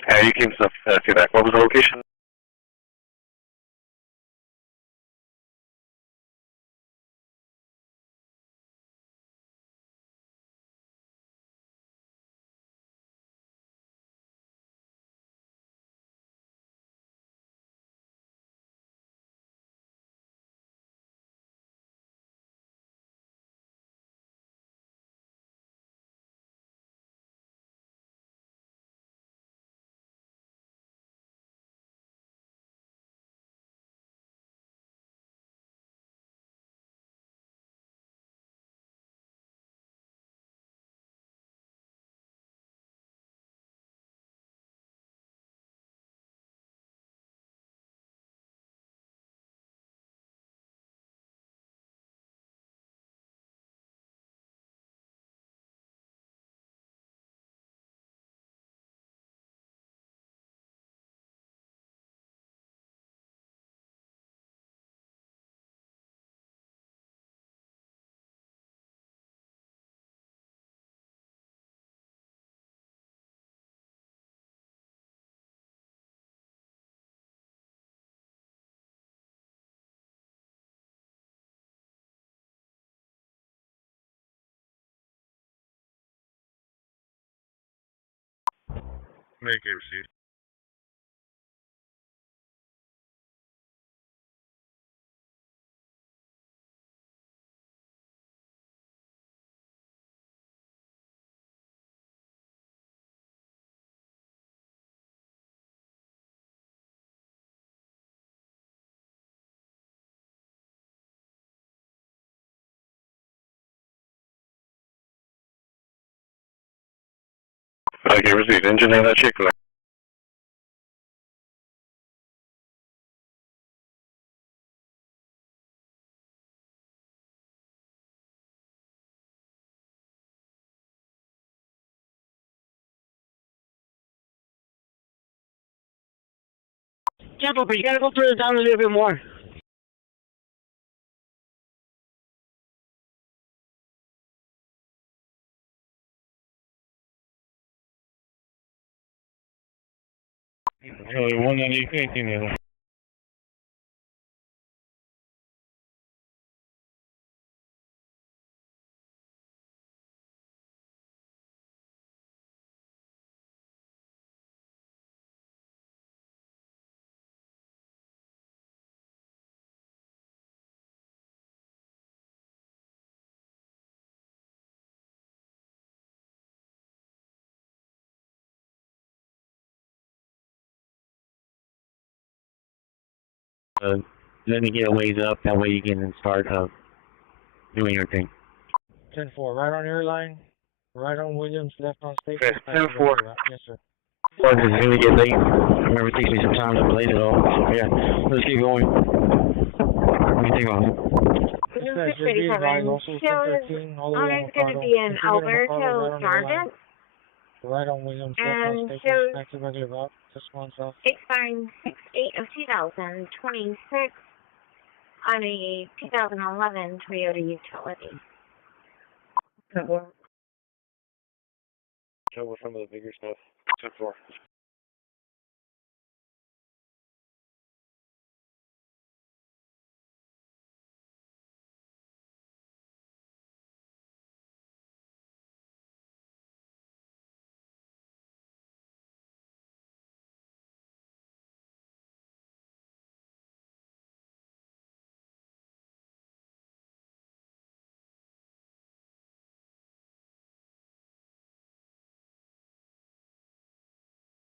You came to feedback. What was the location? Make it received. Okay, received. Engineer that check. Careful, but you gotta go further down a little bit more. Really, 198 there. Let me get a ways up, that way you can start doing your thing. 10-4, right on your line, right on Williams, left on station. Okay, 10-4. Yes, sir. Well, it's gonna get late. Remember, it takes me some time to blaze it all. So, yeah, let's keep going. What do you think about it? It should be advised also 10-13, all the way on Owner's going to be in Alberto, Georgia. Right on Williams, left on And station, shows back to regular route, just one south. expiring 6/8 of 2026 on a 2011 Toyota utility. Show some of the bigger stuff. 10-4.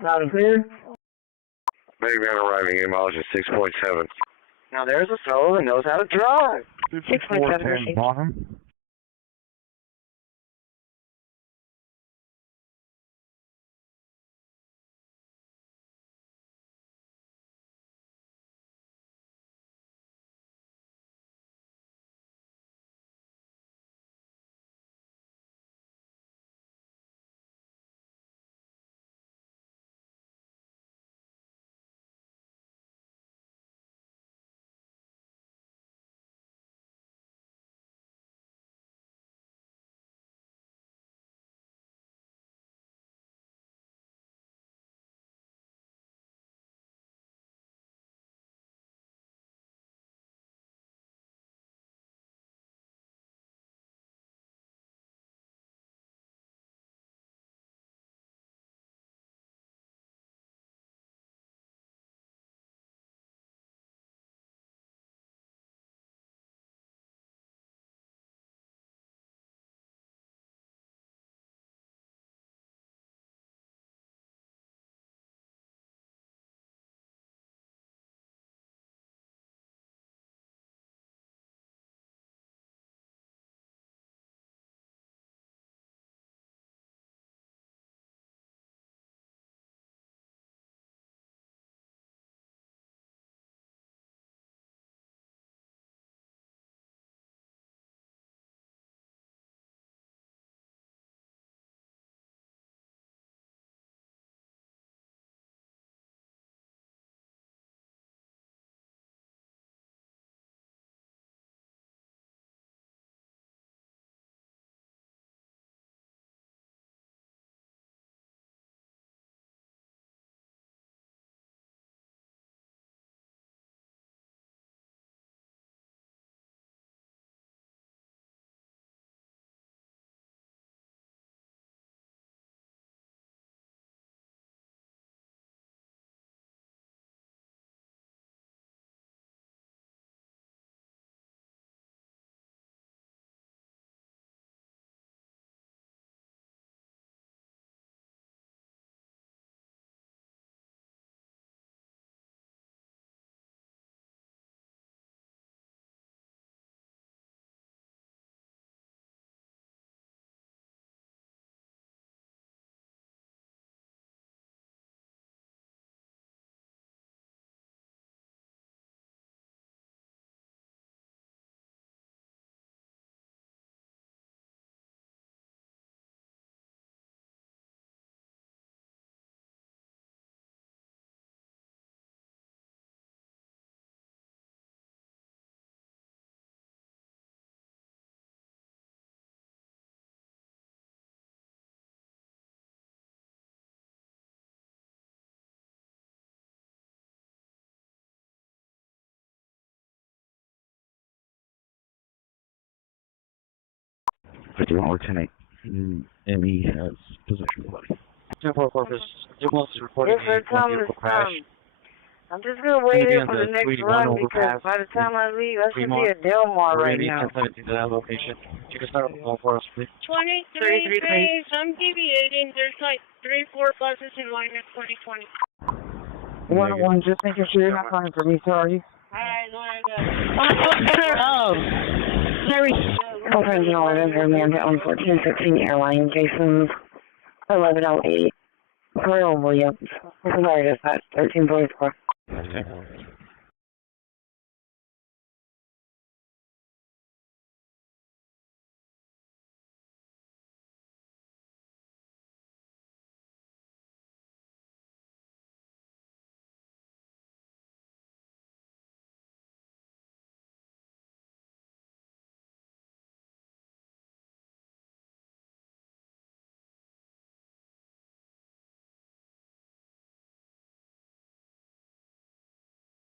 Loud and clear. Background arriving in mileage is 6.7. Now there's a fellow that knows how to drive. 6.7 bottom. Lieutenant ME has possession of body. 10-4 Corpus. Dumas is reporting Yes, sir, a vehicle crash. I'm just gonna wait here for the next run because overpass. by the time I leave, I should Fremont. be at Delmar We're right going now. to need 10 to that location. You can start with the call for us, please. 23 phase, I'm deviating. There's like 3-4 buses in line at 2020. 101, just making sure you're not calling for me, sorry. Alright, Oh, sorry. Open the order, man, on 1415 airline, Jason 1108. Pearl Williams. Sorry, dispatch 1344.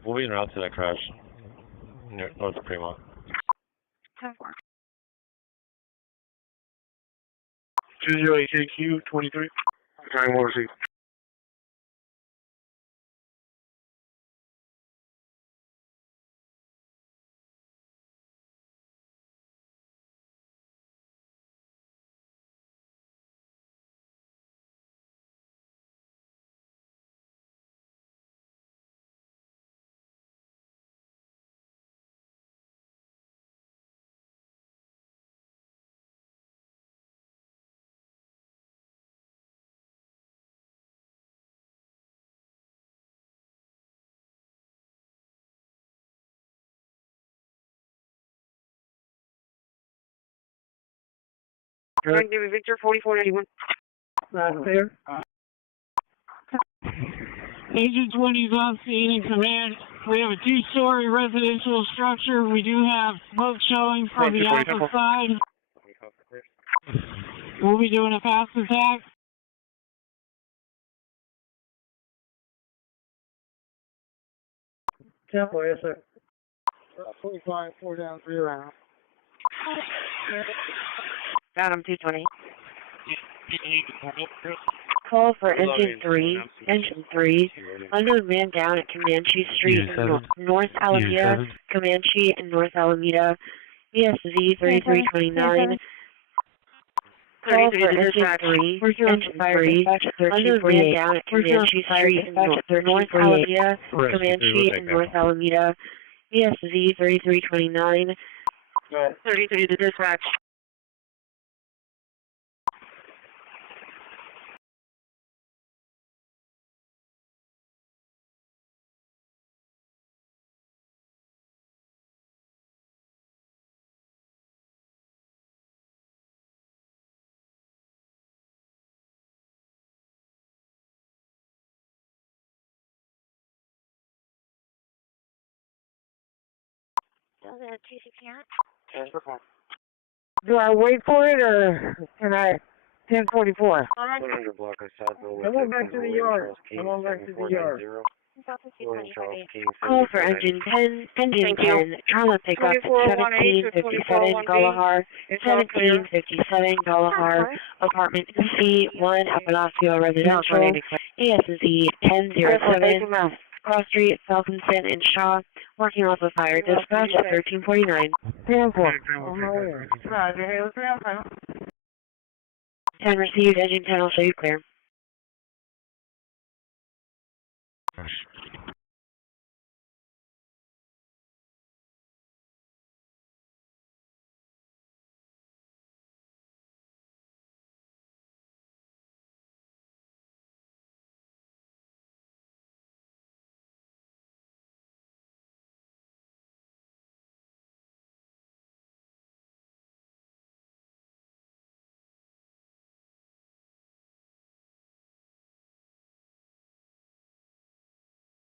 We'll be en route to that crash. Near North Prima. 10-4. 20AKQ 23. Time will receive. Going to be Victor 4491. Clear. Agent 20 is on scene in command. We have a two-story residential structure. We do have smoke showing from the outside. We'll be doing a fast attack. 10-4, yes, sir. 45, 4 down, 3 around. Got him, 220. Call for engine 3, under man down at Comanche Street in North Alameda, Comanche and North Alameda, ESZ 3329. Call for engine 3, under man down at Comanche Street in North Alameda, Comanche and North Alameda, ESZ 3329. 33 to dispatch. Do I wait for it or can I 1044? Block outside. Come on back to the yard. Come on back to the yard. Call for engine 10, trauma pickup at 1757 Galahar, 1757 Galahar, apartment C1, Apalacio Residential, ESZ 1007, Cross Street, Falconson and Shaw, working off of fire dispatch at 1349. 10-4. 10 received, engine 10 will show you clear.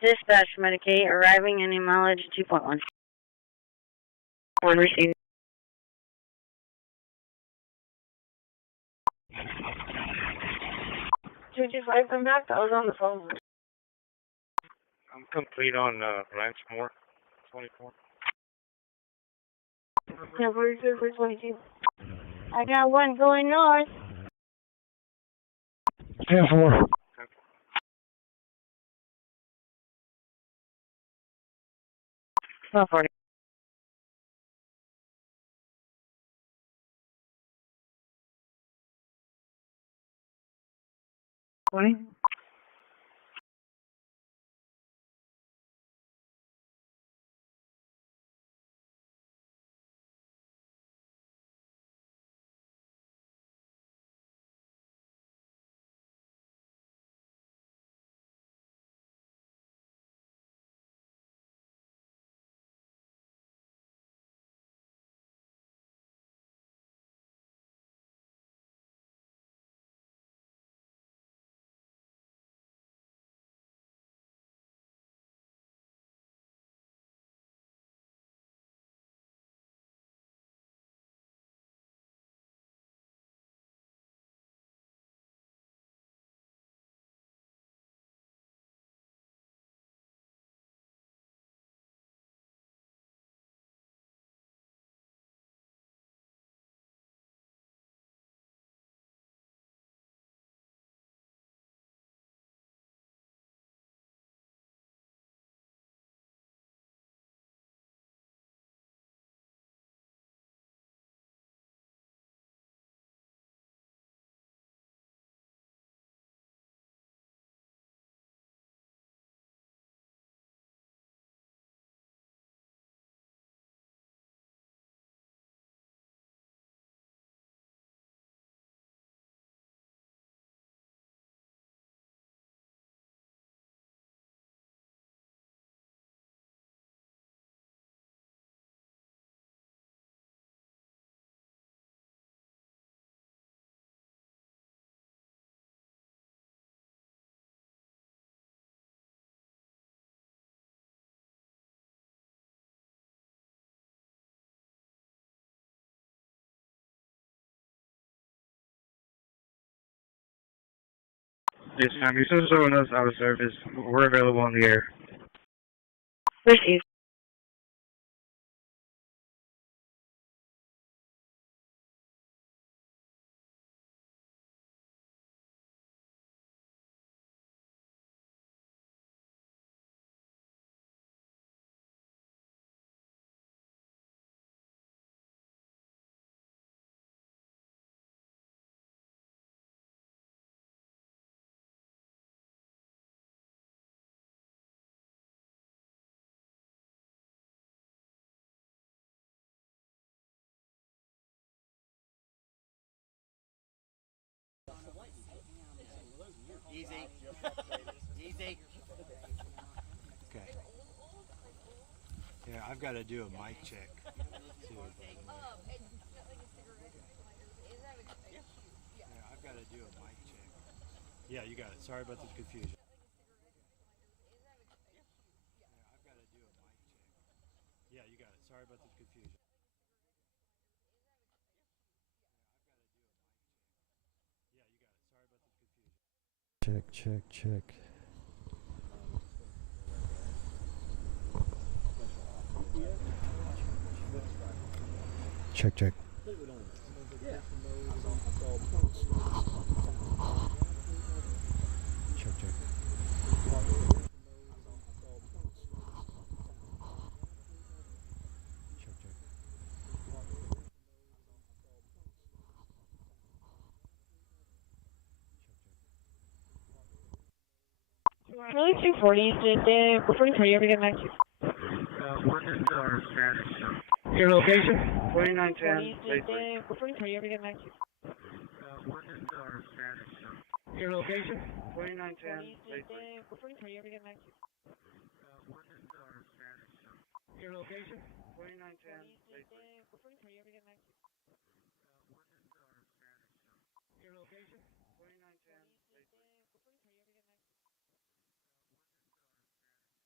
Dispatch Medicaid, arriving in a mileage 2.1. 1 received. I come back, I was on the phone. I'm complete on Ranchmore 24. Yeah, where's 22? I got one going north. 10-4. Well, 40. Yes, ma'am. You still showing us out of service. We're available on the air. Received. Easy. Easy. Okay. Yeah, I've got to do a mic check too. Yeah, I've got to do a mic check. Yeah, you got it. Sorry about the confusion. Yeah, you got it. Sorry about the confusion. Check, check, check. Check, check. Check, check. Check, check. 240, reporting for you, every good night. Your location? 2910. Reporting for you, every good night. Your location? 2910. Reporting for you, every good night. Your location? 2910. Reporting for you, every good night. Your location? 2910.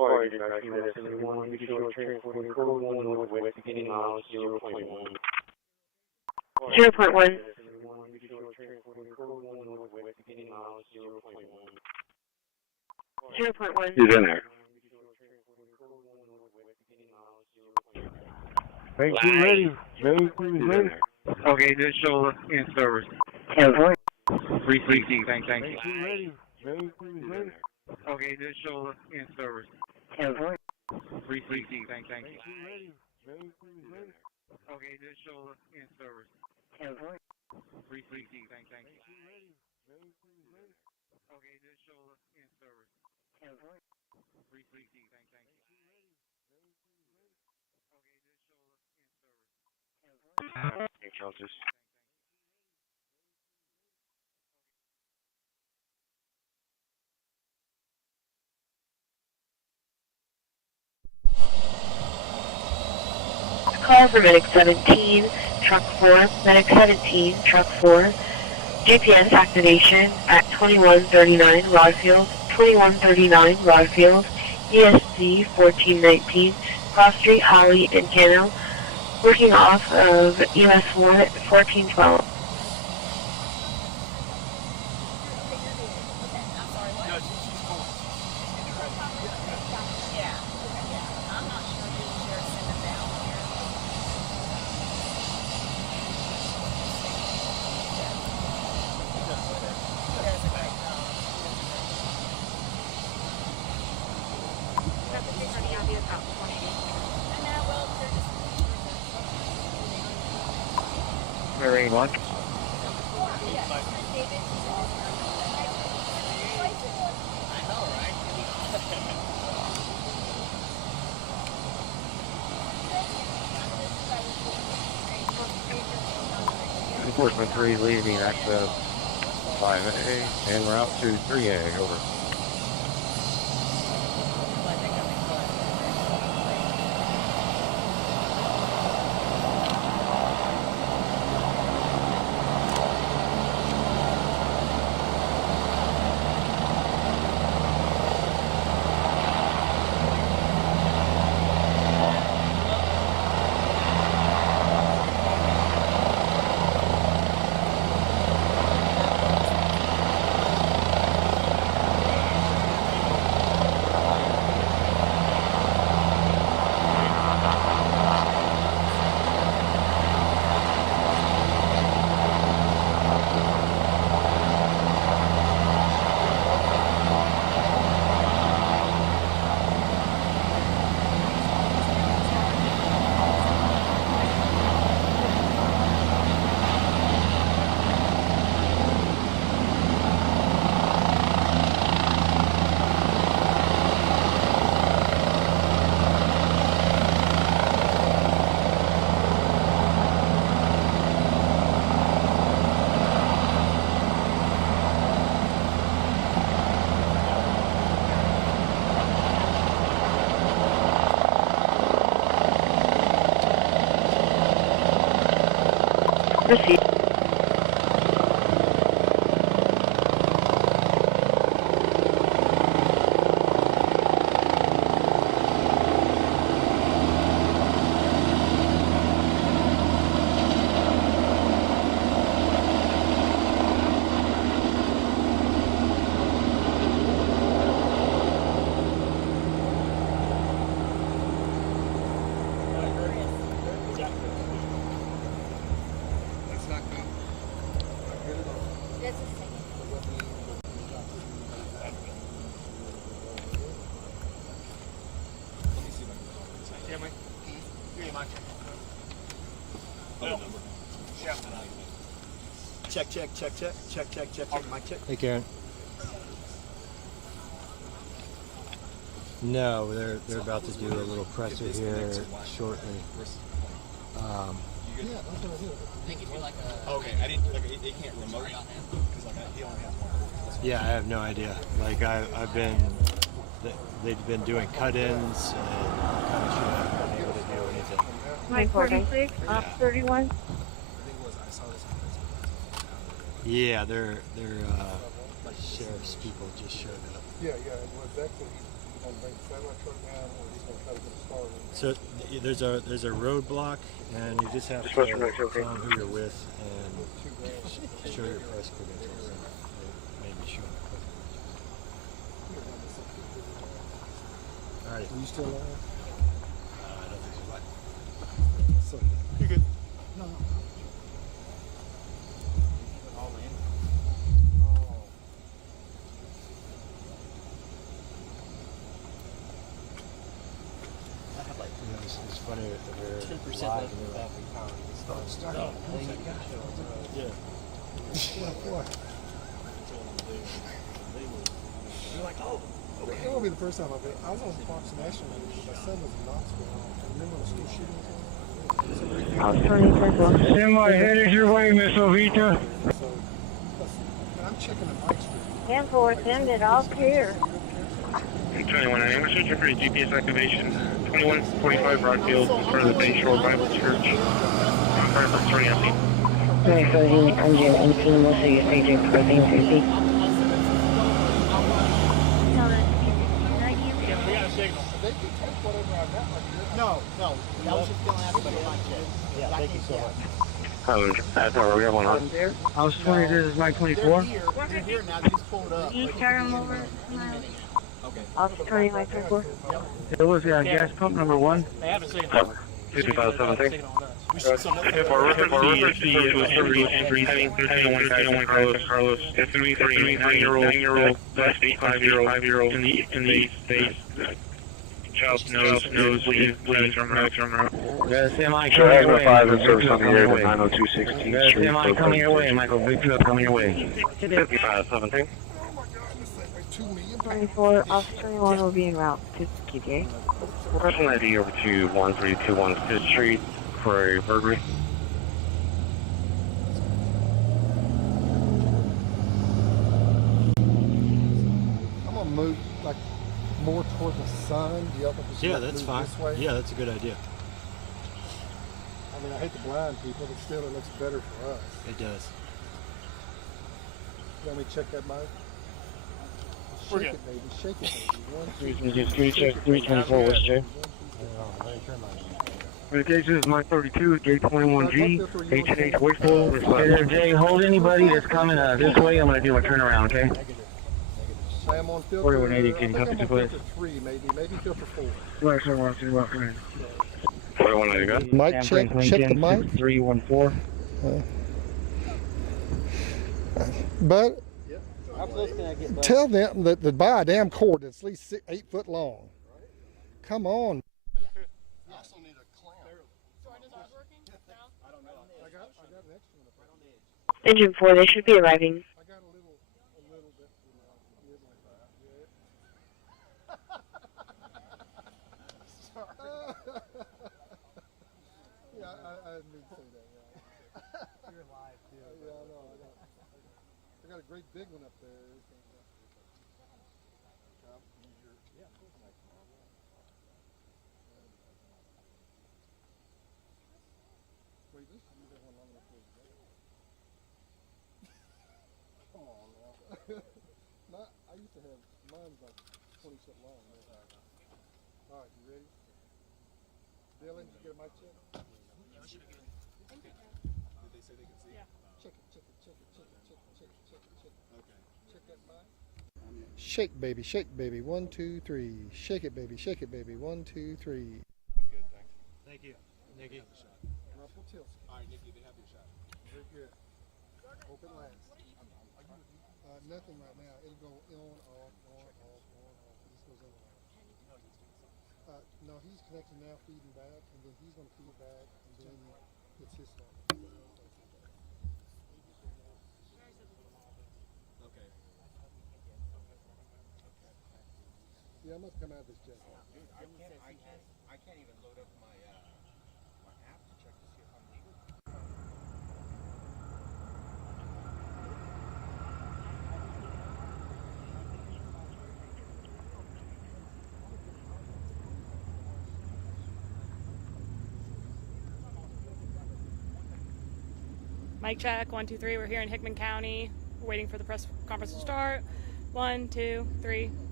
Corpus, be sure transporting code 1 northwest, beginning miles 0.1. 0.1. He's in there. Very crew ready. Very crew He's in ready. there. Okay, this show in service. 10-4. 360, thank you. Very crew ready. Very crew He's in ready. there. Okay, this show in service. 10-4. 360, thank you. Very crew ready. Very crew ready. Okay, this show in service. 10-4. 360, thank you. Very crew ready. Very crew ready. Okay, this show in service. 10-4. 360, thank you. Hey, Charles. Call for Medic 17, Truck 4, Medic 17, Truck 4. GPS activation at 2139 Rodfield, 2139 Rodfield, ESD 1419, Cross Street, Holly, and Cano. Working off of US 1412. Marine 1. Enforcement 3 leaving access 5A en route to 3A, over. Proceed. Check, mic check. Hey, Karen. No, they're about to do a little presser here shortly. Okay, I didn't. Like, they can't remote because he only has one. Yeah, I have no idea. Like they've been doing cut-ins and all kind of shit. I haven't been able to do anything. Mike 46, off 31. Yeah, their sheriff's people just showed up. Yeah, and what's actually So there's a roadblock, and you just have to tell them who you're with and show your press credentials. And maybe show them. All right. Are you still alive? I don't think so. So you're good. No. It's funny that we're 10% live in the battery power. Start up. Yeah. You're like, oh. It won't be the first time I've been. I was on Fox National. My son was in Knoxville. Remember the school shooting? Semi headed your way, Miss Ovita. And I'm checking the mic stream. 10-4, send it all clear. 21, we're searching for a GPS activation. 2145 Broadfield, in front of the Bay Shore Bible Church. I'm sorry, I'm seeing. Alright, so I'm Jim, anything most of your agent for things to see. We got a signal. They can take whatever I got like this. No. That was just filling out everybody's mic check. Yeah, thank you so much. That's all we have one on. I was 20, this is my 24. They're here now. They just pulled up. You turn them over. Okay. I'll turn you my 24. It was gas pump number 1. They haven't seen it. 5517. For reference, Carlos, 9-year-old, 5-year-old, in the face, child knows, bleeding from her. There's a semi Sure, coming your way. 5 and service on the air, There's 90216 a Street. semi coming your way, Michael. Big truck coming your way. 5517. 24, Officer 21 will be en route to KJ. Russian ID over to 1321 5th Street for a burglary. I'm gonna move like more toward the sun. Do y'all think we should Yeah, move that's fine. this way? Yeah, that's a good idea. I mean, I hate to blind people, but still, it looks better for us. It does. You want me to check that mic? We're Shake good. it, baby. Shake it, baby. 1, 2, Security check 324 West J. Communication is my 32, gate 21G, H8 Wasteful. Hey there, Jay, hold anybody that's coming this way. I'm going to do a turnaround, okay? Say I'm on filter. 4180, can you I copy think to I'm on please? filter 3, maybe filter 4. Right, sir, well, see what I'm saying. 4180, Mic check the mic. 314. But tell them that to buy a damn cord that's at least 8 foot long. Come on. I also need a clamp. So is ours working now? I don't know. I got an extra one right on the edge. Engine 4, they should be arriving. I got a little bit, like that. Yeah. Yeah, I didn't mean to say that. Yeah. You're live too. Yeah, I know. I got a great big one up there. Wait, this is the one long enough for you. Come on now. I used to have mine's like 20 foot long. All right, you ready? Dylan, did you get a mic check? Yeah, should be good. Did they say they could see? Yeah. Check it. Okay. Check that mic. Shake baby, 1, 2, 3. Shake it baby, 1, 2, 3. I'm good, thanks. Thank you, Nikki. Ruffle tilts. All right, Nikki, they have your shot. Very good. Open last. Nothing right now. It'll go on, off. This goes on. No, he's connecting now, feeding back, and then he's going to feed back, and then it's his start. Okay. Yeah, I must come out of this jet. Dude, I can't even load up my app to check to see if I'm legal. Mic check, 1, 2, 3. We're here in Hickman County. We're waiting for the press conference to start. 1, 2, 3.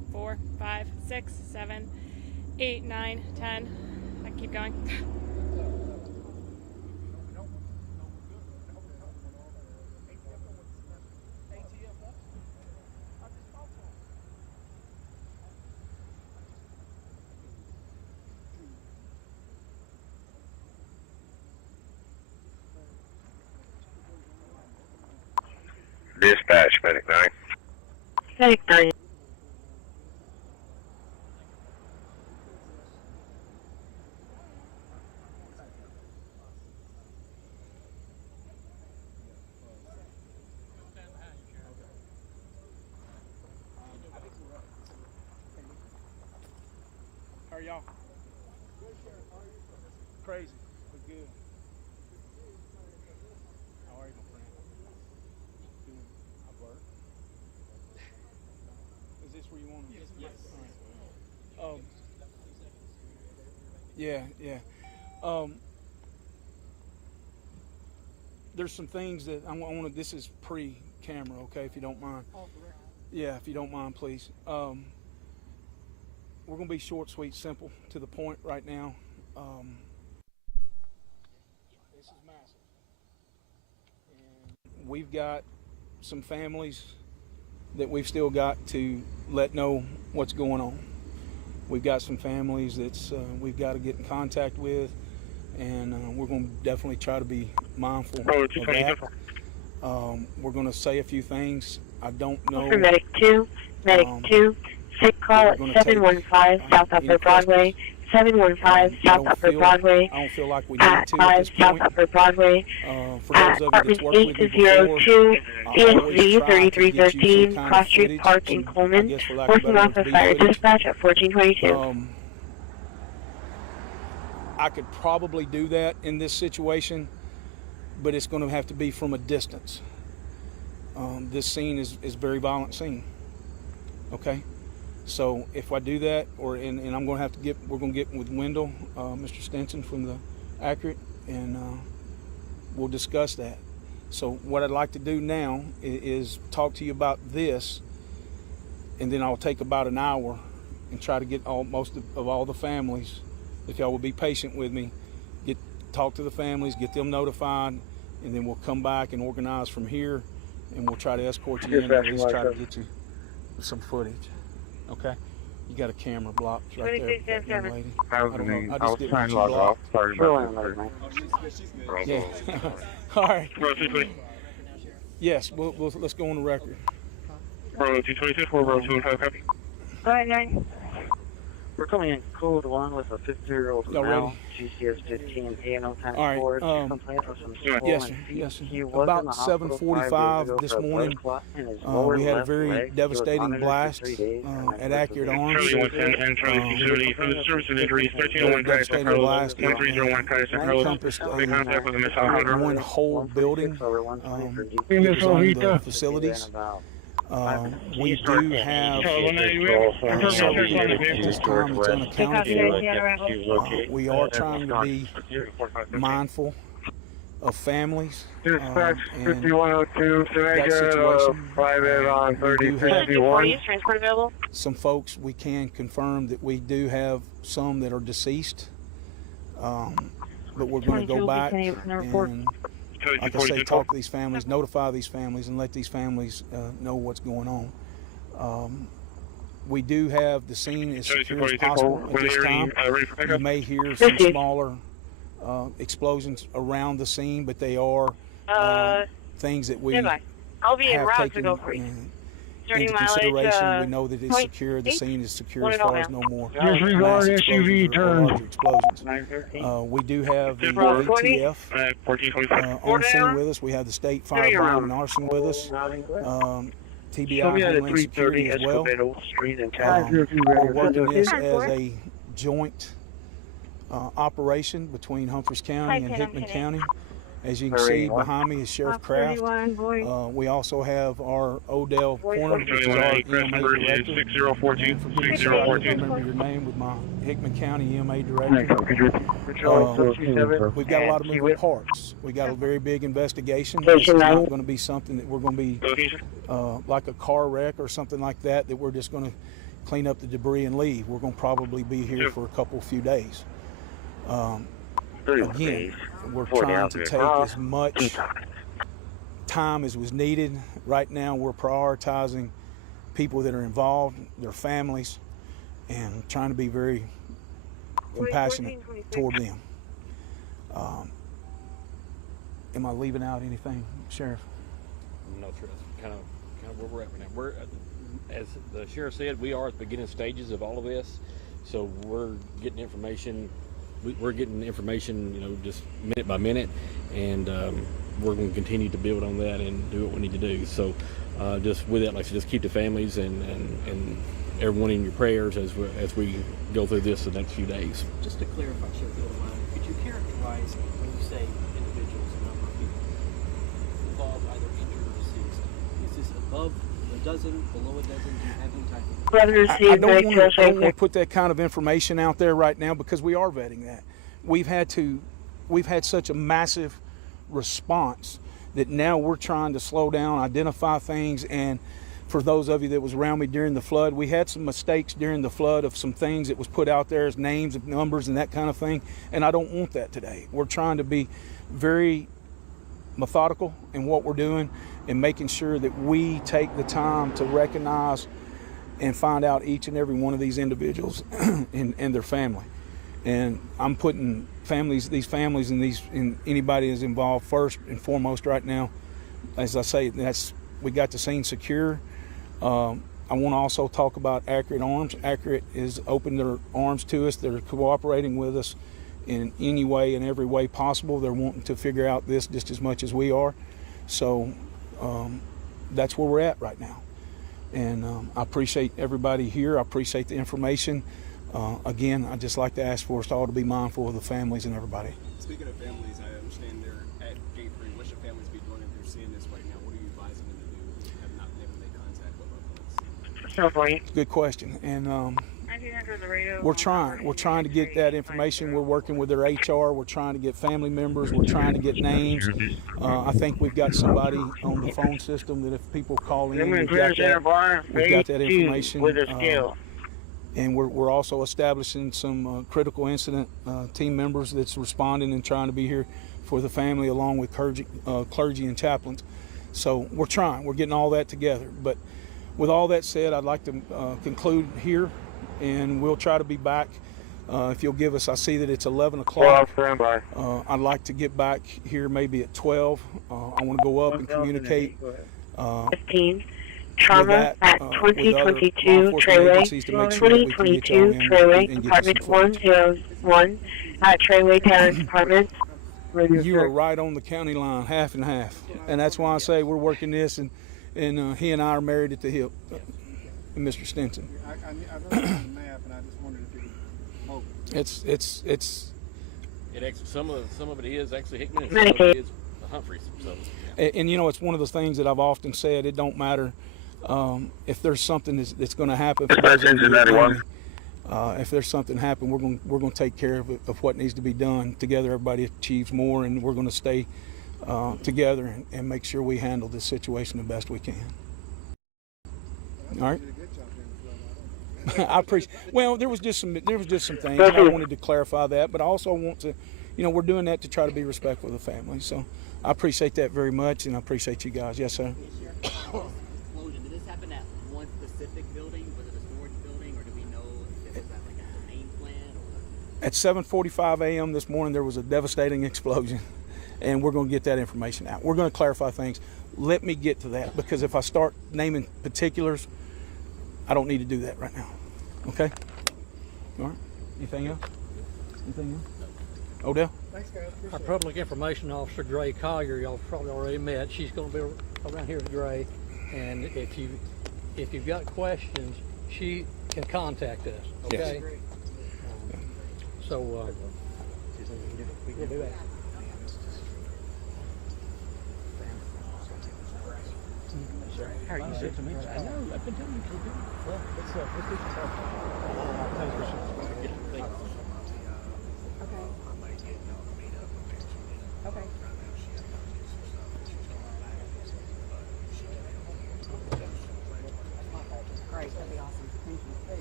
4, 5, 6, 7, 8, 9, 10. I keep going. Dispatch, Medic 9. Medic 9. How are y'all? Crazy, but good. How are you, my friend? Doing at work. Is this where you want to be? Yes. All right. Yeah. There's some things that I want to. This is pre-camera, okay? If you don't mind. Yeah, if you don't mind, please. We're going to be short, sweet, simple, to the point right now. This is massive. And we've got some families that we've still got to let know what's going on. We've got some families that's we've got to get in contact with, and we're going to definitely try to be mindful of that. We're going to say a few things. I don't know. For Medic 2, Medic 2. Sick call at 715 South Upper Broadway, 715 South Upper Broadway, I don't feel like we need at to 5 at this South point. Upper Broadway, For at those of you that's apartment worked with me before, 802, I always ESV try to get you 3313, some kind Cross of Street footage, Park in some, I Coleman, guess for lack of working better off words, of B fire footage. dispatch at 1422. I could probably do that in this situation, but it's going to have to be from a distance. This scene is a very violent scene. Okay, so if I do that, and I'm going to have to we're going to get with Wendell, Mr. Stinson from the Accurate, and we'll discuss that. So what I'd like to do now is talk to you about this, and then I'll take about an hour and try to get most of all the families, if y'all will be patient with me, talk to the families, get them notified, and then we'll come back and organize from here, and we'll try to escort you in and at least try to get you some footage. Okay? You got a camera blocked right there, that young lady. I don't know. I just didn't want you blocked. Sorry about that. Yeah. All right. Yes, let's go on the record. Bravo 222, 4 Bravo 215, copy. All right, 9. We're coming in code 1 with a 50-year-old male, GCS 15, ANO times 4, complaint of some yes, sir. About 7:45 this morning, we had a very devastating blast at Accurate Arms. Devastating blast encompassed one whole building on the facilities. We do have several people at this time that's unaccounted for. We are trying to be mindful of families. Dispatch 5102, can I that get situation. private on 3051? Transport available? Some folks, we can confirm that we do have some that are deceased, but we're going to go back and, like I say, talk to these families, notify these families, and let these families know what's going on. We do have the scene as secure as possible at this time. You may hear some smaller explosions around the scene, but they are things that we have taken into consideration. We know that it's secure. The scene is secure as far as no more mass explosions or larger explosions. We do have the ATF on scene with us. We have the State Fire Bomb and Arson with us. TBI Homeland Security as well. We're working this as a joint operation between Humphreys County and Hickman County. As you can see behind me is Sheriff Kraft. We also have our Odell Corner, which is our EMA director. 6042. I remember your name with my Hickman County EMA director. We've got a lot of moving parts. We got a very big investigation. This is not going to be something that we're going to be like a car wreck or something like that we're just going to clean up the debris and leave. We're going to probably be here for a few days. Again, we're trying to take as much time as was needed. Right now, we're prioritizing people that are involved, their families, and trying to be very compassionate toward them. Am I leaving out anything, Sheriff? No, sir. That's kind of where we're at right now. We're, as the sheriff said, we are at the beginning stages of all of this, so we're getting information. We're getting information, you know, just minute by minute, and we're going to continue to build on that and do what we need to do. So, just with that, like I said, just keep the families and everyone in your prayers as we go through this the next few days. Just to clarify, Sheriff, if you don't mind, could you characterize when you say individuals, the number of people involved, either injured or deceased? Is this above a dozen, below a dozen? Do you have any type of... I don't want to put that kind of information out there right now because we are vetting that. We've had such a massive response that now we're trying to slow down, identify things, and for those of you that was around me during the flood, we had some mistakes during the flood of some things that was put out there as names and numbers and that kind of thing, and I don't want that today. We're trying to be very methodical in what we're doing and making sure that we take the time to recognize and find out each and every one of these individuals and their family. And I'm putting these families and anybody that's involved first and foremost right now. As I say, we got the scene secure. I want to also talk about Accurate Arms. Accurate is open their arms to us. They're cooperating with us in any way and every way possible. They're wanting to figure out this just as much as we are. So that's where we're at right now. And I appreciate everybody here. I appreciate the information. Again, I'd just like to ask for us all to be mindful of the families and everybody. Speaking of families, I understand they're at gate 3. What should families be doing if they're seeing this right now? What are you advising them to do if they have not been able to make contact with loved ones? Good question. And we're trying to get that information. We're working with their HR. We're trying to get family members. We're trying to get names. I think we've got somebody on the phone system that if people call in, we've got that information. And we're also establishing some critical incident team members that's responding and trying to be here for the family along with clergy and chaplains. So we're getting all that together. But with all that said, I'd like to conclude here, and we'll try to be back. If you'll give us, I see that it's 11 o'clock. I'd like to get back here maybe at 12. I want to go up and communicate. 15. Trauma at 2022 Treyway, 2022 Treyway, Department 101 at Treyway Parents Department. You are right on the county line, half and half. And that's why I say we're working this, and he and I are married at the hip, Mr. Stinson. I don't know the map, and I just wondered if it was mobile. Some of it is actually Hickman, and some of it is Humphreys. So. And you know, it's one of those things that I've often said. It don't matter if there's something that's going to happen. If there's something happen, we're going to take care of what needs to be done. Together, everybody achieves more, and we're going to stay together and make sure we handle this situation the best we can. All right. I appreciate. Well, there was just some things I wanted to clarify that, but I also want to, we're doing that to try to be respectful of the family. So I appreciate that very much, and I appreciate you guys. Yes, sir. Did this happen at one specific building? Was it a storage building, or do we know if it was at like a main plant? At 7:45 a.m. this morning, there was a devastating explosion, and we're going to get that information out. We're going to clarify things. Let me get to that, because if I start naming particulars, I don't need to do that right now. Okay? All right. Anything else? Odell? Thanks, guys. Our public information officer, Gray Collier, y'all probably already met. She's going to be around here with Gray, and if you've got questions, she can contact us. Okay. Yes. So we can do that. How are you? Good to meet you. I know. I've been telling you to do it. Well, let's do some talking. Okay. Great, that'd be awesome. Thank you.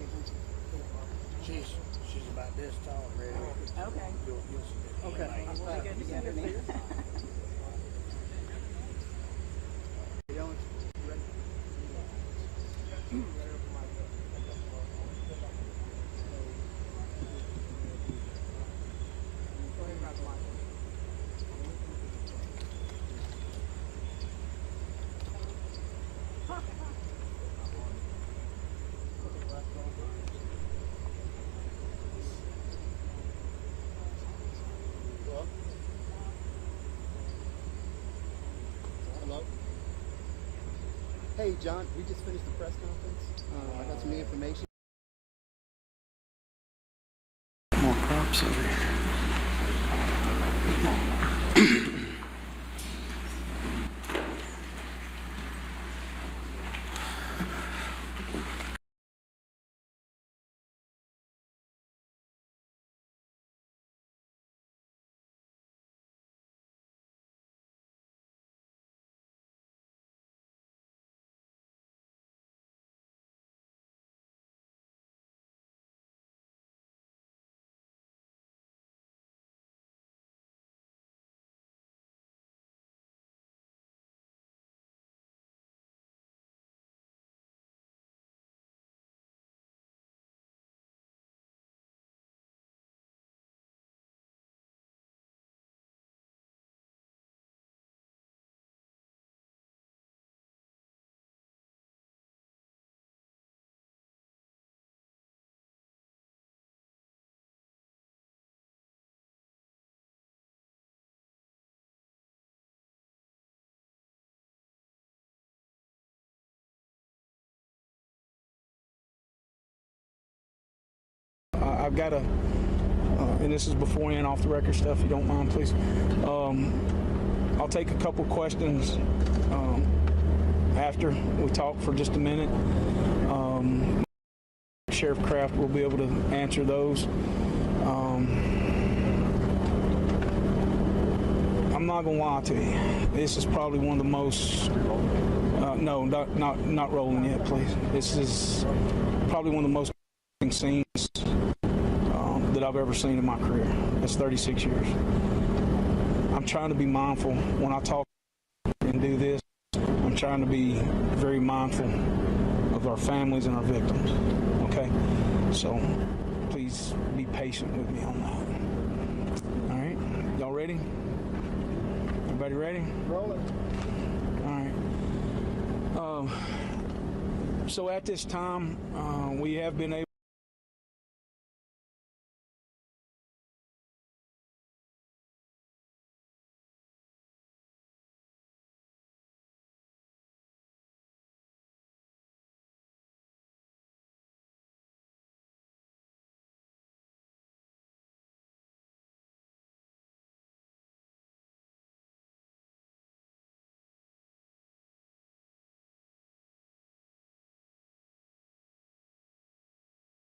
this tall already. Okay. You'll see. Okay. We'll get together then. Hello? Hey, John, we just finished the press conference. I got some new information. More cops over here. I've got a, and this is before and off the record stuff, if you don't mind, please. I'll take a couple questions after we talk for just a minute. Sheriff Kraft will be able to answer those. I'm not gonna lie to you. This is probably one of the most. No, not rolling yet, please. This is probably one of the most scenes that I've ever seen in my career. That's 36 years. I'm trying to be mindful when I talk and do this. I'm trying to be very mindful of our families and our victims. Okay? So please be patient with me on that. All right? Y'all ready? Everybody ready? Roll it. All right. So at this time, we have been able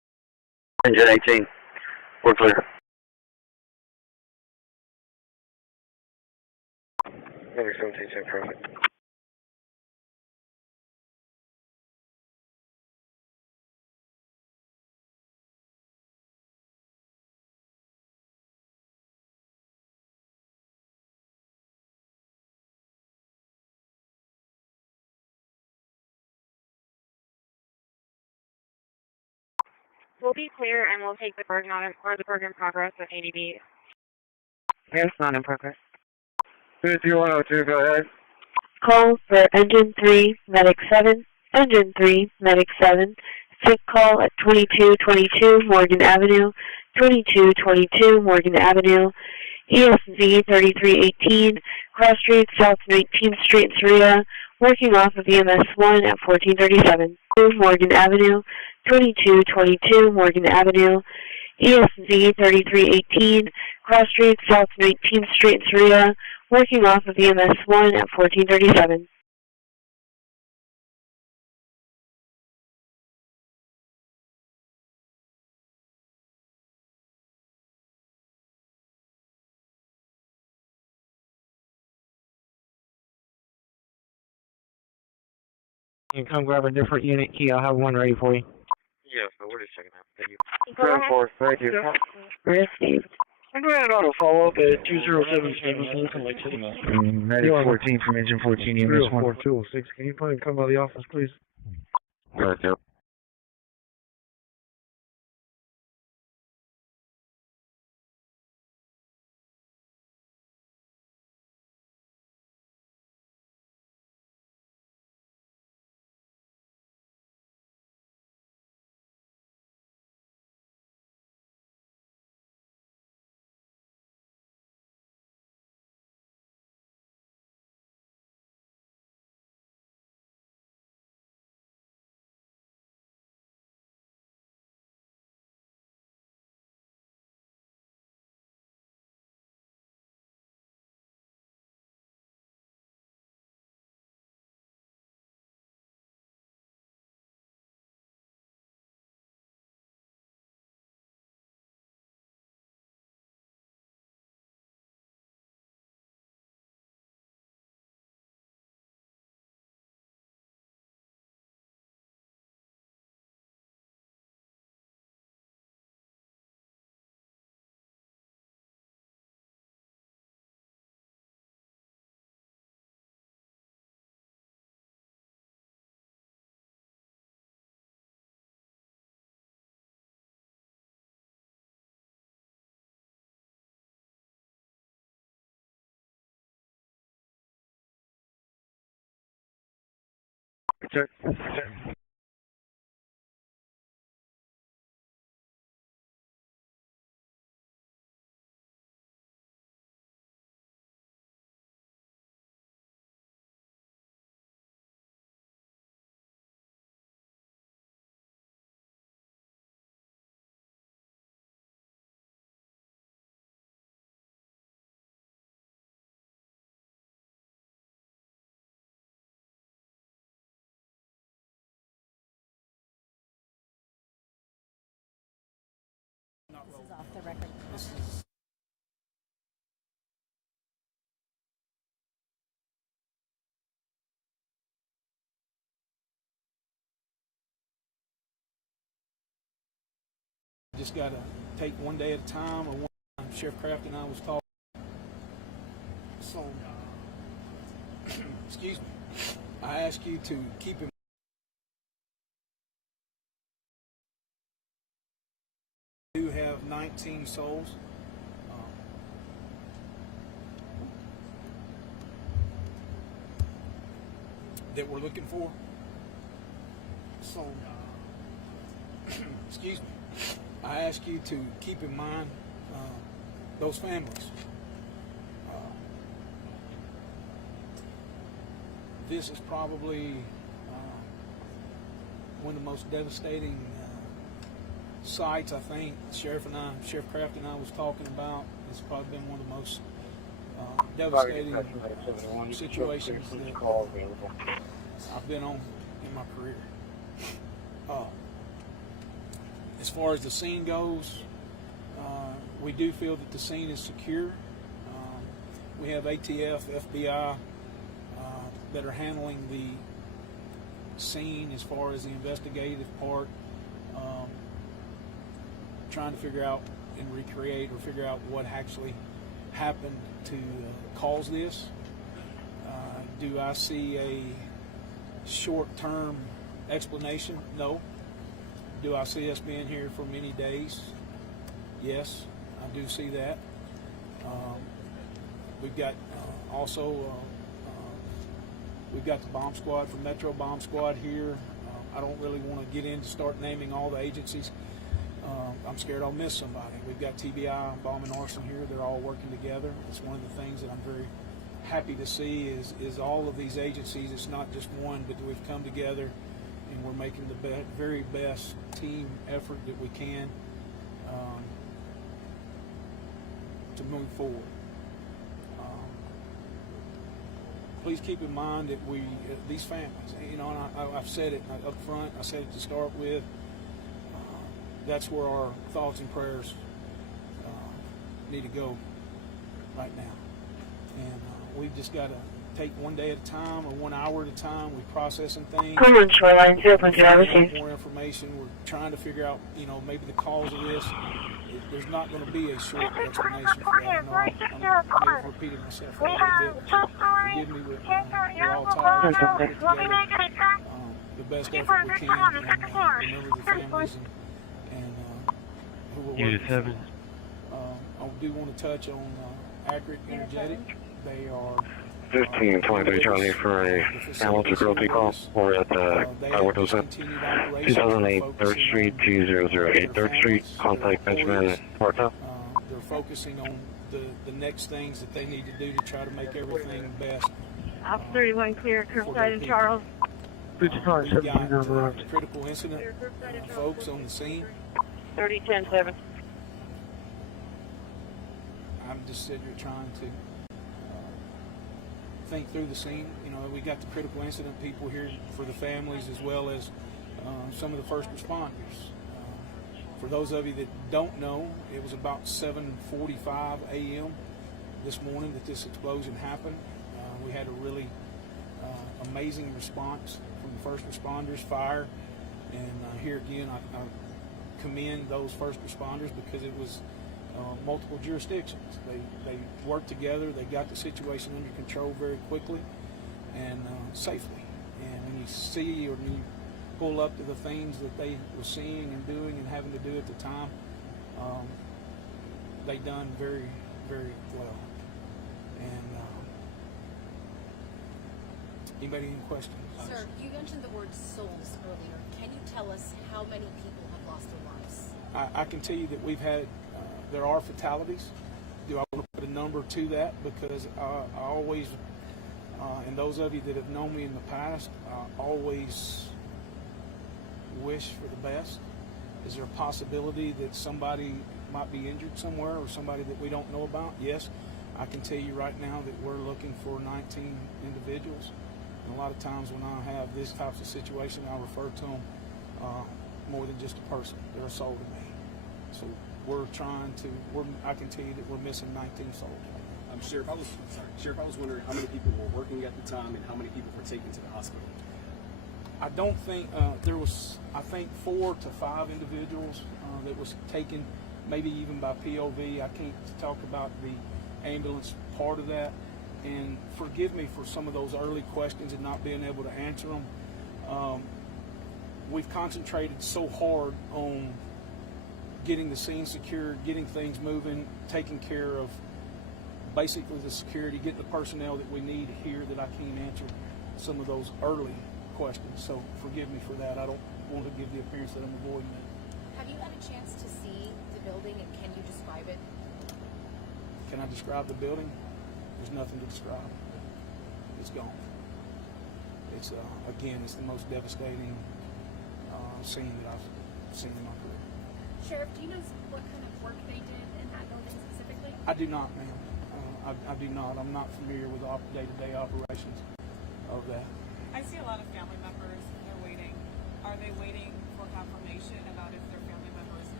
Engine 18. We're clear. Number 17, perfect. We'll be clear and we'll take the burden on it or the burden in progress with ADB. Yes, not in progress. 22102, go ahead. Call for Engine 3, Medic 7. Engine 3, Medic 7. Sick call at 2222 Morgan Avenue. 2222 Morgan Avenue. ESV 3318, Cross Street, South 19th Street, Sarita. Working off of EMS 1 at 1437. Morgan Avenue. 2222 Morgan Avenue. ESV 3318, Cross Street, South 19th Street, Sarita. Working off of EMS 1 at 1437. You can come grab a different unit key. I'll have one ready for you. Yeah, so we're just checking out. Thank you. Go ahead. Thank you. Received. I'm going to auto follow up at 207 Medic 14 from Engine 14 EMS 1. 4206. Can you please come by the office, please? Alright, yep. Check. This is off the record. This is just got to take one day at a time, or one time. Sheriff Kraft and I was talking. So, excuse me. I ask you to keep in do have 19 souls. That we're looking for. So, excuse me. I ask you to keep in mind those families. This is probably one of the most devastating sites, I think. Sheriff Kraft and I was talking about. It's probably been one of the most devastating situations that I've been on in my career. As far as the scene goes, we do feel that the scene is secure. We have ATF, FBI that are handling the scene as far as the investigative part, trying to figure out and recreate or figure out what actually happened to cause this. Do I see a short-term explanation? No. Do I see us being here for many days? Yes, I do see that. We've got also we've got the bomb squad from Metro Bomb Squad here. I don't really want to get in to start naming all the agencies. I'm scared I'll miss somebody. We've got TBI, Bomb and Arson here. They're all working together. It's one of the things that I'm very happy to see is all of these agencies. It's not just one, but we've come together and we're making the very best team effort that we can to move forward. Please keep in mind that these families, you know, and I've said it up front, I said it to start with, that's where our thoughts and prayers need to go right now. And we've just got to take one day at a time or 1 hour at a time. We're processing things. Come on, Shoreline 0.0 received. More information. We're trying to figure out, you know, maybe the cause of this. There's not going to be a short explanation for that. I'm repeating myself a little bit. Forgive me, we're all tired. The best effort we can. Remember the families and who we're working with. I do want to touch on Accurate Energetic. They are 1523 Charlie for a animal to cruelty call. We're at the 2008 3rd Street 2008 3rd Street. Contact Benjamin Marta. They're focusing on the next things that they need to do to try to make everything best. Alpha 31 clear, curbside and Charles. We've got critical incident folks on the scene. 30-10-7. I'm just sitting here trying to think through the scene. You know, we got the critical incident people here for the families as well as some of the first responders. For those of you that don't know, it was about 7:45 a.m. this morning that this explosion happened. We had a really amazing response from the first responders, fire, and here again I commend those first responders because it was multiple jurisdictions. They worked together. They got the situation under control very quickly and safely. And when you see or when you pull up to the things that they were seeing and doing and having to do at the time, they done very, very well. And anybody any questions? Sir, you mentioned the word souls earlier. Can you tell us how many people have lost their lives? I can tell you that we've had, there are fatalities. Do I want to put a number to that? Because I always, and those of you that have known me in the past, I always wish for the best. Is there a possibility that somebody might be injured somewhere or somebody that we don't know about? Yes. I can tell you right now that we're looking for 19 individuals. And a lot of times when I have this type of situation, I refer to them more than just a person. They're a soul to me. So we're trying to, I can tell you that we're missing 19 souls. Sheriff, I was wondering how many people were working at the time and how many people were taken to the hospital. I don't think, there was, I think 4 to 5 individuals that was taken, maybe even by POV. I can't talk about the ambulance part of that. And forgive me for some of those early questions and not being able to answer them. We've concentrated so hard on getting the scene secured, getting things moving, taking care of basically the security, getting the personnel that we need here that I can't answer some of those early questions. So forgive me for that. I don't want to give the appearance that I'm avoiding it. Have you had a chance to see the building and can you describe it? Can I describe the building? There's nothing to describe. It's gone. It's again, it's the most devastating scene that I've seen in my career. Sheriff, do you know what kind of work they did in that building specifically? I do not, ma'am. I do not. I'm not familiar with the day-to-day operations of that. I see a lot of family members. They're waiting. Are they waiting for confirmation about if their family member is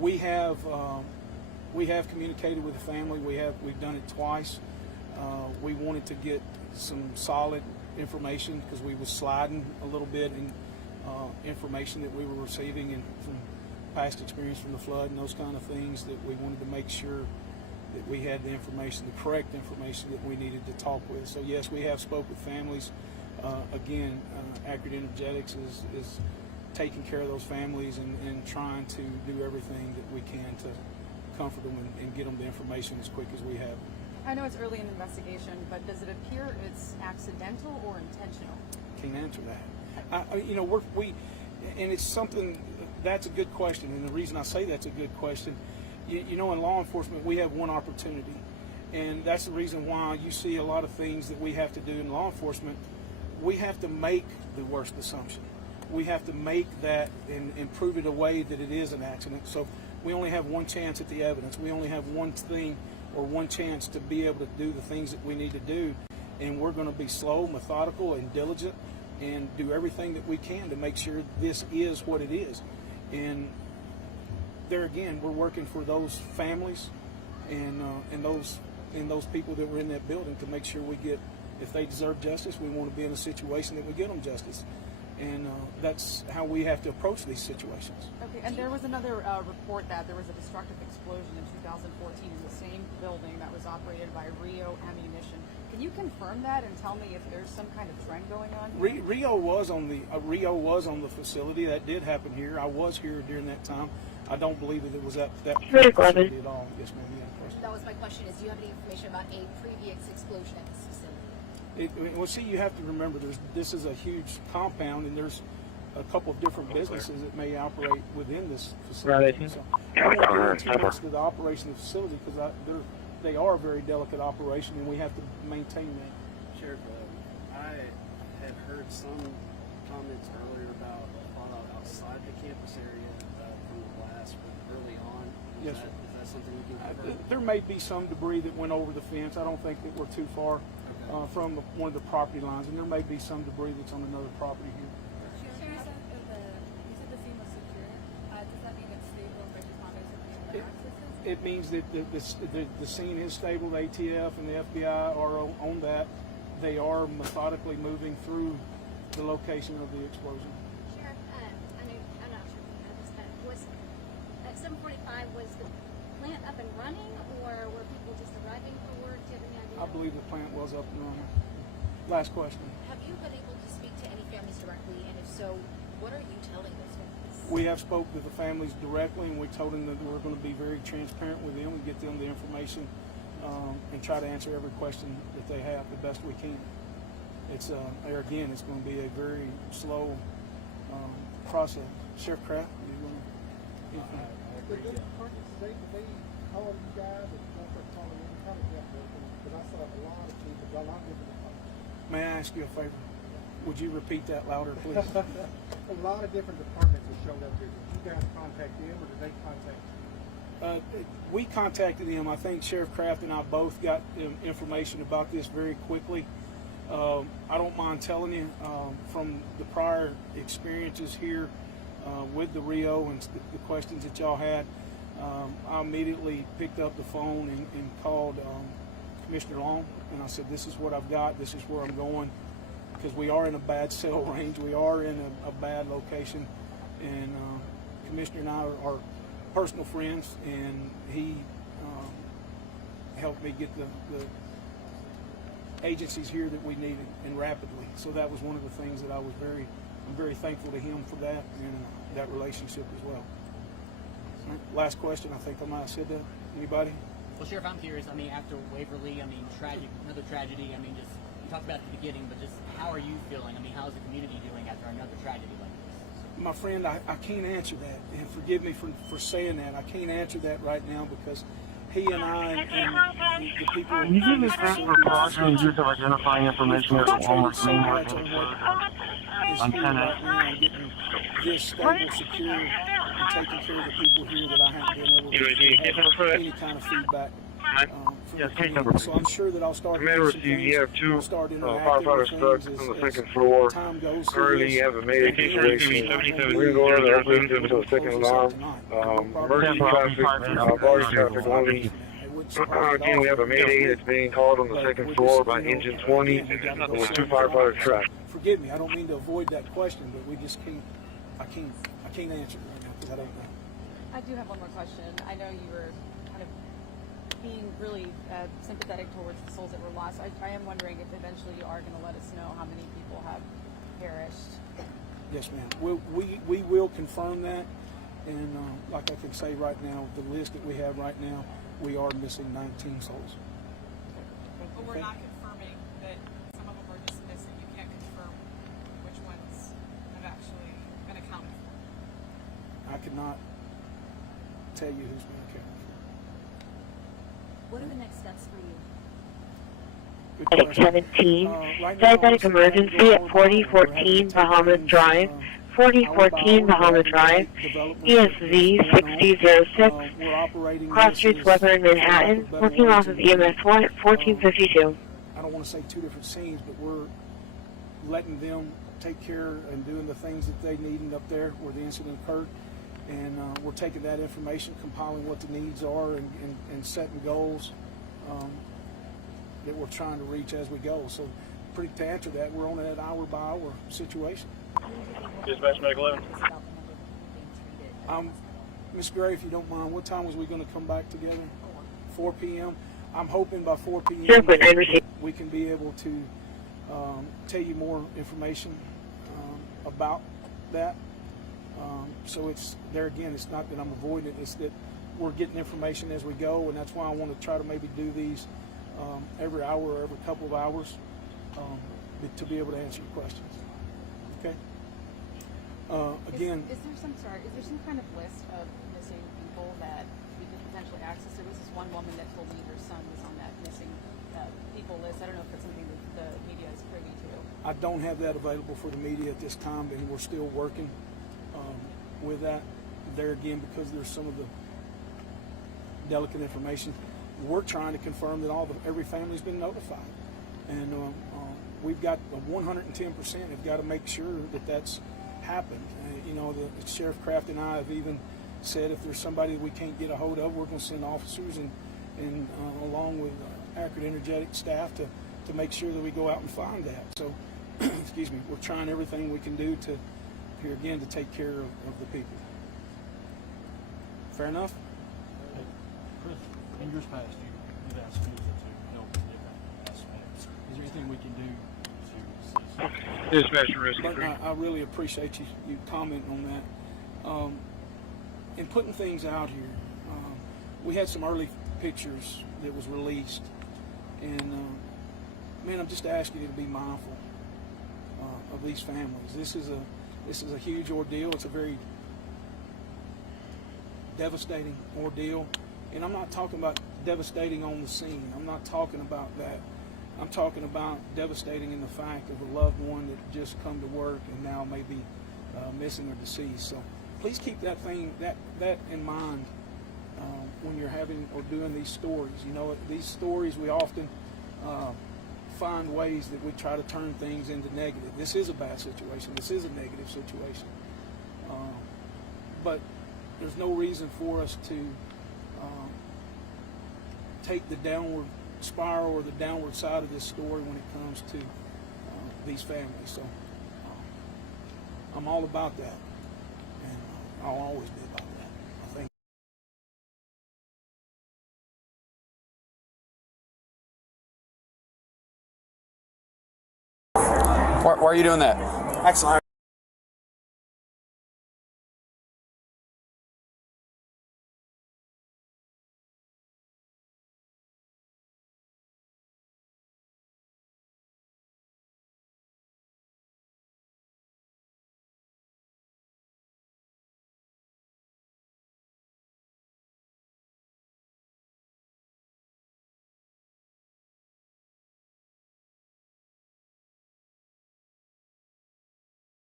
we have communicated with the family. We've done it twice. We wanted to get some solid information because we was sliding a little bit in information that we were receiving and from past experience from the flood and those kind of things, that we wanted to make sure that we had the information, the correct information that we needed to talk with. So yes, we have spoke with families. Again, Accurate Energetics is taking care of those families and trying to do everything that we can to comfort them and get them the information as quick as we have. I know it's early in the investigation, but does it appear it's accidental or intentional? Can't answer that. You know, and it's something, that's a good question, and the reason I say that's a good question, you know, in law enforcement we have one opportunity, and that's the reason why you see a lot of things that we have to do in law enforcement. We have to make the worst assumption. We have to make that and prove it away that it is an accident. So we only have one chance at the evidence. We only have one thing or one chance to be able to do the things that we need to do, and we're going to be slow, methodical, and diligent and do everything that we can to make sure this is what it is. And there again, we're working for those families and those people that were in that building to make sure we get, if they deserve justice, we want to be in a situation that we get them justice. And that's how we have to approach these situations. Okay, and there was another report that there was a destructive explosion in 2014 in the same building that was operated by Rio Ammunition. Can you confirm that and tell me if there's some kind of trend going on here? Rio was on the facility. That did happen here. I was here during that time. I don't believe that it was that facility at all. Yes, ma'am. Yeah, that was my question. Is do you have any information about a previous explosion at this facility? Well, see, you have to remember, this is a huge compound, and there's a couple of different businesses that may operate within this facility. So I won't get too much to the operation of the facility because they are a very delicate operation, and we have to maintain that. Sheriff, I had heard some comments earlier about fallout outside the campus area from the blast early on. Yes, sir. Is that something you can confirm? There may be some debris that went over the fence. I don't think that we're too far from one of the property lines, and there may be some debris that's on another property here. You said the scene was secure. Does that mean it's stable and responders have been accesses? It means that the scene is stable. The ATF and the FBI are on that. They are methodically moving through the location of the explosion. Sheriff, I'm not sure if you know this, but was at 7:45 was the plant up and running, or were people just arriving for work? Do you have any idea? I believe the plant was up and running. Last question. Have you been able to speak to any families directly, and if so, what are you telling those families? We have spoke to the families directly, and we told them that we're going to be very transparent with them and get them the information and try to answer every question that they have the best we can. It's again, it's going to be a very slow process. Sheriff Kraft, you want to? They call you guys and start calling in, kind of because I saw a lot of people, a lot of different departments. May I ask you a favor? Would you repeat that louder, please? A lot of different departments have showed up here. Did you guys contact them, or did they contact you? We contacted him. I think Sheriff Kraft and I both got information about this very quickly. I don't mind telling you from the prior experiences here with the Rio and the questions that y'all had, I immediately picked up the phone and called Commissioner Long, and I said, this is what I've got, this is where I'm going, because we are in a bad cell range, we are in a bad location, and Commissioner and I are personal friends, and he helped me get the agencies here that we needed, and rapidly. So that was one of the things that I'm very thankful to him for that, and that relationship as well. Right. Last question, I think I might have said that. Anybody? Well, Sheriff, I'm curious. I mean, after Waverly, I mean, another tragedy. I mean, just you talked about it at the beginning, but just how are you feeling? I mean, how's the community doing after another tragedy like this? My friend, I can't answer that, and forgive me for saying that. I can't answer that right now because he and I and the people. Can you give me some reports and use of identifying information as a Walmart framework? I'm kind of getting this stable, secure, and taking care of the people here that I haven't been able to get any kind of feedback. So I'm sure that I'll start. Remember, you have two firefighters stuck on the second floor. Currently, you have a mayday situation. We're going to open into the second alarm. Emergency traffic, body traffic only. Again, we have a mayday that's being called on the second floor by engine 20 with two firefighters trapped. Forgive me, I don't mean to avoid that question, but we just can't. I can't answer it right now because I don't know. I do have one more question. I know you were kind of being really sympathetic towards the souls that were lost. I am wondering if eventually you are going to let us know how many people have perished. Yes, ma'am. We will confirm that, and like I can say right now, the list that we have right now, we are missing 19 souls. But we're not confirming that some of them are just missing. You can't confirm which ones have actually been accounted for. I could not tell you who's been accounted for. What are the next steps for you? 17, diabetic emergency at 4014 Bahama Drive, 4014 Bahama Drive, ESV 6006, Cross Streets, Weber, Manhattan, working off of EMS 1 at 1452. I don't want to say two different scenes, but we're letting them take care and doing the things that they need up there where the incident occurred. And we're taking that information, compiling what the needs are, and setting goals that we're trying to reach as we go. So, to answer that, we're on an hour-by-hour situation. Dispatch Medical 11. Ms. Gray, if you don't mind, what time was we going to come back together? 4 p.m. I'm hoping by 4 p.m. we can be able to tell you more information about that. So it's there again, it's not that I'm avoiding it, it's that we're getting information as we go, and that's why I want to try to maybe do these every hour or every couple of hours to be able to answer your questions. Okay? Again, is there some kind of list of missing people that we could potentially access? There was this one woman that told me her son was on that missing people list. I don't know if it's something that the media is privy to. I don't have that available for the media at this time, and we're still working with that. There again, because there's some of the delicate information, we're trying to confirm that every family's been notified, and we've got 110% have got to make sure that that's happened. You know, the Sheriff Kraft and I have even said if there's somebody that we can't get a hold of, we're going to send officers and along with accurate, energetic staff to make sure that we go out and find that. So, excuse me, we're trying everything we can do to here again to take care of the people. Fair enough? Chris, in years past, you've asked me to help in different aspects. Is there anything we can do to assist? Dispatch risk. I really appreciate you commenting on that. In putting things out here, we had some early pictures that was released, and man, I'm just asking you to be mindful of these families. This is a huge ordeal. It's a very devastating ordeal, and I'm not talking about devastating on the scene. I'm not talking about that. I'm talking about devastating in the fact of a loved one that just come to work and now may be missing or deceased. So please keep that in mind when you're having or doing these stories. You know, these stories we often find ways that we try to turn things into negative. This is a bad situation. This is a negative situation. But there's no reason for us to take the downward spiral or the downward side of this story when it comes to these families. So I'm all about that, and I'll always be about that. I think. Why are you doing that? Excellent.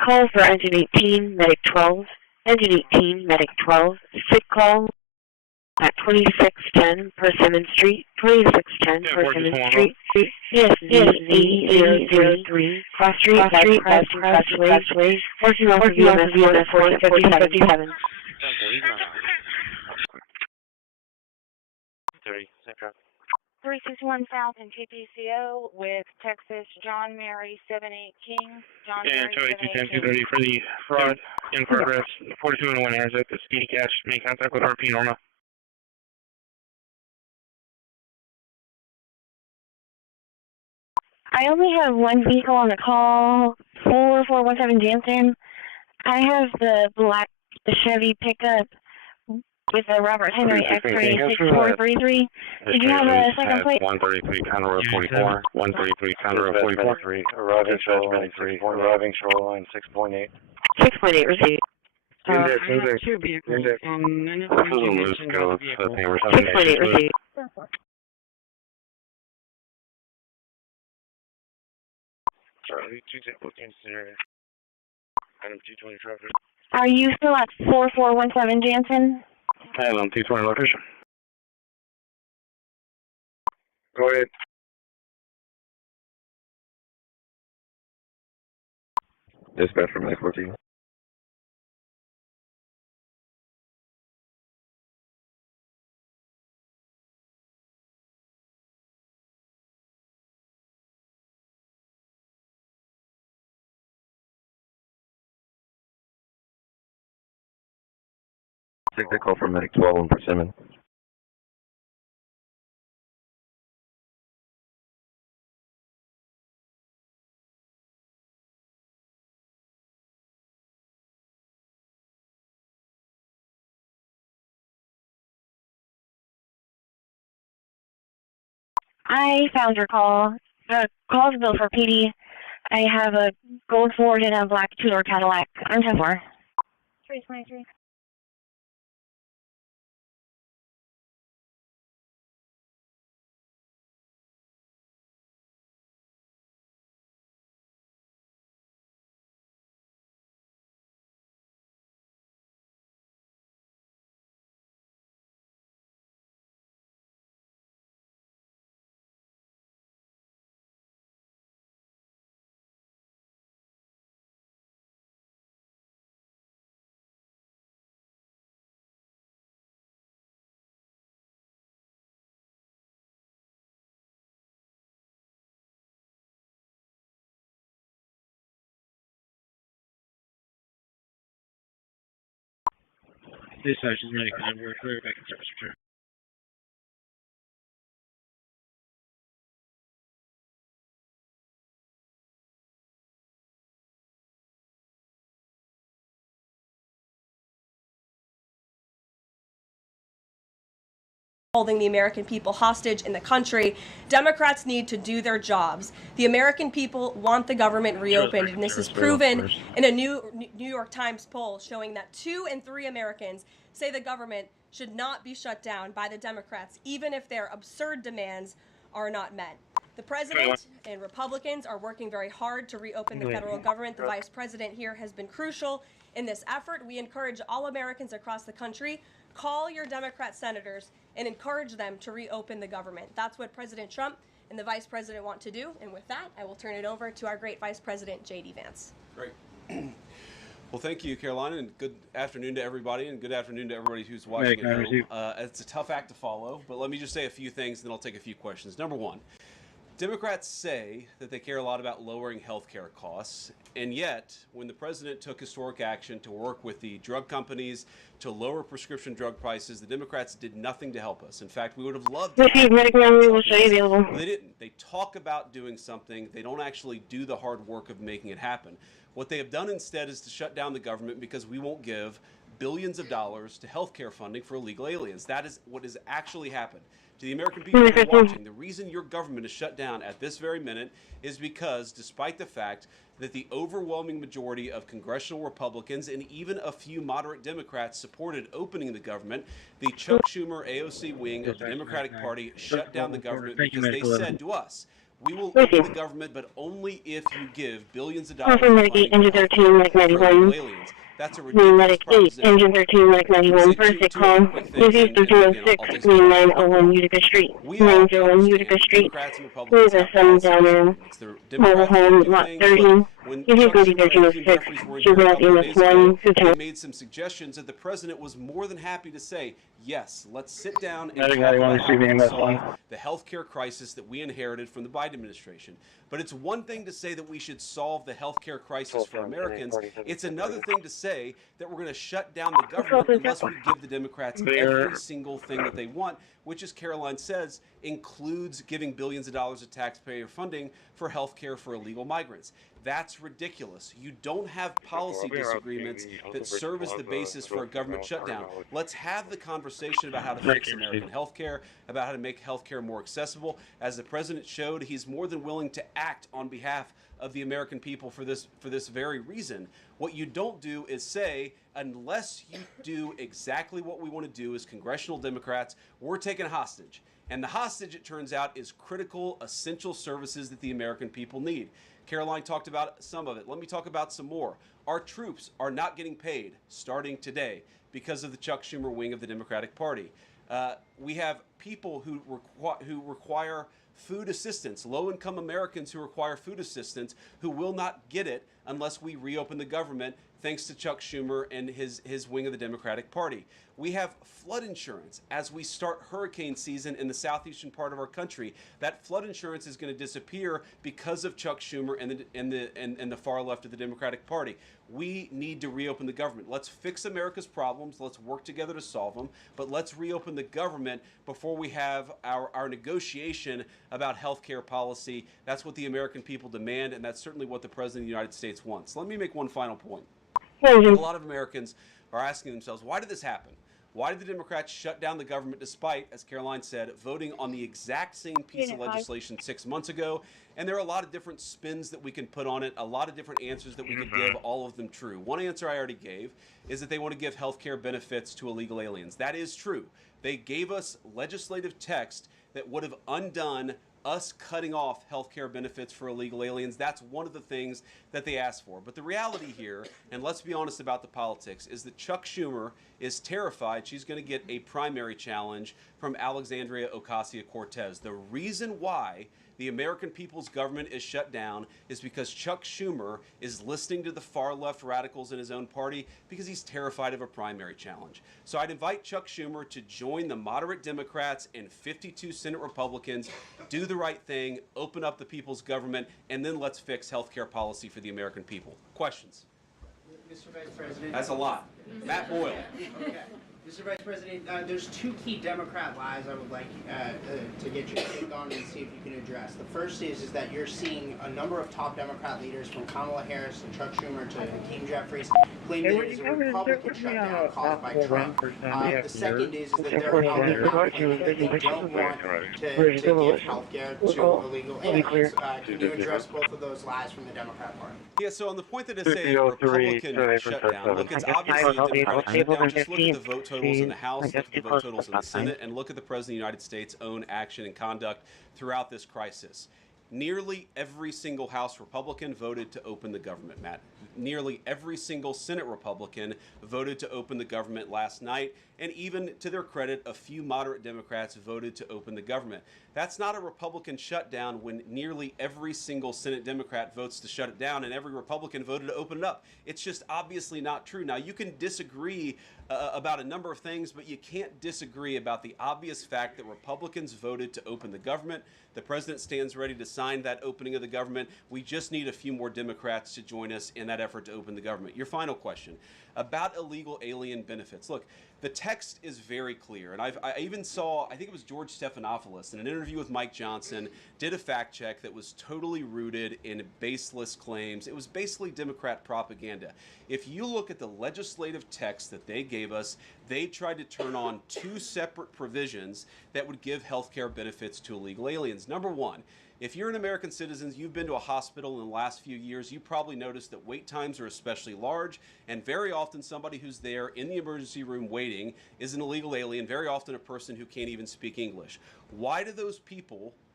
Call for engine 18, medic 12. Engine 18, medic 12. Sick call at 2610 Persimmon Street. 2610 Persimmon Street. Yes, 8003. Cross Street, Crossway. Working off of UMS 4057. 361 South in TPCO with Texas John Mary 78 King. John And Mary 282 10 230 for the fraud in progress. 4201 airs at the speedy catch. Make contact with RP Norma. I only have one vehicle on the call, 4417 Jansen. I have the Chevy pickup with the Robert Henry X-ray 6433. Did you have a second plate? 133 Counter Road 44. 133 Counter Road 44. Arriving shoreline 6.8. 6.8 received. I have two vehicles on loose codes. 6.8 received. Charlie, 210 scenario. Item 220 traffic. Are you still at 4417 Jansen? I am on 220 location. Go ahead. Dispatch from I-14. Take the call from Medic 12 in Persimmon. I found your call. Call's bill for PD. I have a gold Ford and a black two-door Cadillac. I'm 10-4. 323. This side is ready because we're back in service. Holding the American people hostage in the country. Democrats need to do their jobs. The American people want the government reopened, and this is proven in a new New York Times poll showing that 2 in 3 Americans say the government should not be shut down by the Democrats, even if their absurd demands are not met. The president and Republicans are working very hard to reopen the federal government. The vice president here has been crucial in this effort. We encourage all Americans across the country, call your Democrat senators and encourage them to reopen the government. That's what President Trump and the Vice President want to do. And with that, I will turn it over to our great Vice President, J.D. Vance. Great. Well, thank you, Carolina, and good afternoon to everybody, and good afternoon to everybody who's watching at home. It's a tough act to follow, but let me just say a few things, and then I'll take a few questions. Number one, Democrats say that they care a lot about lowering health care costs, and yet, when the president took historic action to work with the drug companies to lower prescription drug prices, the Democrats did nothing to help us. In fact, we would have loved to. They didn't. They talk about doing something. They don't actually do the hard work of making it happen. What they have done instead is to shut down the government because we won't give billions of dollars to health care funding for illegal aliens. That is what has actually happened. To the American people who are watching, the reason your government is shut down at this very minute is because, despite the fact that the overwhelming majority of congressional Republicans and even a few moderate Democrats supported opening the government, the Chuck Schumer AOC wing of the Democratic Party shut down the government because they said to us, We will open the government, but only if you give billions of dollars Alpha Medic 8, Engine 13, Medic 91. aliens. That's a ridiculous Medic 8, proposition. Engine 13, Medic 91. Persecute call. Disease 206, 901 Utica Street. 901 Utica Street. Move the sun down in. Mobile home, lot 30. Disease 1306. Juvenile EMS 1. They made some suggestions that the president was more than happy to say, yes, let's sit down and talk about how we can solve the healthcare crisis that we inherited from the Biden administration. But it's one thing to say that we should solve the healthcare crisis for Americans. It's another thing to say that we're going to shut down the government unless we give the Democrats every single thing that they want, which, as Caroline says, includes giving billions of dollars of taxpayer funding for healthcare for illegal migrants. That's ridiculous. You don't have policy disagreements that serve as the basis for a government shutdown. Let's have the conversation about how to fix American healthcare, about how to make healthcare more accessible. As the president showed, he's more than willing to act on behalf of the American people for this very reason. What you don't do is say, unless you do exactly what we want to do as congressional Democrats, we're taking a hostage. And the hostage, it turns out, is critical, essential services that the American people need. Caroline talked about some of it. Let me talk about some more. Our troops are not getting paid starting today because of the Chuck Schumer wing of the Democratic Party. We have people who require food assistance, low-income Americans who require food assistance, who will not get it unless we reopen the government, thanks to Chuck Schumer and his wing of the Democratic Party. We have flood insurance as we start hurricane season in the southeastern part of our country. That flood insurance is going to disappear because of Chuck Schumer and the far left of the Democratic Party. We need to reopen the government. Let's fix America's problems. Let's work together to solve them. But let's reopen the government before we have our negotiation about health care policy. That's what the American people demand, and that's certainly what the President of the United States wants. Let me make one final point. A lot of Americans are asking themselves, why did this happen? Why did the Democrats shut down the government despite, as Caroline said, voting on the exact same piece of legislation 6 months ago? And there are a lot of different spins that we can put on it, a lot of different answers that we could give, all of them true. One answer I already gave is that they want to give health care benefits to illegal aliens. That is true. They gave us legislative text that would have undone us cutting off health care benefits for illegal aliens. That's one of the things that they asked for. But the reality here, and let's be honest about the politics, is that Chuck Schumer is terrified she's going to get a primary challenge from Alexandria Ocasio-Cortez. The reason why the American people's government is shut down is because Chuck Schumer is listening to the far left radicals in his own party because he's terrified of a primary challenge. So I'd invite Chuck Schumer to join the moderate Democrats and 52 Senate Republicans, do the right thing, open up the people's government, and then let's fix health care policy for the American people. Questions? Mr. Vice President. That's a lot. Matt Boyle. Okay. Mr. Vice President, there's two key Democrat lies I would like to get your take on and see if you can address. The first is that you're seeing a number of top Democrat leaders, from Kamala Harris to Chuck Schumer to Hakeem Jeffries, claim that it is a Republican shutdown caused by Trump. The second is that they're out there claiming that they don't want to give health care to illegal aliens. Can you address both of those lies from the Democrat Party? Yeah, so on the point that it's a Republican shutdown, look, it's obviously a Democratic shutdown. Just look at the vote totals in the House, look at the vote totals in the Senate, and look at the President of the United States' own action and conduct throughout this crisis. Nearly every single House Republican voted to open the government, Matt. Nearly every single Senate Republican voted to open the government last night, and even to their credit, a few moderate Democrats voted to open the government. That's not a Republican shutdown when nearly every single Senate Democrat votes to shut it down and every Republican voted to open it up. It's just obviously not true. Now, you can disagree about a number of things, but you can't disagree about the obvious fact that Republicans voted to open the government. The president stands ready to sign that opening of the government. We just need a few more Democrats to join us in that effort to open the government. Your final question about illegal alien benefits. Look, the text is very clear, and I even saw, I think it was George Stephanopoulos in an interview with Mike Johnson, did a fact check that was totally rooted in baseless claims. It was basically Democrat propaganda. If you look at the legislative text that they gave us, they tried to turn on two separate provisions that would give health care benefits to illegal aliens. Number one, if you're an American citizen, you've been to a hospital in the last few years, you probably noticed that wait times are especially large, and very often somebody who's there in the emergency room waiting is an illegal alien, very often a person who can't even speak English. Why do those people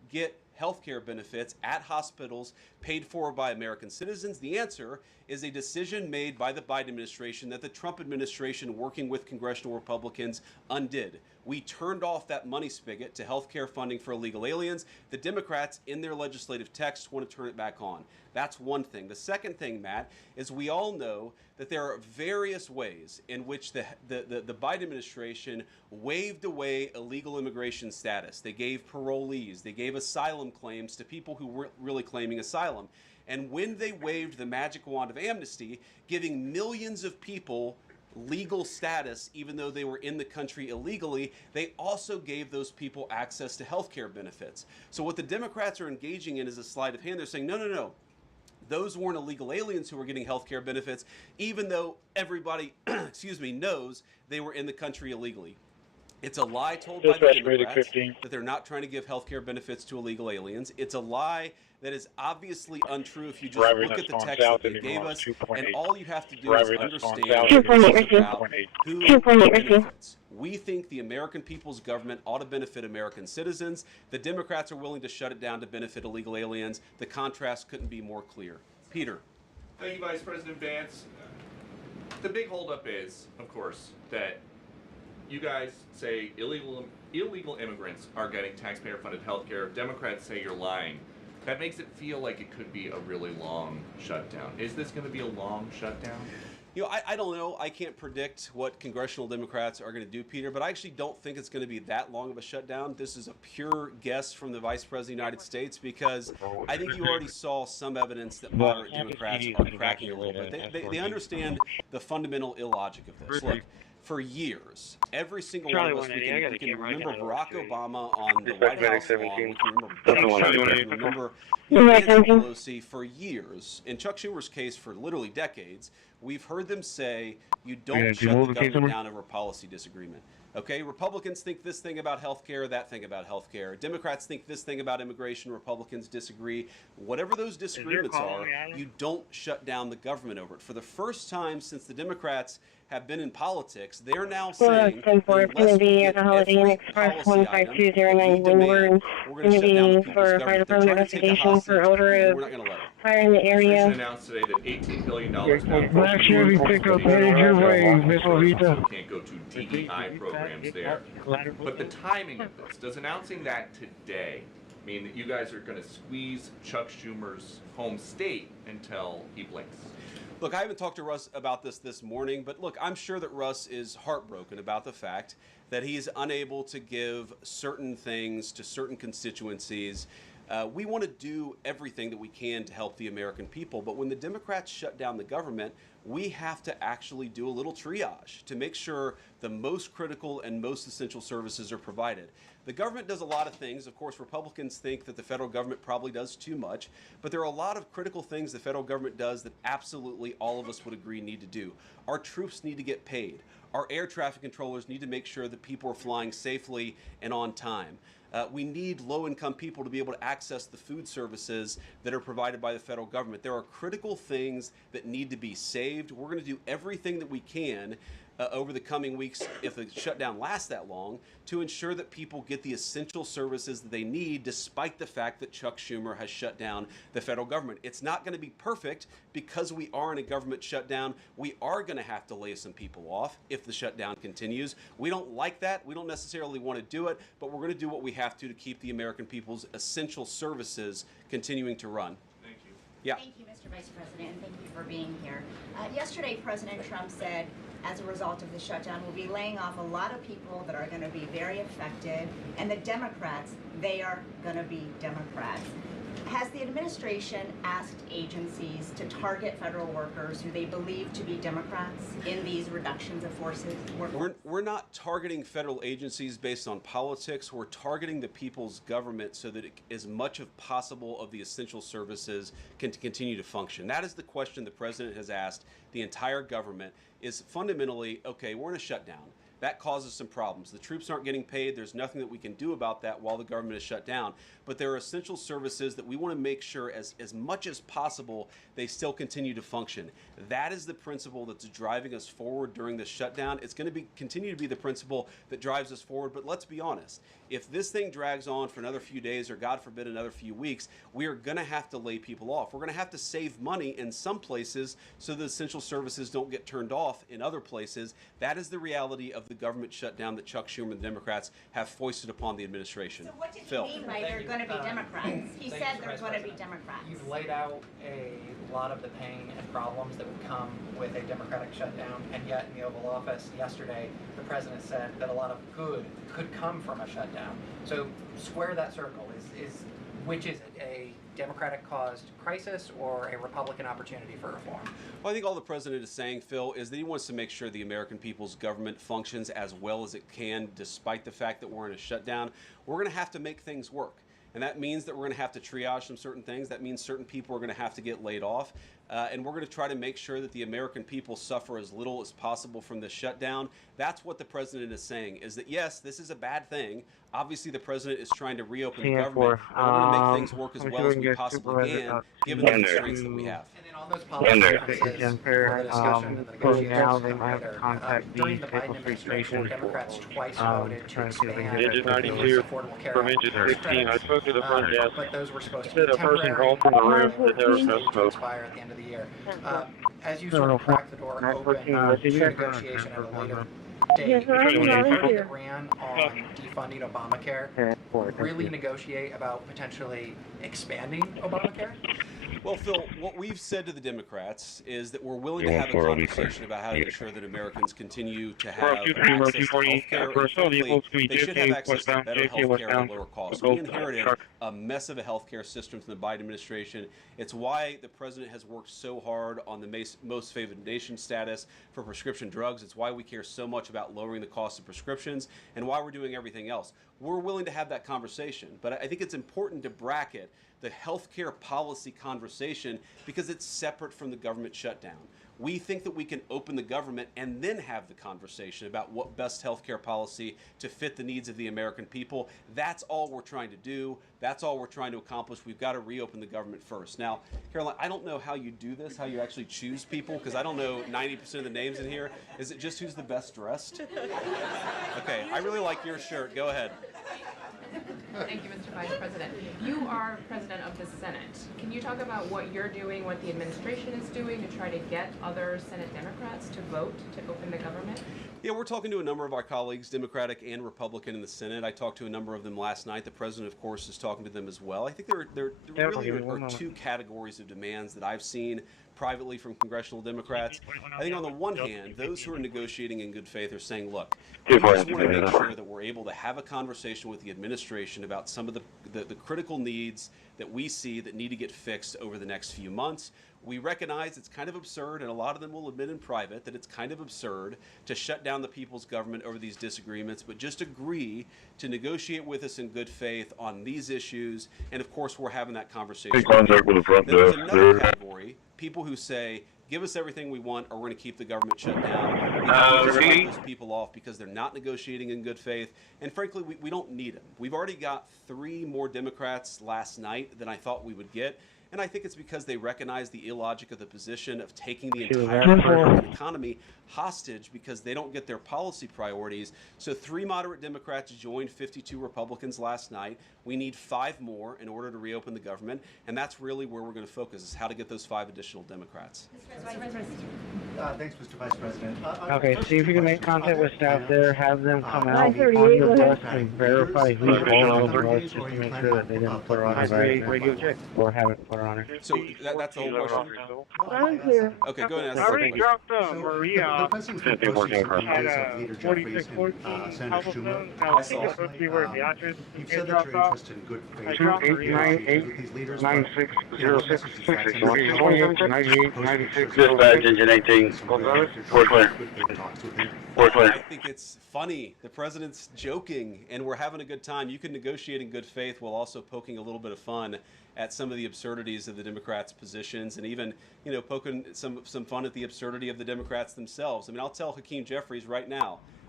get health care benefits at hospitals paid for by American citizens? The answer is a decision made by the Biden administration that the Trump administration, working with congressional Republicans, undid. We turned off that money spigot to health care funding for illegal aliens. The Democrats, in their legislative text, want to turn it back on. That's one thing. The second thing, Matt, is we all know that there are various ways in which the Biden administration waved away illegal immigration status. They gave parolees, they gave asylum claims to people who weren't really claiming asylum. And when they waved the magic wand of amnesty, giving millions of people legal status even though they were in the country illegally, they also gave those people access to health care benefits. So what the Democrats are engaging in is a sleight of hand. They're saying, no, no, no. Those weren't illegal aliens who were getting health care benefits, even though everybody, excuse me, knows they were in the country illegally. It's a lie told by the Democrats that they're not trying to give health care benefits to illegal aliens. It's a lie that is obviously untrue if you just look at the text that they gave us, and all you have to do is understand about who benefits. We think the American people's government ought to benefit American citizens. The Democrats are willing to shut it down to benefit illegal aliens. The contrast couldn't be more clear. Peter. Thank you, Vice President Vance. The big holdup is, of course, that you guys say illegal immigrants are getting taxpayer-funded health care. Democrats say you're lying. That makes it feel like it could be a really long shutdown. Is this going to be a long shutdown? You know, I don't know. I can't predict what congressional Democrats are going to do, Peter, but I actually don't think it's going to be that long of a shutdown. This is a pure guess from the Vice President of the United States because I think you already saw some evidence that moderate Democrats are cracking a little bit. They understand the fundamental illogic of this. Look, for years, every single one of us, we can remember Barack Obama on the White House lawn, we can remember Nancy Pelosi for years. In Chuck Schumer's case, for literally decades, we've heard them say, you don't shut the government down over policy disagreement. Okay, Republicans think this thing about health care, that thing about health care. Democrats think this thing about immigration, Republicans disagree. Whatever those disagreements are, you don't shut down the government over it. For the first time since the Democrats have been in politics, they're now saying unless we get every policy item we demand, we're going to shut down the people's government. They're trying to take a hostage, and we're not going to let it. Fire in the area. Announced today that $18 billion now can't go to DEI programs there. But the timing of this, does announcing that today mean that you guys are going to squeeze Chuck Schumer's home state until he blinks? Look, I haven't talked to Russ about this morning, but look, I'm sure that Russ is heartbroken about the fact that he is unable to give certain things to certain constituencies. We want to do everything that we can to help the American people, but when the Democrats shut down the government, we have to actually do a little triage to make sure the most critical and most essential services are provided. The government does a lot of things. Of course, Republicans think that the federal government probably does too much, but there are a lot of critical things the federal government does that absolutely all of us would agree need to do. Our troops need to get paid. Our air traffic controllers need to make sure that people are flying safely and on time. We need low-income people to be able to access the food services that are provided by the federal government. There are critical things that need to be saved. We're going to do everything that we can over the coming weeks, if the shutdown lasts that long, to ensure that people get the essential services that they need, despite the fact that Chuck Schumer has shut down the federal government. It's not going to be perfect because we are in a government shutdown. We are going to have to lay some people off if the shutdown continues. We don't like that. We don't necessarily want to do it, but we're going to do what we have to keep the American people's essential services continuing to run. Thank you. Yeah. Thank you, Mr. Vice President, and thank you for being here. Yesterday, President Trump said, as a result of the shutdown, we'll be laying off a lot of people that are going to be very affected, and the Democrats, they are going to be Democrats. Has the administration asked agencies to target federal workers who they believe to be Democrats in these reductions of forces? We're not targeting federal agencies based on politics. We're targeting the people's government so that as much as possible of the essential services can continue to function. That is the question the president has asked the entire government, is fundamentally, okay, we're in a shutdown. That causes some problems. The troops aren't getting paid. There's nothing that we can do about that while the government is shut down. But there are essential services that we want to make sure as much as possible they still continue to function. That is the principle that's driving us forward during this shutdown. It's going to continue to be the principle that drives us forward. But let's be honest. If this thing drags on for another few days or, God forbid, another few weeks, we are going to have to lay people off. We're going to have to save money in some places so the essential services don't get turned off in other places. That is the reality of the government shutdown that Chuck Schumer and the Democrats have foisted upon the administration. So what did Phil. he mean by they're going to be Democrats? He said they're going to be Democrats. You've laid out a lot of the pain and problems that would come with a Democratic shutdown, and yet in the Oval Office yesterday, the president said that a lot of good could come from a shutdown. So square that circle. Which is it, a Democratic-caused crisis or a Republican opportunity for reform? Well, I think all the president is saying, Phil, is that he wants to make sure the American people's government functions as well as it can, despite the fact that we're in a shutdown. We're going to have to make things work. And that means that we're going to have to triage some certain things. That means certain people are going to have to get laid off. And we're going to try to make sure that the American people suffer as little as possible from this shutdown. That's what the president is saying, is that, yes, this is a bad thing. Obviously, the president is trying to reopen the government. And we're going to make things work as well as we possibly can, given the constraints that we have. And then on those policy differences for the discussion and the negotiations during the Biden administration, Democrats twice voted to expand affordable care act, but those were supposed to be temporary to expire at the end of the year. As you sort of crack the door open to negotiation at a later date, that ran on defunding Obamacare really negotiate about potentially expanding Obamacare? Well, Phil, what we've said to the Democrats is that we're willing to have a conversation about how to ensure that Americans continue to have access to health care. They should have access to better health care at a lower cost. We inherited a mess of a health care system from the Biden administration. It's why the president has worked so hard on the most favored nation status for prescription drugs. It's why we care so much about lowering the cost of prescriptions and why we're doing everything else. We're willing to have that conversation, but I think it's important to bracket the healthcare policy conversation because it's separate from the government shutdown. We think that we can open the government and then have the conversation about what best healthcare policy to fit the needs of the American people. That's all we're trying to do. That's all we're trying to accomplish. We've got to reopen the government first. Now, Caroline, I don't know how you do this, how you actually choose people, because I don't know 90% of the names in here. Is it just who's the best dressed? Okay, I really like your shirt. Go ahead. Thank you, Mr. Vice President. You are President of the Senate. Can you talk about what you're doing, what the administration is doing to try to get other Senate Democrats to vote to open the government? Yeah, we're talking to a number of our colleagues, Democratic and Republican in the Senate. I talked to a number of them last night. The president, of course, is talking to them as well. I think there really are two categories of demands that I've seen privately from congressional Democrats. I think on the one hand, those who are negotiating in good faith are saying, look, we just want to make sure that we're able to have a conversation with the administration about some of the critical needs that we see that need to get fixed over the next few months. We recognize it's kind of absurd, and a lot of them will admit in private that it's kind of absurd to shut down the people's government over these disagreements, but just agree to negotiate with us in good faith on these issues, and of course we're having that conversation. There's another category, people who say, give us everything we want or we're going to keep the government shut down. We don't let those people off because they're not negotiating in good faith. And frankly, we don't need them. We've already got 3 more Democrats last night than I thought we would get. And I think it's because they recognize the illogic of the position of taking the entire American economy hostage because they don't get their policy priorities. So 3 moderate Democrats joined 52 Republicans last night. We need 5 more in order to reopen the government. And that's really where we're going to focus, is how to get those 5 additional Democrats. Thanks, Mr. Vice President. Okay, see if you can make contact with staff there, have them come out on the bus and verify who's all on the bus just to make sure that they didn't put her on her right or haven't put her on her. So that's the whole question? I'm clear. Okay, go ahead and I ask already dropped Maria The president's been posting photos of Leader Jeffries and Senator Schumer. I think it's supposed to be where the actress You've said that you're interested in good faith negotiations with these leaders. 9606 Dispatch engine 18. We're clear. We're clear. I think it's funny. The president's joking, and we're having a good time. You can negotiate in good faith while also poking a little bit of fun at some of the absurdities of the Democrats' positions, and even, you know, poking some fun at the absurdity of the Democrats themselves. I mean, I'll tell Hakeem Jeffries right now,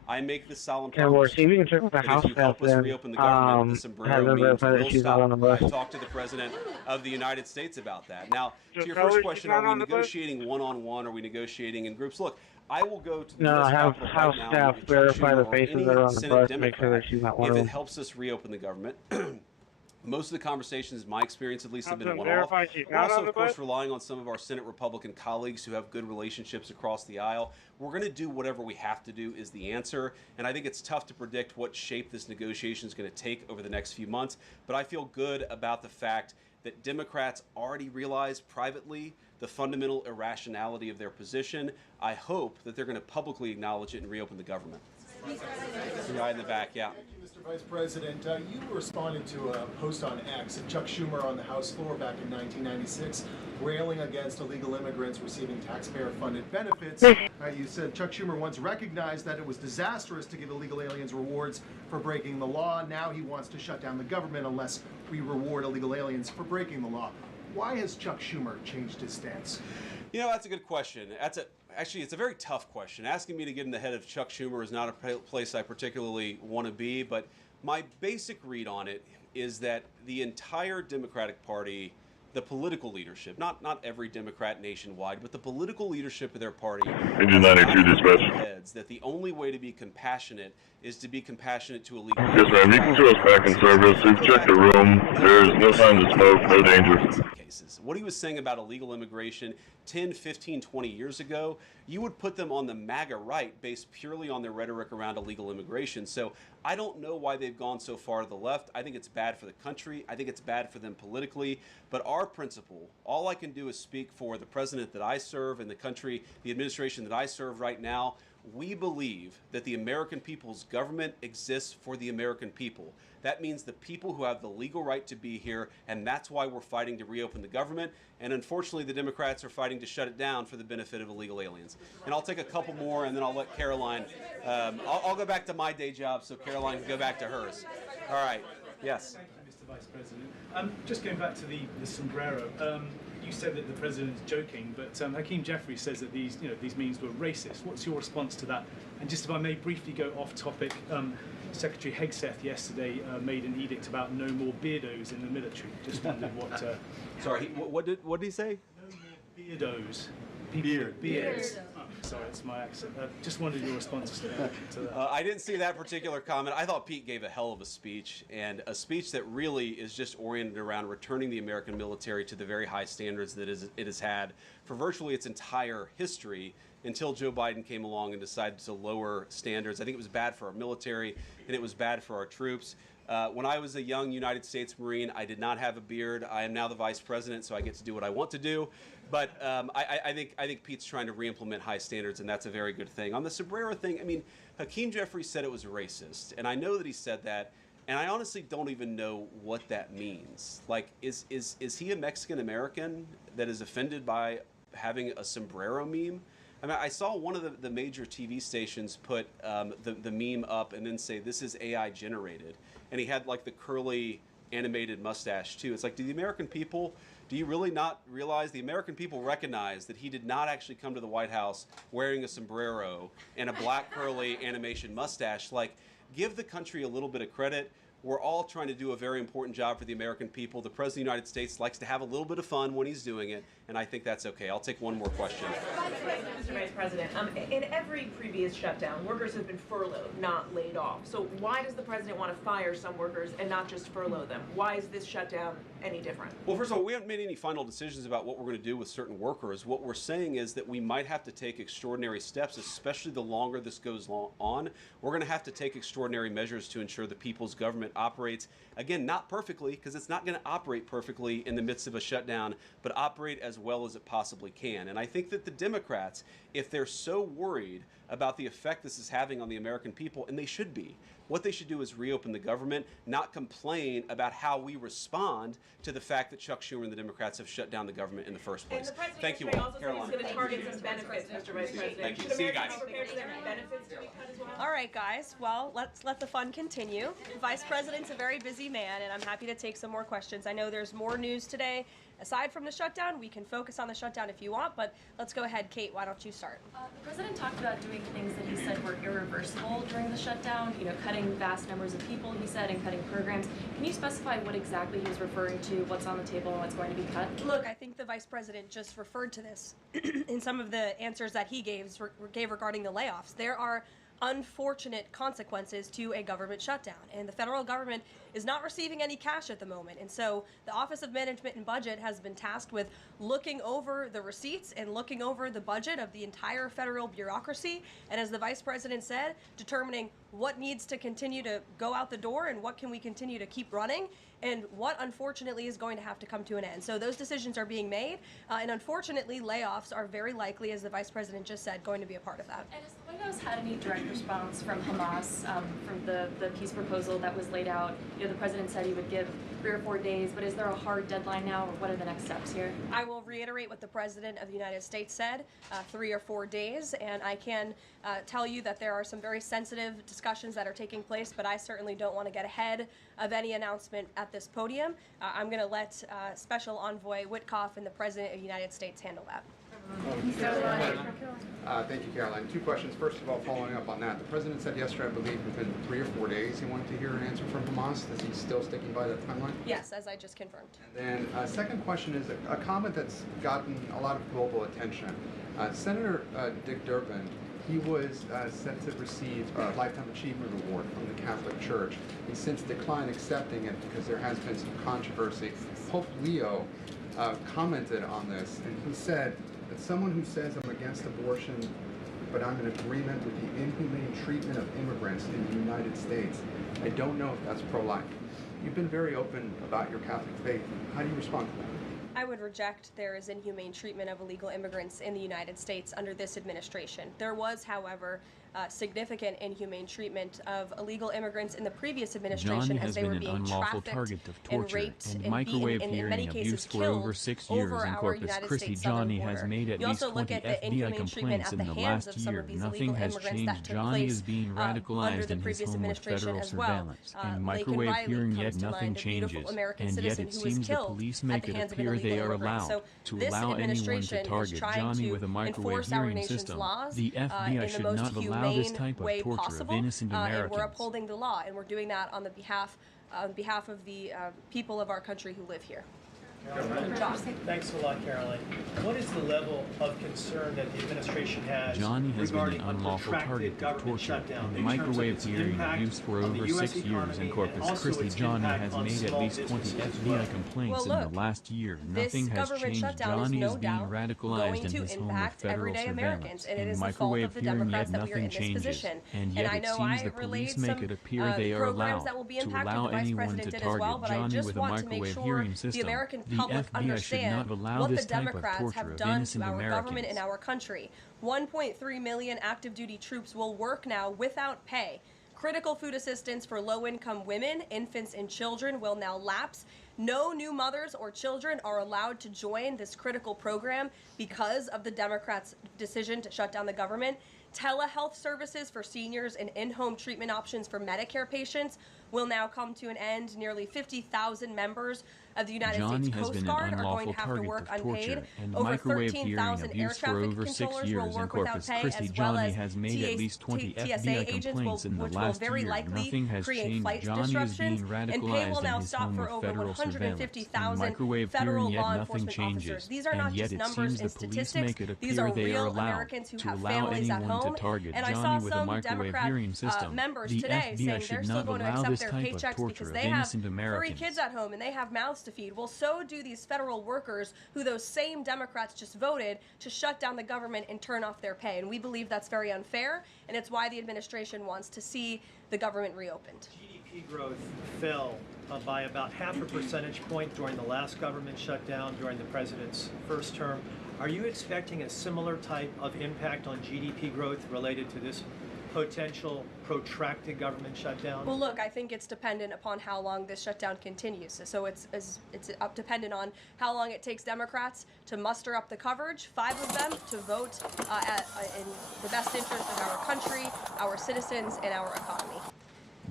I make this solemn Yeah, well, promise see, we can check with the that House if you staff help us then, reopen the government, the have sombrero them memes verify that will she's not on the stop. bus. I've talked to the President of the United States about that. Now, to your tell her first she's question, not are we on the bus? negotiating one-on-one? Are we negotiating in groups? Look, I will go to the No, U.S. have Capitol House right now staff with Chuck verify Schumer the or faces any that are on the Senate bus, Democrat make sure that she's not one if of it them. helps us reopen the government. Most of the conversations, in my experience at least, have been Have them one-off. verify she's We're not also, on the of course, bus? relying on some of our Senate Republican colleagues who have good relationships across the aisle. We're going to do whatever we have to do is the answer, and I think it's tough to predict what shape this negotiation is going to take over the next few months, but I feel good about the fact that Democrats already realize privately the fundamental irrationality of their position. I hope that they're going to publicly acknowledge it and reopen the government. The guy in the back, yeah. Thank you, Mr. Vice President. You responded to a post on X of Chuck Schumer on the House floor back in 1996, railing against illegal immigrants receiving taxpayer-funded benefits. You said Chuck Schumer once recognized that it was disastrous to give illegal aliens rewards for breaking the law. Now he wants to shut down the government unless we reward illegal aliens for breaking the law. Why has Chuck Schumer changed his stance? You know, that's a good question. Actually, it's a very tough question. Asking me to get in the head of Chuck Schumer is not a place I particularly want to be, but my basic read on it is that the entire Democratic Party, the political leadership, not every Democrat nationwide, but the political leadership of their party, Engine 92 dispatch. heads that the only way to be compassionate is to be compassionate to illegal. Yes, ma'am. You can show us back in service. We've checked the room. There's no signs of smoke, no danger. What he was saying about illegal immigration 10, 15, 20 years ago, you would put them on the MAGA right based purely on their rhetoric around illegal immigration. So I don't know why they've gone so far to the left. I think it's bad for the country. I think it's bad for them politically. But our principle, all I can do is speak for the president that I serve and the country, the administration that I serve right now. We believe that the American people's government exists for the American people. That means the people who have the legal right to be here, and that's why we're fighting to reopen the government. And unfortunately, the Democrats are fighting to shut it down for the benefit of illegal aliens. And I'll take a couple more, and then I'll let Caroline. I'll go back to my day job so Caroline can go back to hers. All right. Yes. Thank you, Mr. Vice President. Just going back to the sombrero. You said that the president is joking, but Hakeem Jeffries says that these memes were racist. What's your response to that? And just if I may briefly go off topic, Secretary Hegseth yesterday made an edict about no more beardos in the military. Just wondered what. Sorry, what did he say? No more beardos. Beards. Oh, sorry, it's my accent. Just wondered your response to that. I didn't see that particular comment. I thought Pete gave a hell of a speech, and a speech that really is just oriented around returning the American military to the very high standards that it has had for virtually its entire history until Joe Biden came along and decided to lower standards. I think it was bad for our military, and it was bad for our troops. When I was a young United States Marine, I did not have a beard. I am now the vice president, so I get to do what I want to do. But I think Pete's trying to re-implement high standards, and that's a very good thing. On the sombrero thing, I mean, Hakeem Jeffries said it was racist, and I know that he said that, and I honestly don't even know what that means. Like, is he a Mexican American that is offended by having a sombrero meme? I mean, I saw one of the major TV stations put the meme up and then say, this is AI generated. And he had like the curly animated mustache too. It's like, do you really not realize the American people recognize that he did not actually come to the White House wearing a sombrero and a black curly animation mustache? Like, give the country a little bit of credit. We're all trying to do a very important job for the American people. The President of the United States likes to have a little bit of fun when he's doing it, and I think that's okay. I'll take one more question. Mr. Vice President, in every previous shutdown, workers have been furloughed, not laid off. So why does the President want to fire some workers and not just furlough them? Why is this shutdown any different? Well, first of all, we haven't made any final decisions about what we're going to do with certain workers. What we're saying is that we might have to take extraordinary steps, especially the longer this goes on. We're going to have to take extraordinary measures to ensure the people's government operates, again, not perfectly, because it's not going to operate perfectly in the midst of a shutdown, but operate as well as it possibly can. And I think that the Democrats, if they're so worried about the effect this is having on the American people, and they should be, what they should do is reopen the government, not complain about how we respond to the fact that Chuck Schumer and the Democrats have shut down the government in the first place. Thank you all. Caroline. He's going to target some benefits, Mr. Vice President. Thank you. See you guys. Benefits to be cut as well? All right, guys. Well, let's let the fun continue. The Vice President's a very busy man, and I'm happy to take some more questions. I know there's more news today aside from the shutdown. We can focus on the shutdown if you want, but let's go ahead. Kate, why don't you start? The president talked about doing things that he said were irreversible during the shutdown, cutting vast numbers of people, he said, and cutting programs. Can you specify what exactly he was referring to, what's on the table and what's going to be cut? Look, I think the vice president just referred to this in some of the answers that he gave regarding the layoffs. There are unfortunate consequences to a government shutdown, and the federal government is not receiving any cash at the moment, and so the Office of Management and Budget has been tasked with looking over the receipts and looking over the budget of the entire federal bureaucracy, and as the vice president said, determining what needs to continue to go out the door and what can we continue to keep running and what unfortunately is going to have to come to an end. So those decisions are being made, and unfortunately layoffs are very likely, as the vice president just said, going to be a part of that. And has the White House had any direct response from Hamas, from the peace proposal that was laid out? The president said he would give 3 or 4 days, but is there a hard deadline now, or what are the next steps here? I will reiterate what the President of the United States said, 3 or 4 days, and I can tell you that there are some very sensitive discussions that are taking place, but I certainly don't want to get ahead of any announcement at this podium. I'm going to let Special Envoy Witkoff and the President of the United States handle that. Thank you, Caroline. 2 questions. First of all, following up on that, the president said yesterday, I believe, within 3 or 4 days he wanted to hear an answer from Hamas. Is he still sticking by that timeline? Yes, as I just confirmed. And then second question is a comment that's gotten a lot of global attention. Senator Dick Durbin, he was set to receive a Lifetime Achievement Award from the Catholic Church. He's since declined accepting it because there has been some controversy. Pope Leo commented on this, and he said that someone who says I'm against abortion, but I'm in agreement with the inhumane treatment of immigrants in the United States, I don't know if that's pro-life. You've been very open about your Catholic faith. How do you respond to that? I would reject there is inhumane treatment of illegal immigrants in the United States under this administration. There was, however, significant inhumane treatment of illegal immigrants in the previous administration as they were being trafficked and raped and beaten and in many cases killed over our United States southern border. You also look at the inhumane treatment at the hands of some of these illegal immigrants that took place under the previous administration as well. Laken Riley comes to mind, a beautiful American citizen who was killed at the hands of an illegal immigrant. So this administration is trying to enforce our nation's laws in the most humane way possible, and we're upholding the law, and we're doing that on the behalf of the people of our country who live here. Thanks a lot, Caroline. What is the level of concern that the administration has Johnny has been regarding an unlawful target of torture and the microwave hearing abuse for over 6 years in Corpus Christi. Johnny has made at least 20 FBI complaints in the last year. Nothing has changed. Johnny is being radicalized in his home with federal surveillance. And microwave hearing, yet nothing changes. And yet it seems the police make it appear they are allowed to allow anyone to target Johnny with a microwave hearing system. The FBI should not allow what this the type of Democrats torture have of done innocent to our Americans. government and our country. 1.3 million active duty troops will work now without pay. Critical food assistance for low-income women, infants, and children will now lapse. No new mothers or children are allowed to join this critical program because of the Democrats' decision to shut down the government. Telehealth services for seniors and in-home treatment options for Medicare patients will now come to an end. Nearly 50,000 members of the United States Coast Guard are going to have to work unpaid. Over 13,000 air traffic controllers will work without pay, as well as TSA agents which will very likely create flight disruptions. And pay will now stop for over 150,000 federal law enforcement officers. These are not just numbers and statistics. These are real Americans who have families at home. And I saw some Democrat members today saying they're still going to accept their paychecks because they have 3 kids at home and they have mouths to feed. Well, so do these federal workers who those same Democrats just voted to shut down the government and turn off their pay. And we believe that's very unfair, and it's why the administration wants to see the government reopened. GDP growth fell by about 0.5 percentage point during the last government shutdown during the president's first term. Are you expecting a similar type of impact on GDP growth related to this potential protracted government shutdown? Well, look, I think it's dependent upon how long this shutdown continues. So it's dependent on how long it takes Democrats to muster up the coverage, 5 of them, to vote in the best interest of our country, our citizens, and our economy.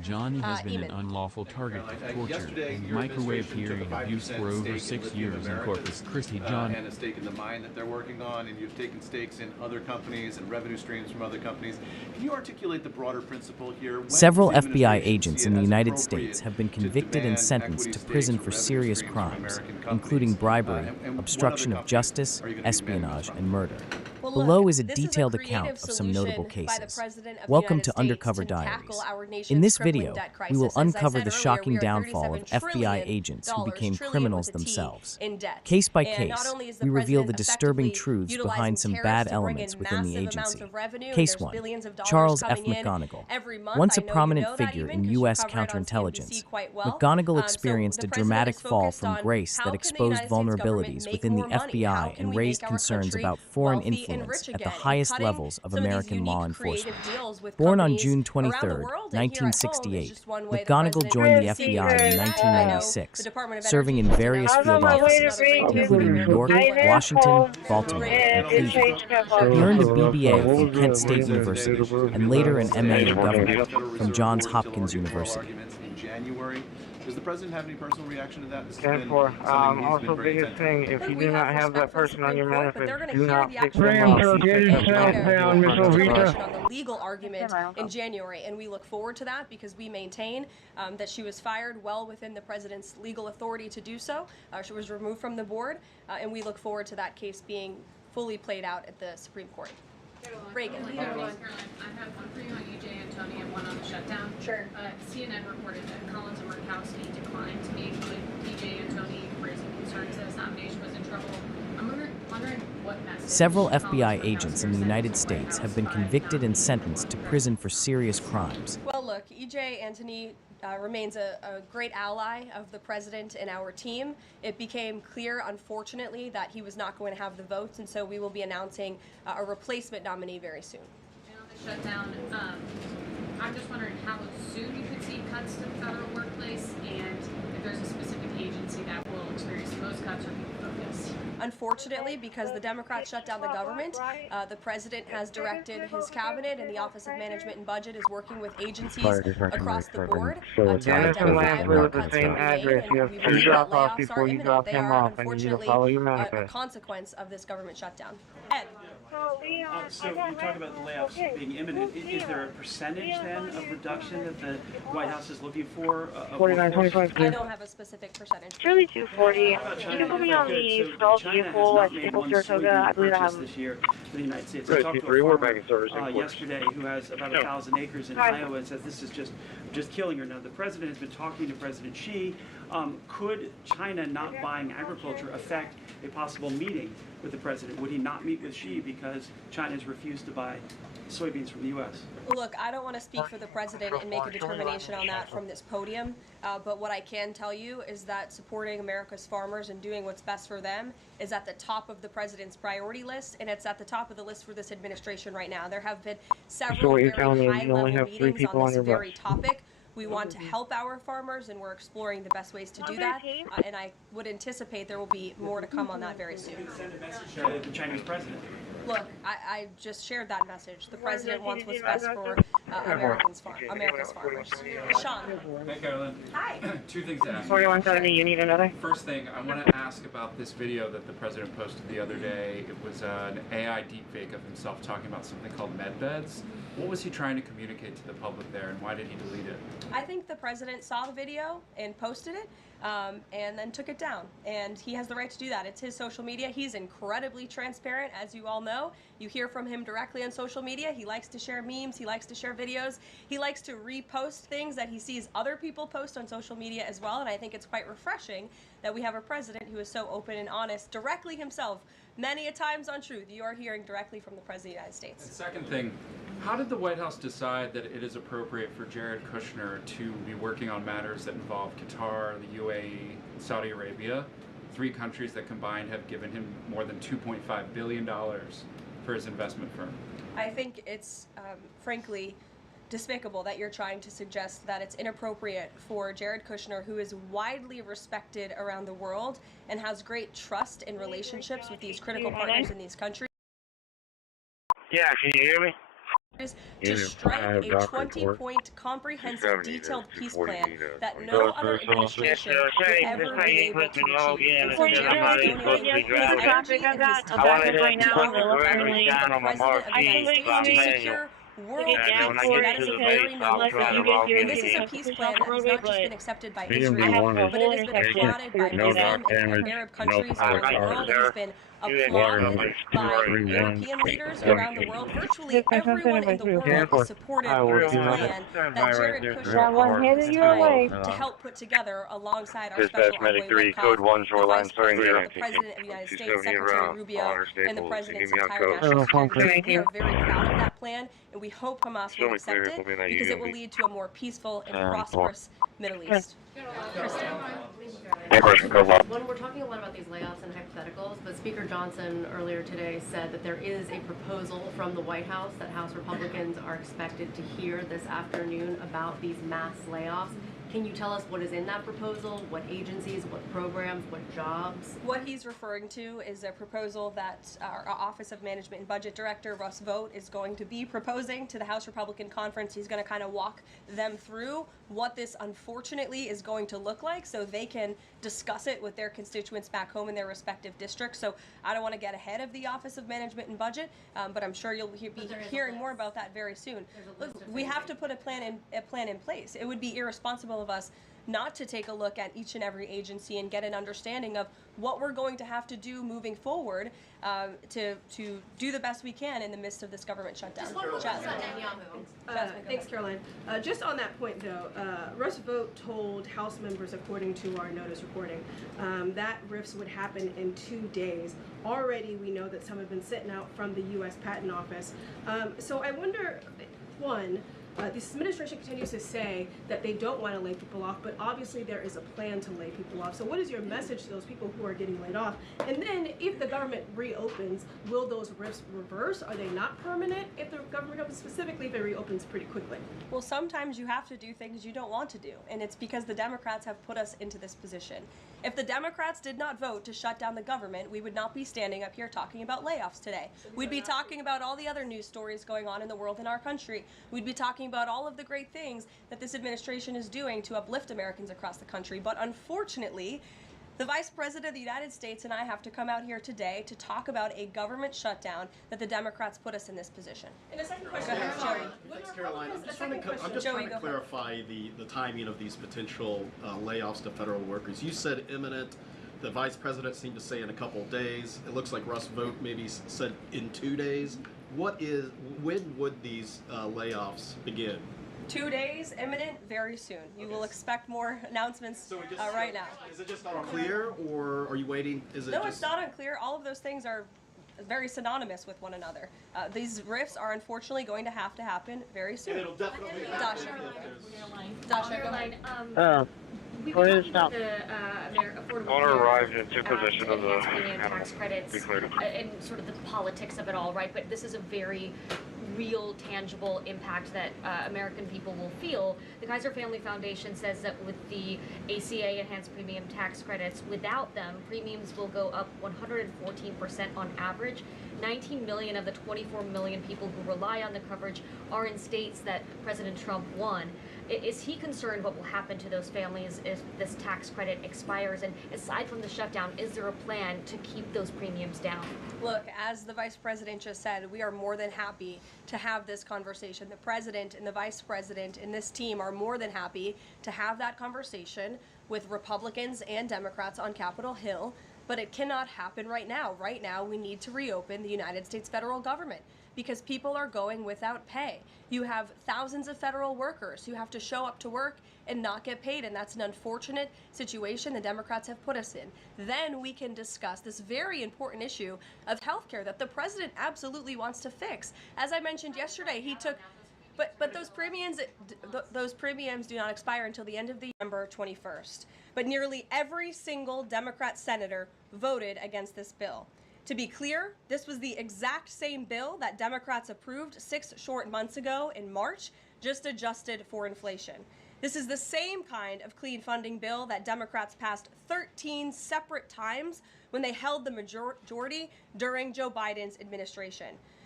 Johnny has been an unlawful target of torture and microwave hearing abuse for over 6 years in Corpus Christi. Johnny and a stake in the mine that they're working on, and you've taken stakes in other companies and revenue streams from other companies. Can you articulate the broader principle here? Several FBI agents in the United States have been convicted and sentenced to prison for serious crimes, including bribery, obstruction of justice, espionage, and murder. Below is a detailed account of some notable cases. Welcome to Undercover Diaries. In this video, we will uncover the shocking downfall of FBI agents who became criminals themselves. Case by case, we reveal the disturbing truths behind some bad elements within the agency. Case 1. Charles F. McGonigal. Once a prominent figure in U.S. counterintelligence, McGonigal experienced a dramatic fall from grace that exposed vulnerabilities within the FBI and raised concerns about foreign influence at the highest levels of American law enforcement. Born on June 23, 1968, McGonigal joined the FBI in 1996, serving in various field offices, including New York, Washington, Baltimore, and Cleveland. He earned a BBA from Kent State University and later an MA in government from Johns Hopkins University. Does the president have any personal reaction to that? This Therefore, also biggest thing, if you do not have that person on your manifest, do not pick them up. On the legal argument in January, and we look forward to that because we maintain that she was fired well within the president's legal authority to do so. She was removed from the board, and we look forward to that case being fully played out at the Supreme Court. Reagan. Caroline, I have one for you on EJ and Tony and one on the shutdown. Sure. CNN reported that Collins and Murkowski declined to meet with EJ and Tony, raising concerns that his nomination was in trouble. I'm wondering what message. Several FBI agents in the United States have been convicted and sentenced to prison for serious crimes. Well, look, EJ Antony remains a great ally of the president and our team. It became clear, unfortunately, that he was not going to have the votes, and so we will be announcing a replacement nominee very soon. And on the shutdown, I'm just wondering how soon you could see cuts to the federal workplace, and if there's a specific agency that will experience the most cuts or be focused. Unfortunately, because the Democrats shut down the government, the president has directed his cabinet, and the Office of Management and Budget is working with agencies across the board to identify where cuts are being made, and we believe that layoffs are imminent. They are unfortunately a consequence of this government shutdown. Ed. So you talk about the layoffs being imminent. Is there a percentage then of reduction that the White House is looking for? 49.25. I don't have a specific percentage. Charlie 240. You can put me on the stalled vehicle at Staples, Saratoga. I believe I have this year for the United States. I talked to a farmer yesterday who has about 1,000 acres in Iowa and says this is just killing her. Now the president has been talking to President Xi. Could China not buying agriculture affect a possible meeting with the president? Would he not meet with Xi because China has refused to buy soybeans from the U.S.? Look, I don't want to speak for the president and make a determination on that from this podium, but what I can tell you is that supporting America's farmers and doing what's best for them is at the top of the president's priority list, and it's at the top of the list for this administration right now. There have been several very high-level meetings on this very topic. We want to help our farmers, and we're exploring the best ways to do that, and I would anticipate there will be more to come on that very soon. Send a message to the Chinese president. Look, I just shared that message. The president wants what's best for America's farmers. Sean. Hey, Carolyn. Hi. Two things to ask. 4170, you need another? First thing, I want to ask about this video that the president posted the other day. It was an AI deepfake of himself talking about something called med beds. What was he trying to communicate to the public there, and why did he delete it? I think the president saw the video and posted it, and then took it down. And he has the right to do that. It's his social media. He's incredibly transparent, as you all know. You hear from him directly on social media. He likes to share memes. He likes to share videos. He likes to repost things that he sees other people post on social media as well. And I think it's quite refreshing that we have a president who is so open and honest directly himself, many a times on Truth. You are hearing directly from the President of the United States. And second thing, how did the White House decide that it is appropriate for Jared Kushner to be working on matters that involve Qatar, the UAE, Saudi Arabia, 3 countries that combined have given him more than $2.5 billion for his investment firm? I think it's, frankly, despicable that you're trying to suggest that it's inappropriate for Jared Kushner, who is widely respected around the world and has great trust in relationships with these critical partners in these countries. Yeah, can you hear me? to strike a 20-point comprehensive detailed peace plan that no other administration would ever be able to achieve. So Jared is donating his energy and his time to our government, the President of the United States, to secure world peace. That is a very noble thing. And this is a peace plan that has not just been accepted by Israel, but it has been applauded by Muslim and Arab countries around the world. It has been applauded by European leaders around the world. Virtually everyone in the world has supported this plan that Jared Kushner took time to help put together alongside our special envoy Witkoff, the Vice President, the President of the United States, Secretary Rubio, and the President's entire national security. We are very proud of that plan, and we hope Hamas will accept it because it will lead to a more peaceful and prosperous Middle East. Christi. When we're talking a lot about these layoffs and hypotheticals, but Speaker Johnson earlier today said that there is a proposal from the White House that House Republicans are expected to hear this afternoon about these mass layoffs. Can you tell us what is in that proposal? What agencies, what programs, what jobs? What he's referring to is a proposal that our Office of Management and Budget Director, Russ Vought, is going to be proposing to the House Republican Conference. He's going to kind of walk them through what this unfortunately is going to look like so they can discuss it with their constituents back home in their respective districts. So I don't want to get ahead of the Office of Management and Budget, but I'm sure you'll be hearing more about that very soon. Look, we have to put a plan in place. It would be irresponsible of us not to take a look at each and every agency and get an understanding of what we're going to have to do moving forward to do the best we can in the midst of this government shutdown. Thanks, Caroline. Just on that point, though, Russ Vought told House members, according to our notice reporting, that RIFs would happen in 2 days. Already, we know that some have been sitting out from the U.S. Patent Office. So I wonder, one, this administration continues to say that they don't want to lay people off, but obviously there is a plan to lay people off. So what is your message to those people who are getting laid off? And then if the government reopens, will those RIFs reverse? Are they not permanent if the government reopens, specifically if it reopens pretty quickly? Well, sometimes you have to do things you don't want to do, and it's because the Democrats have put us into this position. If the Democrats did not vote to shut down the government, we would not be standing up here talking about layoffs today. We'd be talking about all the other news stories going on in the world and our country. We'd be talking about all of the great things that this administration is doing to uplift Americans across the country. But unfortunately, the Vice President of the United States and I have to come out here today to talk about a government shutdown that the Democrats put us in this position. And a second question. Joey. Thanks, Caroline. I'm just trying to clarify the timing of these potential layoffs to federal workers. You said imminent. The Vice President seemed to say in a couple of days. It looks like Russ Vought maybe said in 2 days. When would these layoffs begin? 2 days, imminent, very soon. You will expect more announcements right now. Is it just unclear, or are you waiting? No, it's not unclear. All of those things are very synonymous with one another. These RIFs are unfortunately going to happen very soon. And it'll definitely Dasha, Caroline, we were talking about the affordable Owner arrived into possession of the tax credits and sort of the politics of it all, right? But this is a very real, tangible impact that American people will feel. The Kaiser Family Foundation says that with the ACA enhanced premium tax credits, without them, premiums will go up 114% on average. 19 million of the 24 million people who rely on the coverage are in states that President Trump won. Is he concerned what will happen to those families if this tax credit expires? And aside from the shutdown, is there a plan to keep those premiums down? Look, as the Vice President just said, we are more than happy to have this conversation. The President and the Vice President and this team are more than happy to have that conversation with Republicans and Democrats on Capitol Hill, but it cannot happen right now. Right now, we need to reopen the United States federal government because people are going without pay. You have thousands of federal workers who have to show up to work and not get paid, and that's an unfortunate situation the Democrats have put us in. Then we can discuss this very important issue of healthcare that the President absolutely wants to fix. As I mentioned yesterday, he took But those premiums do not expire until the end of December 21st. But nearly every single Democrat senator voted against this bill. To be clear, this was the exact same bill that Democrats approved 6 short months ago in March, just adjusted for inflation. This is the same kind of clean funding bill that Democrats passed 13 separate times when they held the majority during Joe Biden's administration.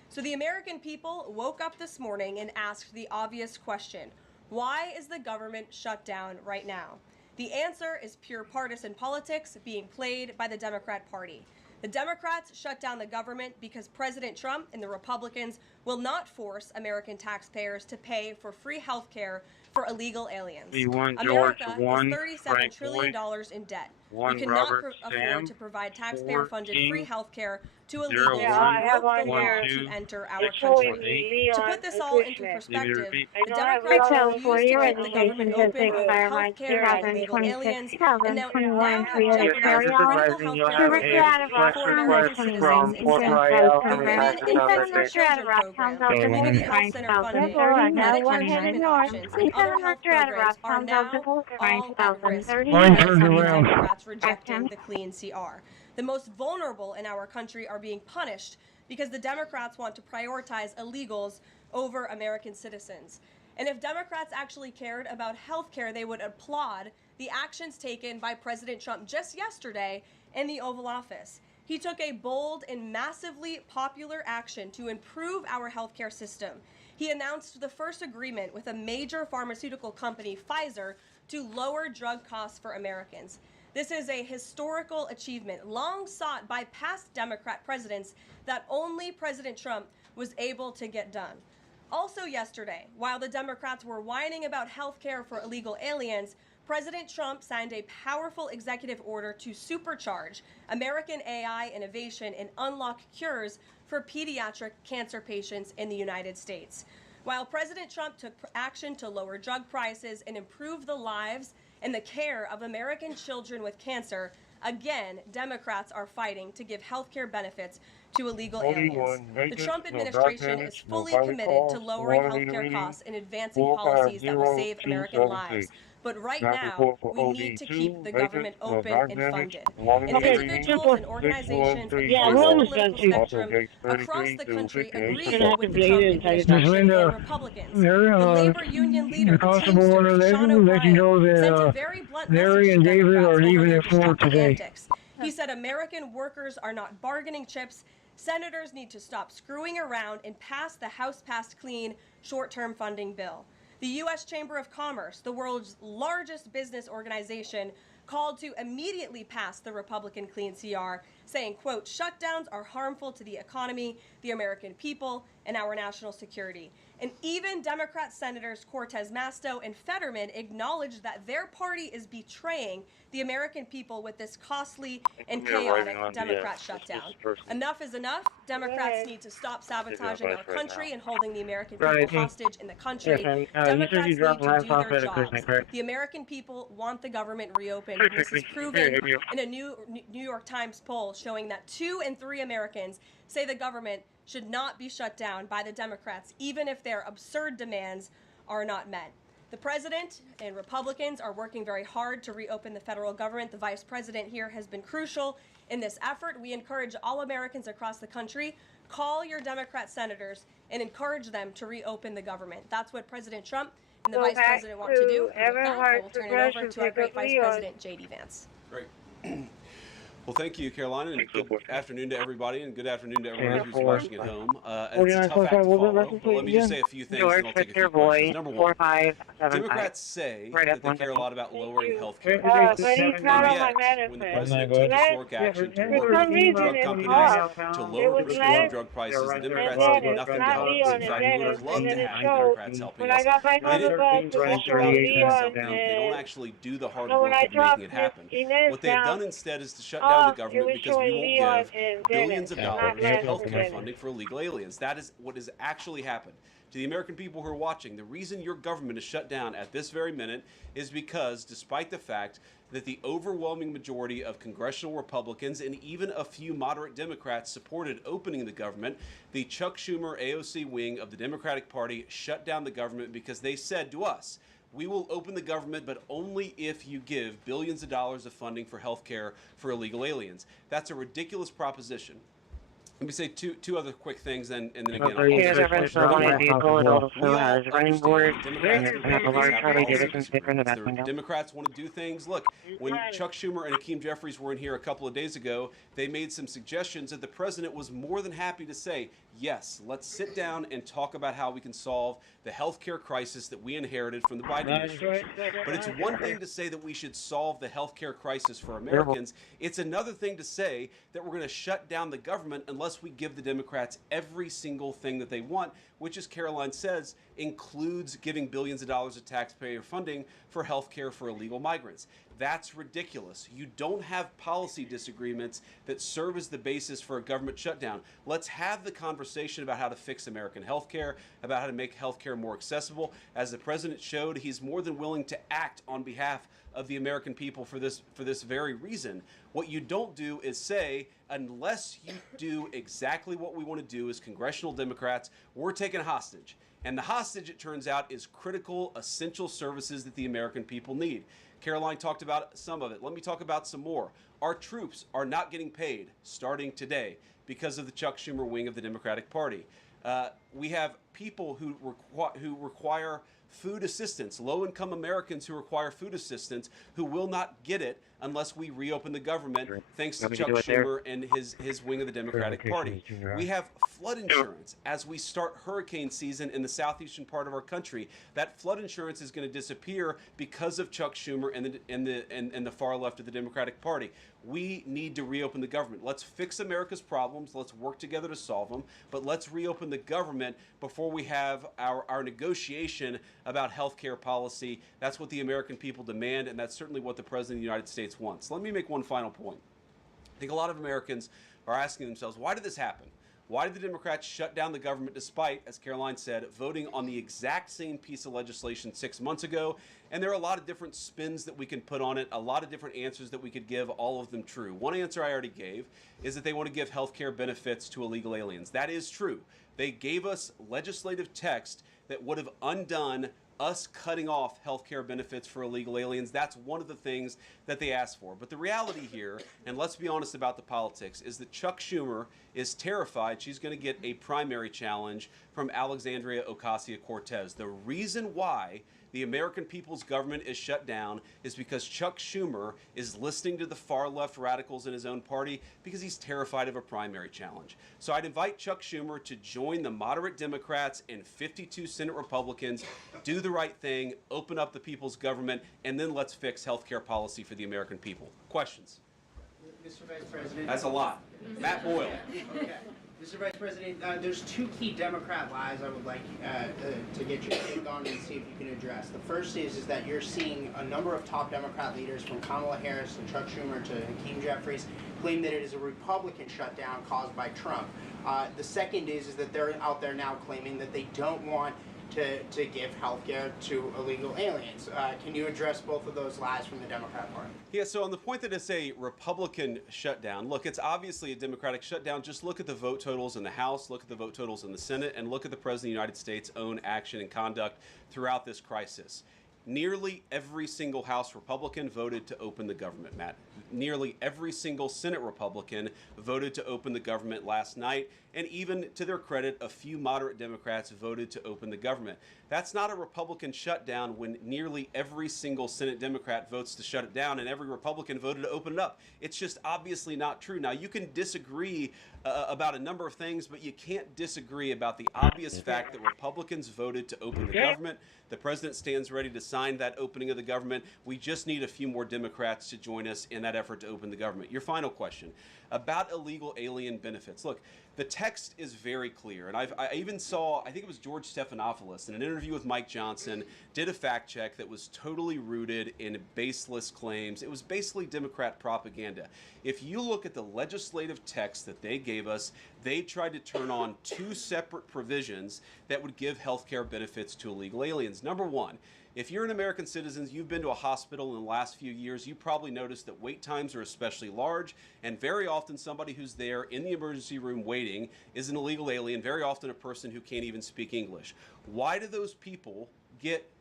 So the American people woke up this morning and asked the obvious question: why is the government shut down right now? The answer is pure partisan politics being played by the Democrat Party. The Democrats shut down the government because President Trump and the Republicans will not force American taxpayers to pay for free health care for illegal aliens. America is $37 trillion in debt. We cannot afford to provide taxpayer-funded free health care to illegals who broke the law to enter our country. To put this all into perspective, the Democrats refused to keep the government open over health care to illegal aliens, and now have jeopardized critical health care for American citizens instead. The Women, Infants, and Children program, Community Health Center funding, Medicare treatment options, and other health programs are now all at risk because of the Democrats rejecting the clean CR. The most vulnerable in our country are being punished because the Democrats want to prioritize illegals over American citizens. And if Democrats actually cared about health care, they would applaud the actions taken by President Trump just yesterday in the Oval Office. He took a bold and massively popular action to improve our healthcare system. He announced the first agreement with a major pharmaceutical company, Pfizer, to lower drug costs for Americans. This is a historical achievement long sought by past Democrat presidents that only President Trump was able to get done. Also yesterday, while the Democrats were whining about health care for illegal aliens, President Trump signed a powerful executive order to supercharge American AI innovation and unlock cures for pediatric cancer patients in the United States. While President Trump took action to lower drug prices and improve the lives and the care of American children with cancer, again, Democrats are fighting to give health care benefits to illegal aliens. The Trump administration is fully committed to lowering health care costs and advancing policies that will save American lives. But right now, we need to keep the government open and funded. And individuals and organizations across the political spectrum across the country agree with the Trump administration and Republicans. The labor union leader, the Teamsters, Sean O'Brien, sent a very blunt message to Democrats over their destructive antics. He said American workers are not bargaining chips. Senators need to stop screwing around and pass the House-passed clean short-term funding bill. The U.S. Chamber of Commerce, the world's largest business organization, called to immediately pass the Republican Clean CR, saying, quote, shutdowns are harmful to the economy, the American people, and our national security. And even Democrat Senators Cortez Masto and Fetterman acknowledged that their party is betraying the American people with this costly and chaotic Democrat shutdown. Enough is enough. Democrats need to stop sabotaging our country and holding the American people hostage in the country. Democrats need to do their jobs. The American people want the government reopened. And this is proven in a new New York Times poll showing that 2 in 3 Americans say the government should not be shut down by the Democrats, even if their absurd demands are not met. The president and Republicans are working very hard to reopen the federal government. The vice president here has been crucial in this effort. We encourage all Americans across the country, call your Democrat senators and encourage them to reopen the government. That's what President Trump and the vice president want to do. And with that, I will turn it over to our great vice president, J.D. Vance. Great. Well, thank you, Carolina, and good afternoon to everybody, and good afternoon to everyone who's watching at home. It's a tough act to follow, but let me just say a few things, and I'll take a few questions. Number one, Democrats say that they care a lot about lowering health care. Yet, when the president took historic action to work with drug companies to lower prescription drug prices, the Democrats did nothing to help us. In fact, we would have loved to have Democrats helping us. They didn't talk about doing something. They don't actually do the hard work of making it happen. What they have done instead is to shut down the government because we won't give billions of dollars of health care funding for illegal aliens. That is what has actually happened. To the American people who are watching, the reason your government is shut down at this very minute is because, despite the fact that the overwhelming majority of congressional Republicans and even a few moderate Democrats supported opening the government, the Chuck Schumer AOC wing of the Democratic Party shut down the government because they said to us, we will open the government, but only if you give billions of dollars of funding for health care for illegal aliens. That's a ridiculous proposition. Let me say two other quick things, and then again, We also have a running board and have a large Harley Davidson sticker in the back window. Democrats want to do things. Look, when Chuck Schumer and Hakeem Jeffries were in here a couple of days ago, they made some suggestions that the president was more than happy to say, yes, let's sit down and talk about how we can solve the healthcare crisis that we inherited from the Biden administration. But it's one thing to say that we should solve the healthcare crisis for Americans. It's another thing to say that we're going to shut down the government unless we give the Democrats every single thing that they want, which, as Caroline says, includes giving billions of dollars of taxpayer funding for health care for illegal migrants. That's ridiculous. You don't have policy disagreements that serve as the basis for a government shutdown. Let's have the conversation about how to fix American health care, about how to make health care more accessible. As the president showed, he's more than willing to act on behalf of the American people for this very reason. What you don't do is say, unless you do exactly what we want to do as congressional Democrats, we're taking a hostage. And the hostage, it turns out, is critical, essential services that the American people need. Caroline talked about some of it. Let me talk about some more. Our troops are not getting paid starting today because of the Chuck Schumer wing of the Democratic Party. We have people who require food assistance, low-income Americans who require food assistance, who will not get it unless we reopen the government, thanks to Chuck Schumer and his wing of the Democratic Party. We have flood insurance as we start hurricane season in the southeastern part of our country. That flood insurance is going to disappear because of Chuck Schumer and the far left of the Democratic Party. We need to reopen the government. Let's fix America's problems. Let's work together to solve them. But let's reopen the government before we have our negotiation about health care policy. That's what the American people demand, and that's certainly what the President of the United States wants. Let me make one final point. I think a lot of Americans are asking themselves, why did this happen? Why did the Democrats shut down the government despite, as Caroline said, voting on the exact same piece of legislation 6 months ago? And there are a lot of different spins that we can put on it, a lot of different answers that we could give, all of them true. One answer I already gave is that they want to give health care benefits to illegal aliens. That is true. They gave us legislative text that would have undone us cutting off health care benefits for illegal aliens. That's one of the things that they asked for. But the reality here, and let's be honest about the politics, is that Chuck Schumer is terrified she's going to get a primary challenge from Alexandria Ocasio-Cortez. The reason why the American people's government is shut down is because Chuck Schumer is listening to the far left radicals in his own party because he's terrified of a primary challenge. So I'd invite Chuck Schumer to join the moderate Democrats and 52 Senate Republicans, do the right thing, open up the people's government, and then let's fix health care policy for the American people. Questions? Mr. Vice President. That's a lot. Matt Boyle. Okay. Mr. Vice President, there's two key Democrat lies I would like to get your take on and see if you can address. The first is that you're seeing a number of top Democrat leaders, from Kamala Harris and Chuck Schumer to Hakeem Jeffries, claim that it is a Republican shutdown caused by Trump. The second is that they're out there now claiming that they don't want to give health care to illegal aliens. Can you address both of those lies from the Democrat Party? Yeah, so on the point that it's a Republican shutdown, look, it's obviously a Democratic shutdown. Just look at the vote totals in the House, look at the vote totals in the Senate, and look at the President of the United States' own action and conduct throughout this crisis. Nearly every single House Republican voted to open the government, Matt. Nearly every single Senate Republican voted to open the government last night, and even to their credit, a few moderate Democrats voted to open the government. That's not a Republican shutdown when nearly every single Senate Democrat votes to shut it down and every Republican voted to open it up. It's just obviously not true. Now, you can disagree about a number of things, but you can't disagree about the obvious fact that Republicans voted to open the government. The president stands ready to sign that opening of the government. We just need a few more Democrats to join us in that effort to open the government. Your final question about illegal alien benefits. Look, the text is very clear, and I even saw, I think it was George Stephanopoulos in an interview with Mike Johnson, did a fact check that was totally rooted in baseless claims. It was basically Democrat propaganda. If you look at the legislative text that they gave us, they tried to turn on two separate provisions that would give health care benefits to illegal aliens. Number one, if you're an American citizen, you've been to a hospital in the last few years, you probably noticed that wait times are especially large, and very often somebody who's there in the emergency room waiting is an illegal alien, very often a person who can't even speak English. Why do those people get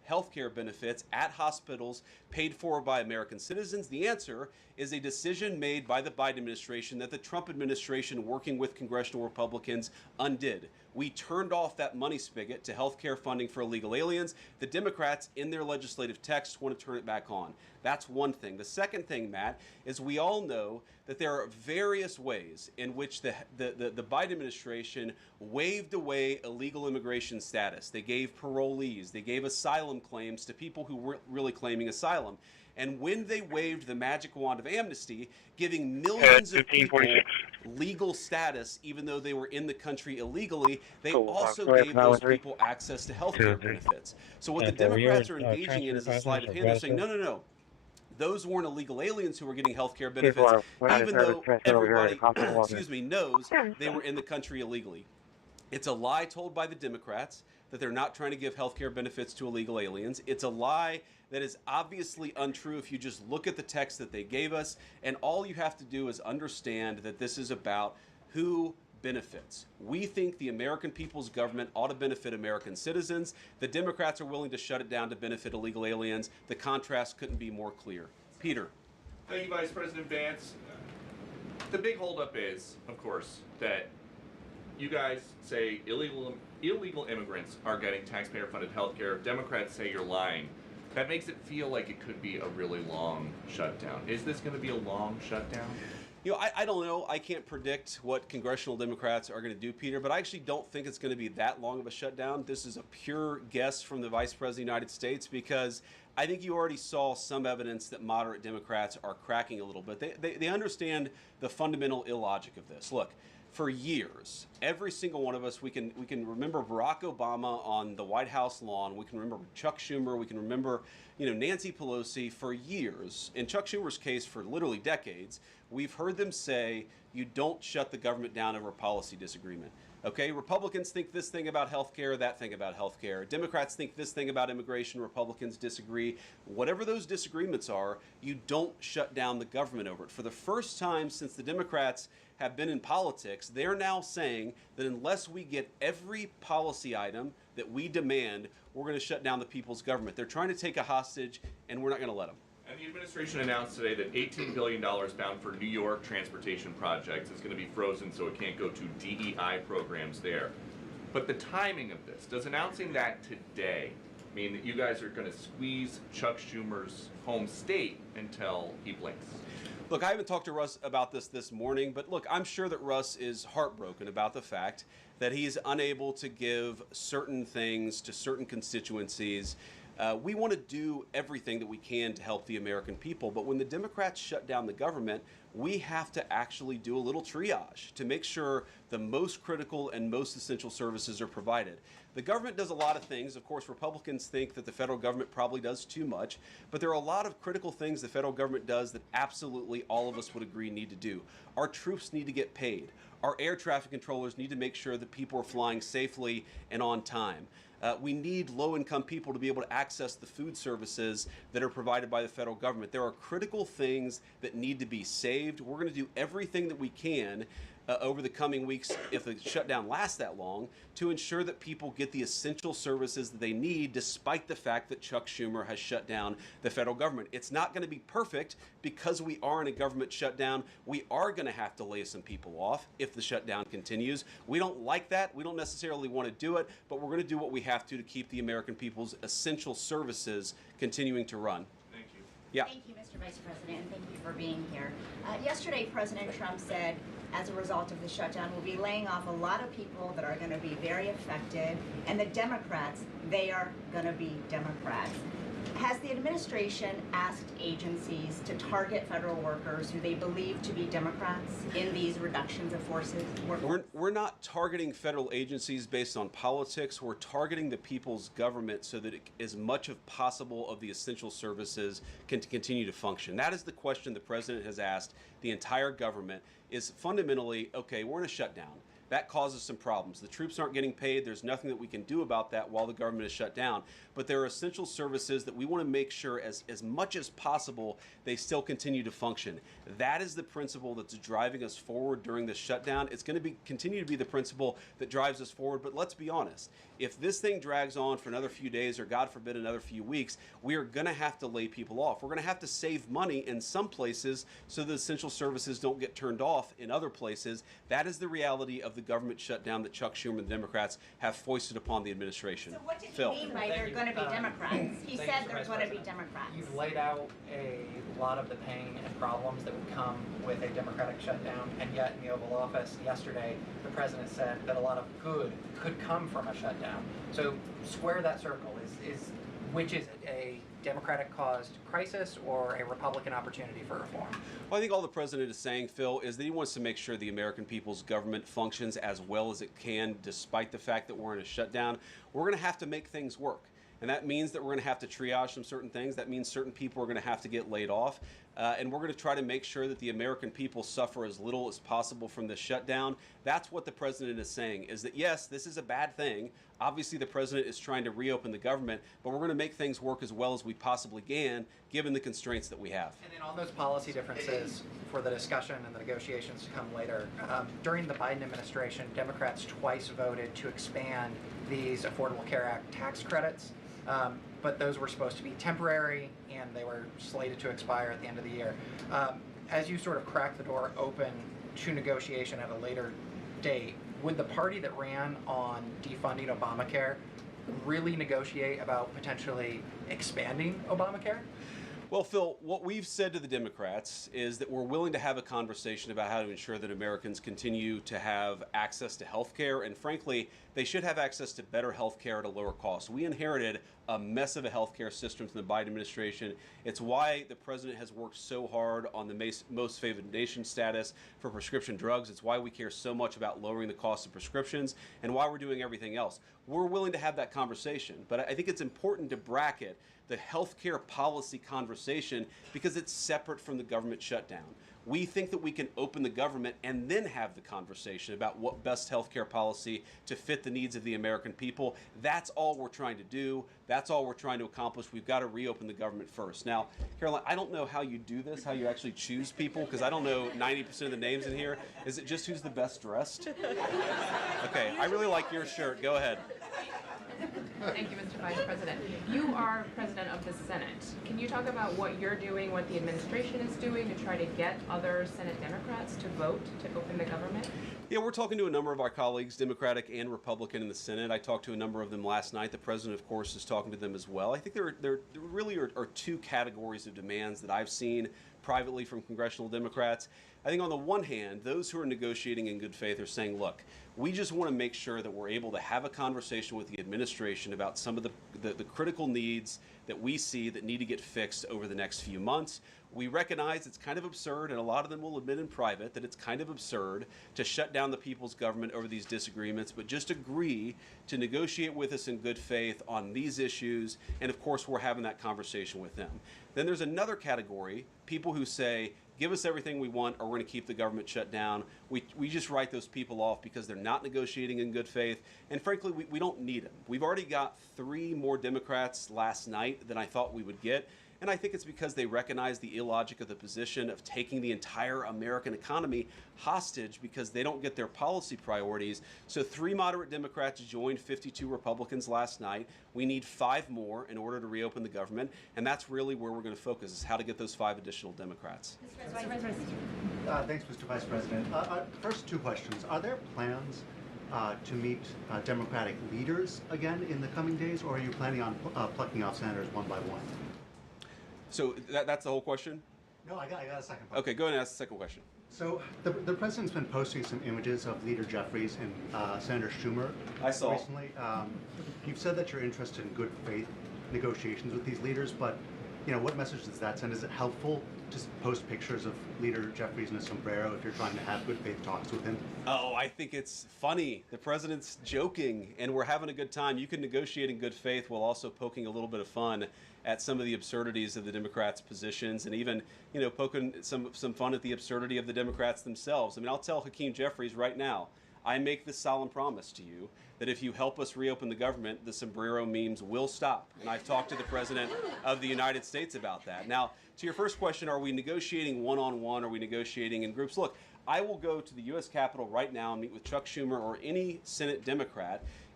health care benefits at hospitals paid for by American citizens? The answer is a decision made by the Biden administration that the Trump administration, working with congressional Republicans, undid. We turned off that money spigot to health care funding for illegal aliens. The Democrats, in their legislative text, want to turn it back on. That's one thing. The second thing, Matt, is we all know that there are various ways in which the Biden administration waved away illegal immigration status. They gave parolees, they gave asylum claims to people who weren't really claiming asylum. And when they waved the magic wand of amnesty, giving millions of people legal status, even though they were in the country illegally, they also gave those people access to health care benefits. So what the Democrats are engaging in is a sleight of hand. They're saying, no, no, no. Those weren't illegal aliens who were getting health care benefits, even though everybody knows they were in the country illegally. It's a lie told by the Democrats that they're not trying to give health care benefits to illegal aliens. It's a lie that is obviously untrue if you just look at the text that they gave us, and all you have to do is understand that this is about who benefits. We think the American people's government ought to benefit American citizens. The Democrats are willing to shut it down to benefit illegal aliens. The contrast couldn't be more clear. Peter. Thank you, Vice President Vance. The big holdup is, of course, that you guys say illegal immigrants are getting taxpayer-funded health care. Democrats say you're lying. That makes it feel like it could be a really long shutdown. Is this going to be a long shutdown? You know, I don't know. I can't predict what congressional Democrats are going to do, Peter, but I actually don't think it's going to be that long of a shutdown. This is a pure guess from the Vice President of the United States because I think you already saw some evidence that moderate Democrats are cracking a little bit. They understand the fundamental illogic of this. Look, for years, every single one of us, we can remember Barack Obama on the White House lawn. We can remember Chuck Schumer. We can remember, Nancy Pelosi for years. In Chuck Schumer's case, for literally decades, we've heard them say, you don't shut the government down over a policy disagreement. Okay, Republicans think this thing about health care, that thing about health care. Democrats think this thing about immigration, Republicans disagree. Whatever those disagreements are, you don't shut down the government over it. For the first time since the Democrats have been in politics, they're now saying that unless we get every policy item that we demand, we're going to shut down the people's government. They're trying to take a hostage, and we're not going to let them. And the administration announced today that $18 billion bound for New York transportation projects is going to be frozen so it can't go to DEI programs there. But the timing of this, does announcing that today mean that you guys are going to squeeze Chuck Schumer's home state until he blinks? Look, I haven't talked to Russ about this morning, but look, I'm sure that Russ is heartbroken about the fact that he's unable to give certain things to certain constituencies. We want to do everything that we can to help the American people, but when the Democrats shut down the government, we have to actually do a little triage to make sure the most critical and most essential services are provided. The government does a lot of things. Of course, Republicans think that the federal government probably does too much, but there are a lot of critical things the federal government does that absolutely all of us would agree need to do. Our troops need to get paid. Our air traffic controllers need to make sure that people are flying safely and on time. We need low-income people to be able to access the food services that are provided by the federal government. There are critical things that need to be saved. We're going to do everything that we can over the coming weeks, if the shutdown lasts that long, to ensure that people get the essential services that they need, despite the fact that Chuck Schumer has shut down the federal government. It's not going to be perfect because we are in a government shutdown. We are going to have to lay some people off if the shutdown continues. We don't like that. We don't necessarily want to do it, but we're going to do what we have to keep the American people's essential services continuing to run. Thank you. Yeah. Thank you, Mr. Vice President, and thank you for being here. Yesterday, President Trump said, as a result of the shutdown, we'll be laying off a lot of people that are going to be very affected, and the Democrats, they are going to be Democrats. Has the administration asked agencies to target federal workers who they believe to be Democrats in these reductions of forces? We're not targeting federal agencies based on politics. We're targeting the people's government so that as much as possible of the essential services can continue to function. That is the question the president has asked the entire government, is fundamentally, okay, we're in a shutdown. That causes some problems. The troops aren't getting paid. There's nothing that we can do about that while the government is shut down. But there are essential services that we want to make sure as much as possible they still continue to function. That is the principle that's driving us forward during this shutdown. It's going to continue to be the principle that drives us forward. But let's be honest. If this thing drags on for another few days or, God forbid, another few weeks, we are going to have to lay people off. We're going to have to save money in some places so the essential services don't get turned off in other places. That is the reality of the government shutdown that Chuck Schumer and the Democrats have foisted upon the administration. So what did Phil. he mean by they're going to be Democrats? He said they're going to be Democrats. You've laid out a lot of the pain and problems that would come with a democratic shutdown, and yet in the Oval Office yesterday, the president said that a lot of good could come from a shutdown. So square that circle. Which is it, a Democratic-caused crisis or a Republican opportunity for reform? Well, I think all the president is saying, Phil, is that he wants to make sure the American people's government functions as well as it can, despite the fact that we're in a shutdown. We're going to have to make things work. And that means that we're going to have to triage some certain things. That means certain people are going to have to get laid off. And we're going to try to make sure that the American people suffer as little as possible from this shutdown. That's what the president is saying, is that, yes, this is a bad thing. Obviously, the president is trying to reopen the government, but we're going to make things work as well as we possibly can, given the constraints that we have. And then on those policy differences for the discussion and the negotiations to come later, during the Biden administration, Democrats twice voted to expand these Affordable Care Act tax credits. But those were supposed to be temporary, and they were slated to expire at the end of the year. As you sort of crack the door open to negotiation at a later date, would the party that ran on defunding Obamacare really negotiate about potentially expanding Obamacare? Well, Phil, what we've said to the Democrats is that we're willing to have a conversation about how to ensure that Americans continue to have access to health care, and frankly, they should have access to better health care at a lower cost. We inherited a mess of a health care system from the Biden administration. It's why the president has worked so hard on the most favored nation status for prescription drugs. It's why we care so much about lowering the cost of prescriptions and why we're doing everything else. We're willing to have that conversation, but I think it's important to bracket the healthcare policy conversation because it's separate from the government shutdown. We think that we can open the government and then have the conversation about what best healthcare policy to fit the needs of the American people. That's all we're trying to do. That's all we're trying to accomplish. We've got to reopen the government first. Now, Caroline, I don't know how you do this, how you actually choose people, because I don't know 90% of the names in here. Is it just who's the best dressed? Okay, I really like your shirt. Go ahead. Thank you, Mr. Vice President. You are President of the Senate. Can you talk about what you're doing, what the administration is doing to try to get other Senate Democrats to vote to open the government? Yeah, we're talking to a number of our colleagues, Democratic and Republican in the Senate. I talked to a number of them last night. The president, of course, is talking to them as well. I think there really are two categories of demands that I've seen privately from congressional Democrats. I think on the one hand, those who are negotiating in good faith are saying, look, we just want to make sure that we're able to have a conversation with the administration about some of the critical needs that we see that need to get fixed over the next few months. We recognize it's kind of absurd, and a lot of them will admit in private that it's kind of absurd to shut down the people's government over these disagreements, but just agree to negotiate with us in good faith on these issues, and of course we're having that conversation with them. Then there's another category, people who say, give us everything we want or we're going to keep the government shut down. We just write those people off because they're not negotiating in good faith. And frankly, we don't need them. We've already got 3 more Democrats last night than I thought we would get. And I think it's because they recognize the illogic of the position of taking the entire American economy hostage because they don't get their policy priorities. So 3 moderate Democrats joined 52 Republicans last night. We need 5 more in order to reopen the government. And that's really where we're going to focus, is how to get those 5 additional Democrats. Thanks, Mr. Vice President. First 2 questions. Are there plans to meet Democratic leaders again in the coming days, or are you planning on plucking off senators one by one? So that's the whole question? No, I got a second part. Okay, go ahead and ask the second question. So the president's been posting some images of Leader Jeffries and Senator Schumer. I saw. Recently. You've said that you're interested in good faith negotiations with these leaders, but what message does that send? Is it helpful to post pictures of Leader Jeffries in a sombrero if you're trying to have good faith talks with him? Oh, I think it's funny. The president's joking, and we're having a good time. You can negotiate in good faith while also poking a little bit of fun at some of the absurdities of the Democrats' positions, and even, poking some fun at the absurdity of the Democrats themselves. I mean, I'll tell Hakeem Jeffries right now, I make this solemn promise to you that if you help us reopen the government, the sombrero memes will stop. And I've talked to the President of the United States about that. Now, to your first question, are we negotiating one-on-one? Are we negotiating in groups? Look, I will go to the U.S. Capitol right now and meet with Chuck Schumer or any Senate Democrat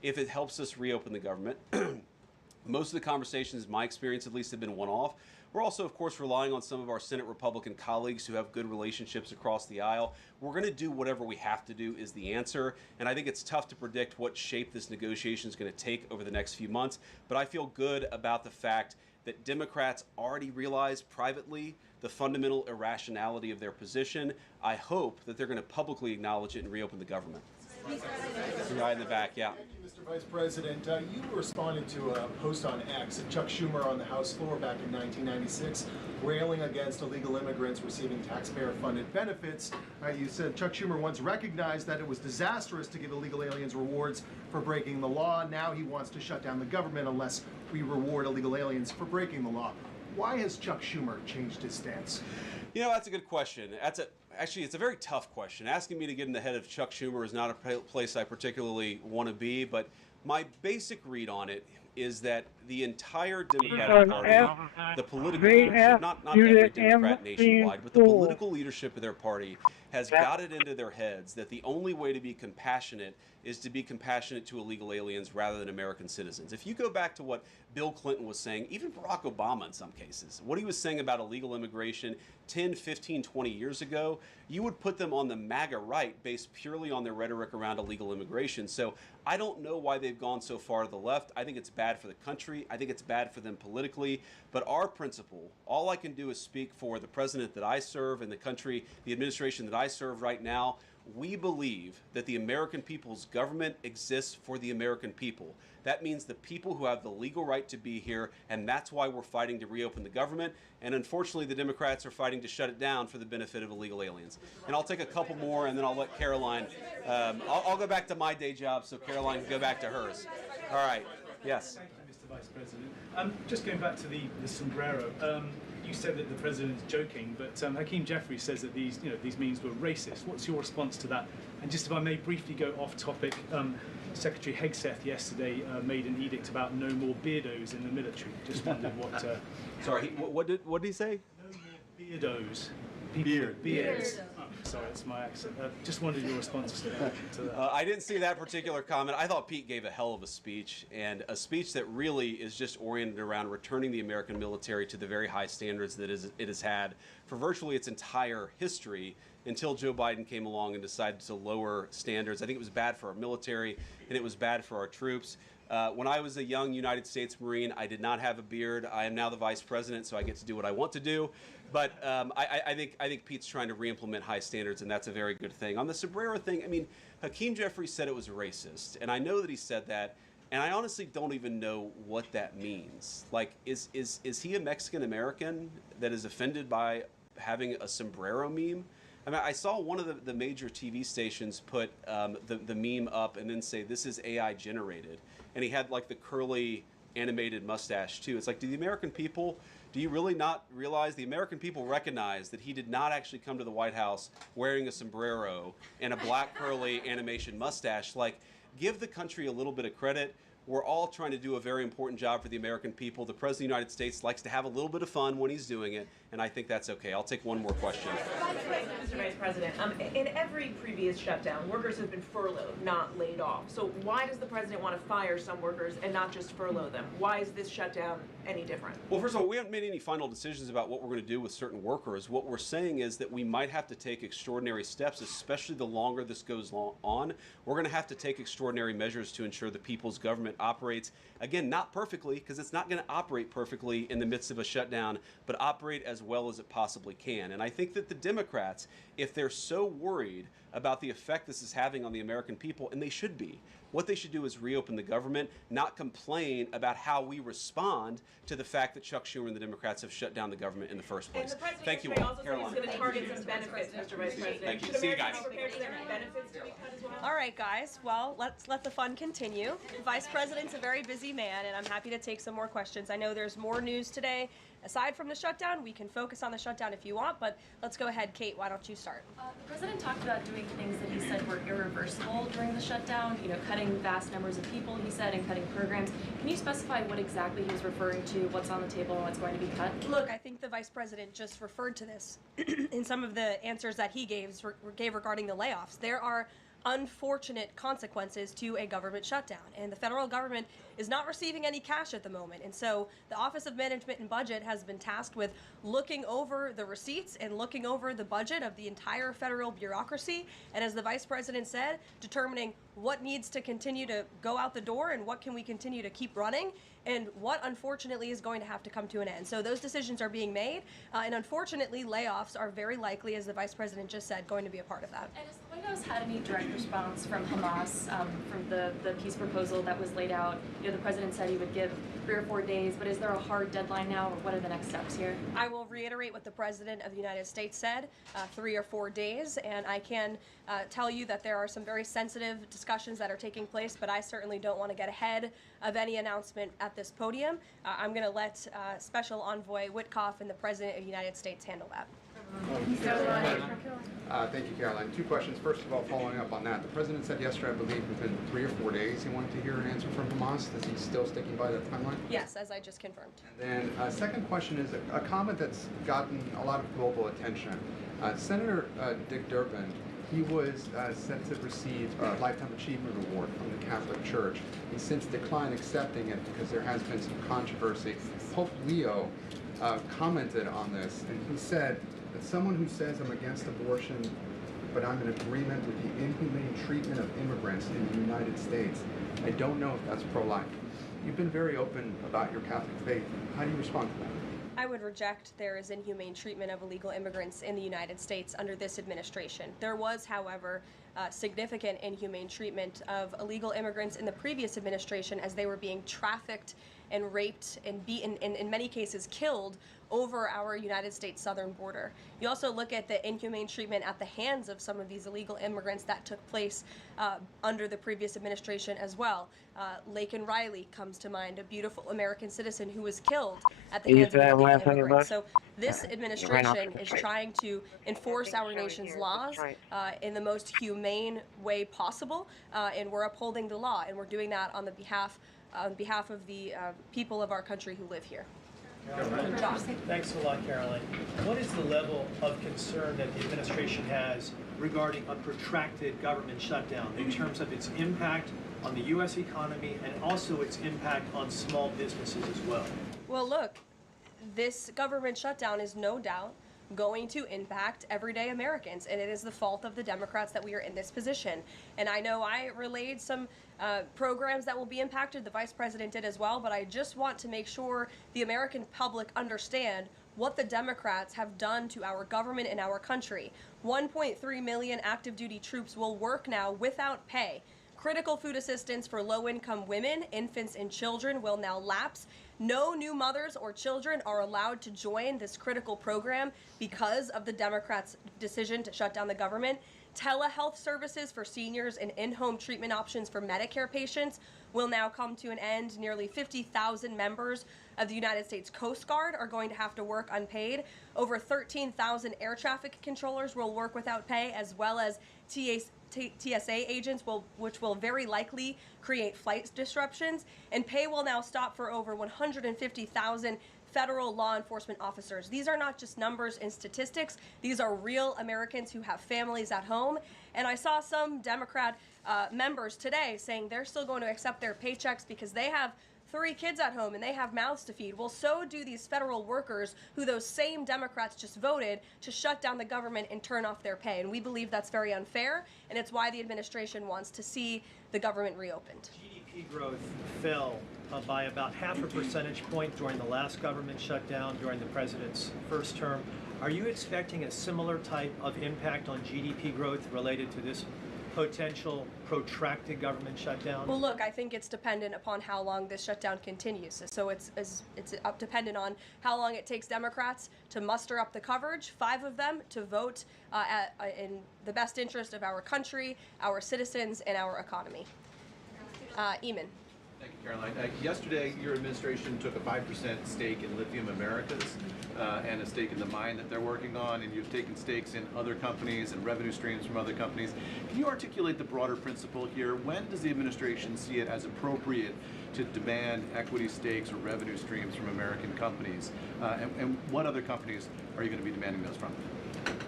if it helps us reopen the government. Most of the conversations, in my experience at least, have been one-off. We're also, of course, relying on some of our Senate Republican colleagues who have good relationships across the aisle. We're going to do whatever we have to do is the answer. And I think it's tough to predict what shape this negotiation is going to take over the next few months. But I feel good about the fact that Democrats already realize privately the fundamental irrationality of their position. I hope that they're going to publicly acknowledge it and reopen the government. The guy in the back, yeah. Thank you, Mr. Vice President. You responded to a post on X of Chuck Schumer on the House floor back in 1996, railing against illegal immigrants receiving taxpayer-funded benefits. You said Chuck Schumer once recognized that it was disastrous to give illegal aliens rewards for breaking the law. Now he wants to shut down the government unless we reward illegal aliens for breaking the law. Why has Chuck Schumer changed his stance? You know, that's a good question. Actually, it's a very tough question. Asking me to get in the head of Chuck Schumer is not a place I particularly want to be, but my basic read on it is that the entire Democratic Party, the political leadership, not every Democrat nationwide, but the political leadership of their party has got it into their heads that the only way to be compassionate is to be compassionate to illegal aliens rather than American citizens. If you go back to what Bill Clinton was saying, even Barack Obama in some cases, what he was saying about illegal immigration 10, 15, 20 years ago, you would put them on the MAGA right based purely on their rhetoric around illegal immigration. So I don't know why they've gone so far to the left. I think it's bad for the country. I think it's bad for them politically. But our principle, all I can do is speak for the president that I serve and the country, the administration that I serve right now. We believe that the American people's government exists for the American people. That means the people who have the legal right to be here, and that's why we're fighting to reopen the government. And unfortunately, the Democrats are fighting to shut it down for the benefit of illegal aliens. And I'll take a couple more, and then I'll let Caroline. I'll go back to my day job so Caroline can go back to hers. All right. Yes. Thank you, Mr. Vice President. Just going back to the sombrero. You said that the president is joking, but Hakeem Jeffries says that these memes were racist. What's your response to that? And just if I may briefly go off topic, Secretary Hegseth yesterday made an edict about no more beardos in the military. Just wondered what. Sorry, what did he say? No more beardos. Beards. Oh, sorry, it's my accent. Just wondered your response to that. I didn't see that particular comment. I thought Pete gave a hell of a speech, and a speech that really is just oriented around returning the American military to the very high standards that it has had for virtually its entire history until Joe Biden came along and decided to lower standards. I think it was bad for our military, and it was bad for our troops. When I was a young United States Marine, I did not have a beard. I am now the vice president, so I get to do what I want to do. But I think Pete's trying to re-implement high standards, and that's a very good thing. On the sombrero thing, I mean, Hakeem Jeffries said it was racist, and I know that he said that, and I honestly don't even know what that means. Like, is he a Mexican American that is offended by having a sombrero meme? I mean, I saw one of the major TV stations put the meme up and then say, this is AI generated. And he had like the curly animated mustache too. It's like, do you really not realize the American people recognize that he did not actually come to the White House wearing a sombrero and a black curly animation mustache? Like, give the country a little bit of credit. We're all trying to do a very important job for the American people. The President of the United States likes to have a little bit of fun when he's doing it, and I think that's okay. I'll take one more question. Mr. Vice President, in every previous shutdown, workers have been furloughed, not laid off. So why does the President want to fire some workers and not just furlough them? Why is this shutdown any different? Well, first of all, we haven't made any final decisions about what we're going to do with certain workers. What we're saying is that we might have to take extraordinary steps, especially the longer this goes on. We're going to have to take extraordinary measures to ensure the people's government operates, again, not perfectly, because it's not going to operate perfectly in the midst of a shutdown, but operate as well as it possibly can. And I think that the Democrats, if they're so worried about the effect this is having on the American people, and they should be, what they should do is reopen the government, not complain about how we respond to the fact that Chuck Schumer and the Democrats have shut down the government in the first place. Thank you all. Also said he's going to target some benefits, Mr. Vice President. Thank you. See you guys. Benefits to be cut as well? All right, guys. Well, let's let the fun continue. The Vice President's a very busy man, and I'm happy to take some more questions. I know there's more news today. Aside from the shutdown, we can focus on the shutdown if you want, but let's go ahead. Kate, why don't you start? The President talked about doing things that he said were irreversible during the shutdown, cutting vast numbers of people, he said, and cutting programs. Can you specify what exactly he was referring to, what's on the table, and what's going to be cut? Look, I think the Vice President just referred to this in some of the answers that he gave regarding the layoffs. There are unfortunate consequences to a government shutdown. And the federal government is not receiving any cash at the moment. And so the Office of Management and Budget has been tasked with looking over the receipts and looking over the budget of the entire federal bureaucracy. And as the Vice President said, determining what needs to continue to go out the door and what can we continue to keep running and what unfortunately is going to have to come to an end. So those decisions are being made, and unfortunately layoffs are very likely, as the Vice President just said, going to be a part of that. And has the White House had any direct response from Hamas from the peace proposal that was laid out? You know, the President said he would give 3 or 4 days, but is there a hard deadline now, or what are the next steps here? I will reiterate what the President of the United States said, 3 or 4 days, and I can tell you that there are some very sensitive discussions that are taking place, but I certainly don't want to get ahead of any announcement at this podium. I'm going to let Special Envoy Witkoff and the President of the United States handle that. Thank you, Caroline. 2 questions. First of all, following up on that, the President said yesterday, I believe, within 3 or 4 days he wanted to hear an answer from Hamas. Is he still sticking by that timeline? Yes, as I just confirmed. And then second question is a comment that's gotten a lot of global attention. Senator Dick Durbin, he was set to receive a Lifetime Achievement Award from the Catholic Church. He's since declined accepting it because there has been some controversy. Pope Leo commented on this, and he said that someone who says I'm against abortion, but I'm in agreement with the inhumane treatment of immigrants in the United States, I don't know if that's pro-life. You've been very open about your Catholic faith. How do you respond to that? I would reject there is inhumane treatment of illegal immigrants in the United States under this administration. There was, however, significant inhumane treatment of illegal immigrants in the previous administration as they were being trafficked and raped and beaten, and in many cases killed over our United States southern border. You also look at the inhumane treatment at the hands of some of these illegal immigrants that took place under the previous administration as well. Laken Riley comes to mind, a beautiful American citizen who was killed at the hands of illegal immigrants. So this administration is trying to enforce our nation's laws in the most humane way possible, and we're upholding the law, and we're doing that on behalf of the people of our country who live here. John. Thanks a lot, Caroline. What is the level of concern that the administration has regarding a protracted government shutdown in terms of its impact on the U.S. economy and also its impact on small businesses as well? Well, look, this government shutdown is no doubt going to impact everyday Americans, and it is the fault of the Democrats that we are in this position. And I know I relayed some programs that will be impacted, the Vice President did as well, but I just want to make sure the American public understand what the Democrats have done to our government and our country. 1.3 million active duty troops will work now without pay. Critical food assistance for low-income women, infants, and children will now lapse. No new mothers or children are allowed to join this critical program because of the Democrats' decision to shut down the government. Telehealth services for seniors and in-home treatment options for Medicare patients will now come to an end. Nearly 50,000 members of the United States Coast Guard are going to have to work unpaid. Over 13,000 air traffic controllers will work without pay, as well as TSA agents, which will very likely create flight disruptions. And pay will now stop for over 150,000 federal law enforcement officers. These are not just numbers and statistics. These are real Americans who have families at home. And I saw some Democrat members today saying they're still going to accept their paychecks because they have 3 kids at home and they have mouths to feed. Well, so do these federal workers who those same Democrats just voted to shut down the government and turn off their pay. And we believe that's very unfair, and it's why the administration wants to see the government reopened. GDP growth fell by about 0.5 percentage point during the last government shutdown during the president's first term. Are you expecting a similar type of impact on GDP growth related to this potential protracted government shutdown? Well, look, I think it's dependent upon how long this shutdown continues. So it's dependent on how long it takes Democrats to muster up the coverage, 5 of them, to vote in the best interest of our country, our citizens, and our economy. Eamon. Thank you, Caroline. Yesterday, your administration took a 5% stake in Lithium Americas and a stake in the mine that they're working on, and you've taken stakes in other companies and revenue streams from other companies. Can you articulate the broader principle here? When does the administration see it as appropriate to demand equity stakes or revenue streams from American companies? And what other companies are you going to be demanding those from?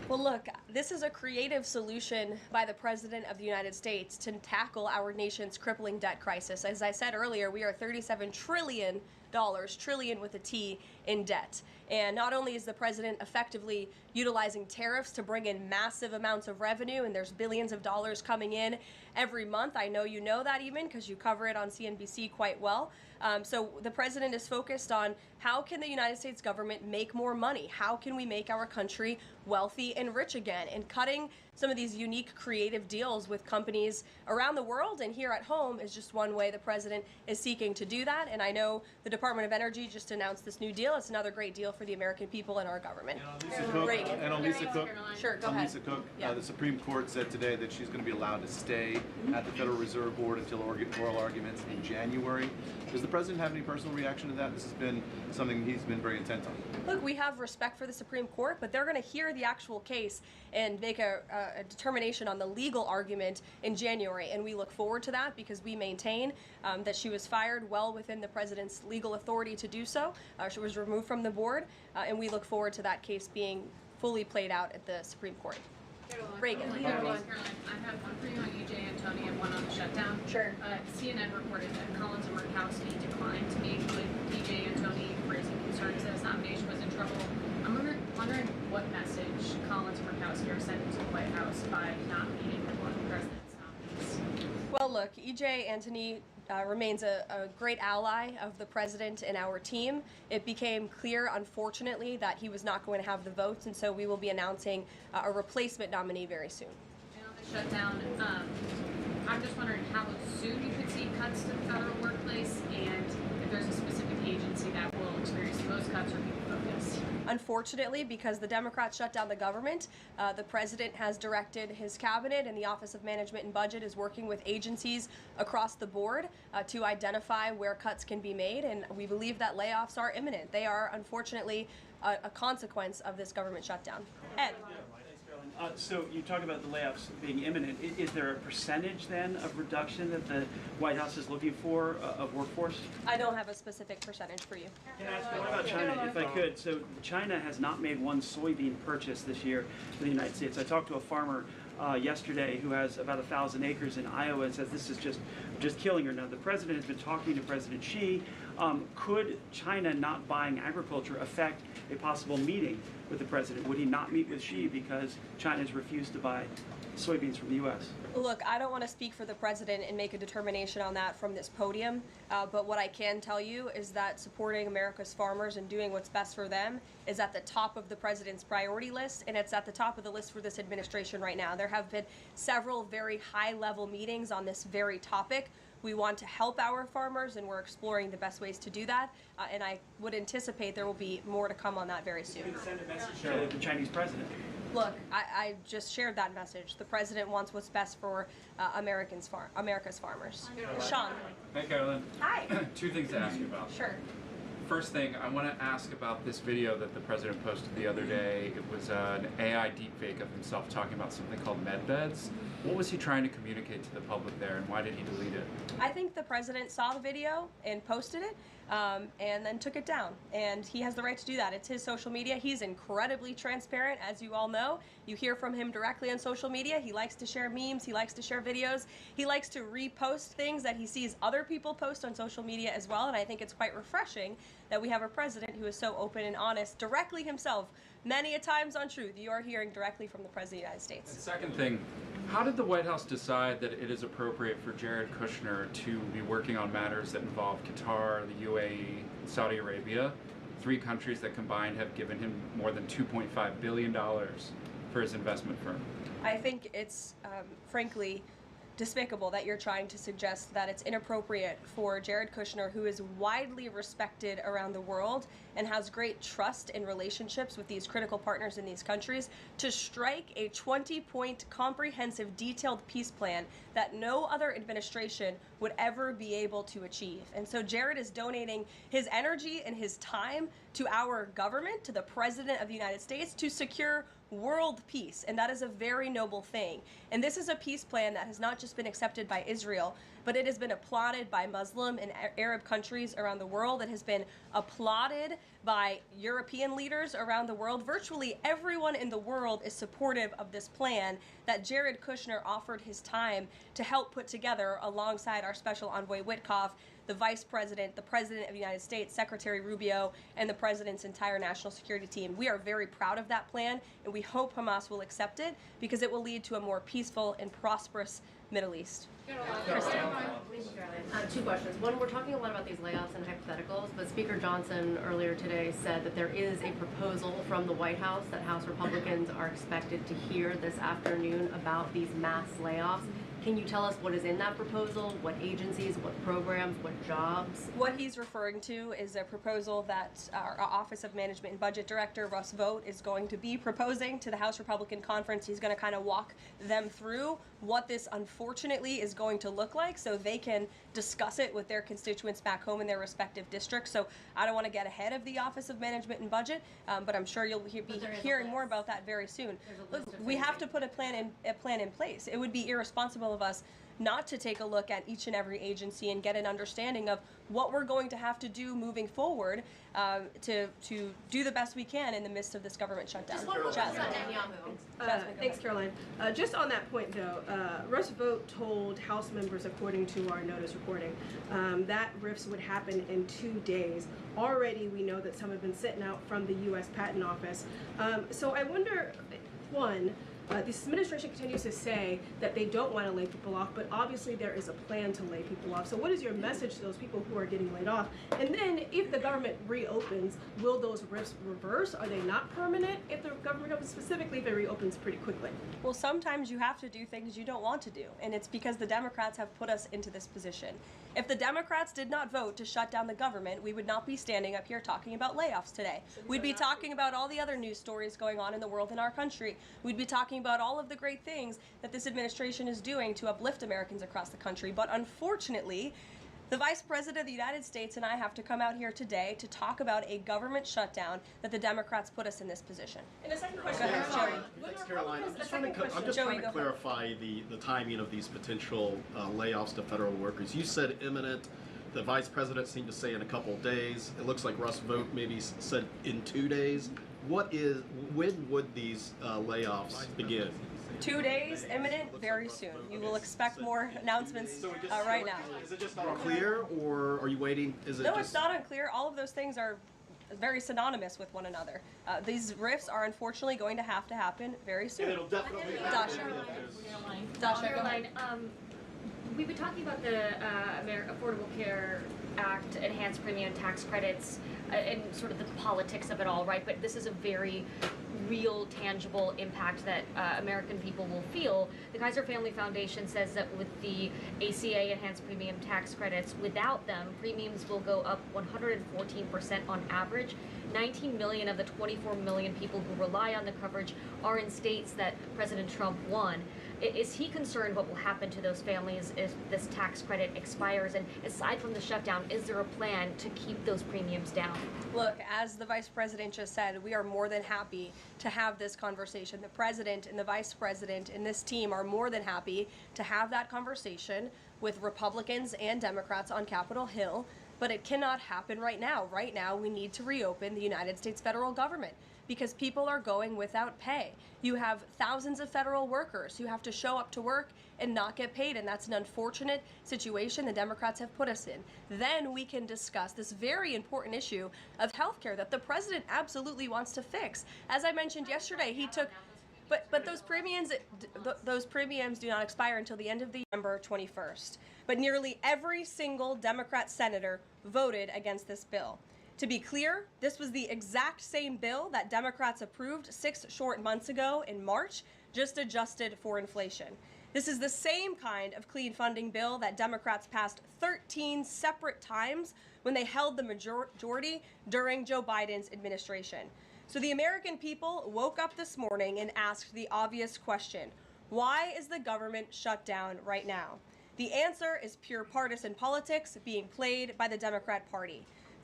Well, look, this is a creative solution by the President of the United States to tackle our nation's crippling debt crisis. As I said earlier, we are $37 trillion, trillion with a T, in debt. And not only is the president effectively utilizing tariffs to bring in massive amounts of revenue, and there's billions of dollars coming in every month. I know you know that even because you cover it on CNBC quite well. So the president is focused on how can the United States government make more money? How can we make our country wealthy and rich again? And cutting some of these unique creative deals with companies around the world and here at home is just one way the president is seeking to do that. And I know the Department of Energy just announced this new deal. It's another great deal for the American people and our government. And on Lisa Cook, Sure, go ahead. Lisa Cook, Yeah. the Supreme Court said today that she's going to be allowed to stay at the Federal Reserve Board until oral arguments in January. Does the president have any personal reaction to that? This has been something he's been very intent on. Look, we have respect for the Supreme Court, but they're going to hear the actual case and make a determination on the legal argument in January. And we look forward to that because we maintain that she was fired well within the president's legal authority to do so. She was removed from the board, and we look forward to that case being fully played out at the Supreme Court. Reagan. Caroline, I have one for you on EJ and Tony and one on the shutdown. Sure. CNN reported that Collins and Murkowski declined to meet with EJ and Tony, raising concerns that his nomination was in trouble. I'm wondering what message Collins and Murkowski are sending to the White House by not meeting with one of the president's nominees. Well, look, EJ Antony remains a great ally of the president and our team. It became clear, unfortunately, that he was not going to have the votes, and so we will be announcing a replacement nominee very soon. And on the shutdown, I'm just wondering how soon you could see cuts to the federal workplace, and if there's a specific agency that will experience the most cuts or people focused. Unfortunately, because the Democrats shut down the government, the president has directed his cabinet, and the Office of Management and Budget is working with agencies across the board to identify where cuts can be made, and we believe that layoffs are imminent. They are, unfortunately, a consequence of this government shutdown. Ed. So you talk about the layoffs being imminent. Is there a percentage then of reduction that the White House is looking for of workforce? I don't have a specific percentage for you. Can I ask what about China, if I could? So China has not made one soybean purchase this year in the United States. I talked to a farmer yesterday who has about 1,000 acres in Iowa and says this is just killing her. Now the president has been talking to President Xi. Could China not buying agriculture affect a possible meeting with the president? Would he not meet with Xi because China has refused to buy soybeans from the U.S.? Look, I don't want to speak for the president and make a determination on that from this podium, but what I can tell you is that supporting America's farmers and doing what's best for them is at the top of the president's priority list, and it's at the top of the list for this administration right now. There have been several very high-level meetings on this very topic. We want to help our farmers, and we're exploring the best ways to do that, and I would anticipate there will be more to come on that very soon. You can send a message to the Chinese president. Look, I just shared that message. The president wants what's best for America's farmers. Sean. Hey, Carolyn. Hi. Two things to ask you about. Sure. First thing, I want to ask about this video that the president posted the other day. It was an AI deepfake of himself talking about something called med beds. What was he trying to communicate to the public there, and why did he delete it? I think the president saw the video and posted it, and then took it down. And he has the right to do that. It's his social media. He's incredibly transparent, as you all know. You hear from him directly on social media. He likes to share memes. He likes to share videos. He likes to repost things that he sees other people post on social media as well. And I think it's quite refreshing that we have a president who is so open and honest directly himself. Many a times on Truth, you are hearing directly from the President of the United States. And second thing, how did the White House decide that it is appropriate for Jared Kushner to be working on matters that involve Qatar, the UAE, and Saudi Arabia, 3 countries that combined have given him more than $2.5 billion for his investment firm? I think it's, frankly, despicable that you're trying to suggest that it's inappropriate for Jared Kushner, who is widely respected around the world and has great trust in relationships with these critical partners in these countries, to strike a 20-point comprehensive detailed peace plan that no other administration would ever be able to achieve. And so Jared is donating his energy and his time to our government, to the President of the United States, to secure world peace, and that is a very noble thing. And this is a peace plan that has not just been accepted by Israel, but it has been applauded by Muslim and Arab countries around the world. It has been applauded by European leaders around the world. Virtually everyone in the world is supportive of this plan that Jared Kushner offered his time to help put together alongside our special envoy Witkoff, the Vice President, the President of the United States, Secretary Rubio, and the President's entire national security team. We are very proud of that plan, and we hope Hamas will accept it because it will lead to a more peaceful and prosperous Middle East. Christi. Two questions. One, we're talking a lot about these layoffs and hypotheticals, but Speaker Johnson earlier today said that there is a proposal from the White House that House Republicans are expected to hear this afternoon about these mass layoffs. Can you tell us what is in that proposal? What agencies, what programs, what jobs? What he's referring to is a proposal that our Office of Management and Budget Director, Russ Vought, is going to be proposing to the House Republican Conference. He's going to kind of walk them through what this unfortunately is going to look like so they can discuss it with their constituents back home in their respective districts. So I don't want to get ahead of the Office of Management and Budget, but I'm sure you'll be hearing more about that very soon. Look, we have to put a plan in place. It would be irresponsible of us not to take a look at each and every agency and get an understanding of what we're going to have to do moving forward to do the best we can in the midst of this government shutdown. Thanks, Caroline. Just on that point, though, Russ Vought told House members, according to our notice recording, that RIFs would happen in 2 days. Already, we know that some have been sitting out from the U.S. Patent Office. So I wonder, one, this administration continues to say that they don't want to lay people off, but obviously there is a plan to lay people off. So what is your message to those people who are getting laid off? And then if the government reopens, will those RIFs reverse? Are they not permanent if the government reopens, specifically if it reopens pretty quickly? Well, sometimes you have to do things you don't want to do, and it's because the Democrats have put us into this position. If the Democrats did not vote to shut down the government, we would not be standing up here talking about layoffs today. We'd be talking about all the other news stories going on in the world and our country. We'd be talking about all of the great things that this administration is doing to uplift Americans across the country. But unfortunately, the Vice President of the United States and I have to come out here today to talk about a government shutdown that the Democrats put us in this position. And the second question, Thanks, Caroline. I'm just trying to clarify the timing of these potential layoffs to federal workers. You said imminent. The Vice President seemed to say in a couple of days. It looks like Russ Vought maybe said in 2 days. When would these layoffs begin? 2 days, imminent, very soon. You will expect more announcements right now. Is it just unclear, or are you waiting? No, it's not unclear. All of those things are very synonymous with one another. These RIFs are unfortunately going to happen very soon. It'll definitely Dasha, Caroline, we've been talking about the Affordable Care Act, enhanced premium tax credits, and sort of the politics of it all, right? But this is a very real, tangible impact that American people will feel. The Kaiser Family Foundation says that with the ACA enhanced premium tax credits, without them, premiums will go up 114% on average. 19 million of the 24 million people who rely on the coverage are in states that President Trump won. Is he concerned what will happen to those families if this tax credit expires? And aside from the shutdown, is there a plan to keep those premiums down? Look, as the Vice President just said, we are more than happy to have this conversation. The President and the Vice President and this team are more than happy to have that conversation with Republicans and Democrats on Capitol Hill, but it cannot happen right now. Right now, we need to reopen the United States federal government, because people are going without pay. You have thousands of federal workers who have to show up to work and not get paid, and that's an unfortunate situation the Democrats have put us in. Then we can discuss this very important issue of healthcare that the president absolutely wants to fix. As I mentioned yesterday, he took, but those premiums do not expire until the end of December 21st. But nearly every single Democrat senator voted against this bill. To be clear, this was the exact same bill that Democrats approved 6 short months ago in March, just adjusted for inflation. This is the same kind of clean funding bill that Democrats passed 13 separate times when they held the majority during Joe Biden's administration. So the American people woke up this morning and asked the obvious question: why is the government shut down right now? The answer is pure partisan politics being played by the Democrat Party.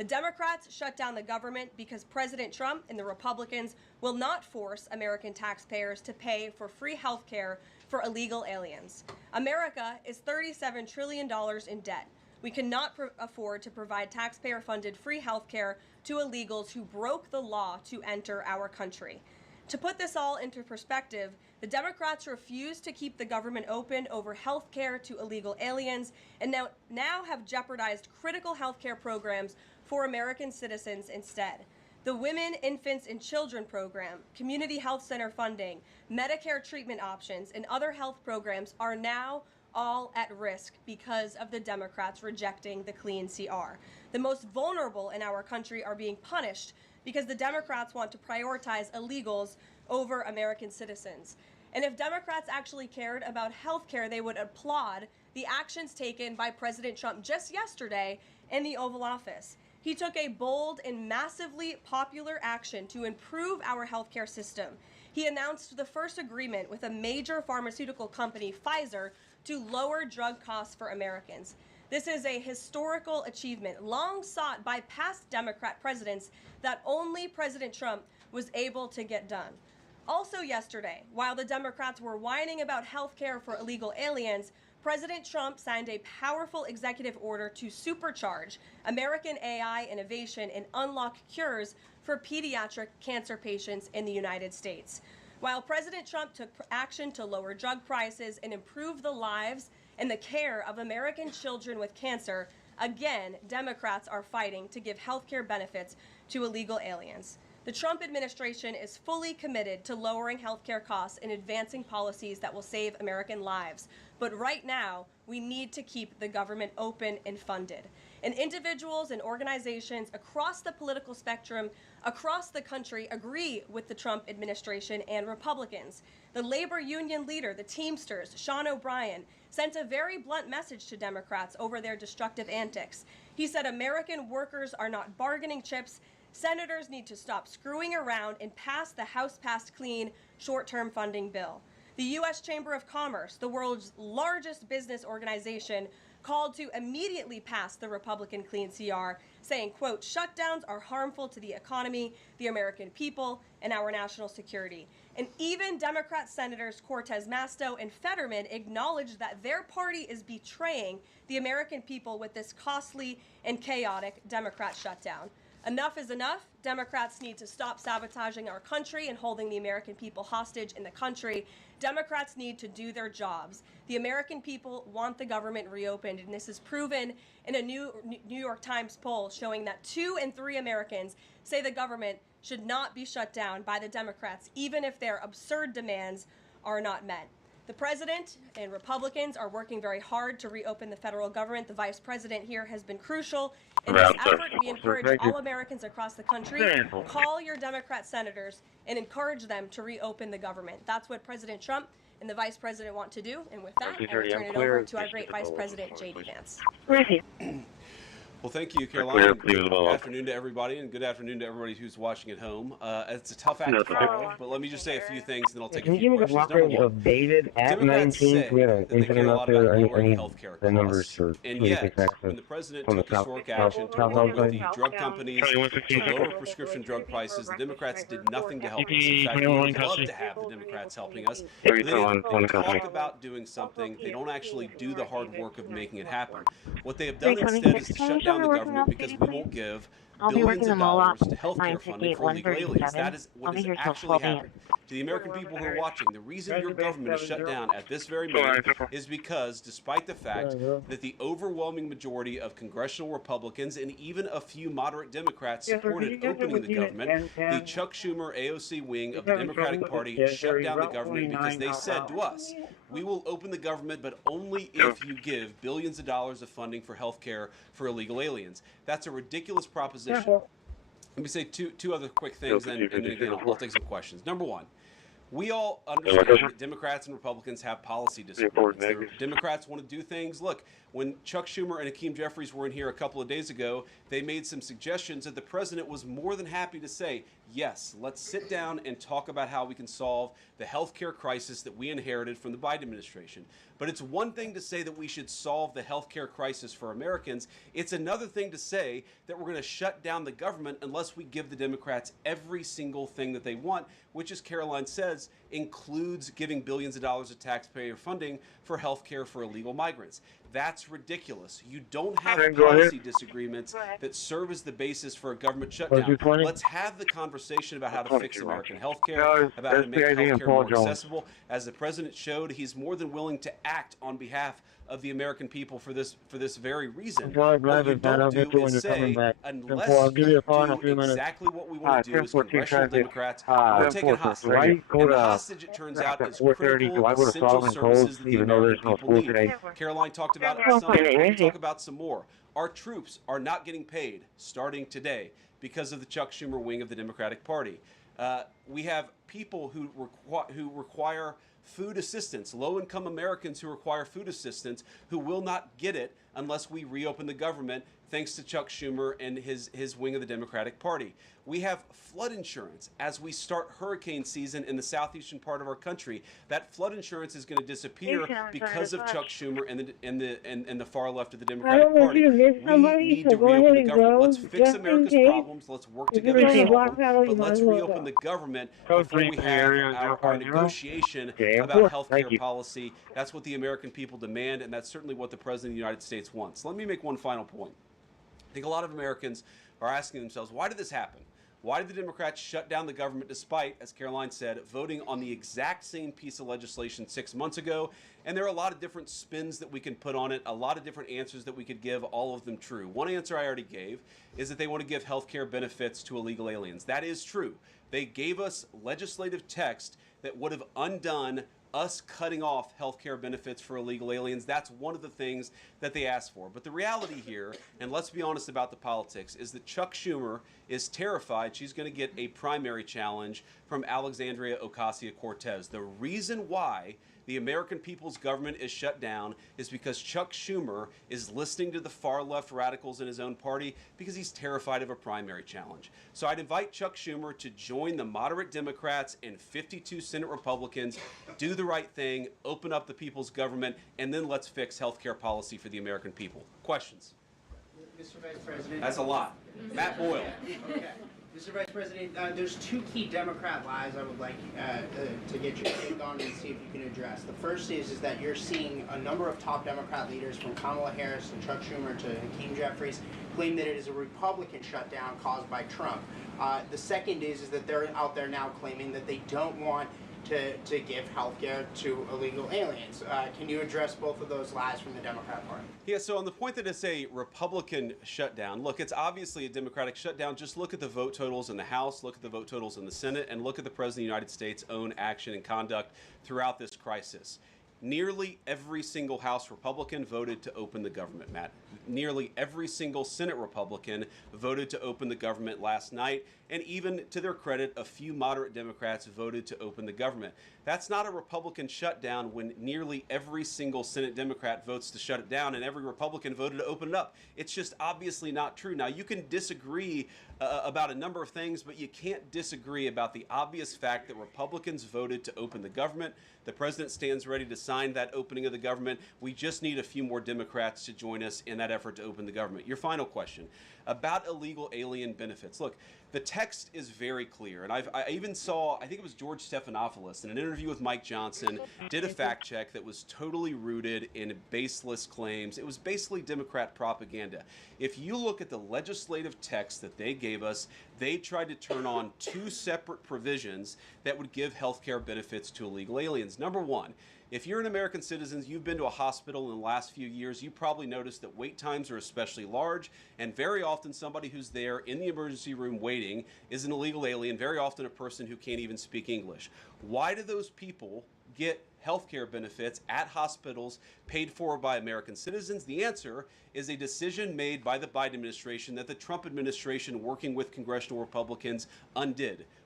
The Democrats shut down the government because President Trump and the Republicans will not force American taxpayers to pay for free health care for illegal aliens. America is $37 trillion in debt. We cannot afford to provide taxpayer-funded free health care to illegals who broke the law to enter our country. To put this all into perspective, the Democrats refuse to keep the government open over health care to illegal aliens and now have jeopardized critical health care programs for American citizens instead. The Women, Infants, and Children program, community health center funding, Medicare treatment options, and other health programs are now all at risk because of the Democrats rejecting the Clean CR. The most vulnerable in our country are being punished because the Democrats want to prioritize illegals over American citizens. And if Democrats actually cared about health care, they would applaud the actions taken by President Trump just yesterday in the Oval Office. He took a bold and massively popular action to improve our healthcare system. He announced the first agreement with a major pharmaceutical company, Pfizer, to lower drug costs for Americans. This is a historical achievement long sought by past Democrat presidents that only President Trump was able to get done. Also yesterday, while the Democrats were whining about health care for illegal aliens, President Trump signed a powerful executive order to supercharge American AI innovation and unlock cures for pediatric cancer patients in the United States. While President Trump took action to lower drug prices and improve the lives and the care of American children with cancer, again, Democrats are fighting to give health care benefits to illegal aliens. The Trump administration is fully committed to lowering healthcare costs and advancing policies that will save American lives. But right now, we need to keep the government open and funded. And individuals and organizations across the political spectrum, across the country, agree with the Trump administration and Republicans. The labor union leader, the Teamsters, Sean O'Brien, sent a very blunt message to Democrats over their destructive antics. He said American workers are not bargaining chips. Senators need to stop screwing around and pass the House-passed clean short-term funding bill. The U.S. Chamber of Commerce, the world's largest business organization, called to immediately pass the Republican Clean CR, saying, quote, shutdowns are harmful to the economy, the American people, and our national security. And even Democrat Senators Cortez Masto and Fetterman acknowledged that their party is betraying the American people with this costly and chaotic Democrat shutdown. Enough is enough. Democrats need to stop sabotaging our country and holding the American people hostage in the country. Democrats need to do their jobs. The American people want the government reopened, and this is proven in a new New York Times poll showing that 2 in 3 Americans say the government should not be shut down by the Democrats, even if their absurd demands are not met. The president and Republicans are working very hard to reopen the federal government. The vice president here has been crucial. In this effort, we encourage all Americans across the country, call your Democrat senators and encourage them to reopen the government. That's what President Trump and the vice president want to do. And with that, I will turn it over to our great vice president, J.D. Vance. Well, thank you, Caroline. Good afternoon to everybody, and good afternoon to everybody who's watching at home. It's a tough act to follow, but let me just say a few things, and then I'll take a few questions. Number one, Democrats say that they care a lot about lowering health care costs, and yet, when the president took historic action to work with the drug companies to lower prescription drug prices, the Democrats did nothing to help us. In fact, we would love to have the Democrats helping us. But they talk about doing something. They don't actually do the hard work of making it happen. What they have done instead is to shut down the government because we won't give billions of dollars to healthcare funding for illegal aliens. That is what has actually happened. To the American people who are watching, the reason your government is shut down at this very moment is because, despite the fact that the overwhelming majority of congressional Republicans and even a few moderate Democrats supported opening the government, the Chuck Schumer AOC wing of the Democratic Party shut down the government because they said to us, we will open the government, but only if you give billions of dollars of funding for health care for illegal aliens. That's a ridiculous proposition. Let me say two other quick things, and then again, I'll take some questions. Number one, we all understand that Democrats and Republicans have policy disagreements. Democrats want to do things. Look, When Chuck Schumer and Hakeem Jeffries were in here a couple of days ago, they made some suggestions that the president was more than happy to say, yes, let's sit down and talk about how we can solve the healthcare crisis that we inherited from the Biden administration. But it's one thing to say that we should solve the healthcare crisis for Americans. It's another thing to say that we're going to shut down the government unless we give the Democrats every single thing that they want, which, as Caroline says, includes giving billions of dollars of taxpayer funding for healthcare for illegal migrants. That's ridiculous. You don't have policy disagreements that serve as the basis for a government shutdown. Let's have the conversation about how to fix American healthcare, about how to make healthcare more accessible. As the president showed, he's more than willing to act on behalf of the American people for this very reason. What you don't do is say, unless you do exactly what we want to do as congressional Democrats, we're taking hostage. And the hostage, it turns out, is critical, essential services that the American people need. Caroline talked about some, we'll talk about some more. Our troops are not getting paid starting today because of the Chuck Schumer wing of the Democratic Party. We have people who require food assistance, low-income Americans who require food assistance, who will not get it unless we reopen the government, thanks to Chuck Schumer and his wing of the Democratic Party. We have flood insurance as we start hurricane season in the southeastern part of our country. That flood insurance is going to disappear because of Chuck Schumer and the far left of the Democratic Party. We need to reopen the government. Let's fix America's problems. Let's work together to solve them. But let's reopen the government before we have our negotiation about health care policy. That's what the American people demand, and that's certainly what the President of the United States wants. Let me make one final point. I think a lot of Americans are asking themselves, why did this happen? Why did the Democrats shut down the government despite, as Caroline said, voting on the exact same piece of legislation 6 months ago? And there are a lot of different spins that we can put on it, a lot of different answers that we could give, all of them true. One answer I already gave is that they want to give health care benefits to illegal aliens. That is true. They gave us legislative text that would have undone us cutting off health care benefits for illegal aliens. That's one of the things that they asked for. But the reality here, and let's be honest about the politics, is that Chuck Schumer is terrified she's going to get a primary challenge from Alexandria Ocasio-Cortez. The reason why the American people's government is shut down is because Chuck Schumer is listening to the far left radicals in his own party because he's terrified of a primary challenge. So I'd invite Chuck Schumer to join the moderate Democrats and 52 Senate Republicans, do the right thing, open up the people's government, and then let's fix healthcare policy for the American people. Questions? Mr. Vice President. That's a lot. Matt Boyle. Okay. Mr. Vice President, there's two key Democrat lies I would like to get your take on and see if you can address. The first is that you're seeing a number of top Democrat leaders, from Kamala Harris and Chuck Schumer to Hakeem Jeffries, claim that it is a Republican shutdown caused by Trump. The second is that they're out there now claiming that they don't want to give health care to illegal aliens. Can you address both of those lies from the Democrat Party? Yeah, so on the point that it's a Republican shutdown, look, it's obviously a Democratic shutdown. Just look at the vote totals in the House, look at the vote totals in the Senate, and look at the President of the United States' own action and conduct throughout this crisis. Nearly every single House Republican voted to open the government, Matt. Nearly every single Senate Republican voted to open the government last night. And even to their credit, a few moderate Democrats voted to open the government. That's not a Republican shutdown when nearly every single Senate Democrat votes to shut it down and every Republican voted to open it up. It's just obviously not true. Now, you can disagree about a number of things, but you can't disagree about the obvious fact that Republicans voted to open the government. The president stands ready to sign that opening of the government. We just need a few more Democrats to join us in that effort to open the government. Your final question about illegal alien benefits. Look, the text is very clear, and I even saw, I think it was George Stephanopoulos in an interview with Mike Johnson, did a fact check that was totally rooted in baseless claims. It was basically Democrat propaganda. If you look at the legislative text that they gave us, they tried to turn on two separate provisions that would give health care benefits to illegal aliens. Number one, if you're an American citizen, you've been to a hospital in the last few years, you probably noticed that wait times are especially large, and very often somebody who's there in the emergency room waiting is an illegal alien, very often a person who can't even speak English. Why do those people get health care benefits at hospitals paid for by American citizens? The answer is a decision made by the Biden administration that the Trump administration, working with congressional Republicans, undid.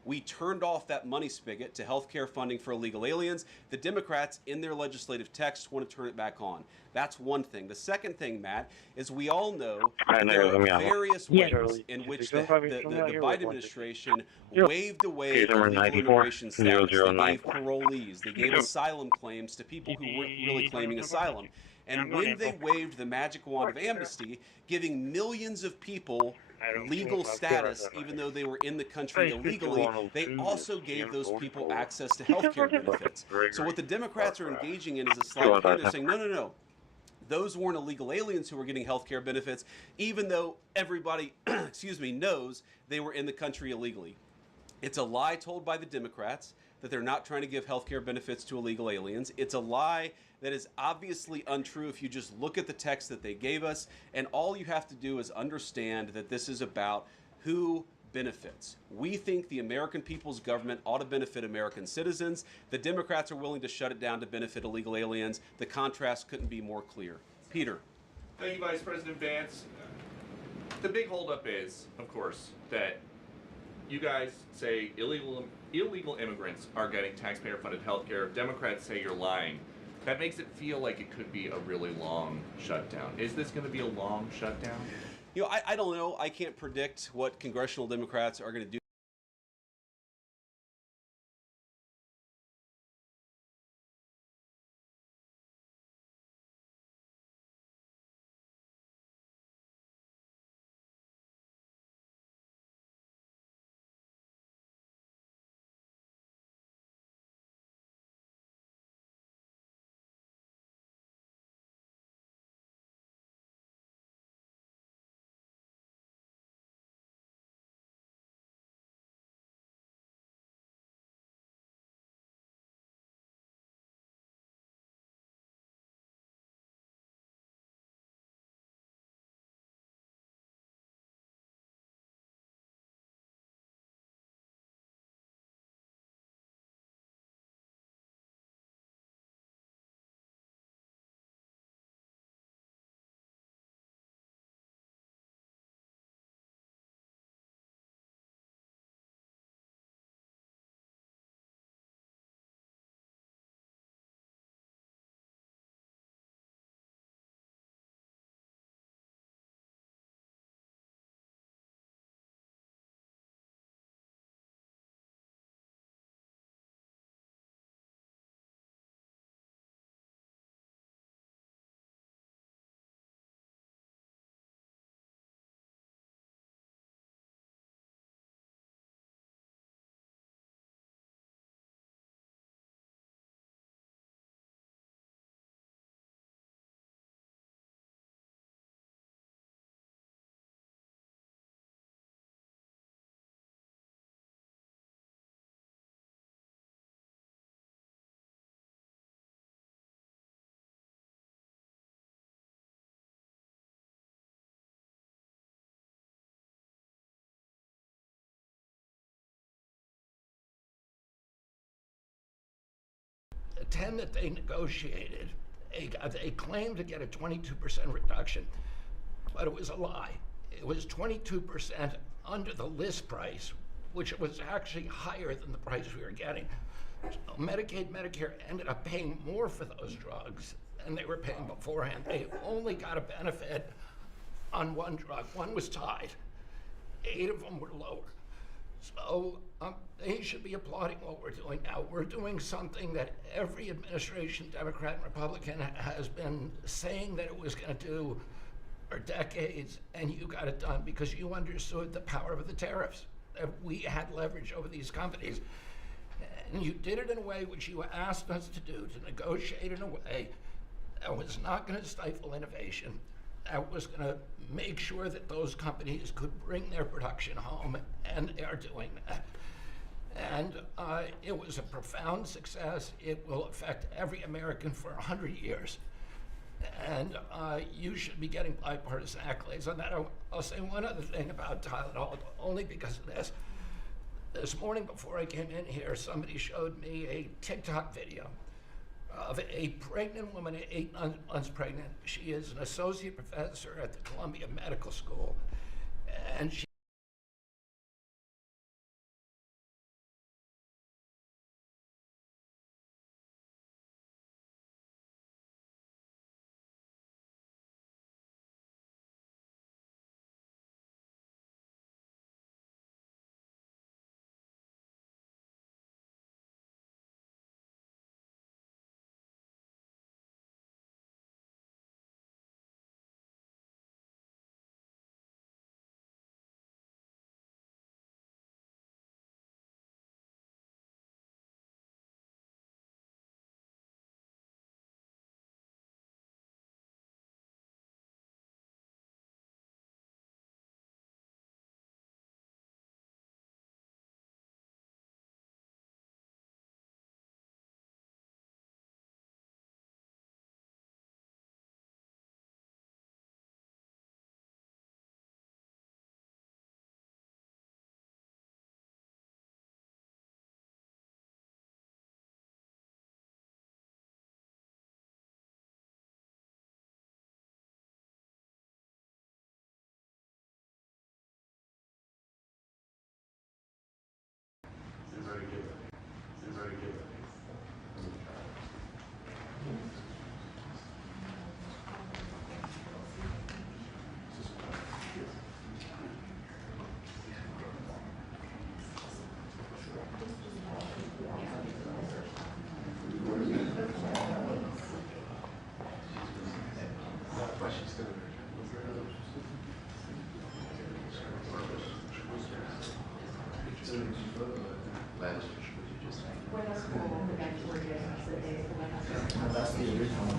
We turned off that money spigot to healthcare funding for illegal aliens. The Democrats, in their legislative text, want to turn it back on. That's one thing. The second thing, Matt, is we all know that there are various ways in which the Biden administration waved away illegal immigration status. They gave parolees. They gave asylum claims to people who weren't really claiming asylum. And when they waved the magic wand of amnesty, giving millions of people legal status, even though they were in the country illegally, they also gave those people access to health care benefits. So what the Democrats are engaging in is a slight plan. They're saying, no, no, no. Those weren't illegal aliens who were getting health care benefits, even though everybody, excuse me, knows they were in the country illegally. It's a lie told by the Democrats that they're not trying to give health care benefits to illegal aliens. It's a lie that is obviously untrue if you just look at the text that they gave us, and all you have to do is understand that this is about who benefits. We think the American people's government ought to benefit American citizens. The Democrats are willing to shut it down to benefit illegal aliens. The contrast couldn't be more clear. Peter. Thank you, Vice President Vance. The big holdup is, of course, that you guys say illegal immigrants are getting taxpayer-funded health care. Democrats say you're lying. That makes it feel like it could be a really long shutdown. Is this going to be a long shutdown? You know, I don't know. I can't predict what congressional Democrats are going to do. The 10 that they negotiated, they claimed to get a 22% reduction, but it was a lie. It was 22% under the list price, which was actually higher than the price we were getting. So Medicaid, Medicare ended up paying more for those drugs than they were paying beforehand. They only got a benefit on one drug. One was tied. 8 of them were lower. So they should be applauding what we're doing now. We're doing something that every administration, Democrat and Republican, has been saying that it was going to do for decades, and you got it done because you understood the power of the tariffs, that we had leverage over these companies. And you did it in a way which you asked us to do, to negotiate in a way that was not going to stifle innovation, that was going to make sure that those companies could bring their production home, and they are doing that. And it was a profound success. It will affect every American for 100 years. And you should be getting bipartisan accolades on that. I'll say one other thing about Tylenol, only because of this. This morning before I came in here, somebody showed me a TikTok video of a pregnant woman, 8 months pregnant. She is an associate professor at the Columbia Medical School, and she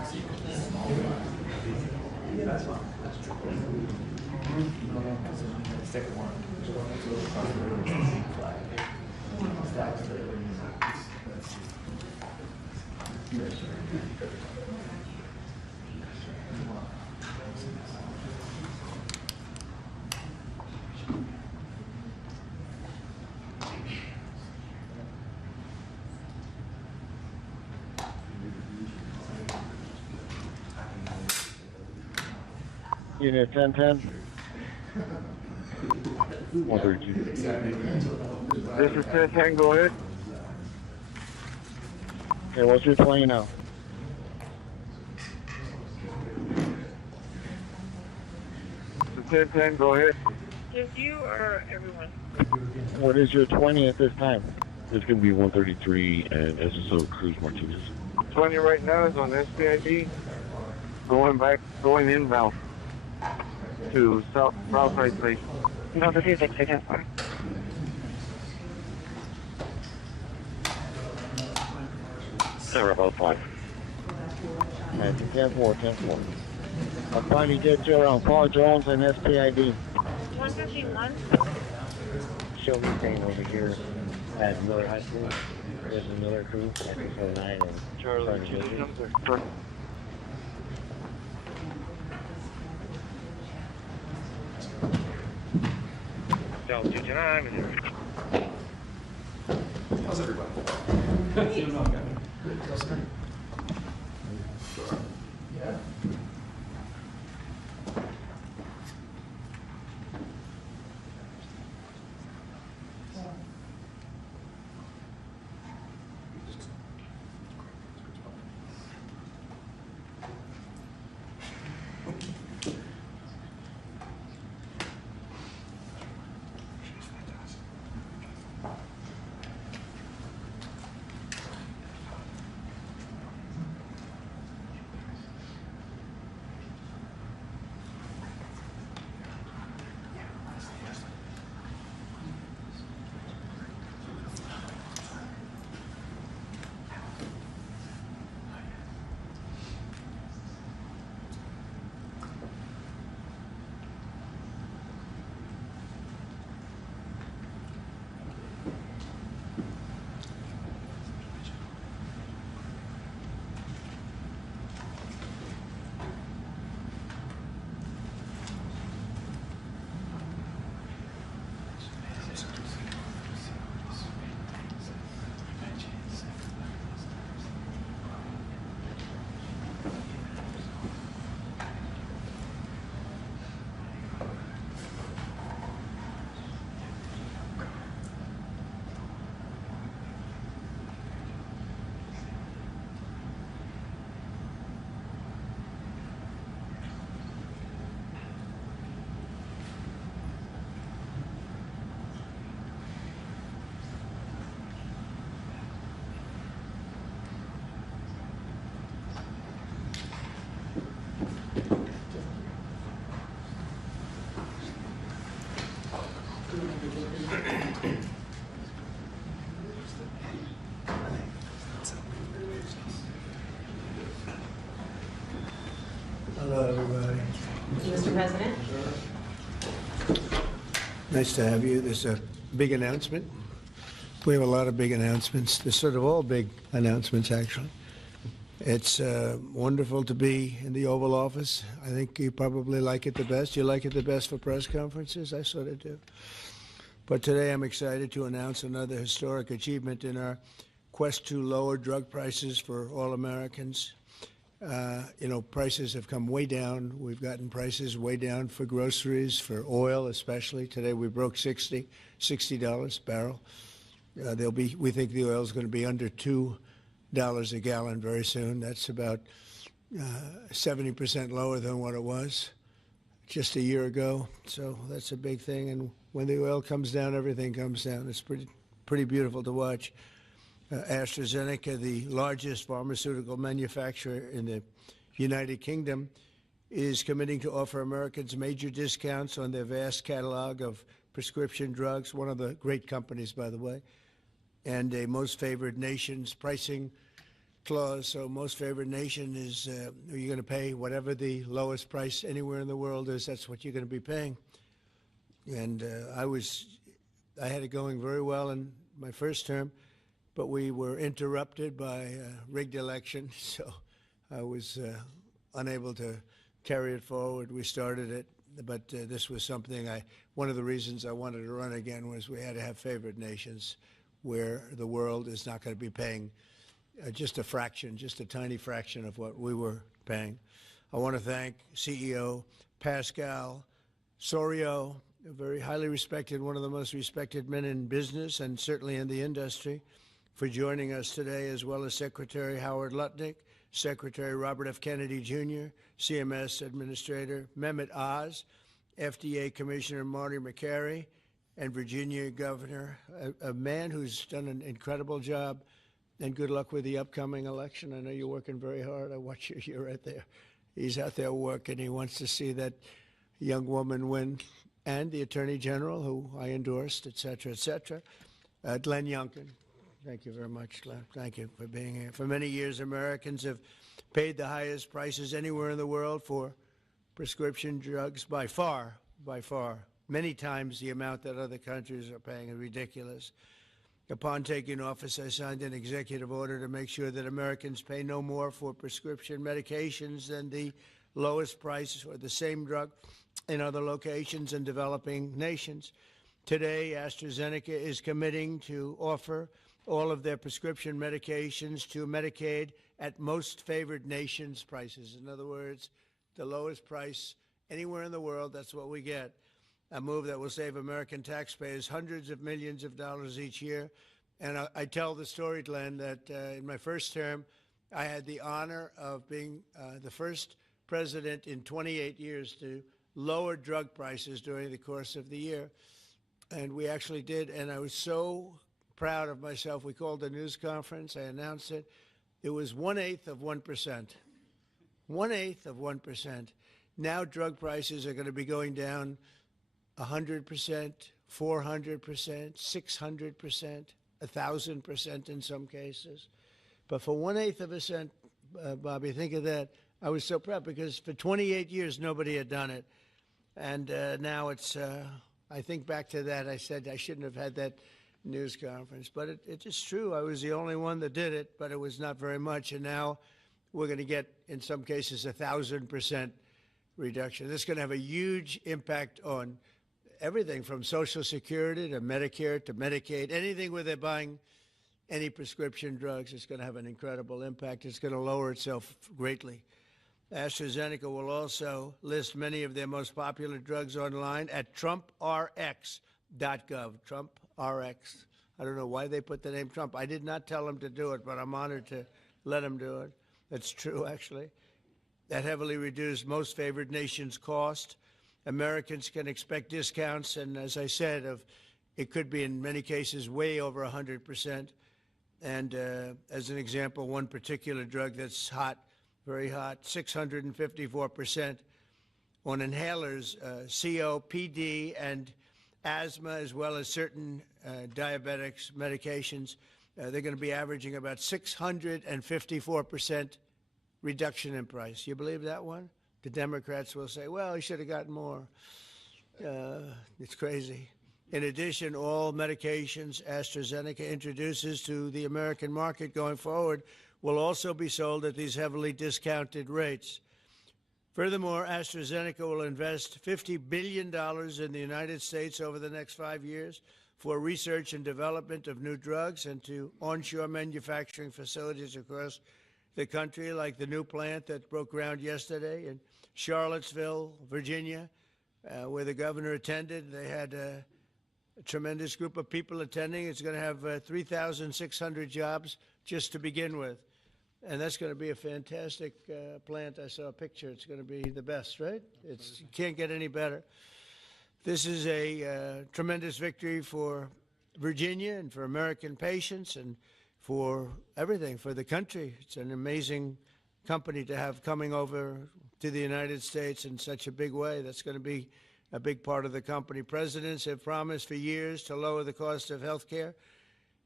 That's fine. That's true. Second one. Unit 1010. 132. This is 1010, go ahead. Okay, what's your plane now? This is 1010, go ahead. Just you or everyone? What is your 20 at this time? It's going to be 133 and SSO Cruz Martinez. 20 right now is on SPID. Going inbound to Southside Place. No, this is 664. Sorry about 5. 10-4, 10-4. I'll finally get you around Paul Jones and SPID. 151. She'll be staying over here at Miller High School. There's another crew at 609 and Charlie. Delta 229. How's everybody? Yeah. Hello, everybody. Mr. President. Nice to have you. There's a big announcement. We have a lot of big announcements. There's sort of all big announcements, actually. It's wonderful to be in the Oval Office. I think you probably like it the best. You like it the best for press conferences? I sort of do. But today I'm excited to announce another historic achievement in our quest to lower drug prices for all Americans. You know, prices have come way down. We've gotten prices way down for groceries, for oil especially. Today we broke $60 a barrel. We think the oil is going to be under $2 a gallon very soon. That's about 70% lower than what it was just a year ago. So that's a big thing. And when the oil comes down, everything comes down. It's pretty beautiful to watch. AstraZeneca, the largest pharmaceutical manufacturer in the United Kingdom, is committing to offer Americans major discounts on their vast catalog of prescription drugs, one of the great companies, by the way, and a most favored nations pricing clause. So most favored nation is you're going to pay whatever the lowest price anywhere in the world is. That's what you're going to be paying. And I had it going very well in my first term, but we were interrupted by a rigged election, so I was unable to carry it forward. We started it, but this was something one of the reasons I wanted to run again was we had to have favored nations where the world is not going to be paying just a fraction, just a tiny fraction of what we were paying. I want to thank CEO Pascal Soriot, a very highly respected, one of the most respected men in business and certainly in the industry, for joining us today, as well as Secretary Howard Lutnick, Secretary Robert F. Kennedy Jr., CMS Administrator Mehmet Oz, FDA Commissioner Marty McCary, and Virginia Governor, a man who's done an incredible job. And good luck with the upcoming election. I know you're working very hard. I watch you. You're right there. He's out there working. He wants to see that young woman win. And the Attorney General, who I endorsed, et cetera, et cetera. Glenn Youngkin. Thank you very much, Glenn. Thank you for being here. For many years, Americans have paid the highest prices anywhere in the world for prescription drugs by far, many times the amount that other countries are paying is ridiculous. Upon taking office, I signed an executive order to make sure that Americans pay no more for prescription medications than the lowest price or the same drug in other locations in developing nations. Today, AstraZeneca is committing to offer all of their prescription medications to Medicaid at most favored nations prices. In other words, the lowest price anywhere in the world, that's what we get. A move that will save American taxpayers hundreds of millions of dollars each year. And I tell the story, Glenn, that in my first term, I had the honor of being the first president in 28 years to lower drug prices during the course of the year. And we actually did, and I was so proud of myself. We called a news conference. I announced it. It was 1/8 of 1%. 1/8 of 1%. Now drug prices are going to be going down 100%, 400%, 600%, 1,000% in some cases. But for 1/8 of a cent, Bobby, think of that. I was so proud because for 28 years, nobody had done it. And now it's, I think back to that, I said I shouldn't have had that news conference. But it is true. I was the only one that did it, but it was not very much. And now we're going to get, in some cases, 1,000% reduction. This is going to have a huge impact on everything from Social Security to Medicare to Medicaid, anything where they're buying any prescription drugs. It's going to have an incredible impact. It's going to lower itself greatly. AstraZeneca will also list many of their most popular drugs online at TrumpRx.gov. TrumpRx. I don't know why they put the name Trump. I did not tell them to do it, but I'm honored to let them do it. That's true, actually. That heavily reduced most favored nations cost. Americans can expect discounts, and as I said, it could be in many cases way over 100%. And as an example, one particular drug that's hot, very hot, 654% on inhalers, COPD and asthma, as well as certain diabetics medications. They're going to be averaging about 654% reduction in price. You believe that one? The Democrats will say, well, he should have gotten more. It's crazy. In addition, all medications AstraZeneca introduces to the American market going forward will also be sold at these heavily discounted rates. Furthermore, AstraZeneca will invest $50 billion in the United States over the next 5 years for research and development of new drugs and to onshore manufacturing facilities across the country, like the new plant that broke ground yesterday in Charlottesville, Virginia, where the governor attended. They had a tremendous group of people attending. It's going to have 3,600 jobs just to begin with. And that's going to be a fantastic plant. I saw a picture. It's going to be the best, right? You can't get any better. This is a tremendous victory for Virginia and for American patients and for everything, for the country. It's an amazing company to have coming over to the United States in such a big way. That's going to be a big part of the company. Presidents have promised for years to lower the cost of health care.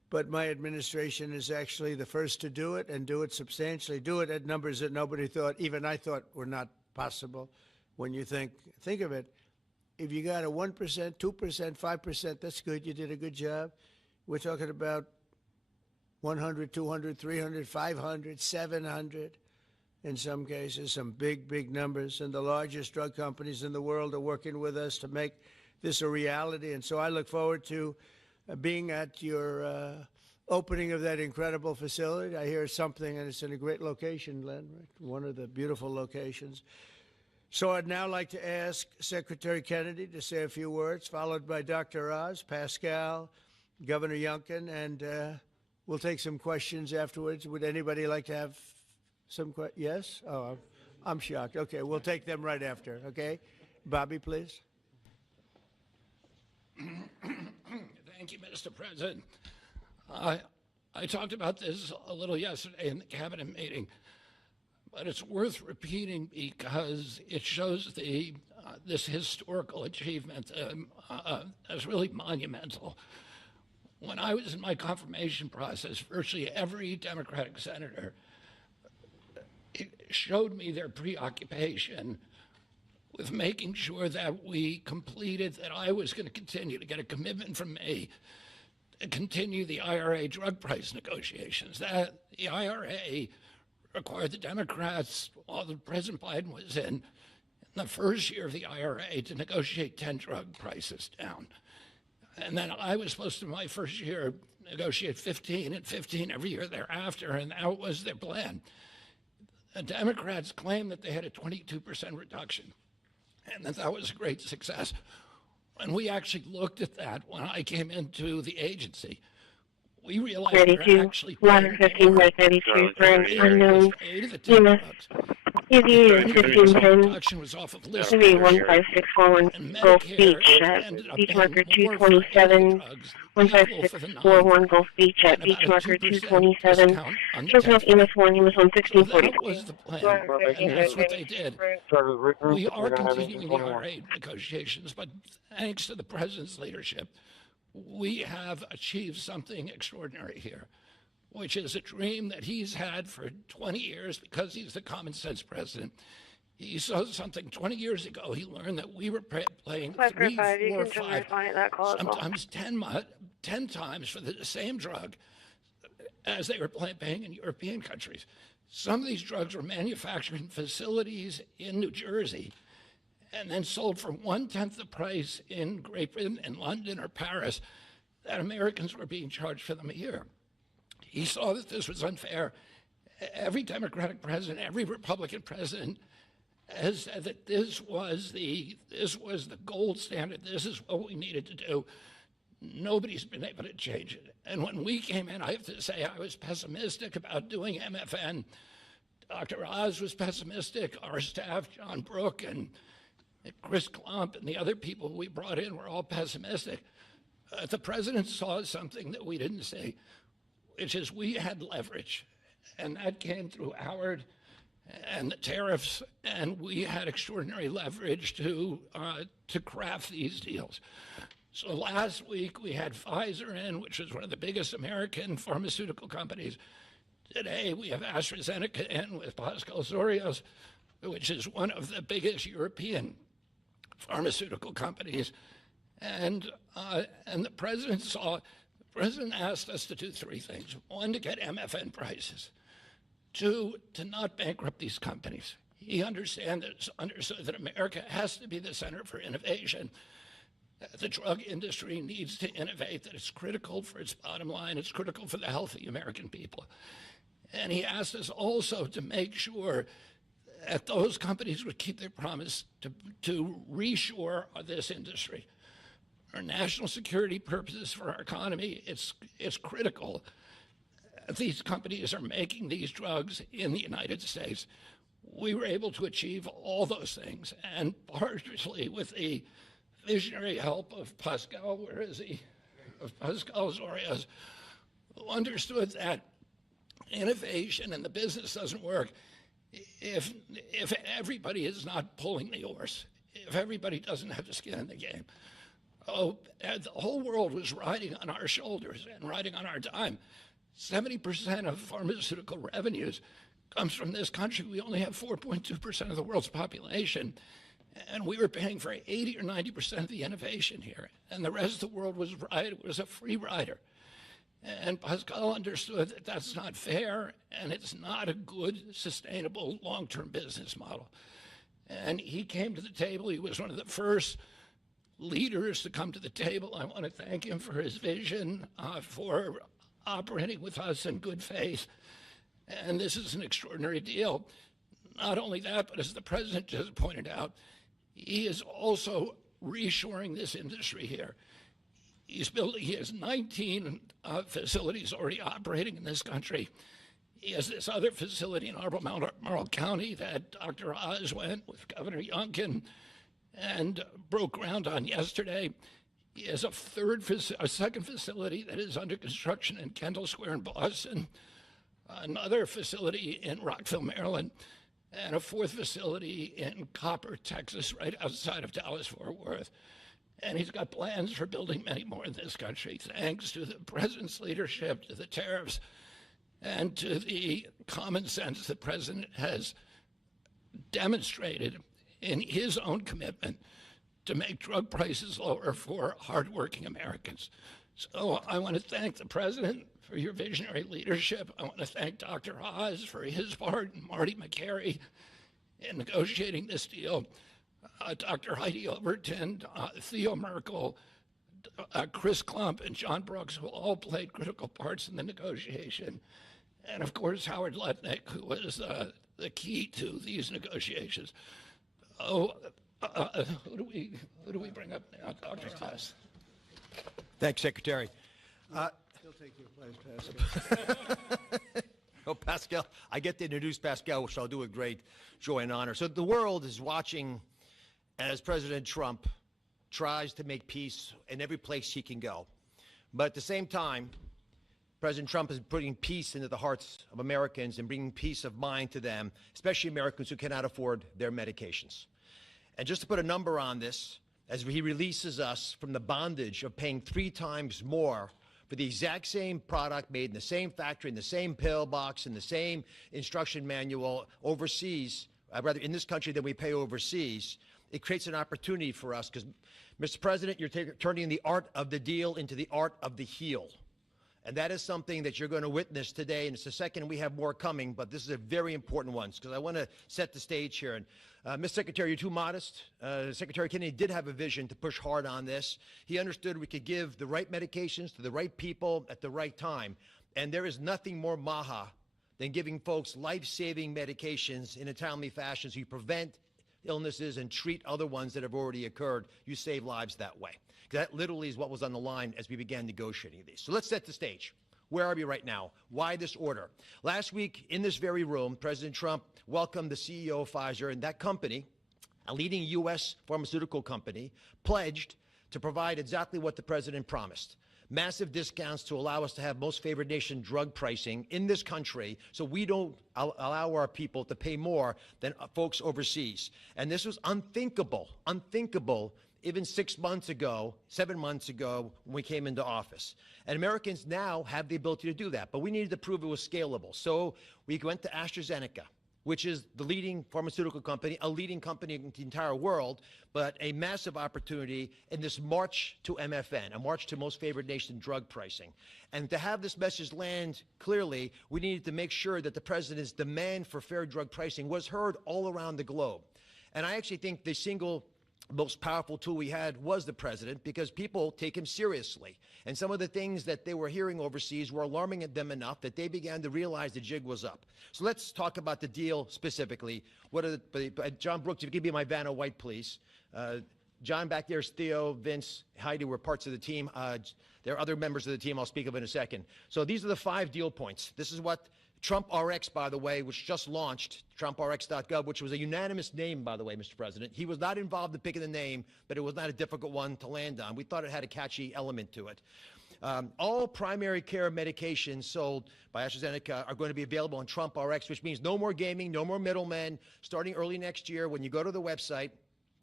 but my administration is actually the first to do it and do it substantially, do it at numbers that nobody thought, even I thought were not possible. When you think of it, if you got a 1%, 2%, 5%, that's good. You did a good job. We're talking about 100, 200, 300, 500, 700 in some cases, some big, big numbers. And the largest drug companies in the world are working with us to make this a reality. And so I look forward to being at your opening of that incredible facility. I hear something, and it's in a great location, Len, right? One of the beautiful locations. So I'd now like to ask Secretary Kennedy to say a few words, followed by Dr. Oz, Pascal, Governor Youngkin, and we'll take some questions afterwards. Would anybody like to have some questions? Yes? Oh, I'm shocked. Okay, we'll take them right after, okay? Bobby, please. Thank you, Mr. President. I talked about this a little yesterday in the cabinet meeting, but it's worth repeating because it shows this historical achievement as really monumental. When I was in my confirmation process, virtually every Democratic senator showed me their preoccupation with making sure that we completed, that I was going to continue to get a commitment from me to continue the IRA drug price negotiations. That the IRA required the Democrats, while President Biden was in the first year of the IRA, to negotiate 10 drug prices down. And then I was supposed to, my first year, negotiate 15 and 15 every year thereafter, and that was their plan. The Democrats claimed that they had a 22% reduction, and that was a great success. When we actually looked at that, when I came into the agency, we realized we were actually paying 15 by 32 for an unknown EMS. CV 1510, was off of list CV 15641 Gulf Beach at beach marker 227, 15641 Gulf Beach at beach marker 227, choking off EMS 1, EMS 1, 1642. That was the plan, and that's what they did. We are continuing the IRA negotiations, but thanks to the President's leadership, we have achieved something extraordinary here, which is a dream that he's had for 20 years because he's the common sense president. He saw something 20 years ago. He learned that we were playing 3, 4, 5, sometimes 10 times for the same drug as they were paying in European countries. Some of these drugs were manufactured in facilities in New Jersey and then sold for 1/10 the price in Great Britain, in London or Paris, that Americans were being charged for them a year. He saw that this was unfair. Every Democratic president, every Republican president has said that this was the gold standard. This is what we needed to do. Nobody's been able to change it. And when we came in, I have to say I was pessimistic about doing MFN. Dr. Oz was pessimistic. Our staff, John Brook and Chris Klump and the other people we brought in were all pessimistic. The president saw something that we didn't see, which is we had leverage, and that came through Howard and the tariffs, and we had extraordinary leverage to craft these deals. So last week we had Pfizer in, which is one of the biggest American pharmaceutical companies. Today we have AstraZeneca in with Pascal Sorios, which is one of the biggest European pharmaceutical companies. And the president asked us to do 3 things. 1, to get MFN prices. 2, to not bankrupt these companies. He understood that America has to be the center for innovation. The drug industry needs to innovate, that it's critical for its bottom line, it's critical for the health of the American people. And he asked us also to make sure that those companies would keep their promise to reshore this industry. For national security purposes, for our economy, it's critical. These companies are making these drugs in the United States. We were able to achieve all those things, and partially with the visionary help of Pascal, where is he? Of Pascal Sorios, who understood that innovation and the business doesn't work if everybody is not pulling the oars, if everybody doesn't have the skin in the game. And the whole world was riding on our shoulders and riding on our dime. 70% of pharmaceutical revenues comes from this country. We only have 4.2% of the world's population, and we were paying for 80 or 90% of the innovation here, and the rest of the world was a free rider. And Pascal understood that that's not fair, and it's not a good, sustainable, long-term business model. And he came to the table. He was one of the first leaders to come to the table. I want to thank him for his vision, for operating with us in good faith. And this is an extraordinary deal. Not only that, but as the president just pointed out, he is also reshoring this industry here. He has 19 facilities already operating in this country. He has this other facility in Albemarle County that Dr. Oz went with Governor Youngkin and broke ground on yesterday. He has a second facility that is under construction in Kendall Square in Boston, another facility in Rockville, Maryland, and a fourth facility in Copper, Texas, right outside of Dallas-Fort Worth. And he's got plans for building many more in this country, thanks to the president's leadership, to the tariffs, and to the common sense the president has demonstrated in his own commitment to make drug prices lower for hardworking Americans. So I want to thank the president for your visionary leadership. I want to thank Dr. Oz for his part, and Marty McCary in negotiating this deal. Dr. Heidi Overton, Theo Merkel, Chris Klump, and John Brooks, who all played critical parts in the negotiation. And of course, Howard Lutnick, who was the key to these negotiations. Who do we bring up now? Dr. Oz. Thanks, Secretary. He'll take your place, Pascal. Oh, Pascal, I get to introduce Pascal, which I'll do with great joy and honor. So the world is watching as President Trump tries to make peace in every place he can go. But at the same time, President Trump is putting peace into the hearts of Americans and bringing peace of mind to them, especially Americans who cannot afford their medications. And just to put a number on this, as he releases us from the bondage of paying 3 times more for the exact same product made in the same factory, in the same pill box, in the same instruction manual overseas, rather in this country than we pay overseas, it creates an opportunity for us because, Mr. President, you're turning the art of the deal into the art of the heel. And that is something that you're going to witness today, and it's the second we have more coming, but this is a very important one because I want to set the stage here. And Mr. Secretary, you're too modest. Secretary Kennedy did have a vision to push hard on this. He understood we could give the right medications to the right people at the right time. And there is nothing more maha than giving folks life-saving medications in a timely fashion so you prevent illnesses and treat other ones that have already occurred. You save lives that way. That literally is what was on the line as we began negotiating these. So let's set the stage. Where are we right now? Why this order? Last week, in this very room, President Trump welcomed the CEO of Pfizer, and that company, a leading U.S. pharmaceutical company, pledged to provide exactly what the president promised. Massive discounts to allow us to have most favored nation drug pricing in this country so we don't allow our people to pay more than folks overseas. And this was unthinkable even 6 months ago, 7 months ago when we came into office. And Americans now have the ability to do that, but we needed to prove it was scalable. So we went to AstraZeneca, which is the leading pharmaceutical company, a leading company in the entire world, but a massive opportunity in this march to MFN, a march to most favored nation drug pricing. And to have this message land clearly, we needed to make sure that the president's demand for fair drug pricing was heard all around the globe. And I actually think the single most powerful tool we had was the president because people take him seriously. And some of the things that they were hearing overseas were alarming at them enough that they began to realize the jig was up. So let's talk about the deal specifically. John Brooks, if you could be my Vanna White, please. John back there is Theo, Vince, Heidi were parts of the team. There are other members of the team I'll speak of in a second. So these are the 5 deal points. This is what Trump RX, by the way, which just launched, TrumpRx.gov, which was a unanimous name, by the way, Mr. President. He was not involved in picking the name, but it was not a difficult one to land on. We thought it had a catchy element to it. All primary care medications sold by AstraZeneca are going to be available on Trump RX, which means no more gaming, no more middlemen. Starting early next year, when you go to the website,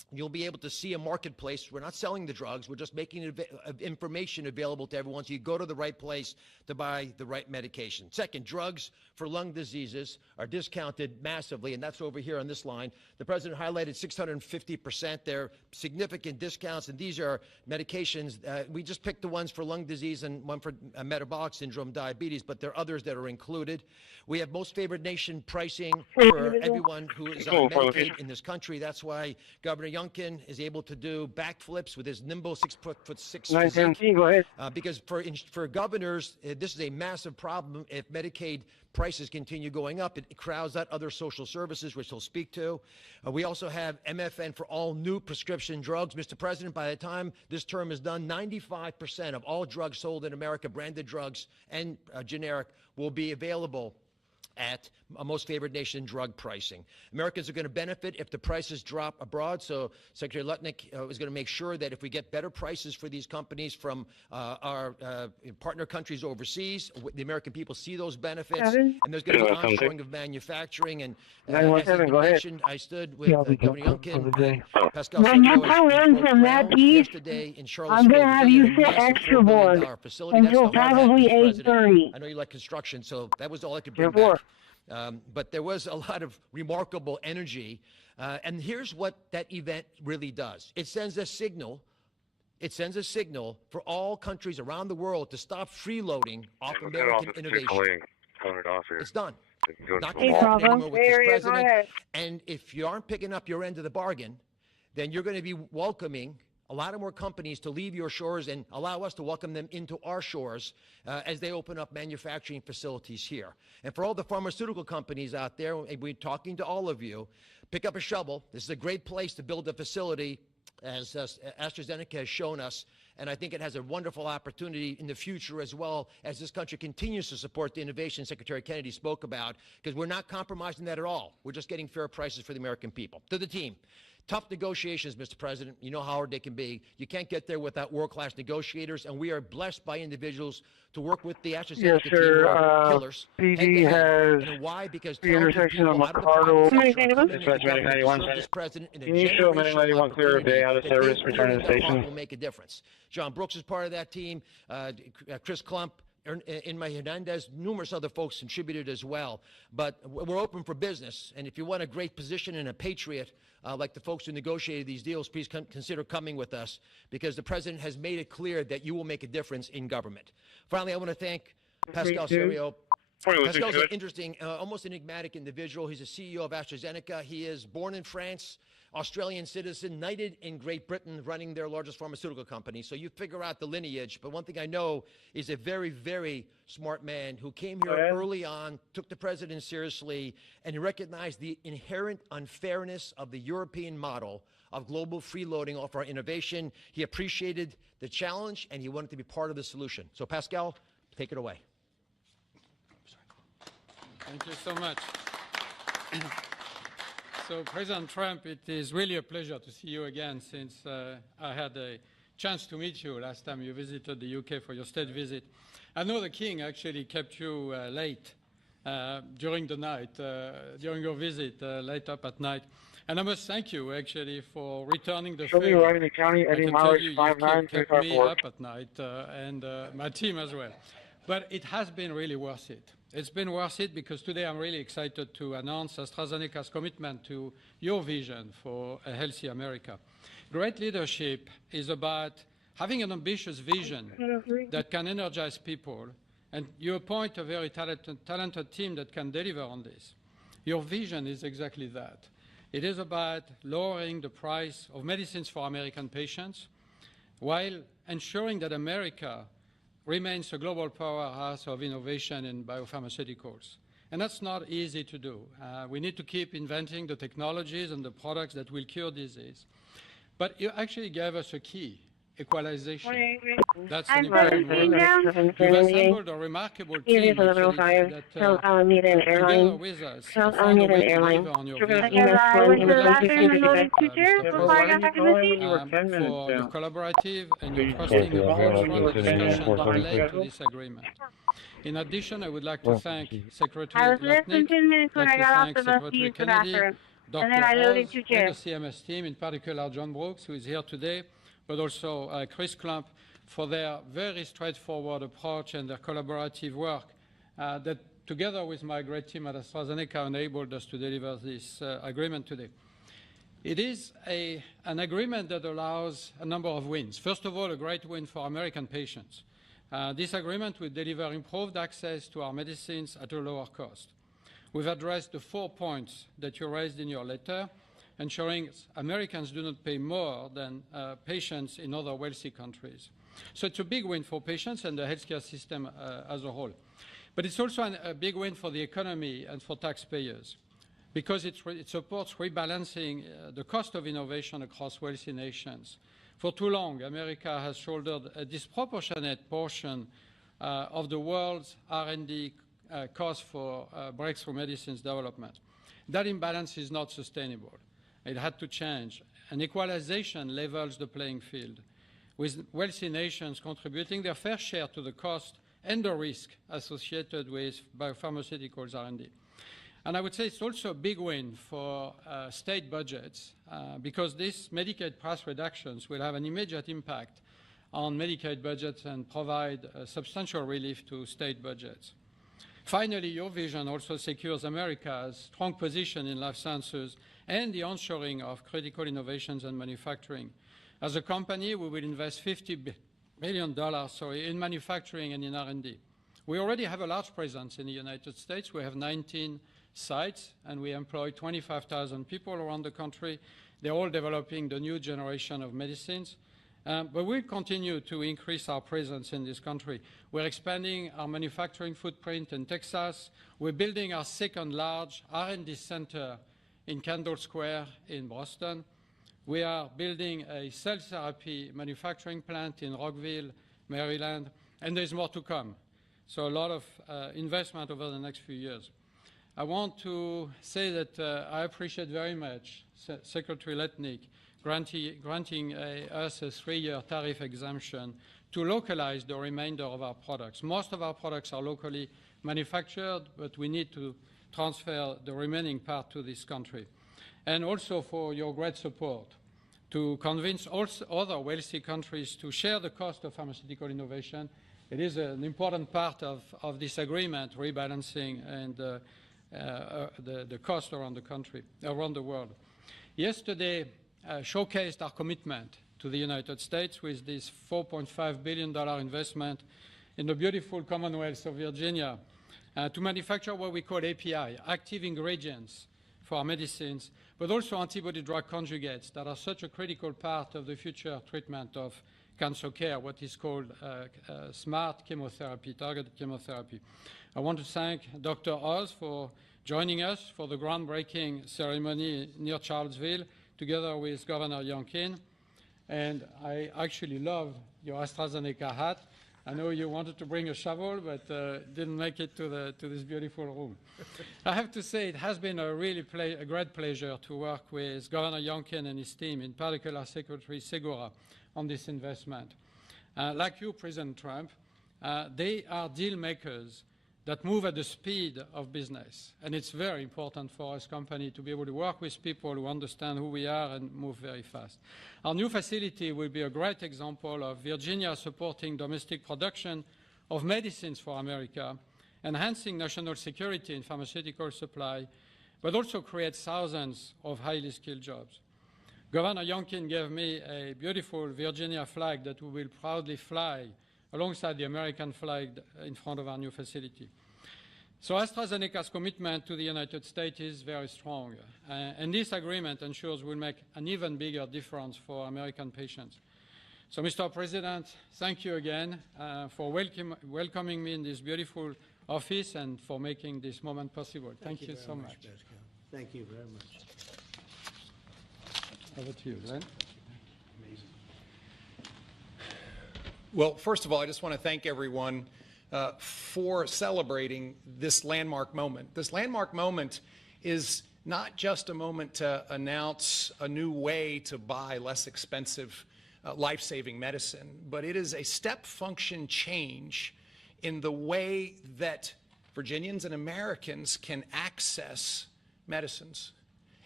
you'll be able to see a marketplace. We're not selling the drugs. We're just making information available to everyone so you go to the right place to buy the right medication. Second, drugs for lung diseases are discounted massively, and that's over here on this line. The president highlighted 650%. They're significant discounts, and these are medications. We just picked the ones for lung disease and one for metabolic syndrome, diabetes, but there are others that are included. We have most favored nation pricing for everyone who is on Medicaid in this country. That's why Governor Youngkin is able to do backflips with his nimble 6'6" physique. Because for governors, this is a massive problem. If Medicaid prices continue going up, it crowds out other social services, which he'll speak to. We also have MFN for all new prescription drugs. Mr. President, by the time this term is done, 95% of all drugs sold in America, branded drugs and generic, will be available at a most favored nation drug pricing. Americans are going to benefit if the prices drop abroad. So Secretary Lutnick is going to make sure that if we get better prices for these companies from our partner countries overseas, the American people see those benefits, and there's going to be onshoring of manufacturing. And as you mentioned, I stood with Governor Youngkin and Pascal yesterday in Charlottesville. I'm going to have you sit extra board until probably 8:30. I know you like construction, so that was all I could bring back. But there was a lot of remarkable energy. And here's what that event really does. It sends a signal. It sends a signal for all countries around the world to stop freeloading off American innovation. It's done. Not going to happen anymore with this president. And if you aren't picking up your end of the bargain, then you're going to be welcoming a lot of more companies to leave your shores and allow us to welcome them into our shores as they open up manufacturing facilities here. And for all the pharmaceutical companies out there, we're talking to all of you, pick up a shovel. This is a great place to build a facility, as AstraZeneca has shown us. And I think it has a wonderful opportunity in the future as well as this country continues to support the innovation Secretary Kennedy spoke about, because we're not compromising that at all. We're just getting fair prices for the American people. To the team. Tough negotiations, Mr. President. You know how hard they can be. You can't get there without world-class negotiators, and we are blessed by individuals to work with the AstraZeneca team who are killers. PD has and why? Because the intersection of McCardle. Can you show 91 clear a day out of service, return to the station? Will make a difference. John Brooks is part of that team. Chris Klump, Inma Hernandez, numerous other folks contributed as well. But we're open for business, and if you want a great position and a patriot, like the folks who negotiated these deals, please consider coming with us, because the president has made it clear that you will make a difference in government. Finally, I want to thank Pascal Serio. Pascal's an interesting, almost enigmatic individual. He's a CEO of AstraZeneca. He is born in France, Australian citizen, knighted in Great Britain, running their largest pharmaceutical company. So you figure out the lineage. But one thing I know is a very, very smart man who came here early on, took the president seriously, and he recognized the inherent unfairness of the European model of global freeloading off our innovation. He appreciated the challenge, and he wanted to be part of the solution. So Pascal, take it away. Thank you so much. So, President Trump, it is really a pleasure to see you again, since I had a chance to meet you last time you visited the UK for your state visit. I know the King actually kept you late during the night, during your visit, late up at night. And I must thank you, actually, for returning the favor. Running the county, Eddie Myers, 5934. Kept me up at night, and my team as well. But it has been really worth it. It's been worth it because today I'm really excited to announce AstraZeneca's commitment to your vision for a healthy America. Great leadership is about having an ambitious vision that can energize people, and you appoint a very talented team that can deliver on this. Your vision is exactly that. It is about lowering the price of medicines for American patients while ensuring that America remains a global powerhouse of innovation in biopharmaceuticals. And that's not easy to do. We need to keep inventing the technologies and the products that will cure disease. But you actually gave us a key, equalization. That's an important word. You've assembled a remarkable team that together with us found a way to deliver on your vision. I would like to thank you, for your collaborative and your trusting approach to the discussion that led to this agreement. In addition, I would like to thank Secretary Lutnick, Secretary Kennedy, Dr. then I Oz, loaded to and Jared. the CMS team, in particular John Brooks, who is here today, but also Chris Klump, for their very straightforward approach and their collaborative work that, together with my great team at AstraZeneca, enabled us to deliver this agreement today. It is an agreement that allows a number of wins. First of all, a great win for American patients. This agreement will deliver improved access to our medicines at a lower cost. We've addressed the 4 points that you raised in your letter, ensuring Americans do not pay more than patients in other wealthy countries. So it's a big win for patients and the healthcare system as a whole. But it's also a big win for the economy and for taxpayers, because it supports rebalancing the cost of innovation across wealthy nations. For too long, America has shouldered a disproportionate portion of the world's R&D cost for breakthrough medicines development. That imbalance is not sustainable. It had to change. An equalization levels the playing field, with wealthy nations contributing their fair share to the cost and the risk associated with biopharmaceuticals R&D. And I would say it's also a big win for state budgets because these Medicaid price reductions will have an immediate impact on Medicaid budgets and provide substantial relief to state budgets. Finally, your vision also secures America's strong position in life sciences and the onshoring of critical innovations and manufacturing. As a company, we will invest $50 billion in manufacturing and in R&D. We already have a large presence in the United States. We have 19 sites, and we employ 25,000 people around the country. They're all developing the new generation of medicines. But we'll continue to increase our presence in this country. We're expanding our manufacturing footprint in Texas. We're building our second large R&D center in Kendall Square in Boston. We are building a cell therapy manufacturing plant in Rockville, Maryland, and there's more to come. So a lot of investment over the next few years. I want to say that I appreciate very much Secretary Letnick granting us a 3-year tariff exemption to localize the remainder of our products. Most of our products are locally manufactured, but we need to transfer the remaining part to this country. And also for your great support to convince also other wealthy countries to share the cost of pharmaceutical innovation. It is an important part of this agreement, rebalancing and the cost around the country, around the world. Yesterday showcased our commitment to the United States with this $4.5 billion investment in the beautiful Commonwealth of Virginia to manufacture what we call API, active ingredients for our medicines, but also antibody-drug conjugates that are such a critical part of the future treatment of cancer care, what is called smart chemotherapy, targeted chemotherapy. I want to thank Dr. Oz for joining us for the groundbreaking ceremony near Charlottesville, together with Governor Youngkin. And I actually love your AstraZeneca hat. I know you wanted to bring a shovel, but didn't make it to this beautiful room. I have to say it has been a really a great pleasure to work with Governor Youngkin and his team, in particular Secretary Segura, on this investment. Like you, President Trump, they are deal makers that move at the speed of business. And it's very important for us company to be able to work with people who understand who we are and move very fast. Our new facility will be a great example of Virginia supporting domestic production of medicines for America, enhancing national security in pharmaceutical supply, but also creates thousands of highly skilled jobs. Governor Youngkin gave me a beautiful Virginia flag that we will proudly fly alongside the American flag in front of our new facility. So AstraZeneca's commitment to the United States is very strong, and this agreement ensures we'll make an even bigger difference for American patients. So, Mr. President, thank you again for welcoming me in this beautiful office and for making this moment possible. Thank you so much. Pascal. Thank you very much. Over to you, Glenn. Amazing. Well, first of all, I just want to thank everyone for celebrating this landmark moment. This landmark moment is not just a moment to announce a new way to buy less expensive life-saving medicine, but it is a step function change in the way that Virginians and Americans can access medicines.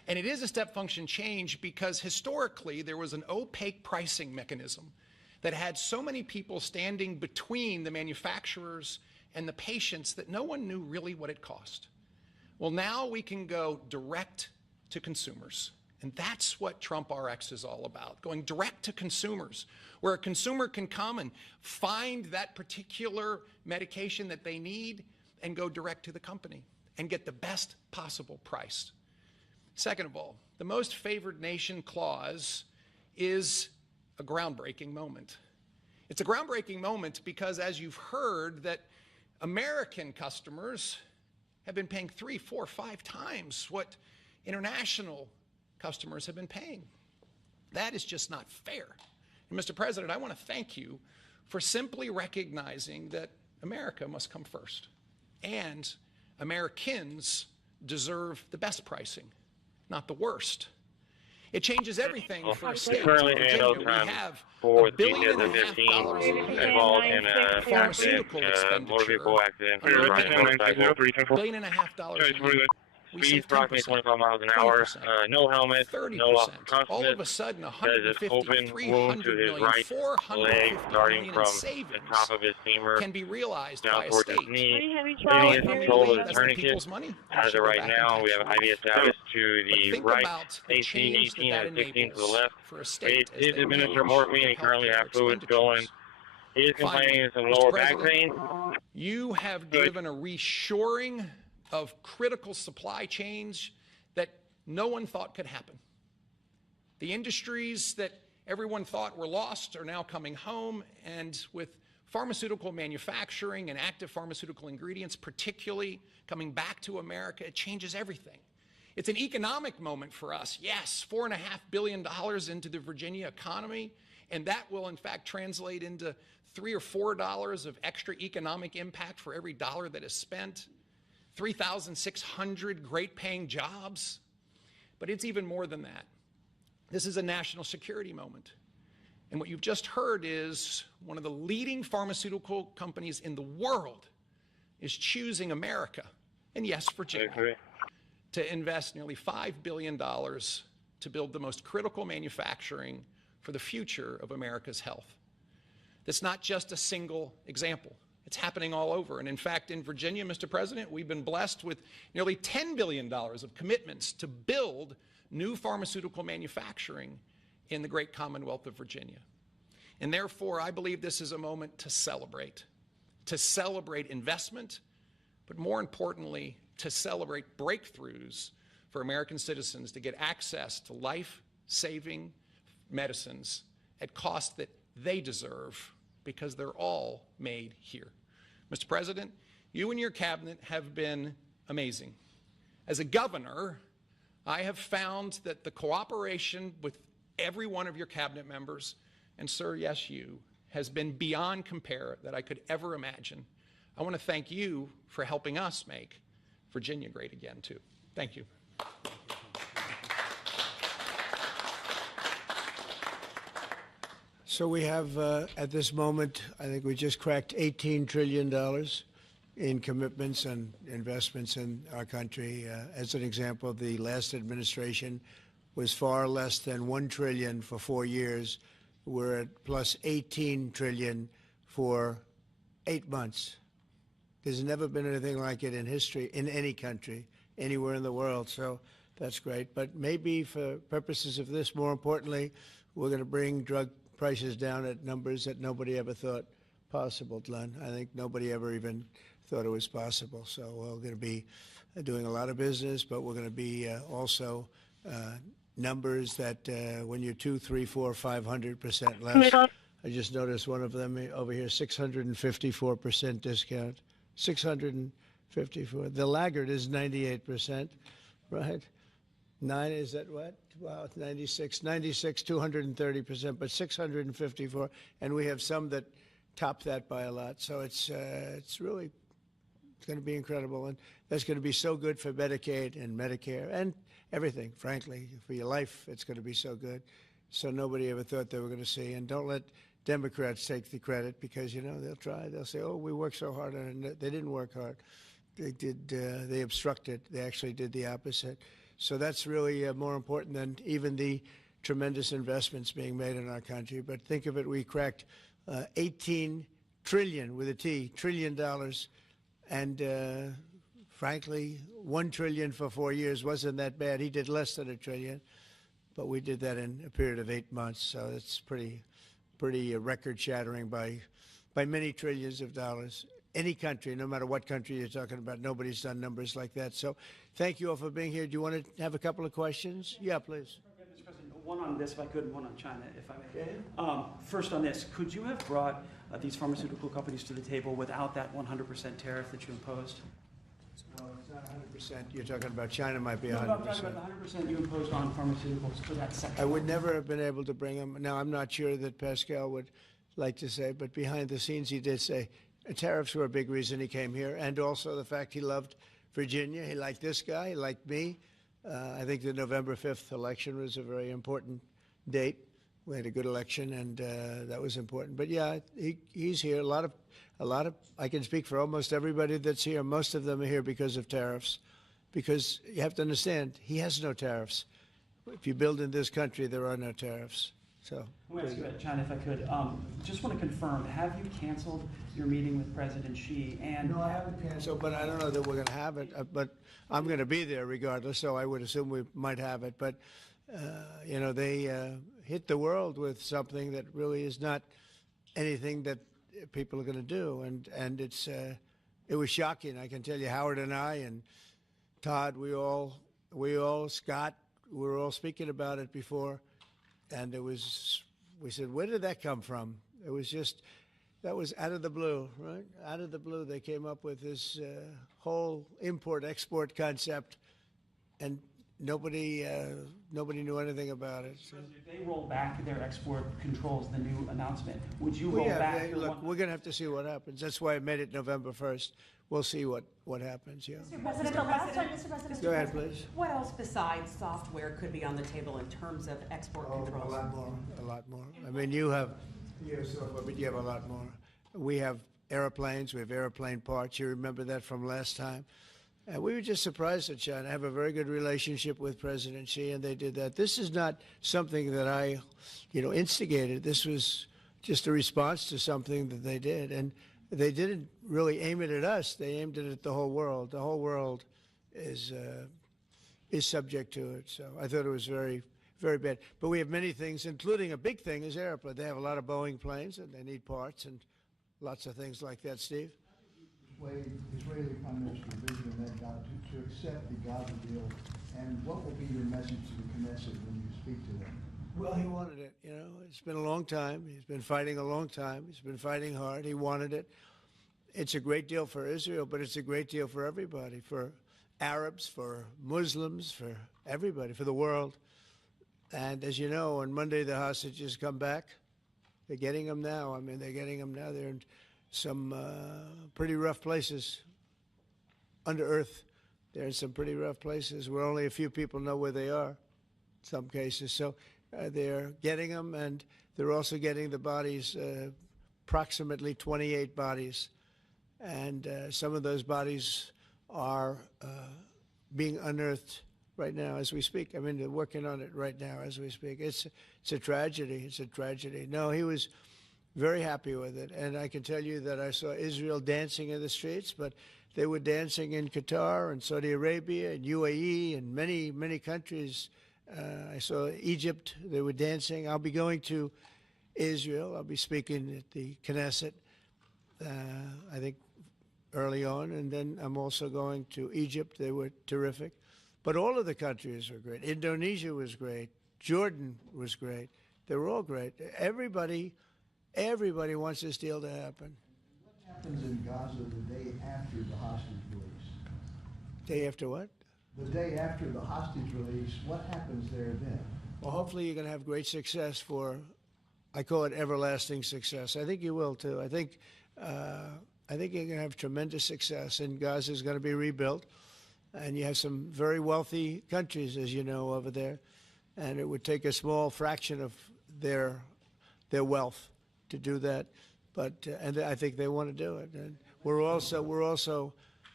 And it is a step function change because historically there was an opaque pricing mechanism that had so many people standing between the manufacturers and the patients that no one knew really what it cost. Well, now we can go direct to consumers. And that's what Trump RX is all about, going direct to consumers, where a consumer can come and find that particular medication that they need and go direct to the company and get the best possible price. Second of all, the most favored nation clause is a groundbreaking moment. It's a groundbreaking moment because, as you've heard, that American customers have been paying 3, 4, 5 times what international customers have been paying. That is just not fair. And Mr. President, I want to thank you for simply recognizing that America must come first. And Americans deserve the best pricing, not the worst. It changes everything for a state. Currently Virginia, we have $1.5 billion involved in a pharmaceutical motor vehicle accident. $1.5 billion we Speed save approximately 25 miles an hour. No helmet, 30%. no loss of consciousness. All of a sudden, There's an open wound to his right leg, starting from the top of his femur can be realized down by a towards his state. knee. How Leaving his control of the that's the tourniquet. people's money. As of right now, we have IV status to the Think right, about the AC change 18 that and 16 to the enables left. for a He state as did they administer manage morphine and currently healthcare has fluids going. He is complaining of some Finally, lower Mr. back President, pain. You have driven a reshoring of critical supply chains that no one thought could happen. The industries that everyone thought were lost are now coming home, and with pharmaceutical manufacturing and active pharmaceutical ingredients particularly coming back to America, it changes everything. It's an economic moment for us. Yes, $4.5 billion into the Virginia economy, and that will in fact translate into $3 or $4 of extra economic impact for every dollar that is spent. 3,600 great paying jobs. But it's even more than that. This is a national security moment. And what you've just heard is one of the leading pharmaceutical companies in the world is choosing America, and yes, Virginia, to invest nearly $5 billion to build the most critical manufacturing for the future of America's health. That's not just a single example. It's happening all over. And in fact, in Virginia, Mr. President, we've been blessed with nearly $10 billion of commitments to build new pharmaceutical manufacturing in the great Commonwealth of Virginia. And therefore, I believe this is a moment to celebrate investment, but more importantly, to celebrate breakthroughs for American citizens to get access to life-saving medicines at costs that they deserve, because they're all made here. Mr. President, you and your cabinet have been amazing. As a governor, I have found that the cooperation with every one of your cabinet members, and sir, yes, you, has been beyond compare that I could ever imagine. I want to thank you for helping us make Virginia great again, too. Thank you. So we have, at this moment, I think we just cracked $18 trillion in commitments and investments in our country. As an example, the last administration was far less than $1 trillion for 4 years. We're at plus $18 trillion for 8 months. There's never been anything like it in history, in any country, anywhere in the world. So that's great. But maybe for purposes of this, more importantly, we're going to bring drug prices down at numbers that nobody ever thought possible, Glenn. I think nobody ever even thought it was possible. So we're going to be doing a lot of business, but we're going to be also numbers that when you're 2, 3, 4, 500% less. I just noticed one of them over here, 654% discount. 654. The laggard is 98%, right? 9 is that what? Wow, 96, 230%, but 654, and we have some that top that by a lot. So it's really going to be incredible, and that's going to be so good for Medicaid and Medicare and everything. Frankly, for your life, it's going to be so good. So nobody ever thought they were going to see. And don't let Democrats take the credit, because they'll try. They'll say, "Oh, we worked so hard," and they didn't work hard. They did. They obstructed. They actually did the opposite. So that's really more important than even the tremendous investments being made in our country. But think of it, we cracked 18 trillion with a T, $trillion, and frankly, 1 trillion for 4 years wasn't that bad. He did less than $1 trillion, but we did that in a period of 8 months. So it's pretty record-shattering by many trillions of dollars. Any country, no matter what country you're talking about, nobody's done numbers like that. So thank you all for being here. Do you want to have a couple of questions? Yeah, please. Mr. President, one on this, if I could, and one on China, if I may. First on this, could you have brought these pharmaceutical companies to the table without that 100% tariff that you imposed? Well, it's not 100%. You're talking about China might be 100%. No, I'm talking about the 100% you imposed on pharmaceuticals for that section. I would never have been able to bring them. Now, I'm not sure that Pascal would like to say, but behind the scenes he did say tariffs were a big reason he came here, and also the fact he loved Virginia. He liked this guy. He liked me. I think the November 5th election was a very important date. We had a good election, and that was important. But yeah, he's here. A lot of. I can speak for almost everybody that's here. Most of them are here because of tariffs, because you have to understand he has no tariffs. If you build in this country, there are no tariffs. So. I want to ask you about China, if I could. Just want to confirm: have you canceled your meeting with President Xi? And no, I haven't canceled, but I don't know that we're going to have it. But I'm going to be there regardless, so I would assume we might have it. But you know, they hit the world with something that really is not anything that people are going to do, and it was shocking. I can tell you, Howard and I and Todd, we all Scott, we were all speaking about it before, and we said, where did that come from? It was just, that was out of the blue, right? Out of the blue, they came up with this whole import-export concept, and nobody knew anything about it. So. If they roll back their export controls, the new announcement, would you roll back? Look, we're going to have to see what happens. That's why I made it November 1st. We'll see what happens, yeah. Mr. President, the last time, Mr. President. Go ahead, please. What else besides software could be on the table in terms of export controls? A lot more. I mean, you have software, but you have a lot more. We have airplanes. We have airplane parts. You remember that from last time. And we were just surprised at China. I have a very good relationship with President Xi, and they did that. This is not something that I, instigated. This was just a response to something that they did. And they didn't really aim it at us. They aimed it at the whole world. The whole world is subject to it. So I thought it was very, very bad. But we have many things, including a big thing is airplane. They have a lot of Boeing planes, and they need parts and lots of things like that. Steve? Israeli Prime Minister Benjamin Netanyahu to accept the Gaza deal, and what will be your message to the Knesset when you speak to them? Well, he wanted it. It's been a long time. He's been fighting a long time. He's been fighting hard. He wanted it. It's a great deal for Israel, but it's a great deal for everybody, for Arabs, for Muslims, for everybody, for the world. And as you know, on Monday the hostages come back. They're getting them now. I mean, they're getting them now. They're in some pretty rough places under earth. They're in some pretty rough places where only a few people know where they are in some cases. So they're getting them, and they're also getting the bodies, approximately 28 bodies. And some of those bodies are being unearthed right now as we speak. I mean, they're working on it right now as we speak. It's a tragedy. It's a tragedy. No, he was very happy with it. And I can tell you that I saw Israel dancing in the streets, but they were dancing in Qatar and Saudi Arabia and UAE and many, many countries. I saw Egypt. They were dancing. I'll be going to Israel. I'll be speaking at the Knesset, I think, early on. And then I'm also going to Egypt. They were terrific. But all of the countries were great. Indonesia was great. Jordan was great. They were all great. Everybody wants this deal to happen. What happens in Gaza the day after the hostage release? Day after what? The day after the hostage release, what happens there then? Well, hopefully you're going to have great success for, I call it everlasting success. I think you will too. I think you're going to have tremendous success, and Gaza is going to be rebuilt. And you have some very wealthy countries, as you know, over there, and it would take a small fraction of their wealth to do that. But and I think they want to do it. And we're also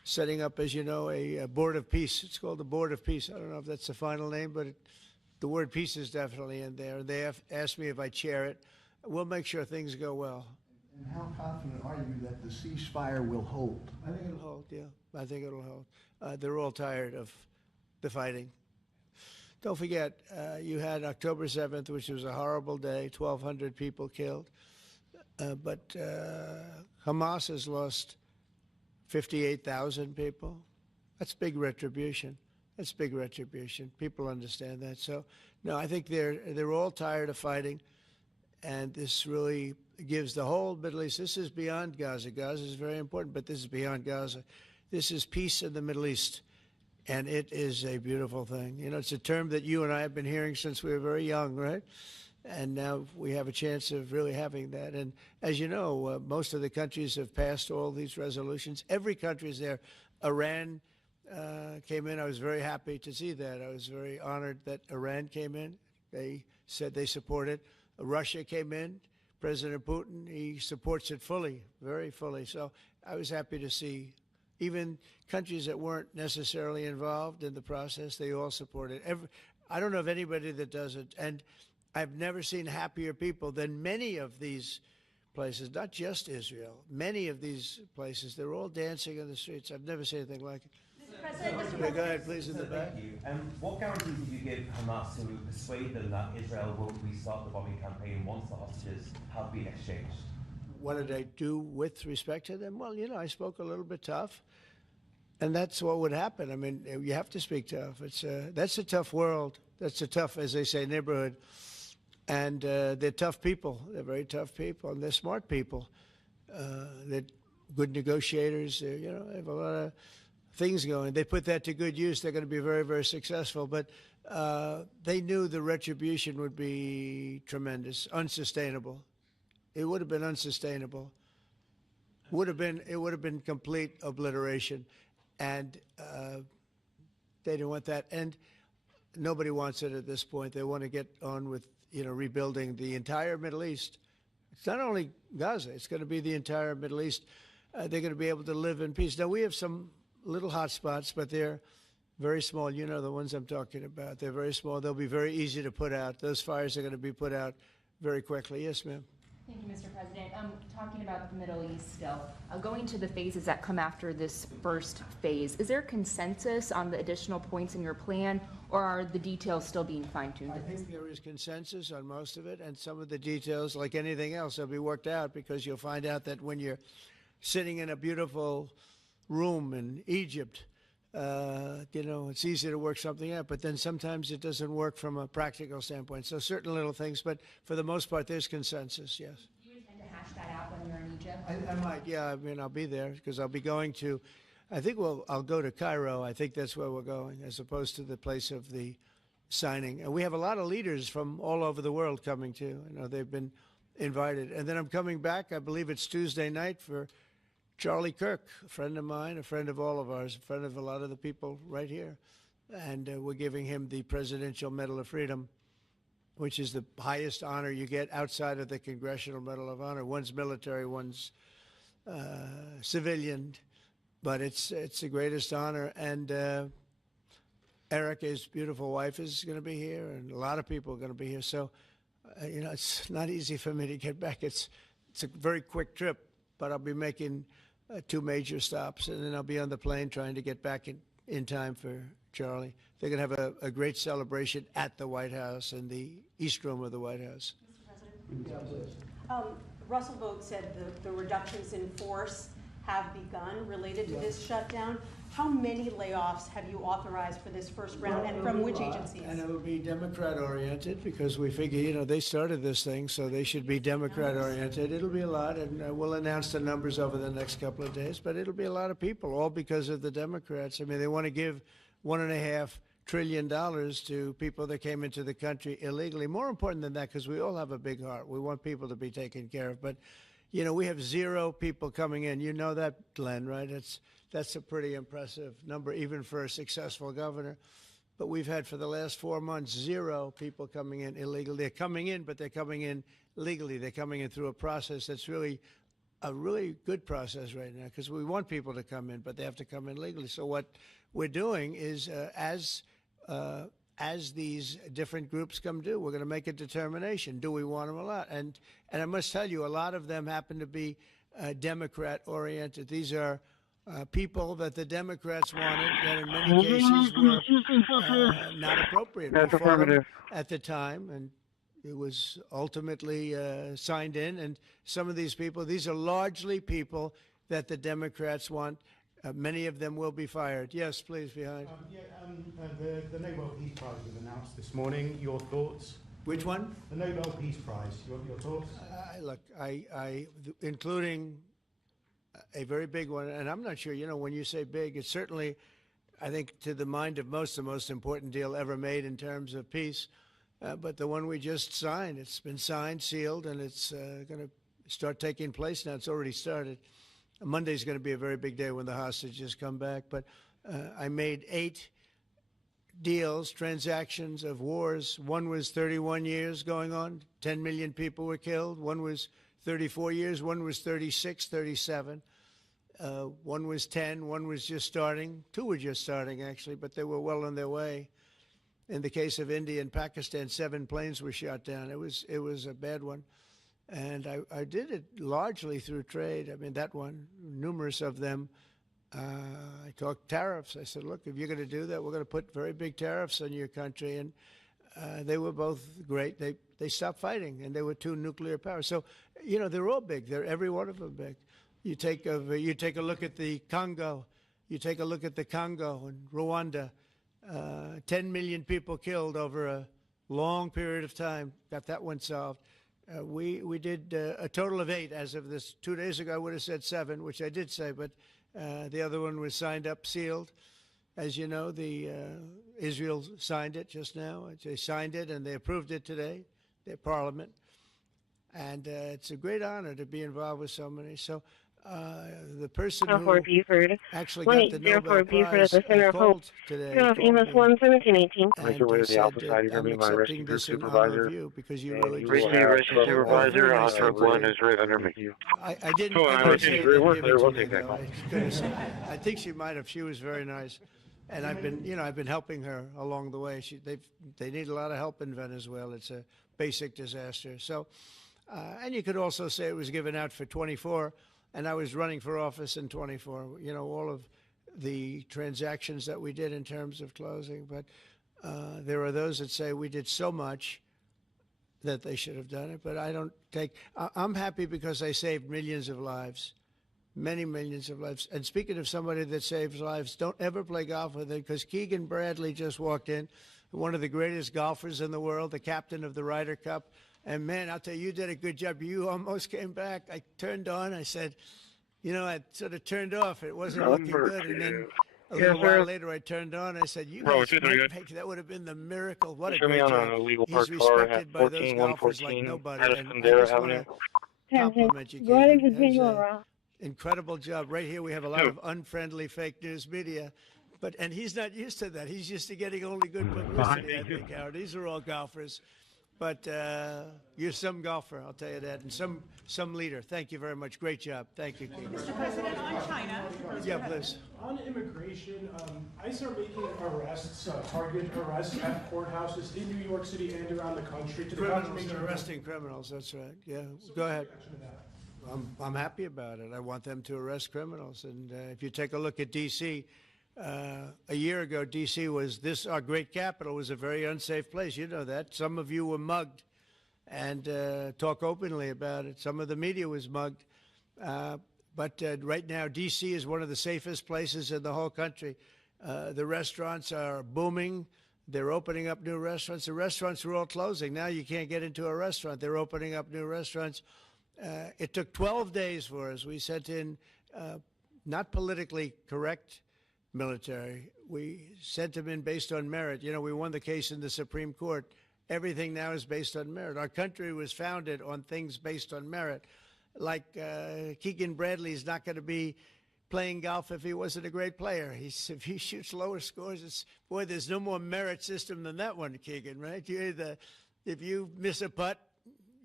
setting up, as you know, a board of peace. It's called the Board of Peace. I don't know if that's the final name, but the word peace is definitely in there. They have asked me if I chair it. We'll make sure things go well. And how confident are you that the ceasefire will hold? I think it'll hold, yeah. I think it'll hold. They're all tired of the fighting. Don't forget, you had October 7th, which was a horrible day, 1,200 people killed. But Hamas has lost 58,000 people. That's big retribution. That's big retribution. People understand that. So, no, I think they're all tired of fighting. And this really gives the whole Middle East, this is beyond Gaza. Gaza is very important, but this is beyond Gaza. This is peace in the Middle East, and it is a beautiful thing. You know, it's a term that you and I have been hearing since we were very young, right? And now we have a chance of really having that. And as you know, most of the countries have passed all these resolutions. Every country is there. Iran came in. I was very happy to see that. I was very honored that Iran came in. They said they support it. Russia came in. President Putin, he supports it fully, very fully. So I was happy to see even countries that weren't necessarily involved in the process, they all support it. I don't know of anybody that doesn't. And I've never seen happier people than many of these places, not just Israel, many of these places. They're all dancing in the streets. I've never seen anything like it. Yeah, go ahead, please, in the back. Thank you. What guarantees did you give Hamas to persuade them that Israel will restart the bombing campaign once the hostages have been exchanged? What did I do with respect to them? Well, you know, I spoke a little bit tough, and that's what would happen. I mean, you have to speak tough. That's a tough world. That's a tough, as they say, neighborhood. And they're tough people. They're very tough people, and they're smart people. They're good negotiators. They have a lot of things going. They put that to good use. They're going to be very, very successful. But they knew the retribution would be tremendous, unsustainable. It would have been unsustainable. It would have been complete obliteration, and they didn't want that. And nobody wants it at this point. They want to get on with rebuilding the entire Middle East. It's not only Gaza. It's going to be the entire Middle East. They're going to be able to live in peace. Now we have some little hot spots, but they're very small. You know the ones I'm talking about. They're very small. They'll be very easy to put out. Those fires are going to be put out very quickly. Yes, ma'am. Thank you, Mr. President. Talking about the Middle East still, going to the phases that come after this first phase, is there consensus on the additional points in your plan, or are the details still being fine-tuned? I think there is consensus on most of it, and some of the details, like anything else, will be worked out, because you'll find out that when you're sitting in a beautiful room in Egypt, it's easy to work something out, but then sometimes it doesn't work from a practical standpoint. So certain little things, but for the most part, there's consensus, yes. Do you intend to hash that out when you're in Egypt? I might, yeah. I mean, I'll be there because I'll be going to, I'll go to Cairo. I think that's where we're going, as opposed to the place of the signing. And we have a lot of leaders from all over the world coming too. They've been invited. And then I'm coming back, I believe it's Tuesday night, for Charlie Kirk, a friend of mine, a friend of all of ours, a friend of a lot of the people right here. And we're giving him the Presidential Medal of Freedom, which is the highest honor you get outside of the Congressional Medal of Honor. One's military, one's civilian, but it's the greatest honor. And Erica, his beautiful wife, is going to be here, and a lot of people are going to be here. So, it's not easy for me to get back. It's a very quick trip, but I'll be making 2 major stops, and then I'll be on the plane trying to get back in time for Charlie. They're going to have a great celebration at the White House, in the East Room of the White House. Mr. President? Russell Vogt said the reductions in force have begun related to this shutdown. How many layoffs have you authorized for this first round, and from which agencies? And it will be Democrat-oriented, because we figure, they started this thing, so they should be Democrat-oriented. It'll be a lot, and we'll announce the numbers over the next couple of days, but it'll be a lot of people, all because of the Democrats. I mean, they want to give $1.5 trillion to people that came into the country illegally. More important than that, because we all have a big heart. We want people to be taken care of, but we have 0 people coming in. You know that, Glenn, right? That's a pretty impressive number, even for a successful governor. But we've had, for the last 4 months, 0 people coming in illegally. They're coming in, but they're coming in legally. They're coming in through a process that's really a really good process right now because we want people to come in, but they have to come in legally. So what we're doing is as these different groups come due, we're going to make a determination. Do we want them or not? And I must tell you, a lot of them happen to be Democrat-oriented. These are people that the Democrats wanted that in many cases were not appropriate. That's We fought 'em affirmative. at the time, and it was ultimately signed in. And some of these people, these are largely people that the Democrats want. Many of them will be fired. Yes, please, behind. The Nobel Peace Prize was announced this morning. Your thoughts? Which one? The Nobel Peace Prize. Your thoughts? Look, including a very big one, and I'm not sure, when you say big, it's certainly, I think, to the mind of most, the most important deal ever made in terms of peace. But the one we just signed, it's been signed, sealed, and it's going to start taking place now. It's already started. Monday's going to be a very big day when the hostages come back. But I made 8 deals, transactions of wars. One was 31 years going on. 10 million people were killed. One was 34 years. One was 36, 37. One was 10. One was just starting. 2 were just starting, actually, but they were well on their way. In the case of India and Pakistan, 7 planes were shot down. It was a bad one. And I did it largely through trade. I mean, that one, numerous of them. I talked tariffs. I said, look, if you're going to do that, we're going to put very big tariffs on your country. And they were both great. They stopped fighting, and they were 2 nuclear powers. So, they're all big. They're every one of them big. You take a look at the Congo. You take a look at the Congo and Rwanda. 10 million people killed over a long period of time. Got that one solved. We did a total of 8 as of this. 2 days ago, I would have said 7, which I did say, but the other one was signed up, sealed. As you know, Israel signed it just now. They signed it and they approved it today, their parliament. And it's a great honor to be involved with so many. So the person who actually got the Nobel Prize called today. Amos 11718. Make your way to the Alpha side. You're going to be my rescue group supervisor. Because you really rescue supervisor on truck 1 is right underneath you. I didn't. We'll take that call. I think she might have. She was very nice. And I've been helping her along the way. They need a lot of help in Venezuela. It's a basic disaster. So, and you could also say it was given out for 24, and I was running for office in 24. All of the transactions that we did in terms of closing. But there are those that say we did so much that they should have done it. But I don't take. I'm happy because I saved millions of lives. Many millions of lives. And speaking of somebody that saves lives, don't ever play golf with it because Keegan Bradley just walked in, one of the greatest golfers in the world, the captain of the Ryder Cup. And, man, I'll tell you, you did a good job. You almost came back. I turned on. I said, I sort of turned off. It wasn't looking good. And then a little while later I turned on. I said, you guys might make, that would have been the miracle. What a great job. He's respected by those golfers like nobody. And I just want to compliment you, Keegan. Incredible job. Right here we have a lot of unfriendly fake news media. And he's not used to that. He's used to getting only good publicity, I think, Howard. These are all golfers. But you're some golfer, I'll tell you that, and some leader. Thank you very much. Great job. Thank you, Keegan. Mr. President, on China. Yeah, please. On immigration, ICE are making arrests, target arrests at courthouses in New York City and around the country. They're arresting criminals, that's right. Yeah, go ahead. I'm happy about it. I want them to arrest criminals. And if you take a look at D.C., a year ago, D.C. was our great capital was a very unsafe place. You know that. Some of you were mugged and talk openly about it. Some of the media was mugged. But right now, D.C. is one of the safest places in the whole country. The restaurants are booming. They're opening up new restaurants. The restaurants were all closing. Now you can't get into a restaurant. They're opening up new restaurants. It took 12 days for us. We sent in not politically correct military. We sent them in based on merit. We won the case in the Supreme Court. Everything now is based on merit. Our country was founded on things based on merit. Like Keegan Bradley is not going to be playing golf if he wasn't a great player. If he shoots lower scores, there's no more merit system than that one, Keegan, right? If you miss a putt,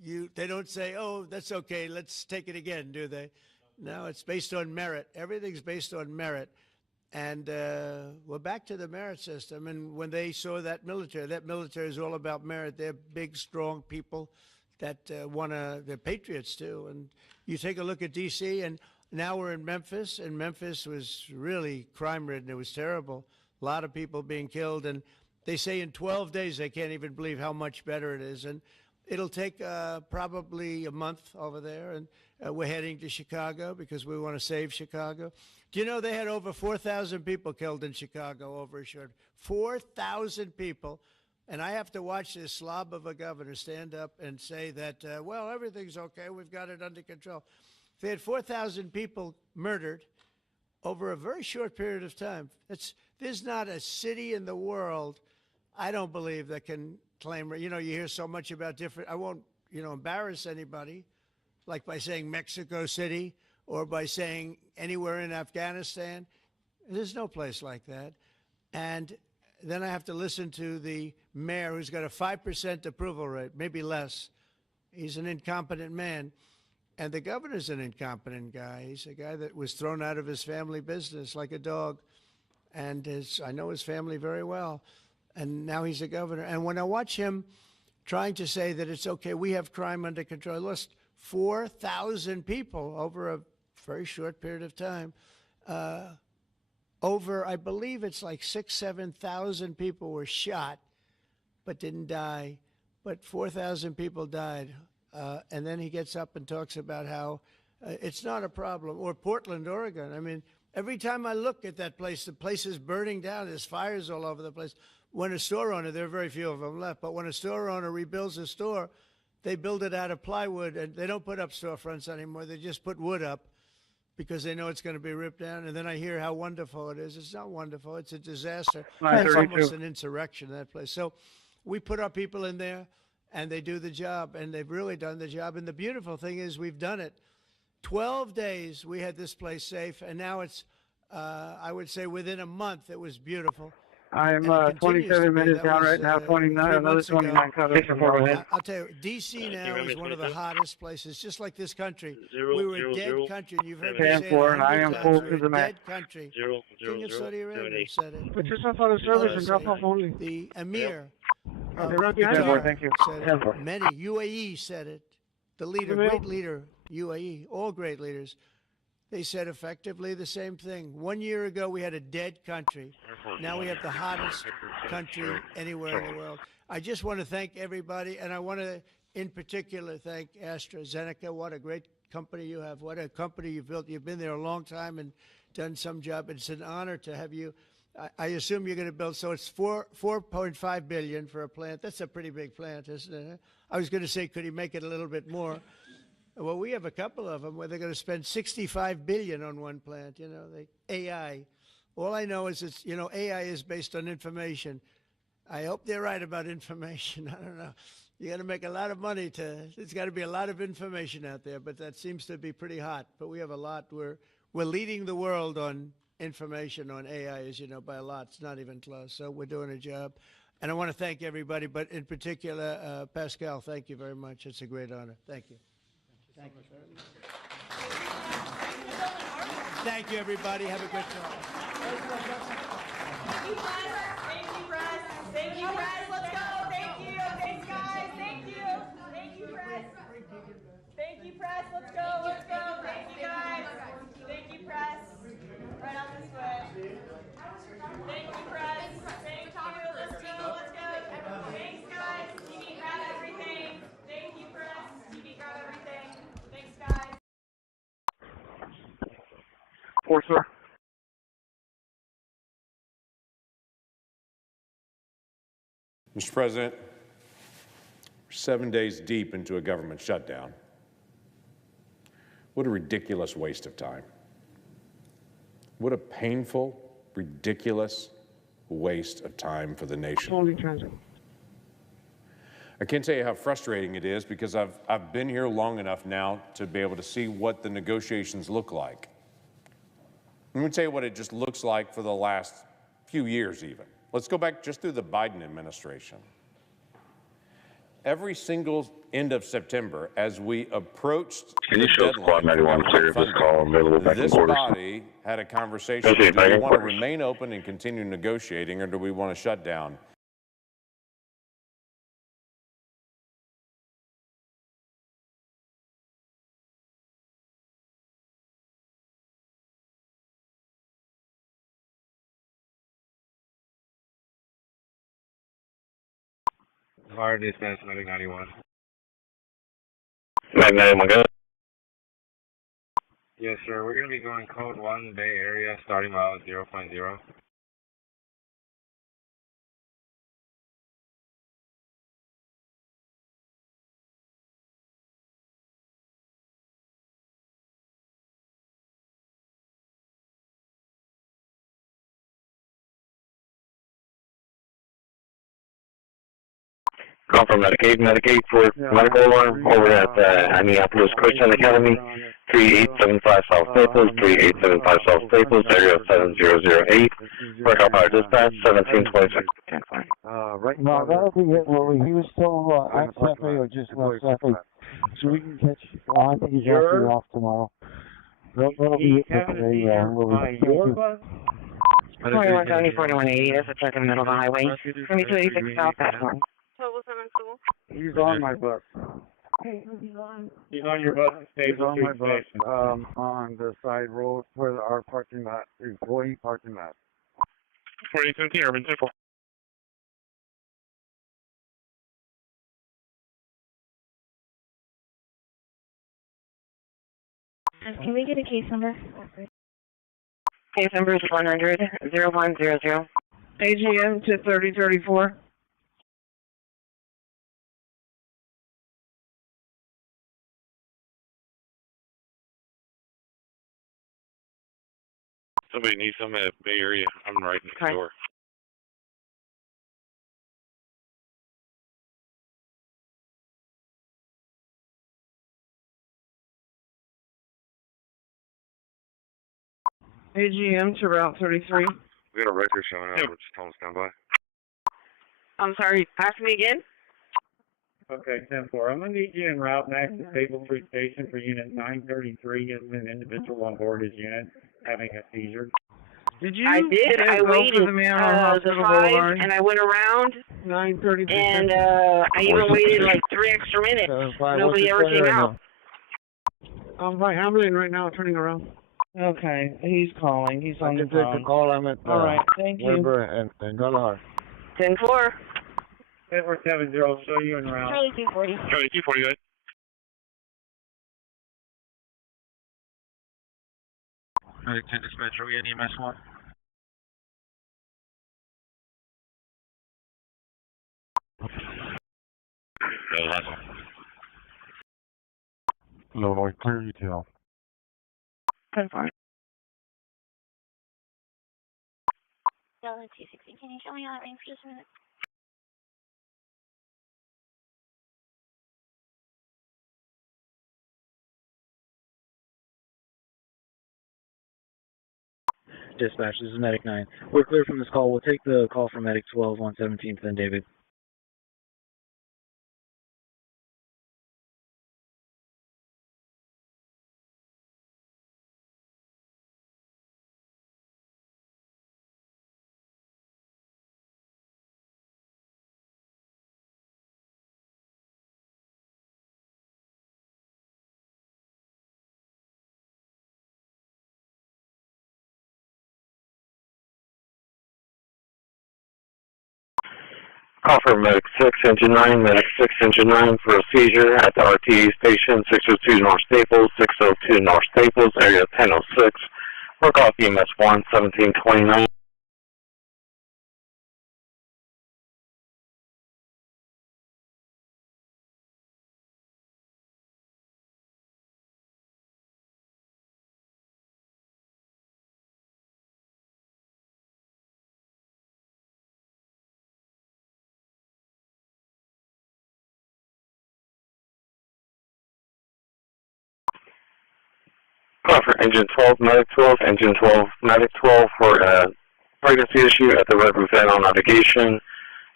they don't say, oh, that's okay, let's take it again, do they? No, it's based on merit. Everything's based on merit. And we're back to the merit system. And when they saw that military is all about merit. They're big, strong people that they're patriots too. And you take a look at D.C., and now we're in Memphis, and Memphis was really crime-ridden. It was terrible. A lot of people being killed. And they say in 12 days, they can't even believe how much better it is. And it'll take probably a month over there, and we're heading to Chicago because we want to save Chicago. Do you know they had over 4,000 people killed in Chicago over a short 4,000 people, and I have to watch this slob of a governor stand up and say that, well, everything's okay, we've got it under control. They had 4,000 people murdered over a very short period of time. There's not a city in the world, I don't believe, that can claim, you hear so much about different, I won't, embarrass anybody, like by saying Mexico City or by saying anywhere in Afghanistan. There's no place like that. And then I have to listen to the mayor who's got a 5% approval rate, maybe less. He's an incompetent man. And the governor's an incompetent guy. He's a guy that was thrown out of his family business like a dog. And I know his family very well. And now he's a governor. And when I watch him trying to say that it's okay, we have crime under control, I lost 4,000 people over a very short period of time. I believe it's like 6,000, 7,000 people were shot but didn't die. But 4,000 people died. And then he gets up and talks about how it's not a problem. Or Portland, Oregon. I mean, every time I look at that place, the place is burning down. There's fires all over the place. When a store owner, there are very few of them left, but when a store owner rebuilds a store, they build it out of plywood, and they don't put up storefronts anymore. They just put wood up because they know it's going to be ripped down. And then I hear how wonderful it is. It's not wonderful. It's a disaster. It's almost an insurrection, that place. So we put our people in there, and they do the job, and they've really done the job. And the beautiful thing is we've done it. 12 days we had this place safe, and now it's, I would say within a month, it was beautiful. I'm 27 minutes down right now, 29, another 29 coming. I'll tell you, D.C. now is one of the hottest places, just like this country. We were a dead country, and you've heard me say it 100 times. We were a dead country. King of Saudi Arabia said it. Put yourself out of service and drop off only. The Emir right behind you. Thank you. said it. Many. UAE said it. The leader, great leader, UAE, all great leaders. They said effectively the same thing. 1 year ago, we had a dead country. Now we have the hottest country anywhere in the world. I just want to thank everybody, and I want to, in particular, thank AstraZeneca. What a great company you have. What a company you've built. You've been there a long time and done some job. It's an honor to have you. I assume you're going to build, so it's $4.5 billion for a plant. That's a pretty big plant, isn't it? I was going to say, could he make it a little bit more? Well, we have a couple of them where they're going to spend $65 billion on one plant. AI. All I know is it's, AI is based on information. I hope they're right about information. I don't know. You got to make a lot of money there's got to be a lot of information out there, but that seems to be pretty hot. But we have a lot. We're leading the world on information on AI, as you know, by a lot. It's not even close. So we're doing a job. And I want to thank everybody, but in particular, Pascal, thank you very much. It's a great honor. Thank you. Thank you. Thank you, everybody. Have a good time. Thank you, press. Thank you, press. Thank you, press. Let's go. Thank you. Thanks, guys. Thank you. Thank you, press. Thank you, press. Let's go. Let's go. Thank you, guys. Thank you, press. Right out this way. Thank you, press. Thank you. Let's go. Let's go. Thanks, guys. TV, grab everything. Thank you, press. TV, grab everything. Thanks, guys. Four, sir. Mr. President, we're 7 days deep into a government shutdown. What a ridiculous waste of time. What a painful, ridiculous waste of time for the nation. I can't tell you how frustrating it is because I've been here long enough now to be able to see what the negotiations look like. Let me tell you what it just looks like for the last few years even. Let's go back just through the Biden administration. every single end of September, as we approached Can the you show deadline Squad 91 for clear government this call available back in this quarters? body had a conversation. Okay, Do back we in want to quarters. remain open and continue negotiating, or do we want to shut down? Fire dispatch 91. 91, go. Yes, sir. We're going to be going code 1 Bay Area, starting mile 0.0. Call from Medicaid for medical alarm over at Minneapolis Christian Academy, 3875 South Staples, 3875 South Staples, area 7008. Breakout power dispatch, 1726. Right now, that'll be it, Willie. He was still at Cafe or just left Cafe. So we can catch, I think he's actually off tomorrow. That'll be it for today, Willie. Thank you. 4170, 4180, that's a truck in the middle of the highway. 2286 South, that's one. He's on my bus. He's on your bus. He's on my bus, on the side road where our parking lot, employee parking lot. 4017, Urban 24. Can we get a case number? Case number is 100-0100. AGM to 3034. Somebody needs some at Bay Area. I'm right next door. AGM to Route 33. We got a record showing up. We're just telling stand by. I'm sorry, ask me again? Okay, 10-4. I'm going to need you en route next to Stable Street Station for Unit 933. Is an individual on board his unit having a seizure. Did you? I did. I waited the 5, and I went around. 9:30. And I even waited like 3 extra minutes. Nobody ever came out. I'm by Hamlin right now, turning around. Okay, he's calling. He's on the I can take phone. the call. I'm at All right, thank you. Weber and Guadalajara. 10-4. 10-470. Show you en route. Charlie 240. Charlie 240, good. Medic 10 dispatch, are we at EMS 1? The last one. Illinois, clear detail. 10-4. Delta 260, can you show me how that rings for just a minute? Dispatch, this is Medic 9. We're clear from this call. We'll take the call from Medic 12 on 17th and David. Call for Medic 6, Engine 9, Medic 6, Engine 9 for a seizure at the RTA station, 602 North Staples, 602 North Staples, area 1006. Work off EMS 1, 1729. Call for Engine 12, Medic 12, Engine 12, Medic 12 for a pregnancy issue at the Red Roof Inn on navigation,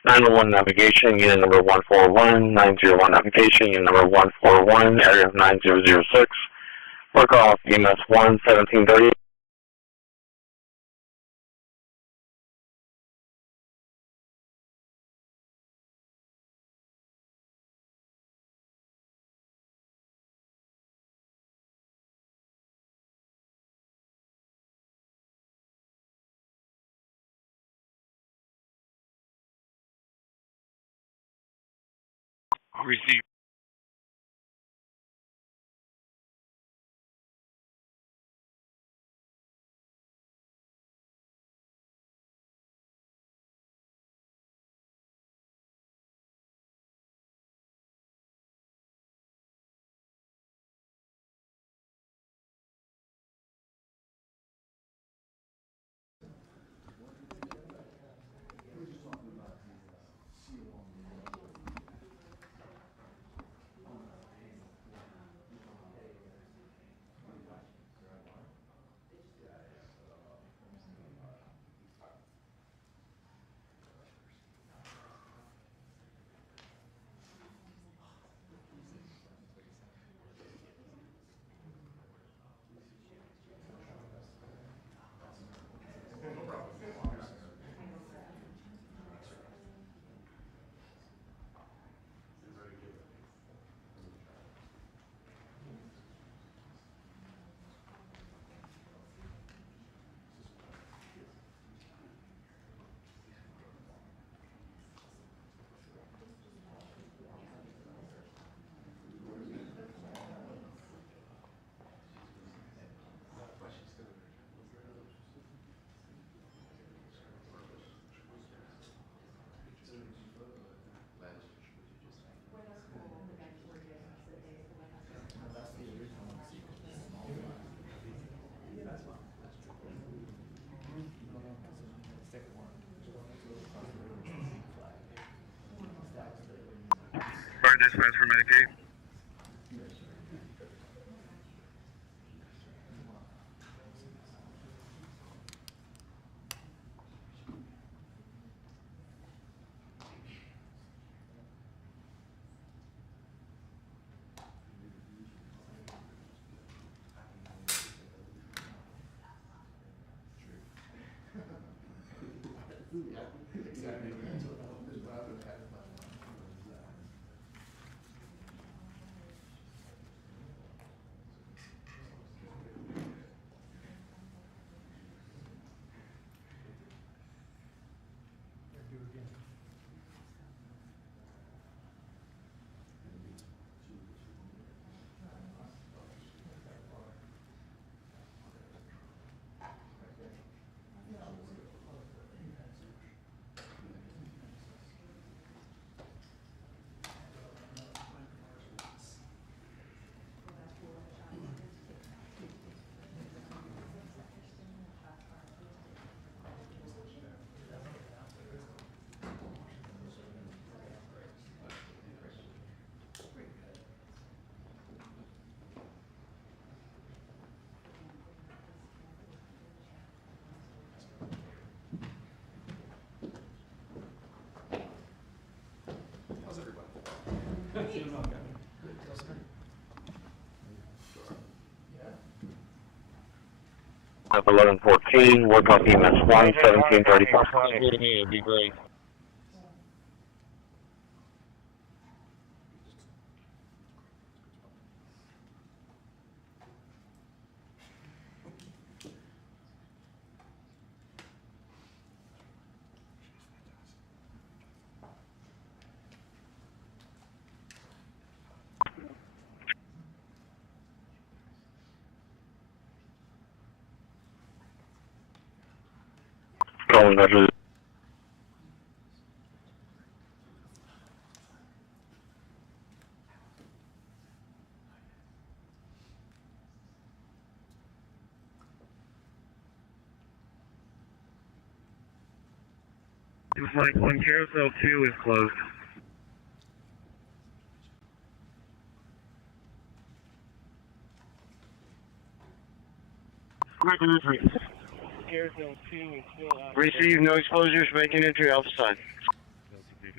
901 navigation, unit number 141, 901 navigation, unit number 141, area 9006. Work off EMS 1, 1730. Receive. Fire dispatch for Medicaid. How's everybody? 1114, work off EMS 1, 1730. It'd be great. Calling Dr. Flight 1 Carousel 2 is closed. Carousel 2 is still out. Receive no exposures, making entry Alpha sign.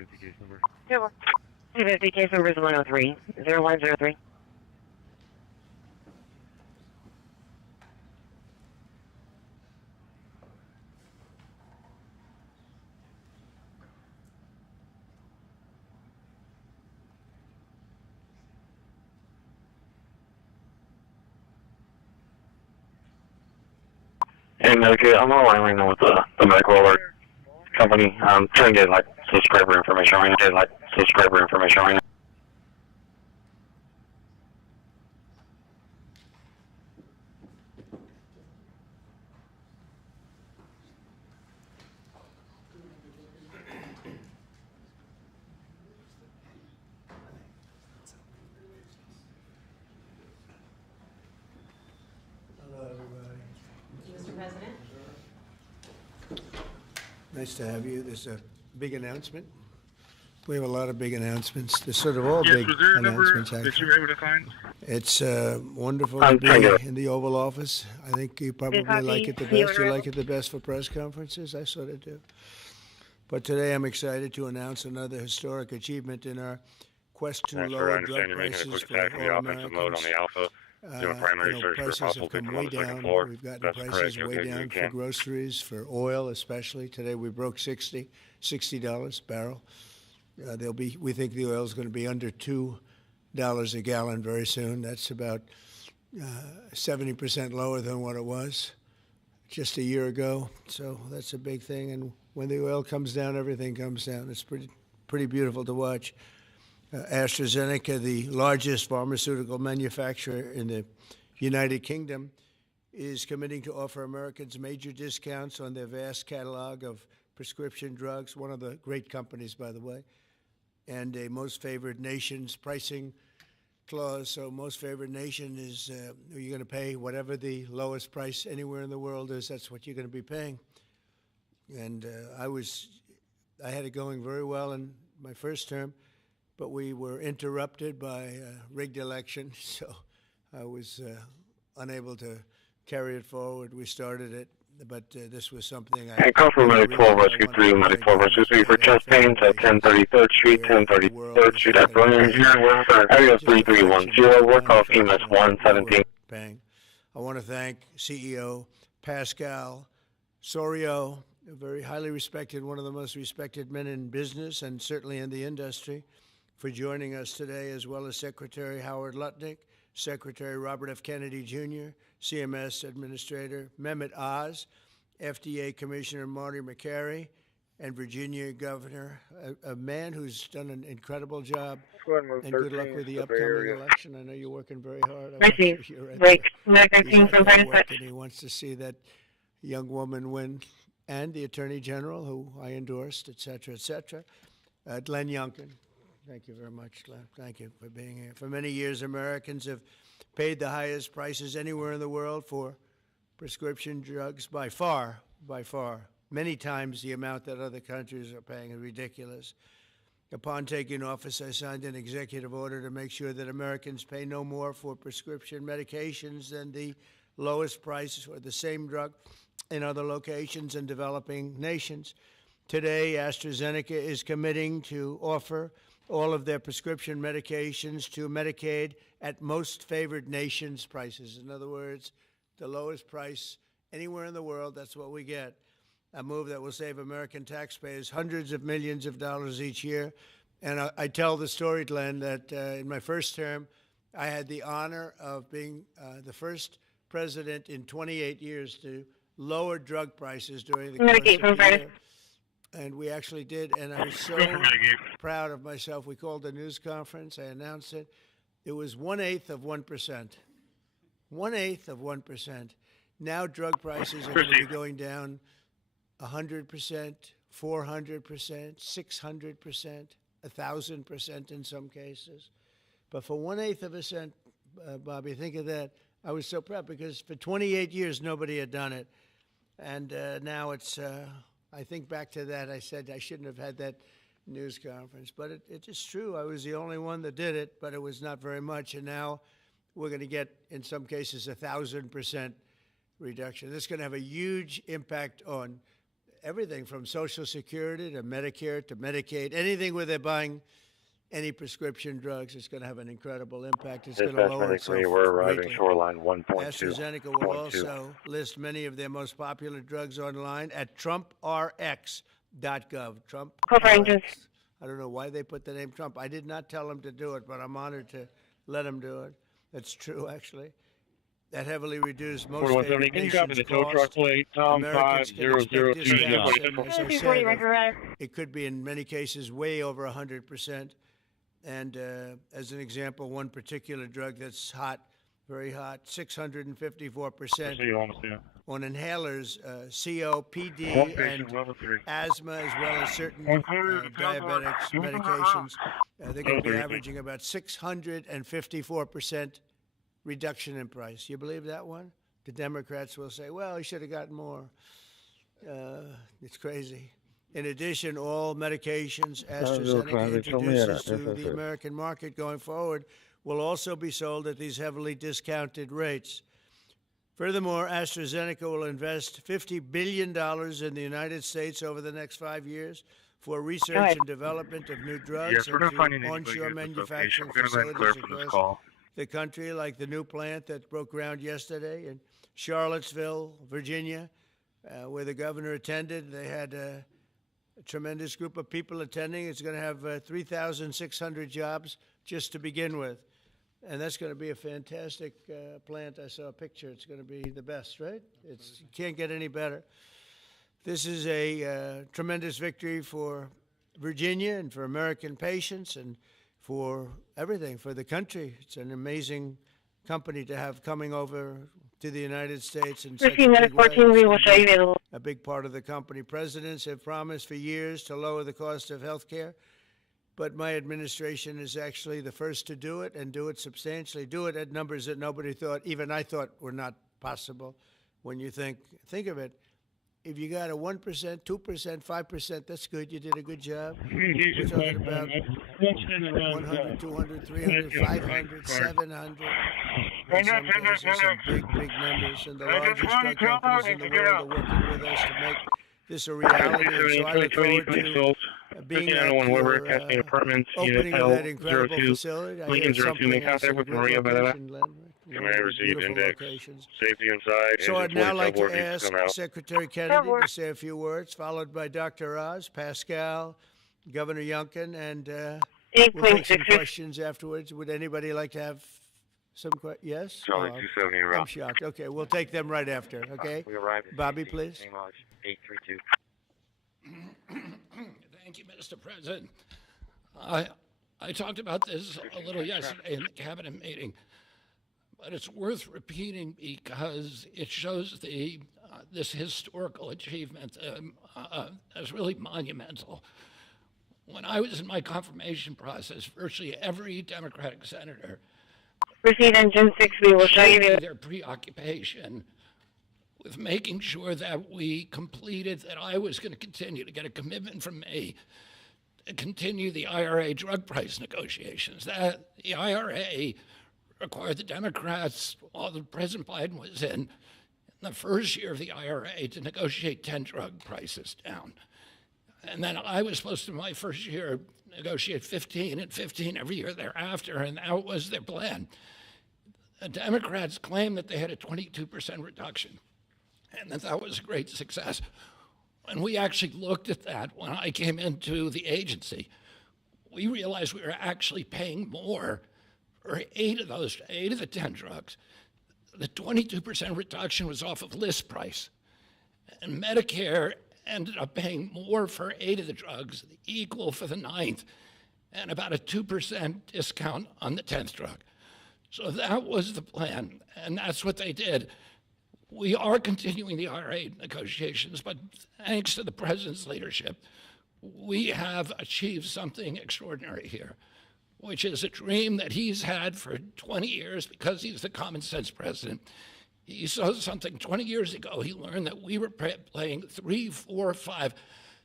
250, case number is 103, 0103. Hey, Medicare, I'm on the line right now with the medical alert company. I'm trying to get, like, subscriber information right now. Hello, everybody. Mr. President? Nice to have you. There's a big announcement. We have a lot of big announcements. There's sort of all big announcements, actually. That you were able to find? It's wonderful to be in the Oval Office. I think you probably like it the best. You like it the best for press conferences? I sort of do. But today I'm excited to announce another historic achievement in our quest to lower drug prices for all Americans. Doing primary search for prices possible have come people on way the second down. floor. We've gotten That's prices correct. way Okay, down you for can. groceries, for oil especially. Today we broke $60 a barrel. We think the oil is going to be under $2 a gallon very soon. That's about 70% lower than what it was just a year ago. So that's a big thing. And when the oil comes down, everything comes down. It's pretty beautiful to watch. AstraZeneca, the largest pharmaceutical manufacturer in the United Kingdom, is committing to offer Americans major discounts on their vast catalog of prescription drugs, one of the great companies, by the way, and a most favored nation's pricing clause. So most favored nation is you're going to pay whatever the lowest price anywhere in the world is, that's what you're going to be paying. And I had it going very well in my first term, but we were interrupted by a rigged election, so I was unable to carry it forward. We started it, but this was something And call for Medic 12 Rescue 3, Medic 12 Rescue 3 for chest pains at 1033rd Street, 1033rd Street at Brilliant here. Area 3310, work off EMS 117. Bang. I want to thank CEO Pascal Sorio, a very highly respected, one of the most respected men in business and certainly in the industry, for joining us today, as well as Secretary Howard Lutnick, Secretary Robert F. Kennedy Jr., CMS Administrator Mehmet Oz, FDA Commissioner Marty McCary, and Virginia Governor, a man who's done an incredible job. And good luck with the upcoming election. I know you're working very hard. And he wants to see that young woman win, and the Attorney General, who I endorsed, et cetera, et cetera. Glenn Youngkin. Thank you very much, Glenn. Thank you for being here. For many years, Americans have paid the highest prices anywhere in the world for prescription drugs by far, many times the amount that other countries are paying is ridiculous. Upon taking office, I signed an executive order to make sure that Americans pay no more for prescription medications than the lowest price or the same drug in other locations in developing nations. Today, AstraZeneca is committing to offer all of their prescription medications to Medicaid at most favored nations prices. In other words, the lowest price anywhere in the world, that's what we get. A move that will save American taxpayers hundreds of millions of dollars each year. And I tell the story, Glenn, that in my first term, I had the honor of being the first president in 28 years to lower drug prices during the course of the year. And we actually did, and I was so proud of myself. We called a news conference. I announced it. It was 1/8 of 1%. 1/8 of 1%. Now drug prices are going to be going down 100%, 400%, 600%, 1,000% in some cases. But for 1/8 of a cent, Bobby, think of that. I was so proud because for 28 years nobody had done it, and now it's. I think back to that. I said I shouldn't have had that news conference, but it is true. I was the only one that did it, but it was not very much. And now we're going to get, in some cases, 1,000% reduction. This is going to have a huge impact on everything from Social Security to Medicare to Medicaid, anything where they're buying any prescription drugs, it's going to have an incredible impact. It's going to lower itself we're arriving greatly. shoreline 1.2. AstraZeneca will also list many of their most popular drugs online at TrumpRx.gov. Trump. I don't know why they put the name Trump. I did not tell them to do it, but I'm honored to let them do it. That's true, actually. That heavily reduced most favored nations cost. Americans can expect discounts, and as I said, it could be in many cases way over 100%. And as an example, one particular drug that's hot, very hot, 654% on inhalers, COPD and asthma, as well as certain diabetics medications. They're going to be averaging about 654% reduction in price. You believe that one? The Democrats will say, well, he should have gotten more. It's crazy. In addition, all medications AstraZeneca introduces to the American market going forward will also be sold at these heavily discounted rates. Furthermore, AstraZeneca will invest $50 billion in the United States over the next 5 years for research and development of new drugs and to onshore manufacturing facilities across the country, like the new plant that broke ground yesterday in Charlottesville, Virginia, where the governor attended. They had a tremendous group of people attending. It's going to have 3,600 jobs just to begin with. And that's going to be a fantastic plant. I saw a picture. It's going to be the best, right? You can't get any better. This is a tremendous victory for Virginia and for American patients and for everything, for the country. It's an amazing company to have coming over to the United States in such a big way. A big part of the company. Presidents have promised for years to lower the cost of health care, but my administration is actually the first to do it and do it substantially, do it at numbers that nobody thought, even I thought were not possible. When you think of it, if you got a 1%, 2%, 5%, that's good. You did a good job. We're talking about 100, 200, 300, 500, 700. In some cases, some big numbers. And the largest drug companies in the world are working with us to make this a reality. And so I look forward to being at your opening of that incredible facility. I hear something else in a great location, Len. Beautiful locations. Safety inside. So I'd now like to ask Secretary Kennedy to say a few words, followed by Dr. Oz, Pascal, Governor Youngkin, and we'll take some questions afterwards. Would anybody like to have some questions? Yes? Charlie 270 I'm shocked. Okay, we'll take them right after, okay? We arrived. Bobby, please. 832. Thank you, Mr. President. I talked about this a little yesterday in the cabinet meeting, but it's worth repeating because it shows this historical achievement as really monumental. When I was in my confirmation process, virtually every Democratic senator proceed engine 6, we will show you their preoccupation with making sure that we completed, that I was going to continue to get a commitment from me to continue the IRA drug price negotiations. That the IRA required the Democrats, while President Biden was in the first year of the IRA, to negotiate 10 drug prices down. And then I was supposed to, my first year, negotiate 15 and 15 every year thereafter, and that was their plan. The Democrats claimed that they had a 22% reduction, and that was a great success. When we actually looked at that, when I came into the agency, we realized we were actually paying more for 8 of the 10 drugs. The 22% reduction was off of list price. And Medicare ended up paying more for 8 of the drugs, equal for the 9th, and about a 2% discount on the 10th drug. So that was the plan, and that's what they did. We are continuing the IRA negotiations, but thanks to the president's leadership, we have achieved something extraordinary here, which is a dream that he's had for 20 years because he's the common sense president. He saw something 20 years ago. He learned that we were paying 3, 4, 5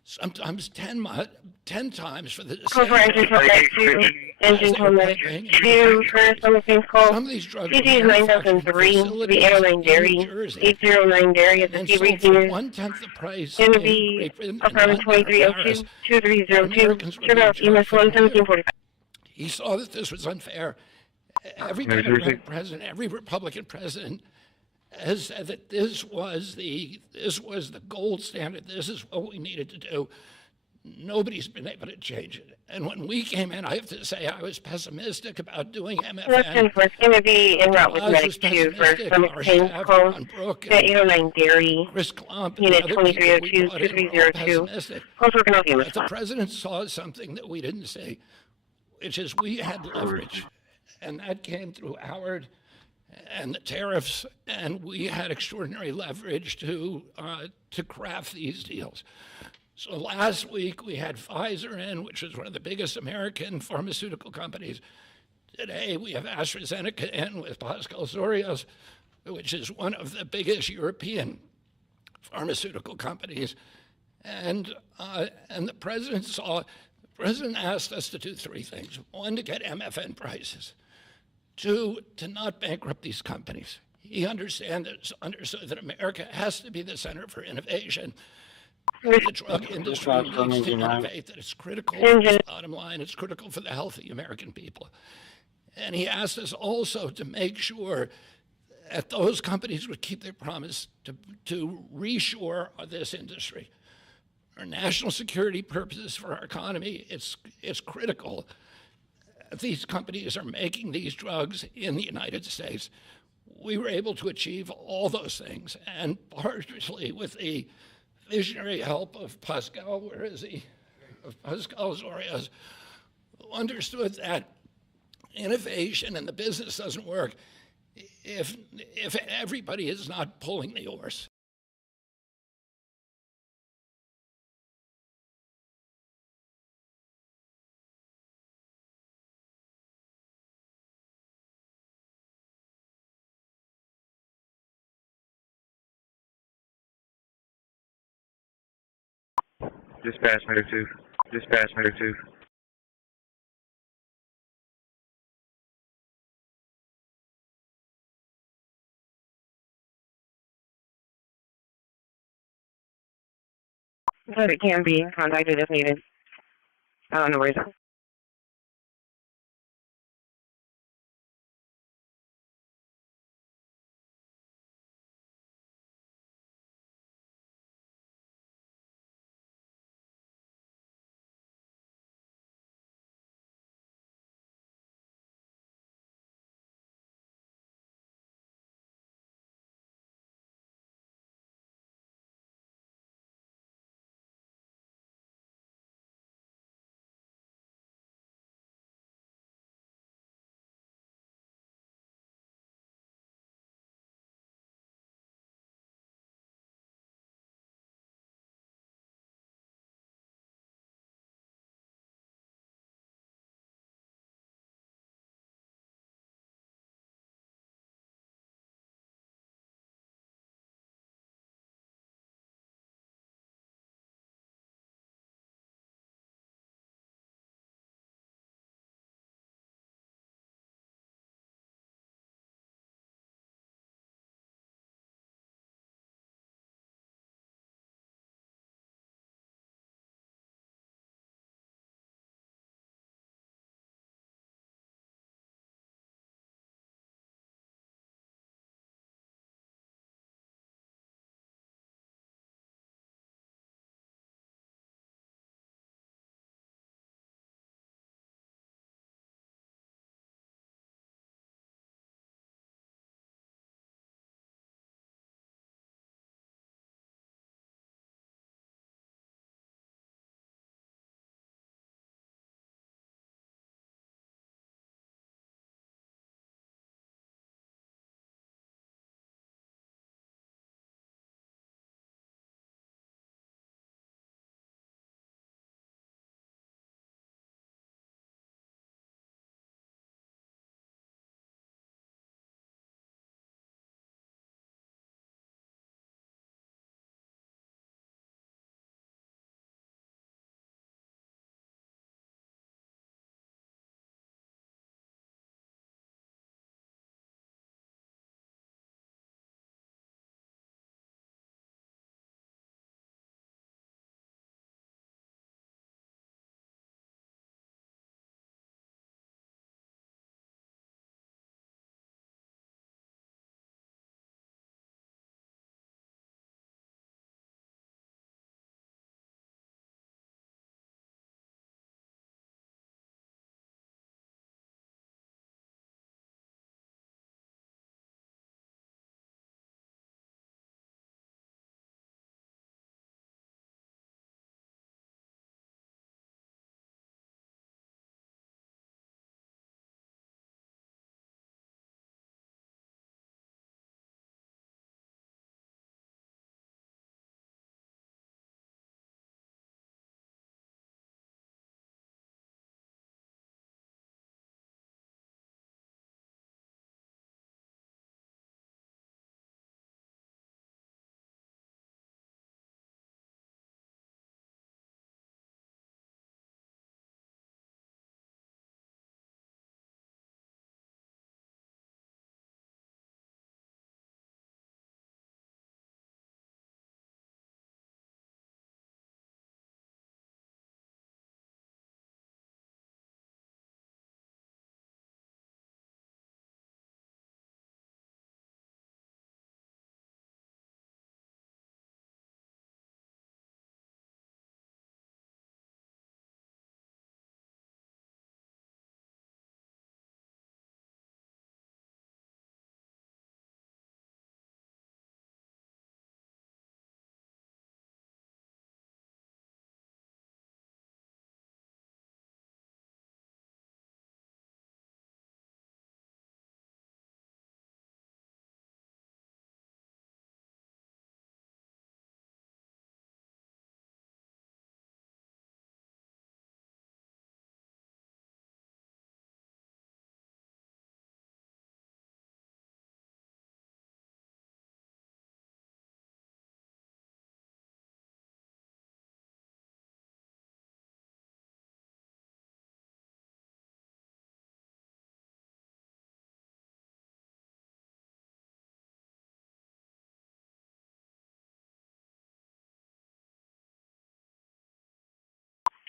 sometimes 10 times for the Call for engine contact 2, engine contact 2, first on the same call. CG is 9003, the airline dairy, 809 dairy at the sea region is going to be apartment 2302, 2302, trip out EMS 11745. He saw that this was unfair. Every Democratic president, every Republican president has said that this was the gold standard. This is what we needed to do. Nobody's been able to change it. And when we came in, I have to say I was pessimistic about doing MFN. Listen, it's going to be en route with Medic 2 for stomach pain calls. The 809 dairy, unit 2302, 2302. Calls working off EMS. But the president saw something that we didn't see, which is we had leverage. And that came through Howard and the tariffs, and we had extraordinary leverage to craft these deals. So last week we had Pfizer in, which is one of the biggest American pharmaceutical companies. Today we have AstraZeneca in with Pascal Sorios, which is one of the biggest European pharmaceutical companies. And the president asked us to do three things. One, to get MFN prices. Two, to not bankrupt these companies. He understood that America has to be the center for innovation. The drug industry needs to innovate, that it's critical for the bottom line, it's critical for the health of the American people. And he asked us also to make sure that those companies would keep their promise to reshore this industry. For national security purposes, for our economy, it's critical. These companies are making these drugs in the United States. We were able to achieve all those things, and partially with the visionary help of Pascal, where is he? Of Pascal Sorios, who understood that innovation and the business doesn't work if everybody is not pulling the oars. Dispatch Matter 2. Dispatch Matter 2. But it can be contacted if needed. No worries.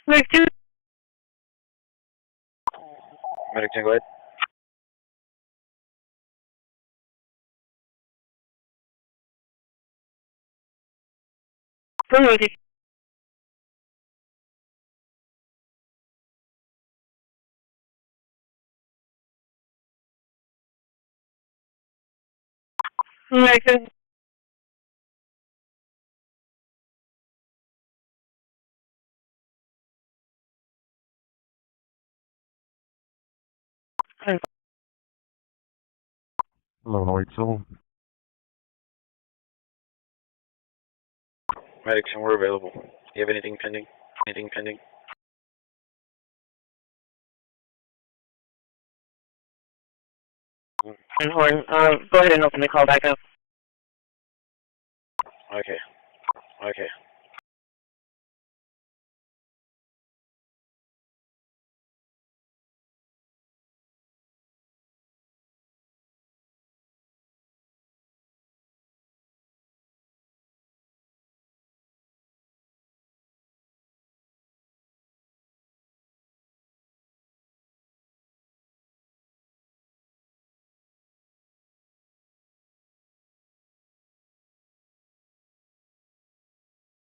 Medic 2. Medic 10, go ahead. Affirmative. Medic 2. Hello, 087. Medic 10, we're available. Do you have anything pending? Anything pending? And Horn, go ahead and open the call back up. Okay. Okay.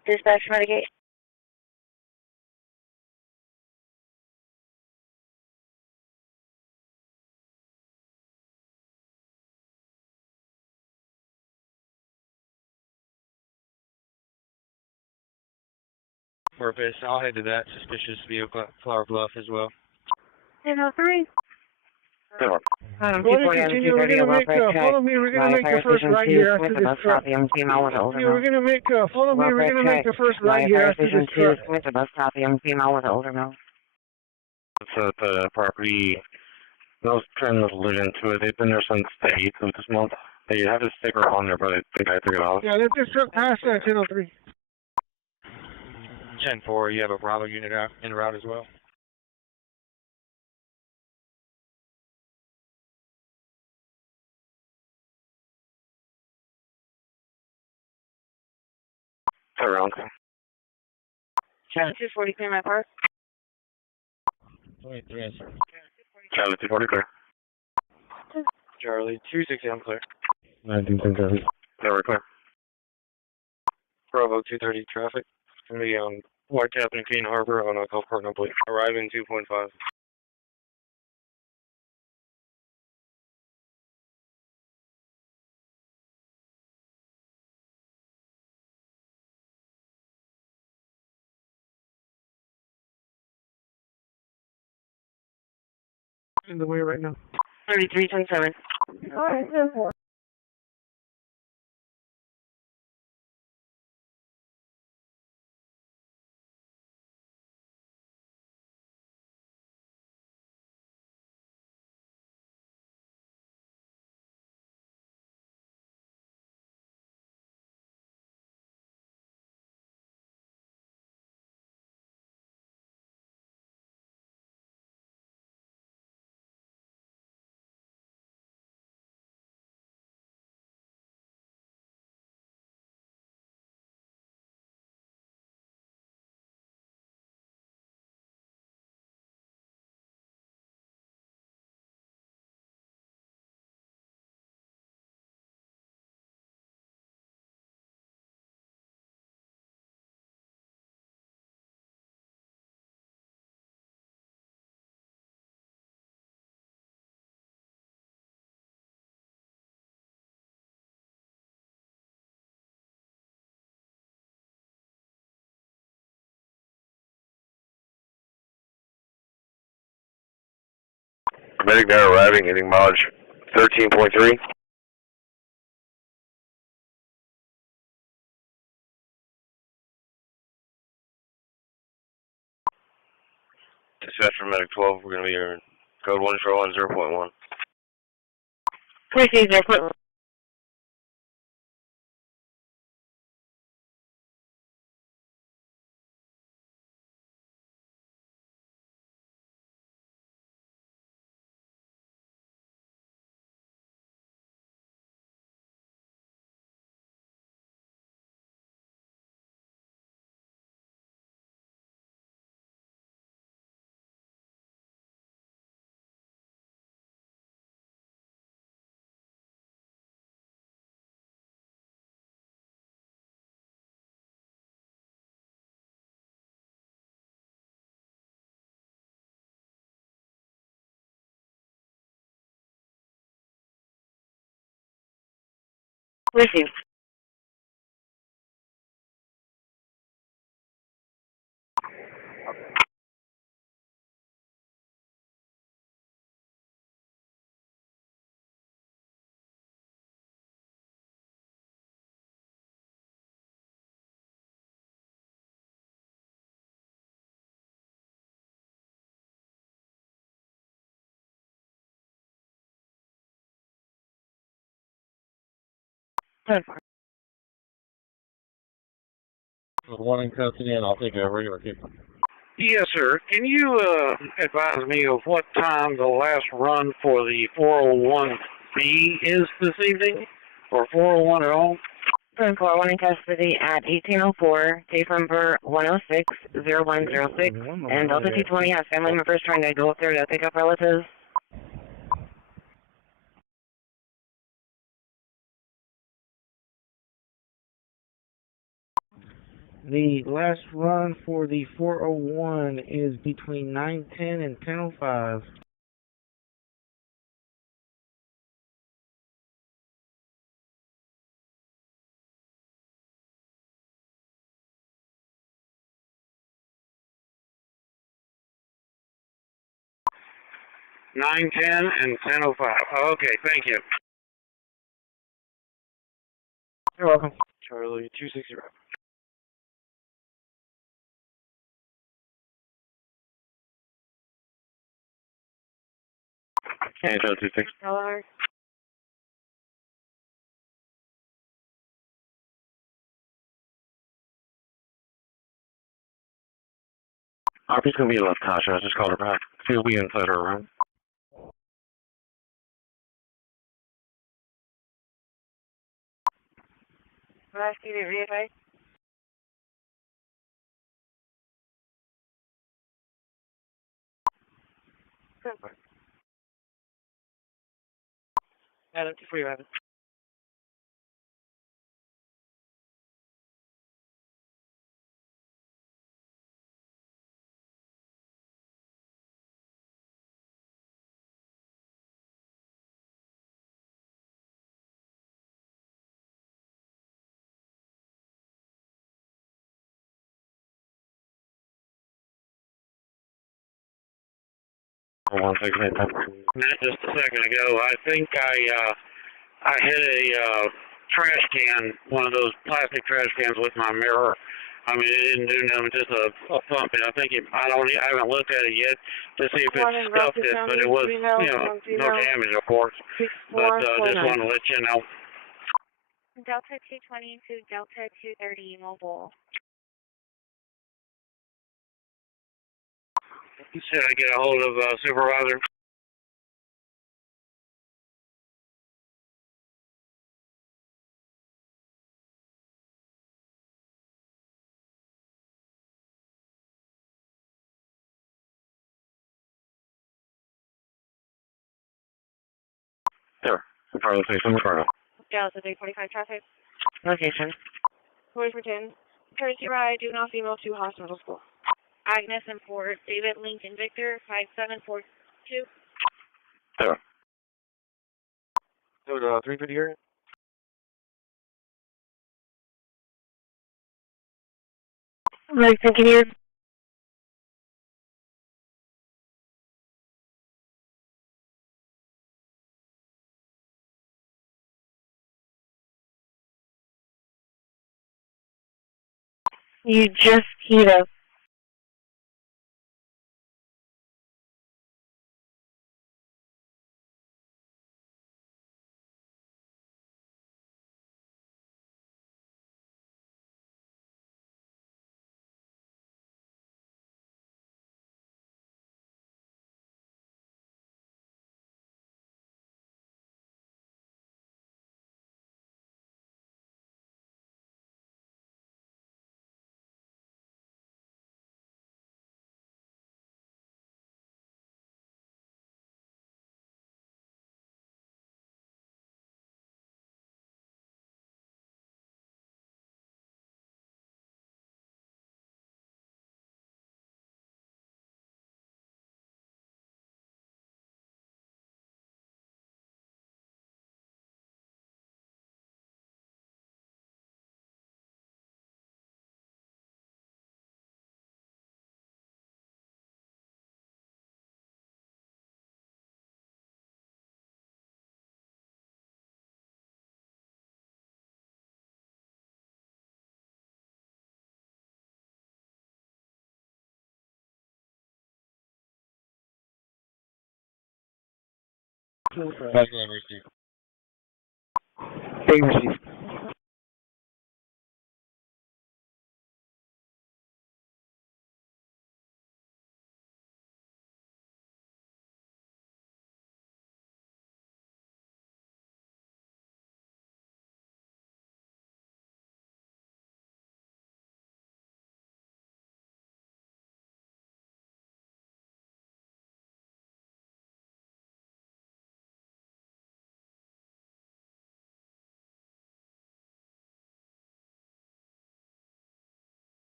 Dispatch mitigate. Corpus, I'll head to that suspicious vehicle at Flower Bluff as well. 1003. We're going to continue. We're going to make, follow me, we're going to make the first right here after this truck. We're going to make, follow me, we're going to make the first right here after this truck. So the property, those criminals live into it. They've been there since the 8th of this month. They have a sticker on there, but I think I took it off. Yeah, let this truck pass that 1003. 10-4, you have a Bravo unit out en route as well. Around. Charlie 240, clear my park. 23 answer. Charlie 240 clear. Charlie 260, I'm clear. 1910 we're clear. Bravo 230 traffic. It's going to be on Whitecap and Cane Harbor on a golf cart number. Arrive in 2.5. In the way right now. 3327. All right, 10-4. Medic now arriving, hitting mileage 13.3. Dispatch from Medic 12, we're going to be here in code 1 0.1. Christi 0.1. Receive. With one in custody, and I'll take a regular kick. Yes, sir. Can you advise me of what time the last run for the 401B is this evening? Or 401 at all? 1 in custody at 1804, case number 106-0106, and Delta 220 has family members trying to go up there to pick up relatives. The last run for the 401 is between 9:10 and 10:05. Nine ten and 10:05. Okay, thank you. You're welcome. Charlie 260. Okay, Charlie 260. Hello. RP's gonna be left, Tasha. I just called her back. She'll be inside her room. Last unit readvise. Adam 247. Just a second ago, I think I hit a trash can, one of those plastic trash cans with my mirror. I mean, it didn't do nothing, just a thump. And I think I haven't looked at it yet to see if it stuffed it, but it was, no damage, of course. But just wanted to let you know. Delta 220 to Delta 230 mobile. Should I get a hold of supervisor? Sure. Charlie 6 in the car. Delta 345 traffic. Location. Where's Virgin? Courtesy ride, do not female to hospital school. Agnes and Fort, David Lincoln Victor, 5742. Sure. So, 350 here? Right, thinking here. You just heat up. Being received.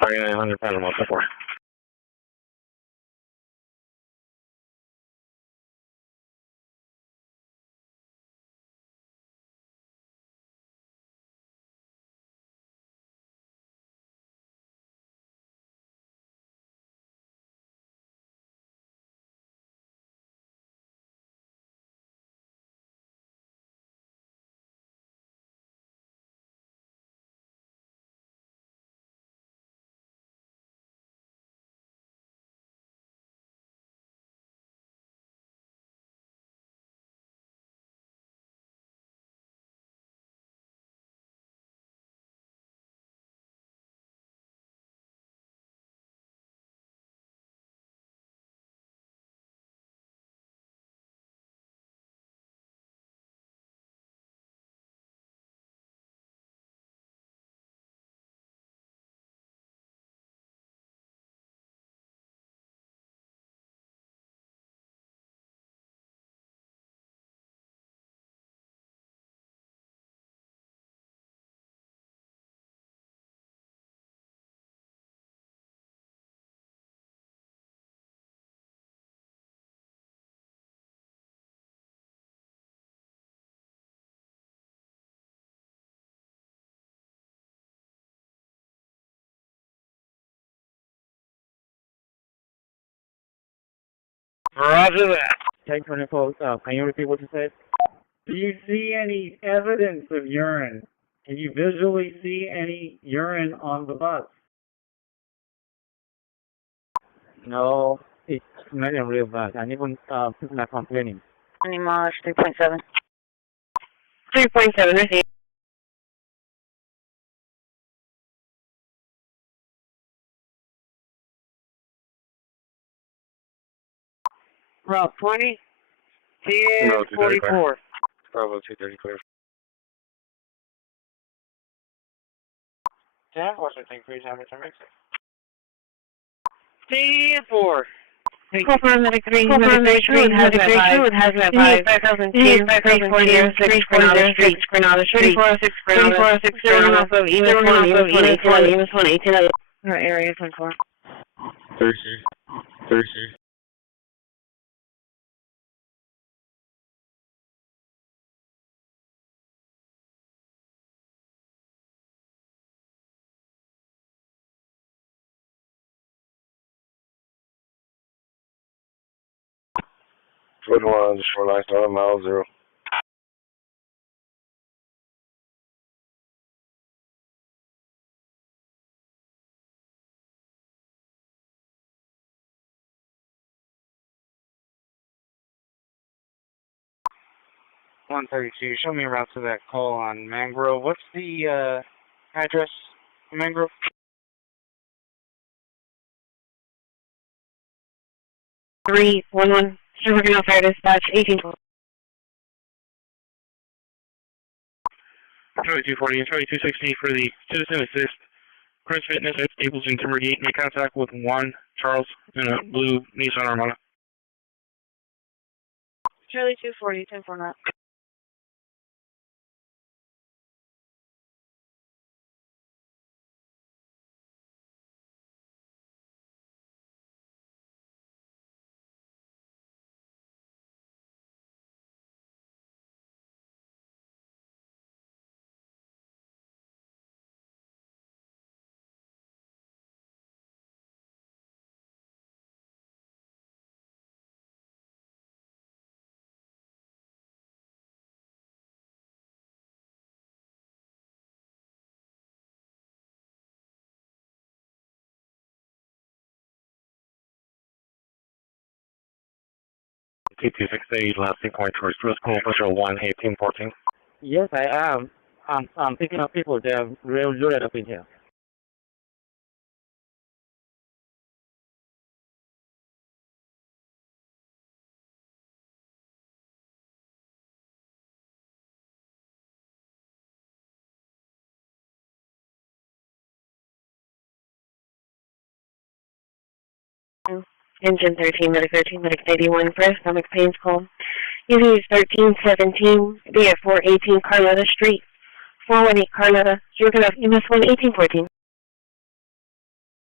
3900 Panama, so far. Roger that. Tank 24, can you repeat what you said? Do you see any evidence of urine? Can you visually see any urine on the bus? No, it's smelling real bad. And even people are complaining. March 3.7. 3.7, I see. Route 20, TN 44. Bravo 230 clear. 10, Washington, please have it to mix it. TN 4. Corpus medic 3, medic 3, hazmat 5, 5002, 340, Granada Street, Granada Street, 346, Granada 6, 0 off of EMS 1, EMS 1, 18. Area 24. 36. Foot on the shoreline, 7 miles 0. Show me a route to that call on Mangrove. What's the address, Mangrove? Three, 1-1, still working on fire dispatch, 18. 2240 and 2260 for the citizen assist. Chris Fitness at Staples and Timbergate. Make contact with 1 Charles in a blue Nissan Armada. Charlie 240, 10-4 knot. T268, last 2 point towards Bruce Pool, Patrol 1, 1814. Yes, I am. I'm picking up people. They're real loaded up in here. Engine 13, medic 81, for stomach pains call. Using 1317, be at 418 Carlotta Street, 418 Carlotta, you're going to have EMS 1, 1814.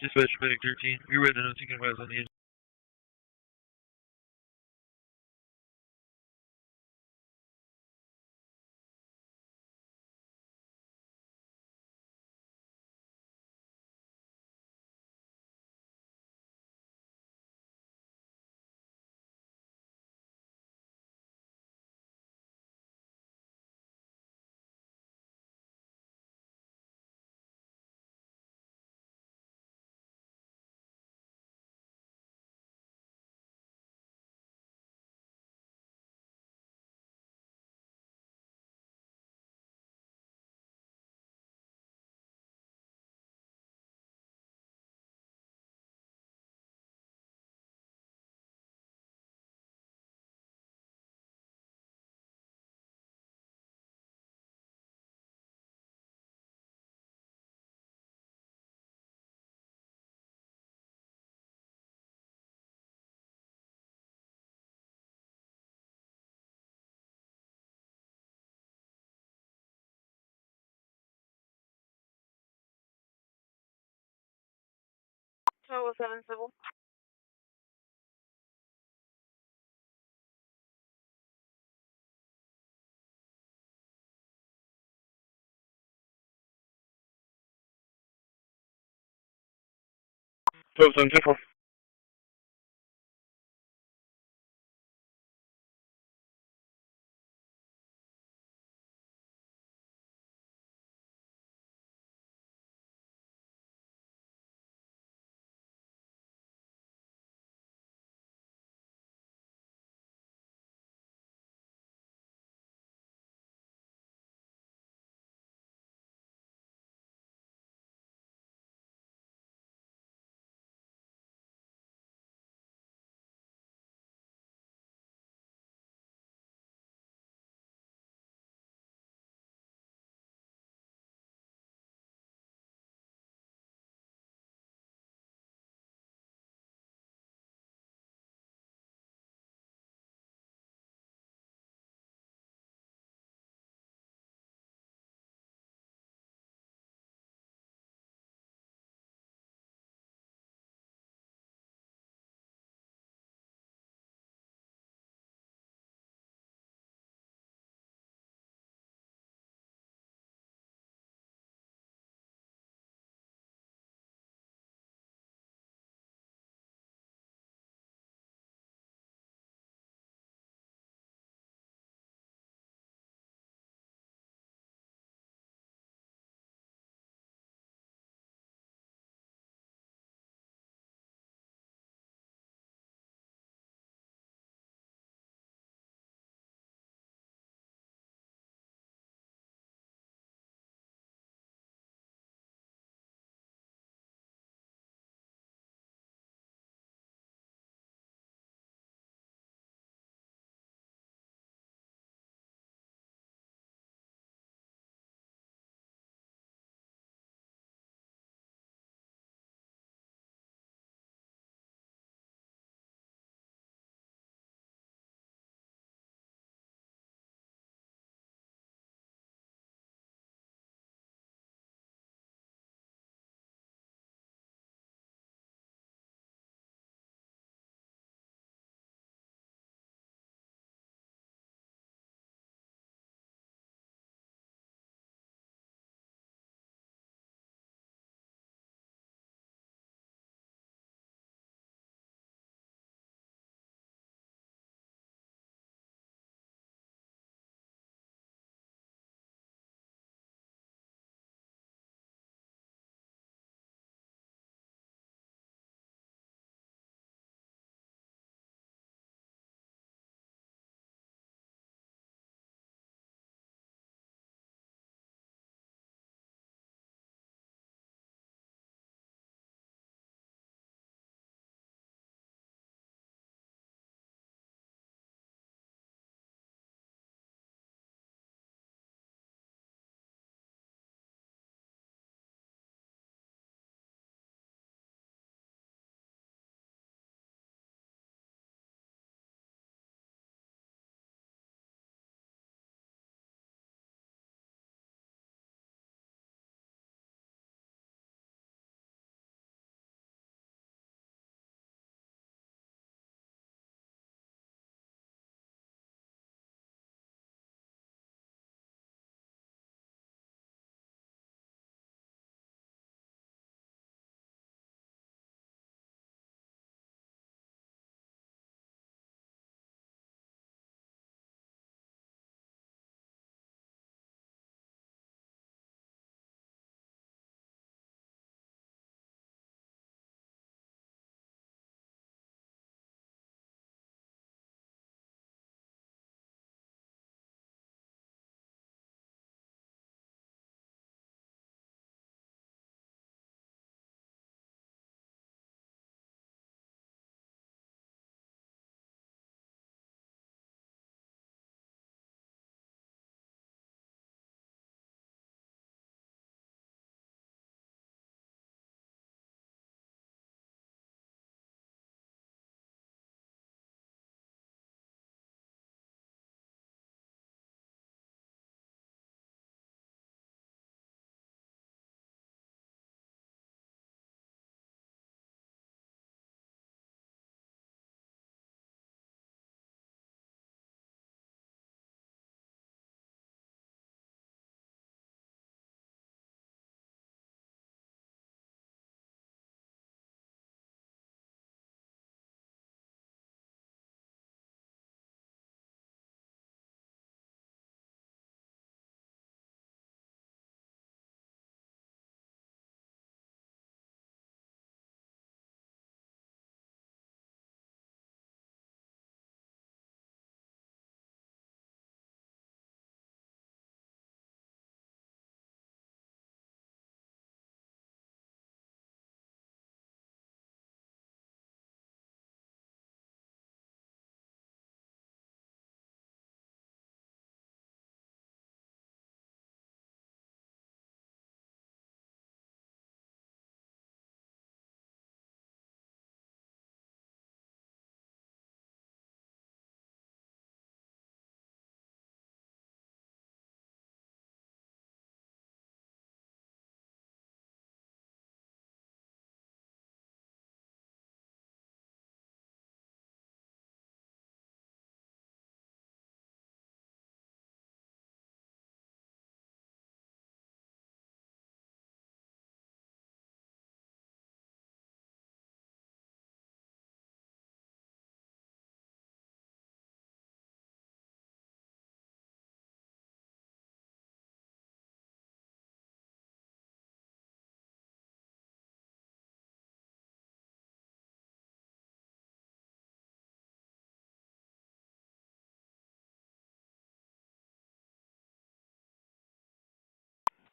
Dispatch medic 13. We read the notes you can advise on the Total 7 civil. Total 7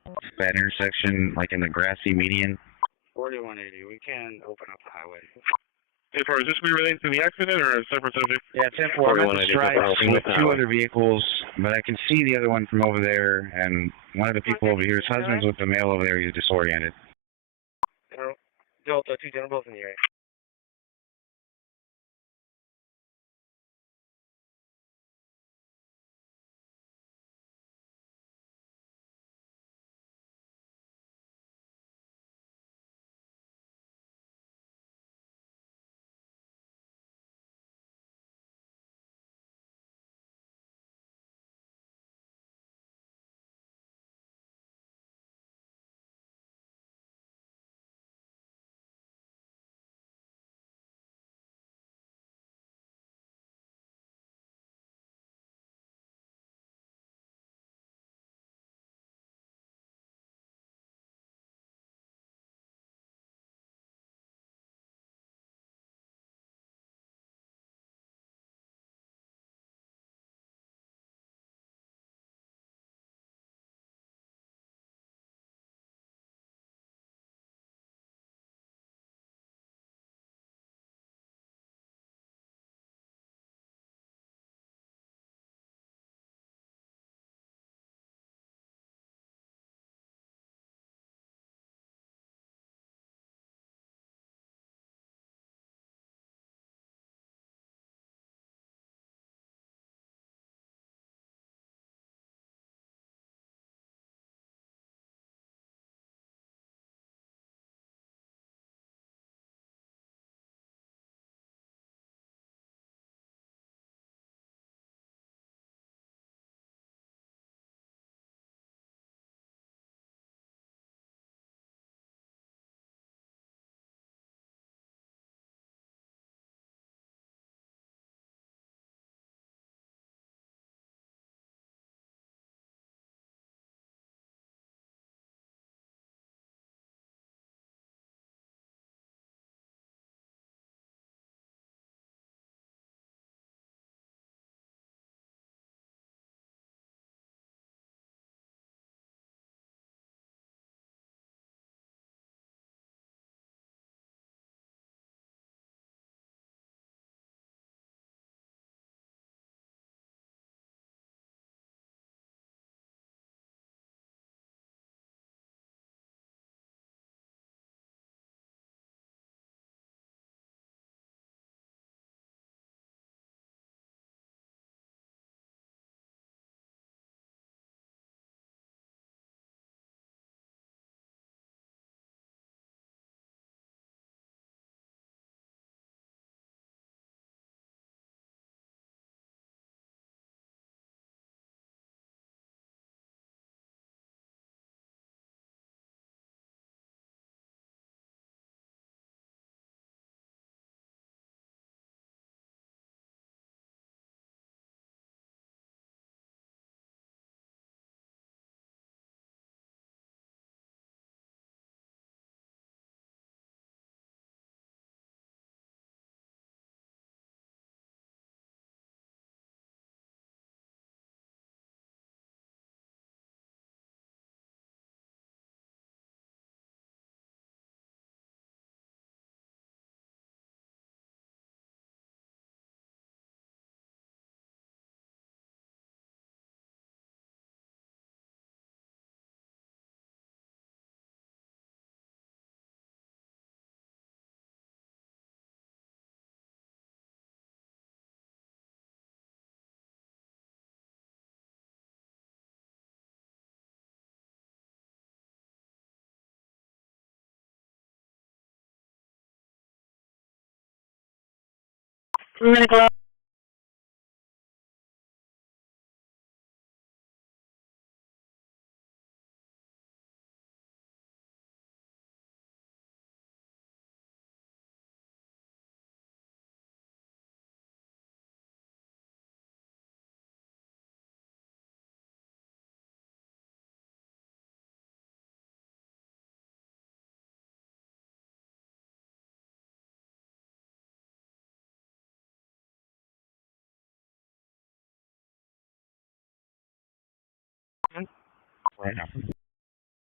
That intersection, like in the grassy median. 4180, we can open up the highway. Is this be related to the accident or a separate subject? Yeah, 10-4, I'm at the stripes with two other vehicles, but I can see the other one from over there, and one of the people over here, his husband's with the male over there, he's disoriented. Delta 2, both in the area. I'm gonna go. Right now.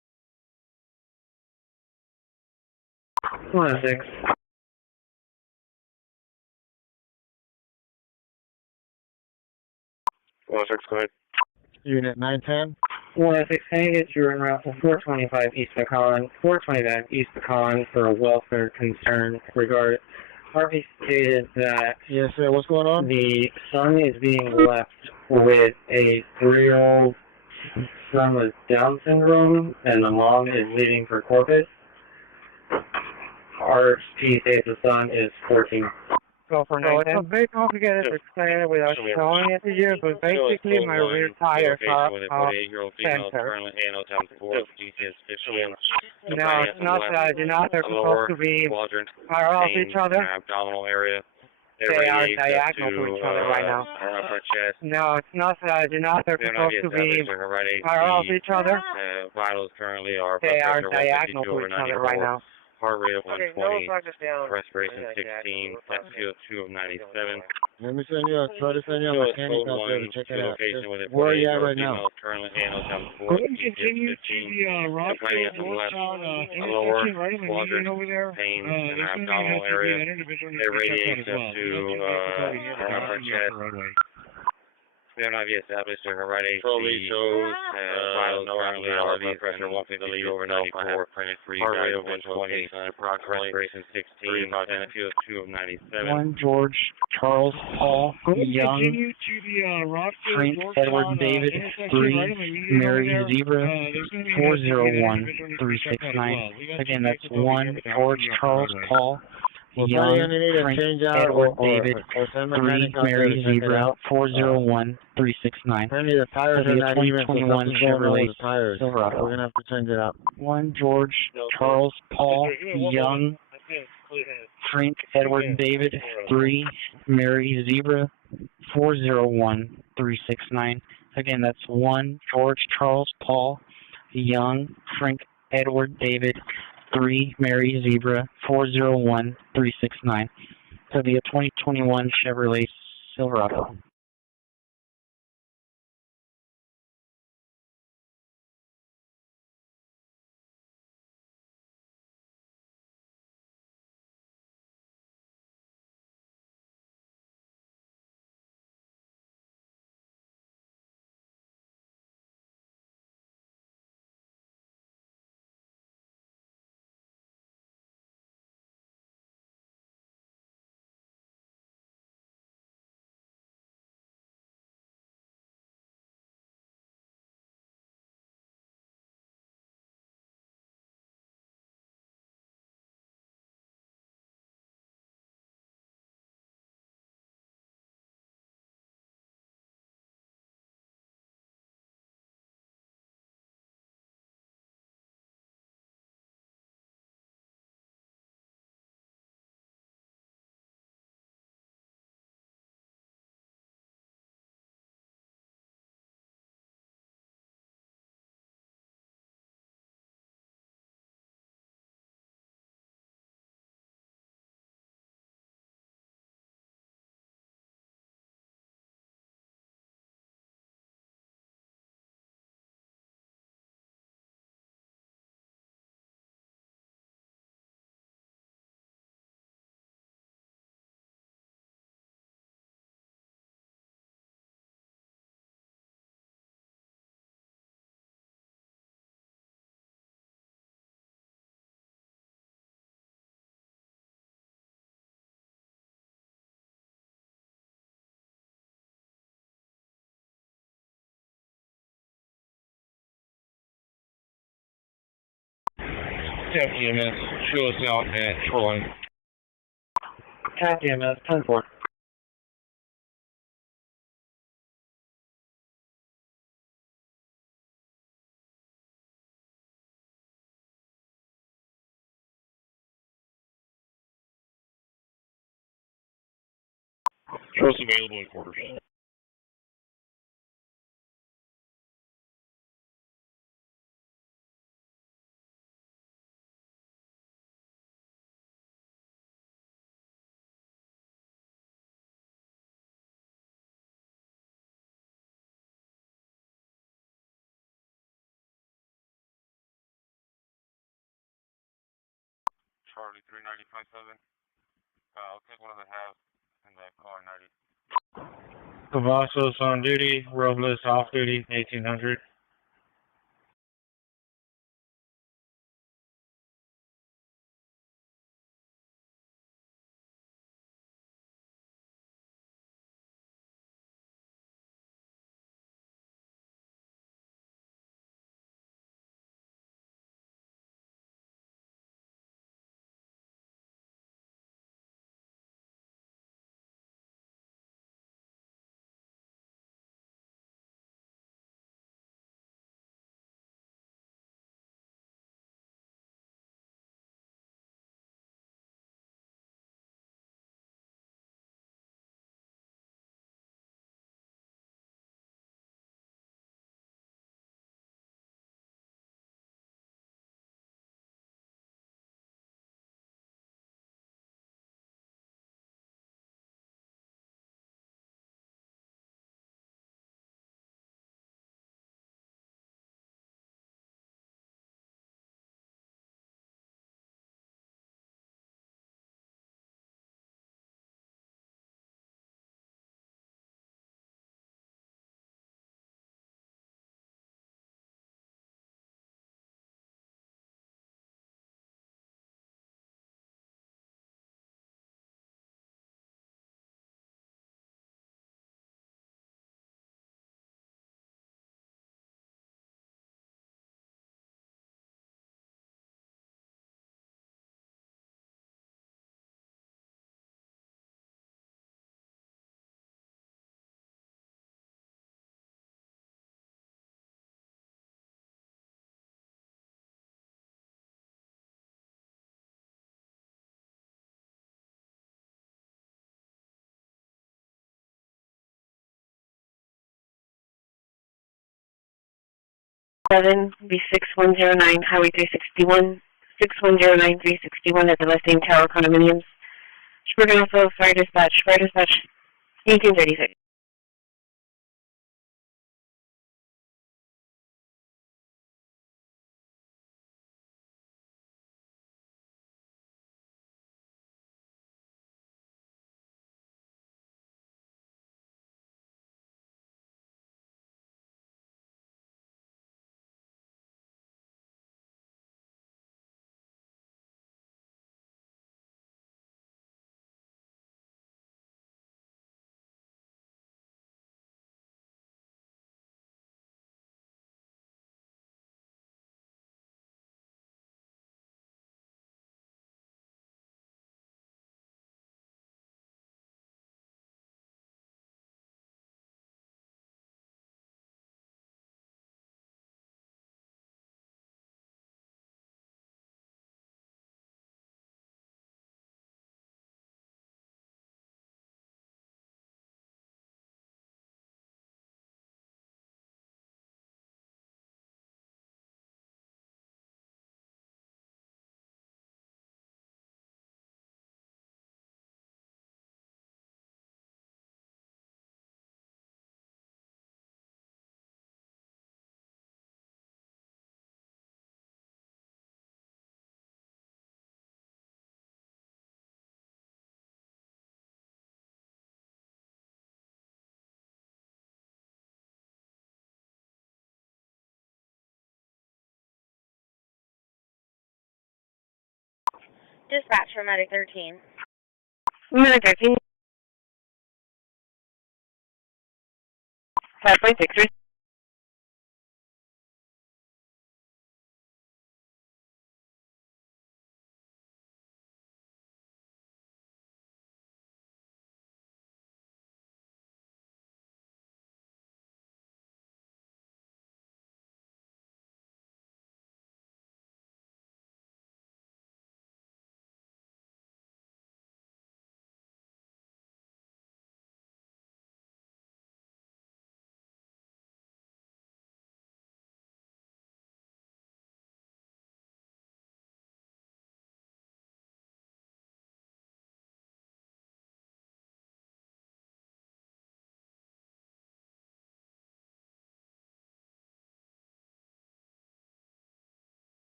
106. 106, go ahead. Unit 910. 106, can you get your en route to 425 East Pecan, 429 East Pecan for a welfare concern regarding Harvey stated that Yes, sir. What's going on? the son is being left with a 3-year-old son with Down syndrome and the mom is leaving for Corpus. RP says the son is 14. Go for So it's a bit complicated to explain it without showing it to you, but basically my rear tires are off center. No, it's not that. They're not. They're supposed to be are off each other. Abdominal area. They are diagonal to each other right now. No, it's not that. They're not. They're supposed to be are off each other. Vitals currently are They are diagonal to each other right now. Heart rate of 120, respiration 16, CO2 of 97. Let me send you. Try to send you a mechanic out there to check it out. Where are you at right now? Currently handled down to 4, Continue to the Rockfield northbound intersection, right? When over there, pain in the abdominal area. It radiates up to our chest. We have not yet established a right AC. Slowly shows vitals currently are blood pressure 150 over 94, printed free, heart rate of 120, respiration 16, CO2 of 97. 1 George Charles Paul Young, Frank Edward David 3, Mary Zebra 401369. Again, that's 1 George Charles Paul Young, Frank Edward David 3, Mary Zebra 401369. Apparently the tires are not even, so something's going on with the tires. We're going to have to change it out. 1 George Charles Paul Young, Frank Edward David 3, Mary Zebra 401369. Again, that's 1 George Charles Paul Young, Frank Edward David 3, Mary Zebra 401369. So the 2021 Chevrolet Silverado. EMS, show us out at Shoreline. Cat EMS, 10-4. Show us available in quarters. Charlie 390.7. I'll take one of the halves in that car 90. Cavazos on duty, Robles off duty, 1800. B6109, Highway 361, 6109, 361 at the Westing Tower Condominiums. Spurgeon also, fire dispatch, 1836. Dispatch for Medic 13. Medic 13. 5.63.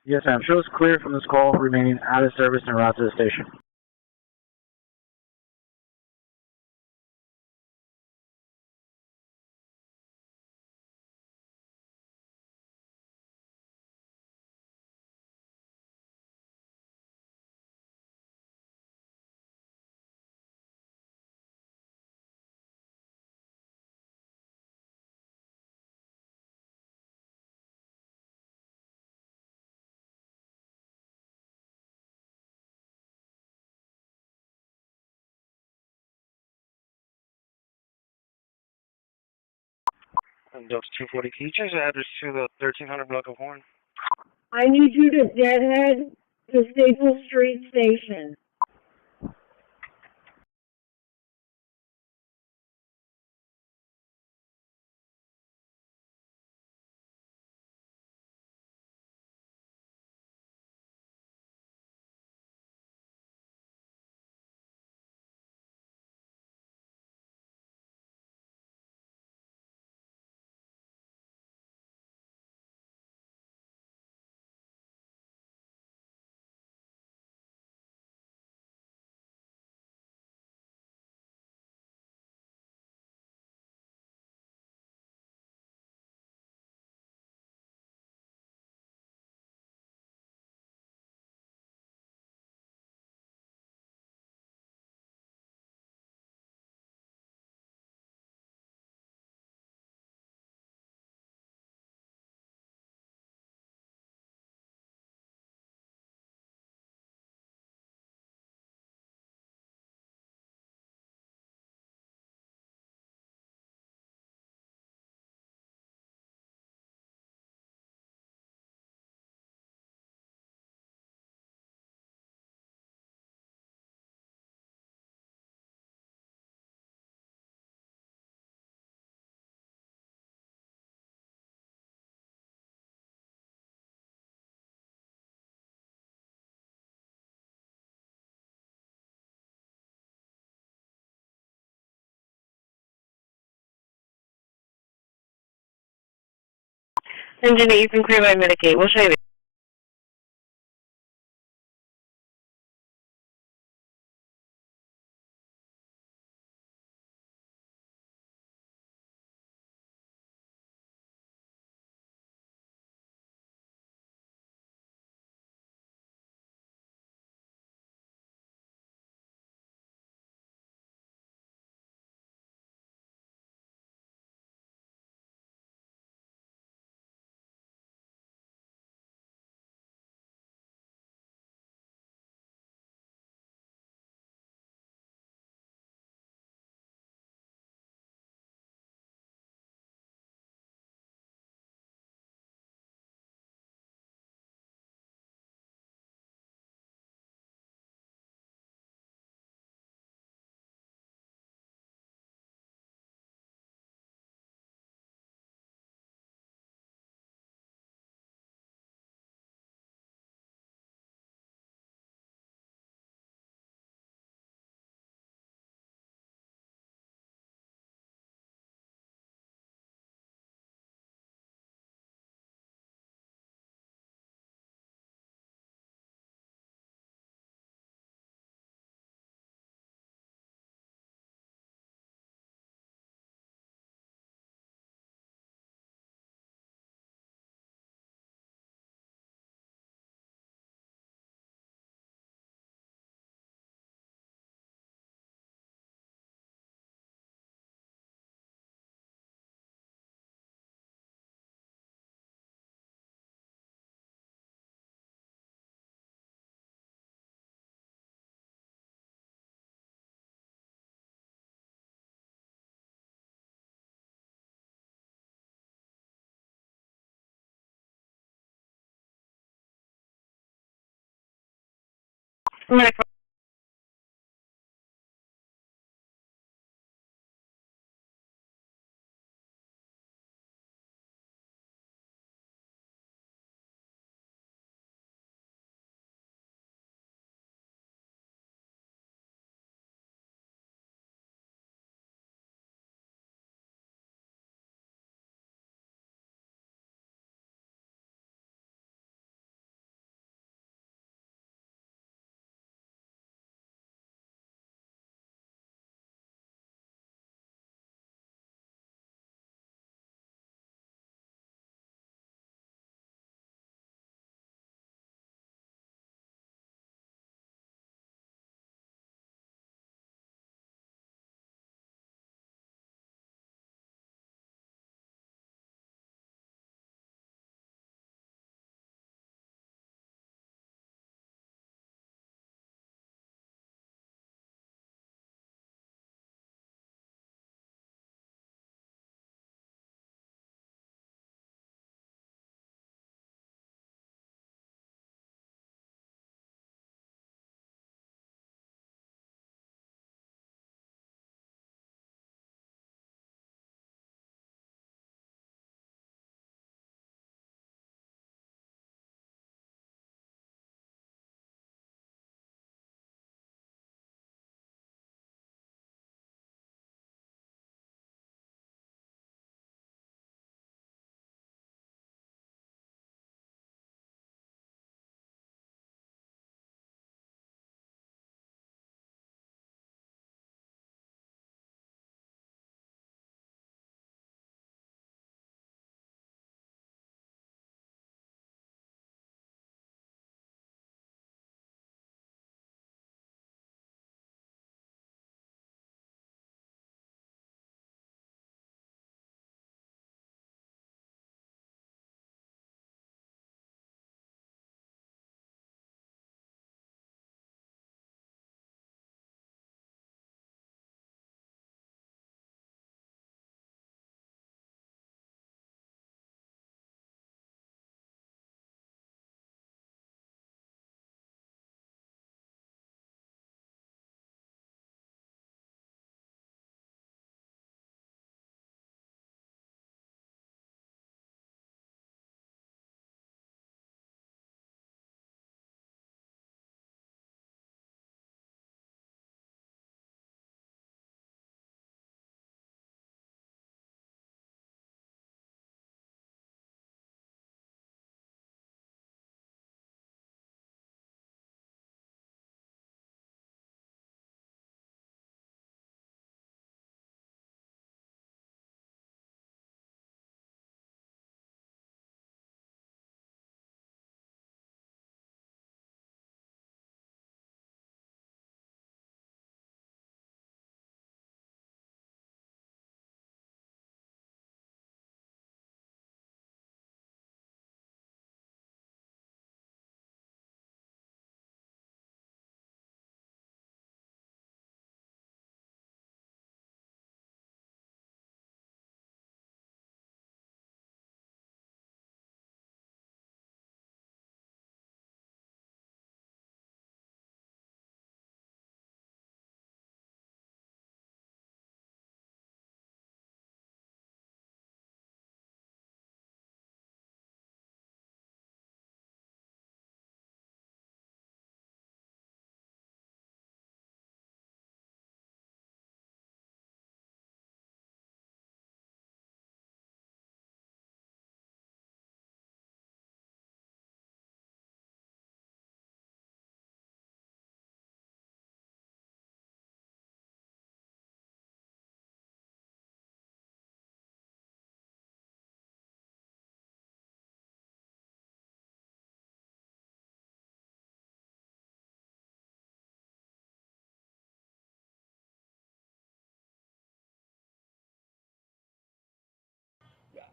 Yes, ma'am. Shows clear from this call, remaining out of service en route to the station. Delta 240, can you change the address to the 1300 block of Horn? I need you to deadhead to Staple Street Station. Engine 8, you can clear by Medicaid. We'll show you.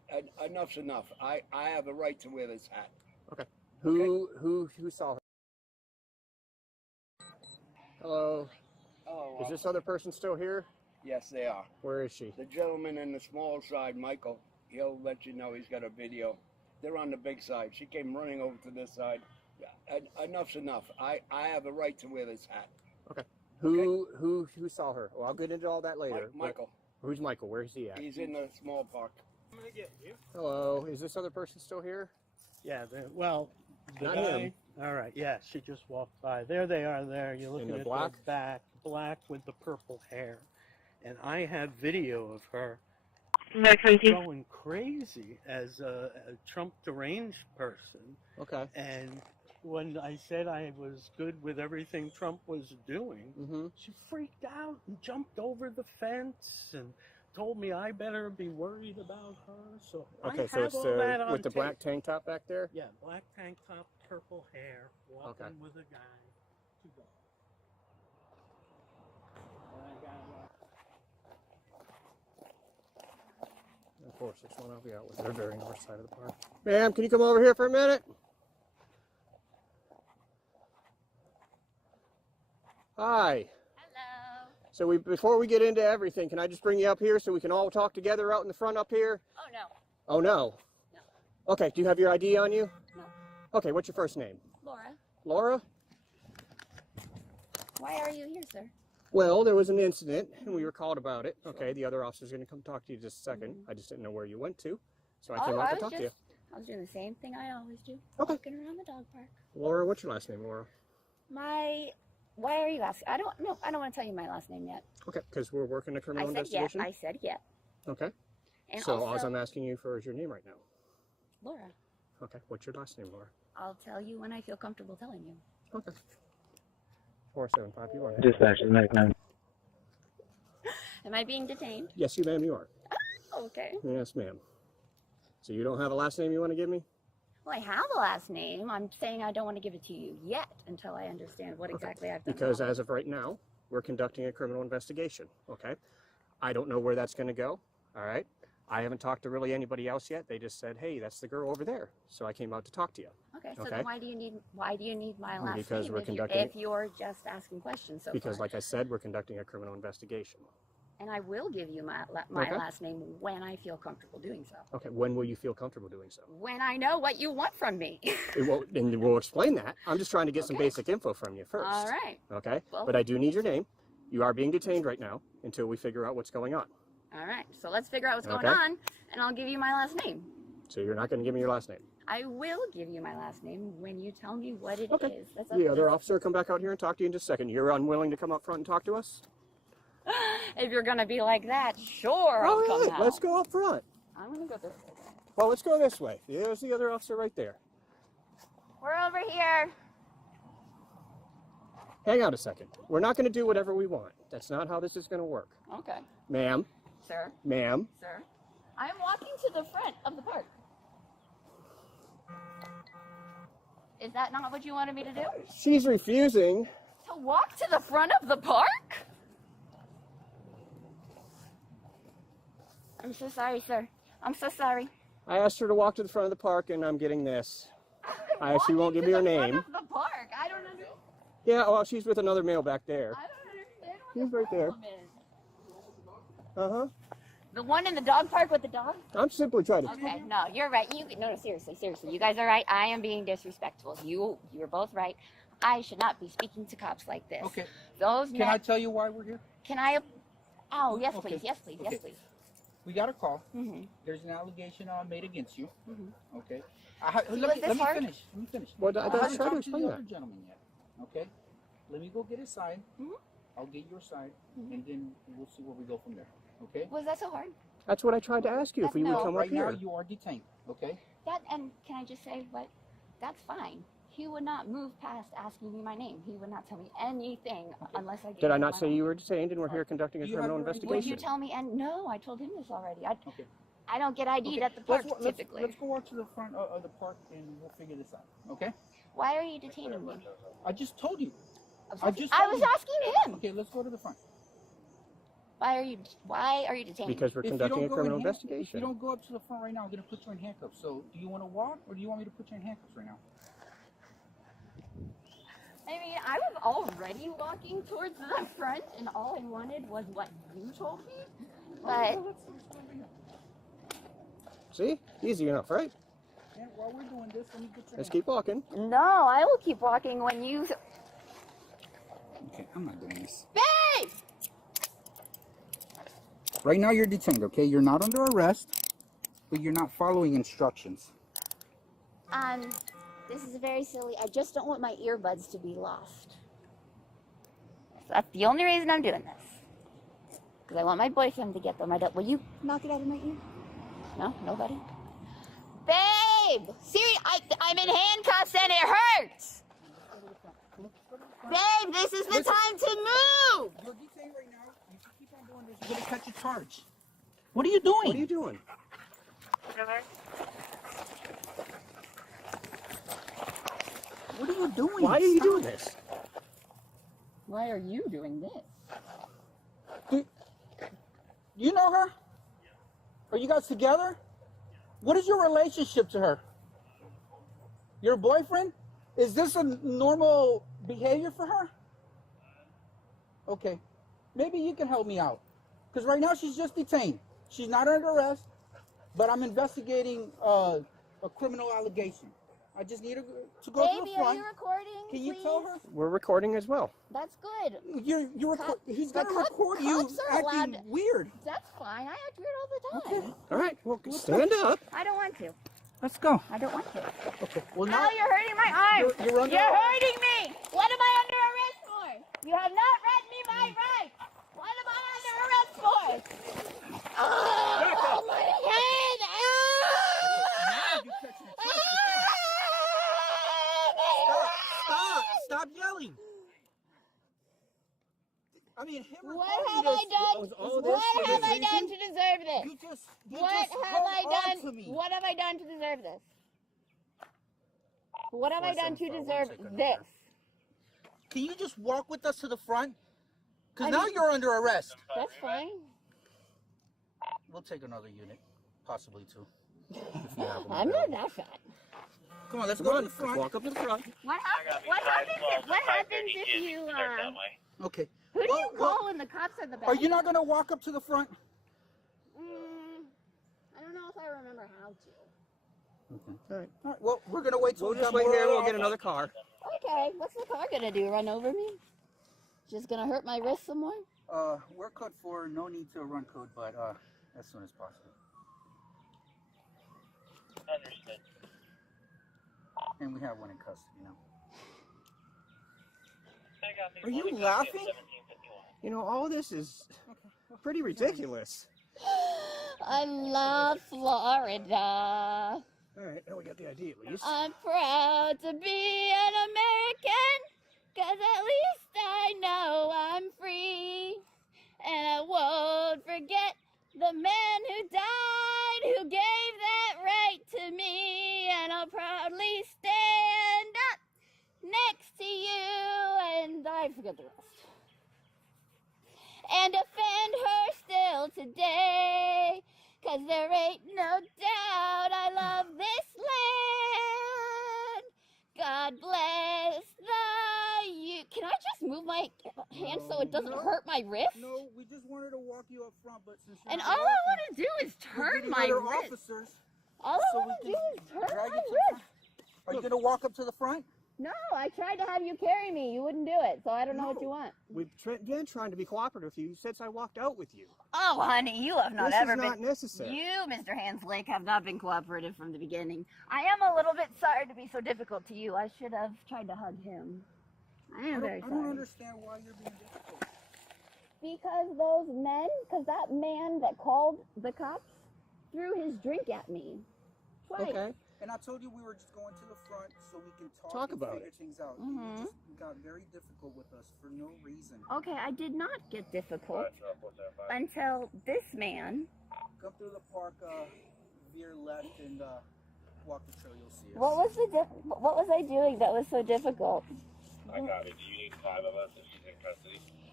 enough's enough. I have a right to wear this hat. Okay. Who saw her? Hello. Hello. Is this other person still here? Yes, they are. Where is she? The gentleman in the small side, Michael, he'll let you know he's got a video. They're on the big side. She came running over to this side. Enough's enough. I have a right to wear this hat. Okay. Who saw her? Well, I'll get into all that later. Michael. Who's Michael? Where is he at? He's in the small park. I'm gonna get you. Hello. Is this other person still here? Yeah, well, the Not guy, him. all right, yeah, she just walked by. There they are there. You're looking the at black? the back, black with the purple hair. And I have video of her going crazy as a Trump deranged person. Okay. And when I said I was good with everything Trump was doing, she freaked out and jumped over the fence and told me I better be worried about her. So Okay, I so have it's all that on with the tape. black tank top back there? Yeah, black tank top, purple hair, walking Okay. with a guy to go. Of course, this one I'll be out with the very north side of the park. Ma'am, can you come over here for a minute? Hi. Hello. So before we get into everything, can I just bring you up here so we can all talk together out in the front up here? Oh, no. Oh, no? No. Okay, do you have your ID on you? No. Okay, what's your first name? Laura, Laura? why are you here, sir? Well, there was an incident, and we were called about it. Okay, the other officer's going to come talk to you in just a second. I just didn't know where you went to, so I came out to talk to you. I was doing the same thing I always do. Okay. Walking around the dog park. Laura, what's your last name, Laura? Why are you asking? I don't want to tell you my last name yet. Okay, because we're working a criminal investigation. I said yeah. Okay. And so all also, I'm asking you for is your name right now. Laura, Okay, what's your last name, Laura? I'll tell you when I feel comfortable telling you. Okay. 475, you are. Dispatch is 99. Am I being detained? Yes, you ma'am, you are. Oh, okay. Yes, ma'am. So you don't have a last name you want to give me? Well, I have a last name. I'm saying I don't want to give it to you yet until I understand what exactly I've done. Because wrong. as of right now, we're conducting a criminal investigation, okay? I don't know where that's going to go, all right? I haven't talked to really anybody else yet. They just said, hey, that's the girl over there. So I came out to talk to you. Okay, so then why do you need my last Because name we're conducting if you're just asking questions so Because far? like I said, we're conducting a criminal investigation. And I will give you my Okay. last name when I feel comfortable doing so. Okay, when will you feel comfortable doing so? When I know what you want from me. And we'll explain that. I'm just trying to get some Okay. basic info from you first. All right. Okay? Well- But I do need your name. You are being detained right now until we figure out what's going on. All right, so let's figure out what's going Okay. on, and I'll give you my last name. So you're not going to give me your last name. I will give you my last name when you tell me what it Okay. is. That's up The to other you. officer will come back out here and talk to you in just a second. You're unwilling to come up front and talk to us? If you're gonna be like that, sure, I'll come right, out. let's go up front. I'm gonna go this way. Well, let's go this way. There's the other officer right there. We're over here. Hang on a second. We're not going to do whatever we want. That's not how this is going to work. Okay. Ma'am. Sir. Ma'am. Sir. I'm walking to the front of the park. Is that not what you wanted me to do? She's refusing. To walk to the front of the park? I'm so sorry, sir. I'm so sorry. I asked her to walk to the front of the park, and I'm getting this. She won't give me her name. Front of the park. I don't understand. Yeah, well, she's with another male back there. I don't understand what He's the right there. problem is. Uh-huh. The one in the dog park with the dog? I'm simply trying to... Okay, no, you're right. No, seriously. You guys are right. I am being disrespectful. You're both right. I should not be speaking to cops like this. Okay. Those Can I tell you why we're here? Can I? Oh, yes, Okay. please. Yes, please. Okay. Yes, please. We got a call. Mm-hmm. There's an allegation made against you. Mm-hmm. Okay. So Let is this me hard? finish. Let me finish. Well, I I was haven't trying to talked to explain the that. other gentleman yet. Okay. Let me go get his side. Mm-hmm. I'll get your side, Mhm. and then we'll see where we go from there. Okay. Was that so hard? That's what I tried to ask you, if you would come right up here. now you are detained. Okay. And can I just say what? That's fine. He would not move past asking me my name. He would not tell me anything unless I gave Did I him not my say name. you were detained and we're here conducting a Do you have criminal your ID? Would investigation? you tell me? And no, I told him this already. Okay. I don't get ID'd Okay. at the park Let's typically. let's go out to the front of the park and we'll figure this out. Okay. Why are you detaining me? I just told you. I was asking him. Okay, let's go to the front. Why are you detained? Because we're conducting a criminal investigation. If you don't go up to the front right now, I'm going to put you in handcuffs. So do you want to walk or do you want me to put you in handcuffs right now? I mean, I was already walking towards the front, and all I wanted was what you told me. But See? Easy enough, right? Yeah, while we're doing this, let me get your Let's keep walking. no, I will keep walking when you. Okay, I'm not doing this. Babe! Right now you're detained, okay? You're not under arrest, but you're not following instructions. This is very silly. I just don't want my earbuds to be lost. So that's the only reason I'm doing this. Because I want my boyfriend to get them. Will you knock it out of my ear? No? Nobody? Babe! Siri, I'm in handcuffs and it hurts! Babe, this is the time to move! You're detained right now. If you keep on doing this, you're going to catch a charge. What are you doing? What are you doing? What are you doing? Why are you doing this? Why are you doing this? Do you know her? Are you guys together? What is your relationship to her? Your boyfriend? Is this a normal behavior for her? Okay. Maybe you can help me out. Because right now she's just detained. She's not under arrest, but I'm investigating a criminal allegation. I just need her to go to the front. Baby, are you recording? Can you please? tell her? We're recording as well. That's good. He's going to record you acting weird. That's fine. I act weird all the time. All right, well, stand up. I don't want to. Let's go. I don't want to. Okay. Well, Oh, now you're hurting my arm. You're under You're arrest. hurting me. What am I under arrest for? You have not read me my rights. What am I under arrest for? Oh, my head. Stop yelling. I mean, What have I done? What have I done to deserve this? What have I done? What have I done to deserve this? What have I done to deserve this? Can you just walk with us to the front? Because now you're under arrest. That's fine. We'll take another unit, possibly two. If you have them. I'm not that fat. Come on, let's go to the front. Walk up to the front. What happens if you, Okay. who do you call when the cops are the back? Are you not going to walk up to the front? I don't know if I remember how to. Okay. All right. Well, we're going to wait till We'll just wait here. We'll get another car. Okay, what's the car gonna do? Run over me? Just gonna hurt my wrist some more? We're code 4. No need to run code, but as soon as possible. Understood. And we have one in custody now. Are you laughing? You know, all this is pretty ridiculous. I love Florida. All right, now we got the ID at least. I'm proud to be an American, 'cause at least I know I'm free. And I won't forget the man who died, who gave that right to me. And I'll proudly stand up next to you, and I forget the rest. And defend her still today, 'cause there ain't no doubt I love this land. God bless the you. Can I just move my hand so it doesn't hurt my wrist? No, we just wanted to walk you up front, but since you're And not all I walking, want to do is turn my other wrist. officers, All I so want to we do can is turn drag my you to the wrist. front. Are you going to walk up to the front? No, I tried to have you carry me. You wouldn't do it, so I don't know what you want. We've been trying to be cooperative with you since I walked out with you. Oh, honey, you have not This ever is been. not necessary. You, Mr. Hanslake, have not been cooperative from the beginning. I am a little bit sorry to be so difficult to you. I should have tried to hug him. I am very sorry. I don't understand why you're being difficult. Because that man that called the cops threw his drink at me. Twice. Okay. And I told you we were just going to the front so we can talk and about figure it. things out. Mhm. You just got very difficult with us for no reason. Okay, I did not get difficult until this man. Come through the park, veer left, and walk the trail. You'll see us. What was I doing that was so difficult? I got it. Do you need 5 of us if she's in custody?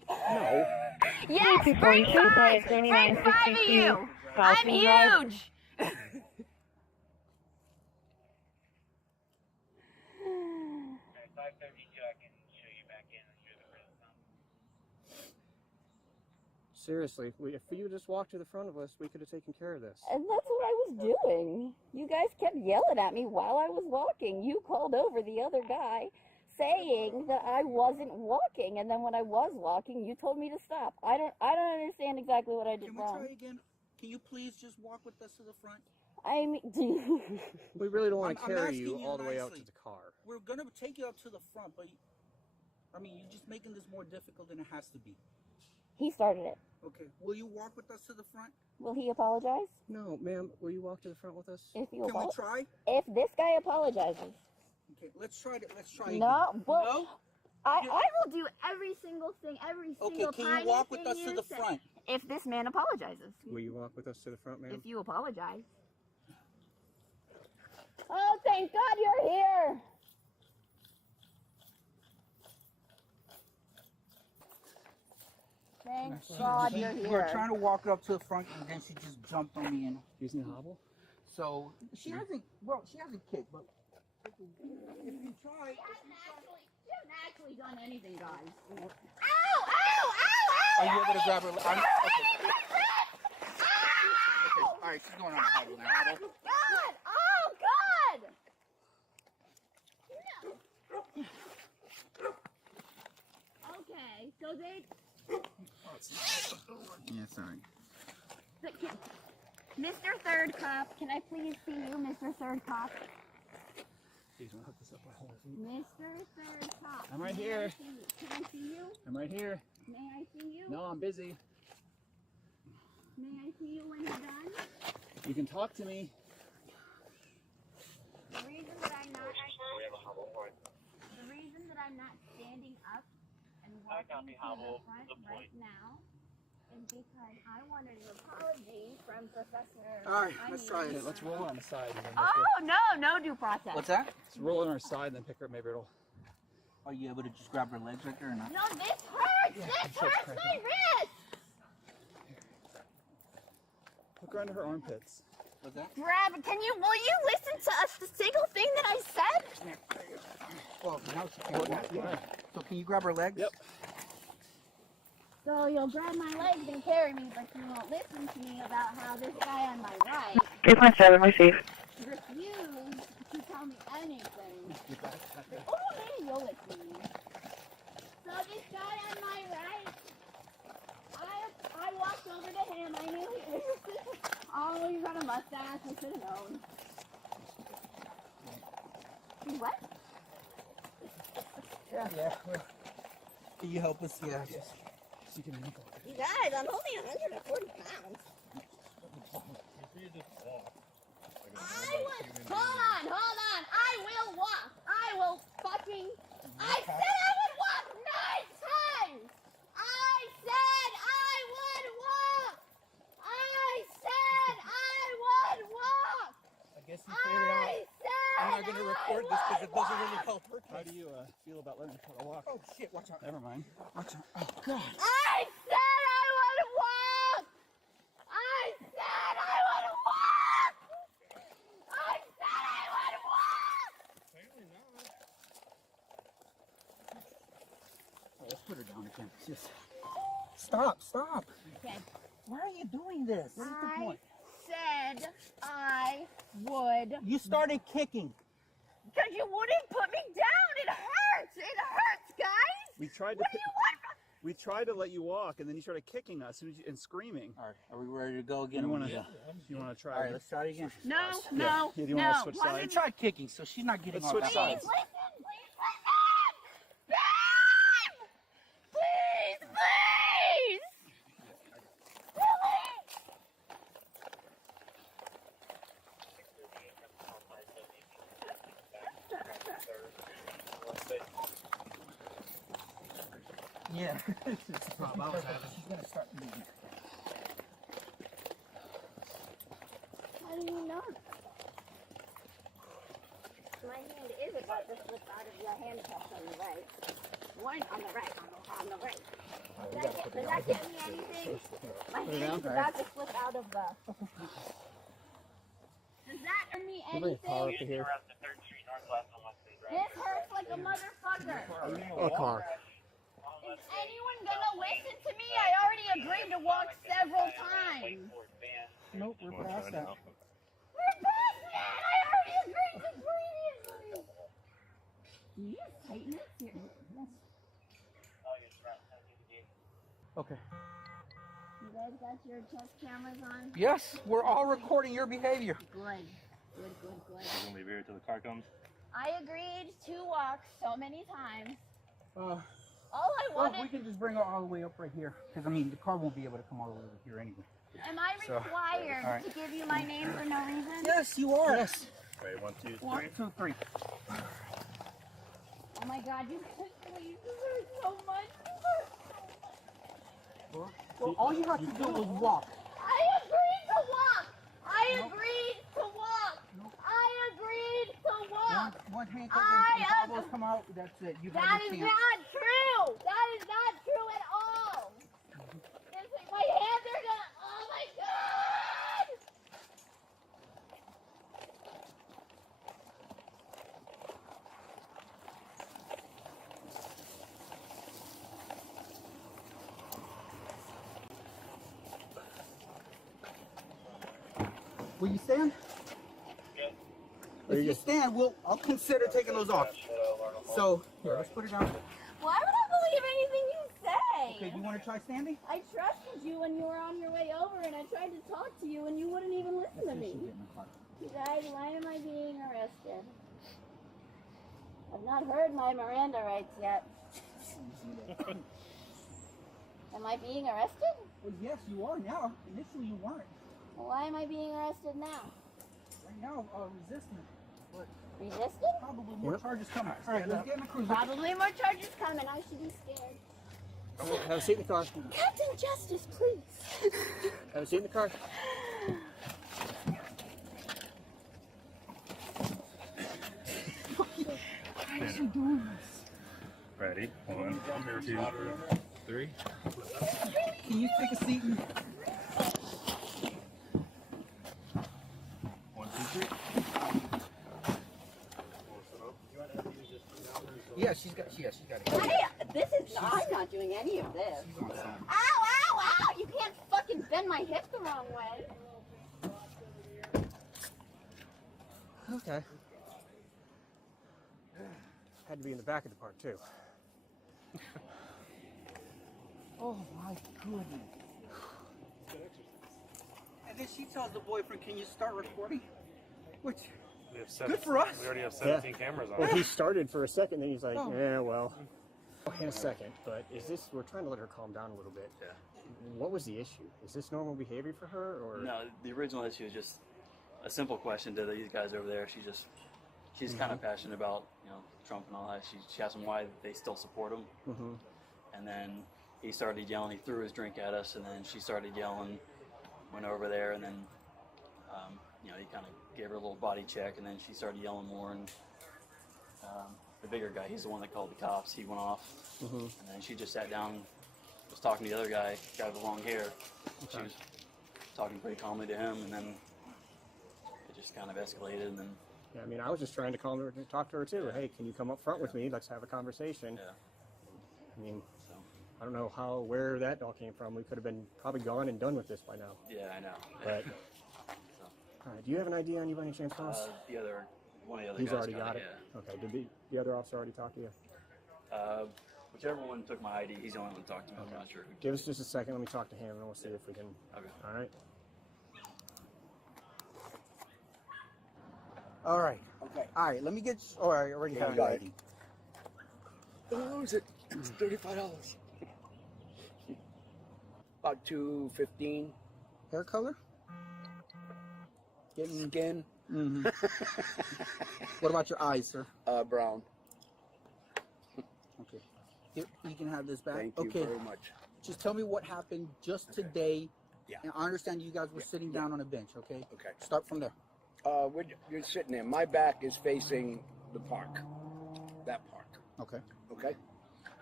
No. Yes, bring five! Bring five of you! I'm huge! Seriously, if you just walked to the front of us, we could have taken care of this. And that's what I was doing. You guys kept yelling at me while I was walking. You called over the other guy saying that I wasn't walking, and then when I was walking, you told me to stop. I don't understand exactly what I did wrong. Can we try again? Can you please just walk with us to the front? I mean, we really don't want to I'm carry asking you all the way out nicely. to the car. We're gonna take you up to the front, but I mean, you're just making this more difficult than it has to be. He started it. Okay, will you walk with us to the front? Will he apologize? No, ma'am. Will you walk to the front with us? If you Can we try? If this guy apologizes. Okay, let's try it. Let's try No, again. but No? I will do every single thing, every single Okay, can tiny you walk with thing us to you the say. front? If this man apologizes. Will you walk with us to the front, ma'am? If you apologize. Oh, thank God you're here. Thank God you're here. We're trying to walk up to the front, and then she just jumped on me. And using the hobble? So she hasn't kicked, but if you try. She hasn't actually done anything, guys. Ow! Ow! Are you able to grab her? Okay. All right, she's going on a huddle now. God! Oh, God! Okay, so they... Yeah, sorry. Mr. Third Cop, can I please see you, Mr. Third Cop? Please, hook this up my whole feet. Mr. Third Cop. I'm right here. Can I see you? I'm right here. May I see you? No, I'm busy. May I see you when you're done? You can talk to me. The reason that I'm not standing up and walking to the front right now is because I wanted an apology from Professor. All right, let's try it. Let's roll on the side. And then No due process. What's that? Let's roll on our side and then pick her up. Maybe it'll. Are you able to just grab her legs right there or not? No, this hurts! This hurts my wrist! Hook her under her armpits. What's that? Grab it. Will you listen to a single thing that I said? Well, now she can't walk. So can you grab her legs? Yep. So you'll grab my legs and carry me, but you won't listen to me about how this guy on my right 3.7, receive. refused to tell me anything. Oh, maybe you'll listen to me. So this guy on my right, I walked over to him. I knew he was. Oh, he's got a mustache. I should have known. What? Yeah. Can you help us? Yeah. Just, You guys, I'm only 140 pounds. Hold on. I will walk. I will fucking. I said I would walk 9 times. I said I would walk. I guess you figured out. I'm not going to record this because it doesn't really help her. How do you feel about letting her walk? Oh shit! Watch out. Never mind. Watch out. Oh God. I said I would walk. I said I would walk. I said I would walk. Apparently not. Oh, let's put her down again. Just stop. Okay. Why are you doing this? What is the point? Said I would. You started kicking. Because you wouldn't put me down. It hurts. It hurts, guys. We tried to. What do you want from me? We tried to let you walk, and then you started kicking us and screaming. All right, are we ready to go again? You want to try? All right, let's try it again. No. Yeah, do you want to switch Why sides? you try kicking? So she's not getting Let's on switch that sides. Please listen. Yeah, it's a problem. She's gonna start moving. How do you know? My hand is about to slip out of your handcuffs on the right. One on the right, on the On the right. Does that get me anything? My hand is about to slip out of the... Does that get me anything? This hurts like a motherfucker. A car. Is anyone gonna listen to me? I already agreed to walk several times. Nope, we're past that. We're past that! I already agreed to previously! Do you just tighten it? Yes. Okay. You guys got your test cameras on? Yes, we're all recording your behavior. Good. Good, good, good. We're gonna leave here till the car comes. I agreed to walk so many times. All I wanted... we can just bring it all the way up right here. Because, I mean, the car won't be able to come all the way over here anyway. Am I required to give you my name for no reason? Yes, you are. Yes. Wait, 1, 2, 3. 1, 2, 3. Oh my God, you guys, please, this hurts so much. Well, all you have to do is walk. I agreed to walk. I agreed to walk. I agreed to walk. One handcuff and elbows come out. That's it. You That is not true. That is not true at all. My hands are gonna. Oh my God! Will you stand? Yeah. If you stand, I'll consider taking those off. So, here, let's put it down. Why would I believe anything you say? Okay, do you want to try standing? I trusted you when you were on your way over, and I tried to talk to you, and you wouldn't even listen to me. You guys, why am I being arrested? I've not heard my Miranda rights yet. Am I being arrested? Well, yes, you are now. Initially, you weren't. Well, why am I being arrested now? Right now, resisting. But resisting? Probably more charges coming. All right, let's get in the cruiser. Probably more charges coming. I should be scared. Have a seat in the car. Captain Justice, please. Have a seat in the car. Why is she doing this? Ready? 1, 2, 3. Can you take a seat? 1, 2, 3. Yeah, she's got it. I'm not doing any of this. Ow, ow, ow! You can't fucking bend my hip the wrong way. Okay. Had to be in the back of the park too. Oh my goodness. And then she tells the boyfriend, can you start recording? Which, We have good for us. We already have 17 cameras on. Well, he started for a second, then he's like, Oh. yeah, well. In a second, but we're trying to let her calm down a little bit. Yeah. What was the issue? Is this normal behavior for her, or? No, the original issue is just a simple question to these guys over there. She's kind of passionate about, Trump and all that. She asked him why they still support him. Mm-hmm. And then he started yelling. He threw his drink at us, and then she started yelling. Went over there, and then he kind of gave her a little body check, and then she started yelling more. And the bigger guy, he's the one that called the cops. He went off, Mm-hmm. and then she just sat down, was talking to the other guy with the long hair. She was talking pretty calmly to him, and then it just kind of escalated, and then. Yeah, I mean, I was just trying to calm her, talk to her too. Hey, can you come up front with me? Let's have a conversation. Yeah. I mean, I don't know where that all came from. We could have been probably gone and done with this by now. Yeah, I know. But, all right, do you have an idea on you by any chance, Ross? One of the other He's guys already got it. Yeah. Okay, did the other officer already talk to you? Whichever one took my ID, he's the only one that talked to me. I'm not sure who. Give us just a second. Let me talk to him, and we'll see if we can. Okay. All right. All right. Okay. All right. Let me get. Oh, I already have your ID. Don't lose it. It's $35. About $2.15. Hair color? Skin. Mm-hmm. What about your eyes, sir? Brown. Okay. Here, you can have this back. Thank you okay. very much. Just tell me what happened just today. Yeah. And I understand you guys were sitting down on a bench, okay? Okay. Start from there. You're sitting there. My back is facing the park. That park. Okay. Okay?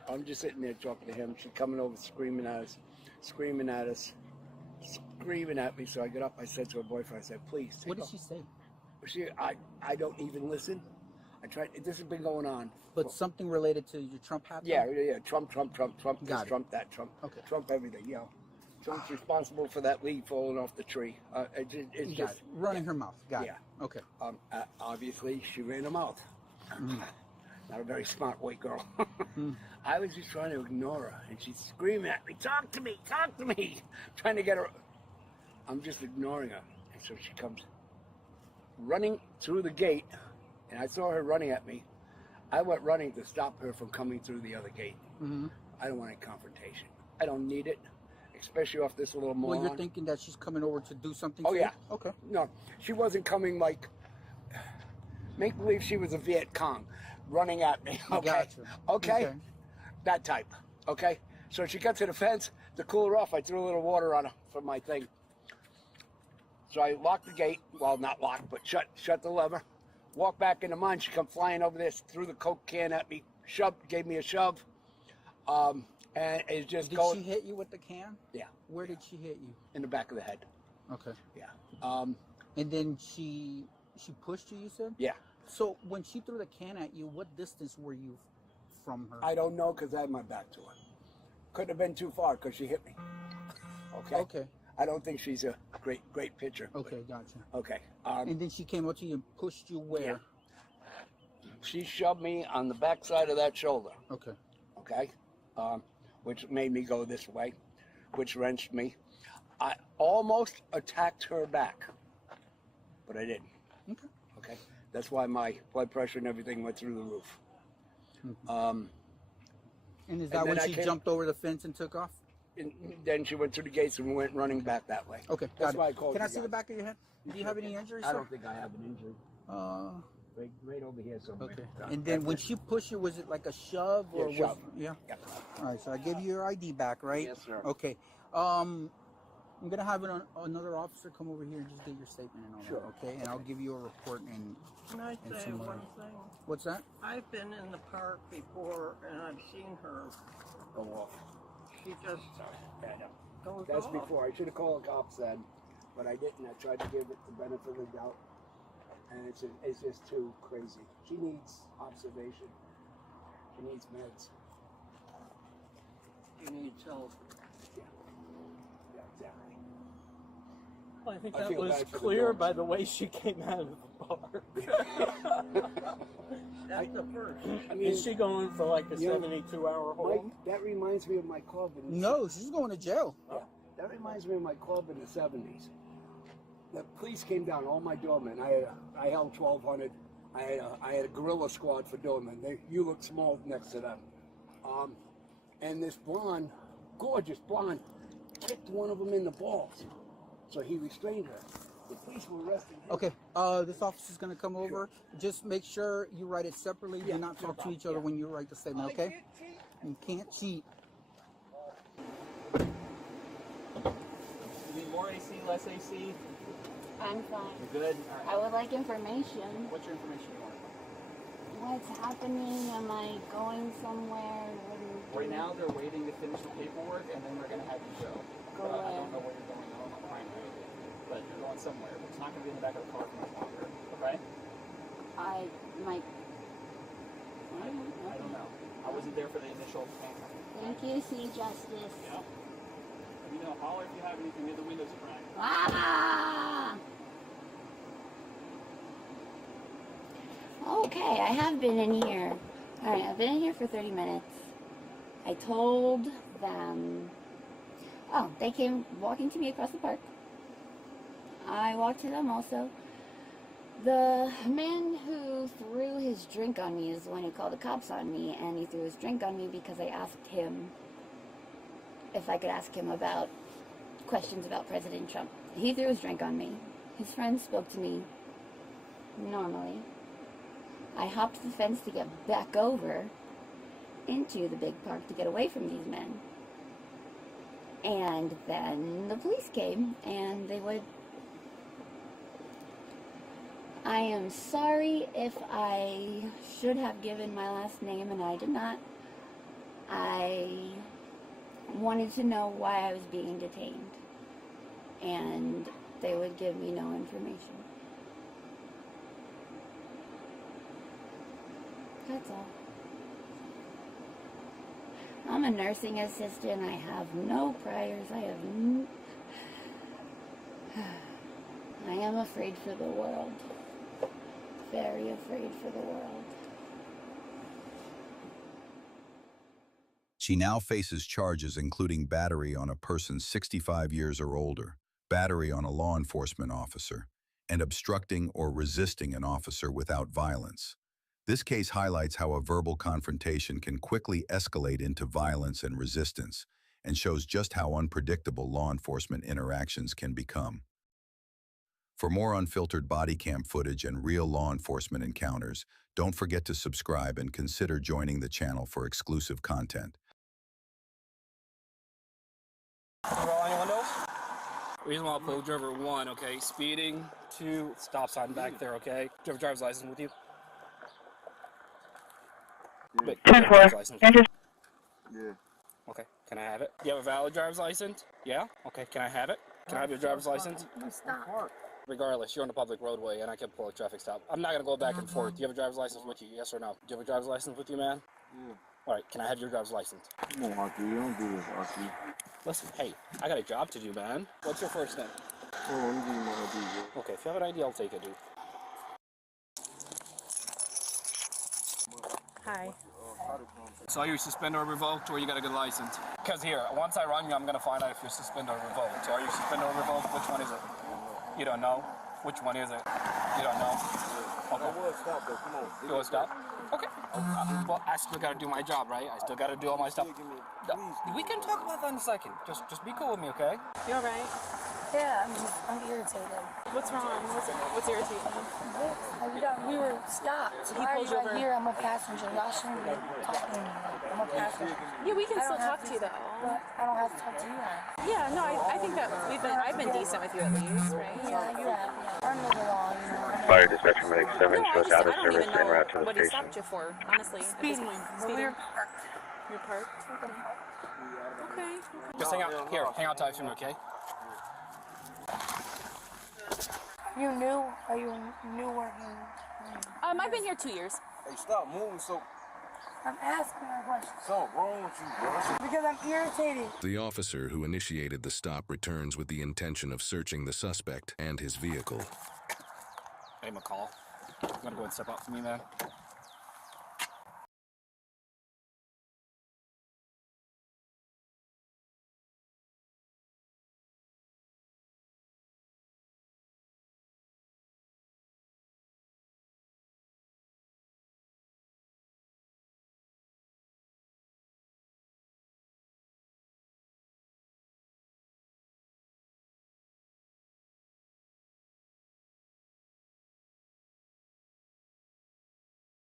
I'm just sitting there talking to him. She's coming over, screaming at us, screaming at me. So I get up. I said to her boyfriend, I said, please. What did she say? I don't even listen. I tried. This has been going on. But something related to your Trump hat? Yeah. Trump, this, Got it. Trump, that, Trump. Okay. Trump, everything. You know, Trump's responsible for that leaf falling off the tree. It's You got just it. Running her mouth. Got yeah. it. Okay. Obviously, she ran her mouth. Not a very smart white girl. I was just trying to ignore her, and she's screaming at me, talk to me, trying to get her. I'm just ignoring her, and so she comes running through the gate, and I saw her running at me. I went running to stop her from coming through the other gate. I don't want any confrontation. I don't need it, especially off this little moron. Well, you're thinking that she's coming over to do something Oh, to yeah. you? Okay. No, she wasn't coming like, make believe she was a Viet Cong running at me. Okay. Gotcha. Okay? That type. Okay? So she got to the fence. To cool her off, I threw a little water on her for my thing. So I locked the gate. Well, not locked, but shut the lever. Walked back into mine. She come flying over there, threw the Coke can at me, gave me a shove. And it's just Did going. she hit you with the can? Yeah. Where did she hit you? In the back of the head. Okay. Yeah. And then she pushed you, you said? Yeah. So when she threw the can at you, what distance were you from her? I don't know because I had my back to her. Couldn't have been too far because she hit me. Okay. Okay. I don't think she's a great pitcher. Okay, gotcha. Okay. And then she came up to you and pushed you where? Yeah. She shoved me on the back side of that shoulder. Okay. Okay. Which made me go this way, which wrenched me. I almost attacked her back, but I didn't. Okay. Okay. That's why my blood pressure and everything went through the roof. And is that when she jumped over the fence and took off? And then she went through the gates and went running back that way. Okay, That's got why I it. called Can I you see the guys. back of your head? Do you have any injuries, I sir? don't think I have an injury. Right over here somewhere. Okay. And then when she pushed you, was it like a shove or Yeah, shove. Yeah. All right. So I gave you your ID back, right? Yes, sir. Okay. I'm gonna have another officer come over here and just get your statement and all Sure. that. Okay. And I'll give you a report and. Can I and say some one more. thing? What's that? I've been in the park before and I've seen her Go off. She just goes That's off. before. I should have called the cops then, but I didn't. I tried to give it the benefit of the doubt, and it's just too crazy. She needs observation. She needs meds. She needs help. Yeah, exactly. Well, I think I that feel was bad for the clear dogs. by the way she came out of the park. That's the first. I mean, is she going for like a you know, 72-hour Mike, hold? that reminds me of my club in the No, she's going to jail. Yeah, that reminds me of my club in the 70s. The police came down, all my doormen. I held 1,200. I had a guerrilla squad for doormen. You look small next to them. And this blonde, gorgeous blonde, kicked one of them in the balls. So he restrained her. The police were arresting him. Okay. This officer's gonna come over. Just make sure you write it separately. Do not talk to each other when you write the statement. Okay? You can't cheat. You need more AC, less AC? I'm fine. You're good? I would like information. What's your information you want? What's happening? Am I going somewhere? Right now, they're waiting to finish the paperwork, and then they're going to have you go. Go I where? don't know where you're going. I don't know primary, but you're going somewhere. But it's not going to be in the back of the car for much longer. Okay? I might. I don't know. I wasn't there for the initial handcuffing. Thank you, see justice. Yeah. You know, holler if you have anything. The windows are cracked. Ah! Okay, I have been in here. Alright, I've been in here for 30 minutes. I told them... Oh, they came walking to me across the park. I walked to them also. The man who threw his drink on me is the one who called the cops on me, and he threw his drink on me because I asked him if I could ask him about questions about President Trump. He threw his drink on me. His friend spoke to me normally. I hopped the fence to get back over into the big park to get away from these men. And then the police came and they would... I am sorry if I should have given my last name and I did not. I wanted to know why I was being detained, and they would give me no information. That's all. I'm a nursing assistant. I have no priors. I am afraid for the world. Very afraid for the world. She now faces charges including battery on a person 65 years or older, battery on a law enforcement officer, and obstructing or resisting an officer without violence. This case highlights how a verbal confrontation can quickly escalate into violence and resistance, and shows just how unpredictable law enforcement interactions can become. For more unfiltered body cam footage and real law enforcement encounters, don't forget to subscribe and consider joining the channel for exclusive content. Roll on your windows. Reasonable pull driver 1, okay? Speeding, 2, stop sign back there, okay? Do you have a driver's license with you? Wait, do you have a driver's license? Yeah. Okay, can I have it? Do you have a valid driver's license? Yeah? Okay, can I have it? Can I have your driver's license? Stop. Regardless, you're on a public roadway and I can pull a traffic stop. I'm not gonna go back and forth. Do you have a driver's license with you? Yes or no? Do you have a driver's license with you, man? Yeah. Alright, can I have your driver's license? Come on, Aki, you don't do this, Aki. Listen, hey, I got a job to do, man. What's your first name? Oh, let me give you my ID, bro. Okay, if you have an ID, I'll take it, dude. Hi. So are you suspended or revoked, or you got a good license? Because here, once I run you, I'm gonna find out if you're suspended or revoked. So are you suspended or revoked? Which one is it? You don't know? Which one is it? You don't know? Okay. I will stop, though. Come on. You will stop? Okay. Well, I still gotta do my job, right? I still gotta do all my stuff. We can talk about that in a second. Just be cool with me, okay? You alright? Yeah, I'm irritated. What's wrong? What's irritating you? We were stopped. He pulled you over. Here, I'm a passenger. Y'all shouldn't be talking to me. I'm a passenger. Yeah, we can still talk to you though. But I don't have to talk to you now. Yeah, no, I think that I've been decent with you at least, right? Yeah, you have. I'm moving along. Fire dispatcher medic 7 No, shows out of service even en route to know the what he station. stopped you for, honestly. Speeding. Speeding. We were parked. You're parked? Okay. Just hang out here. Hang out tight for me, okay? You new? Are you new working? I've been here 2 years. Hey, stop moving so... I'm asking a question. Something wrong with you, bro. Because I'm irritated. The officer who initiated the stop returns with the intention of searching the suspect and his vehicle. Hey, McCall. You wanna go and step out for me, man?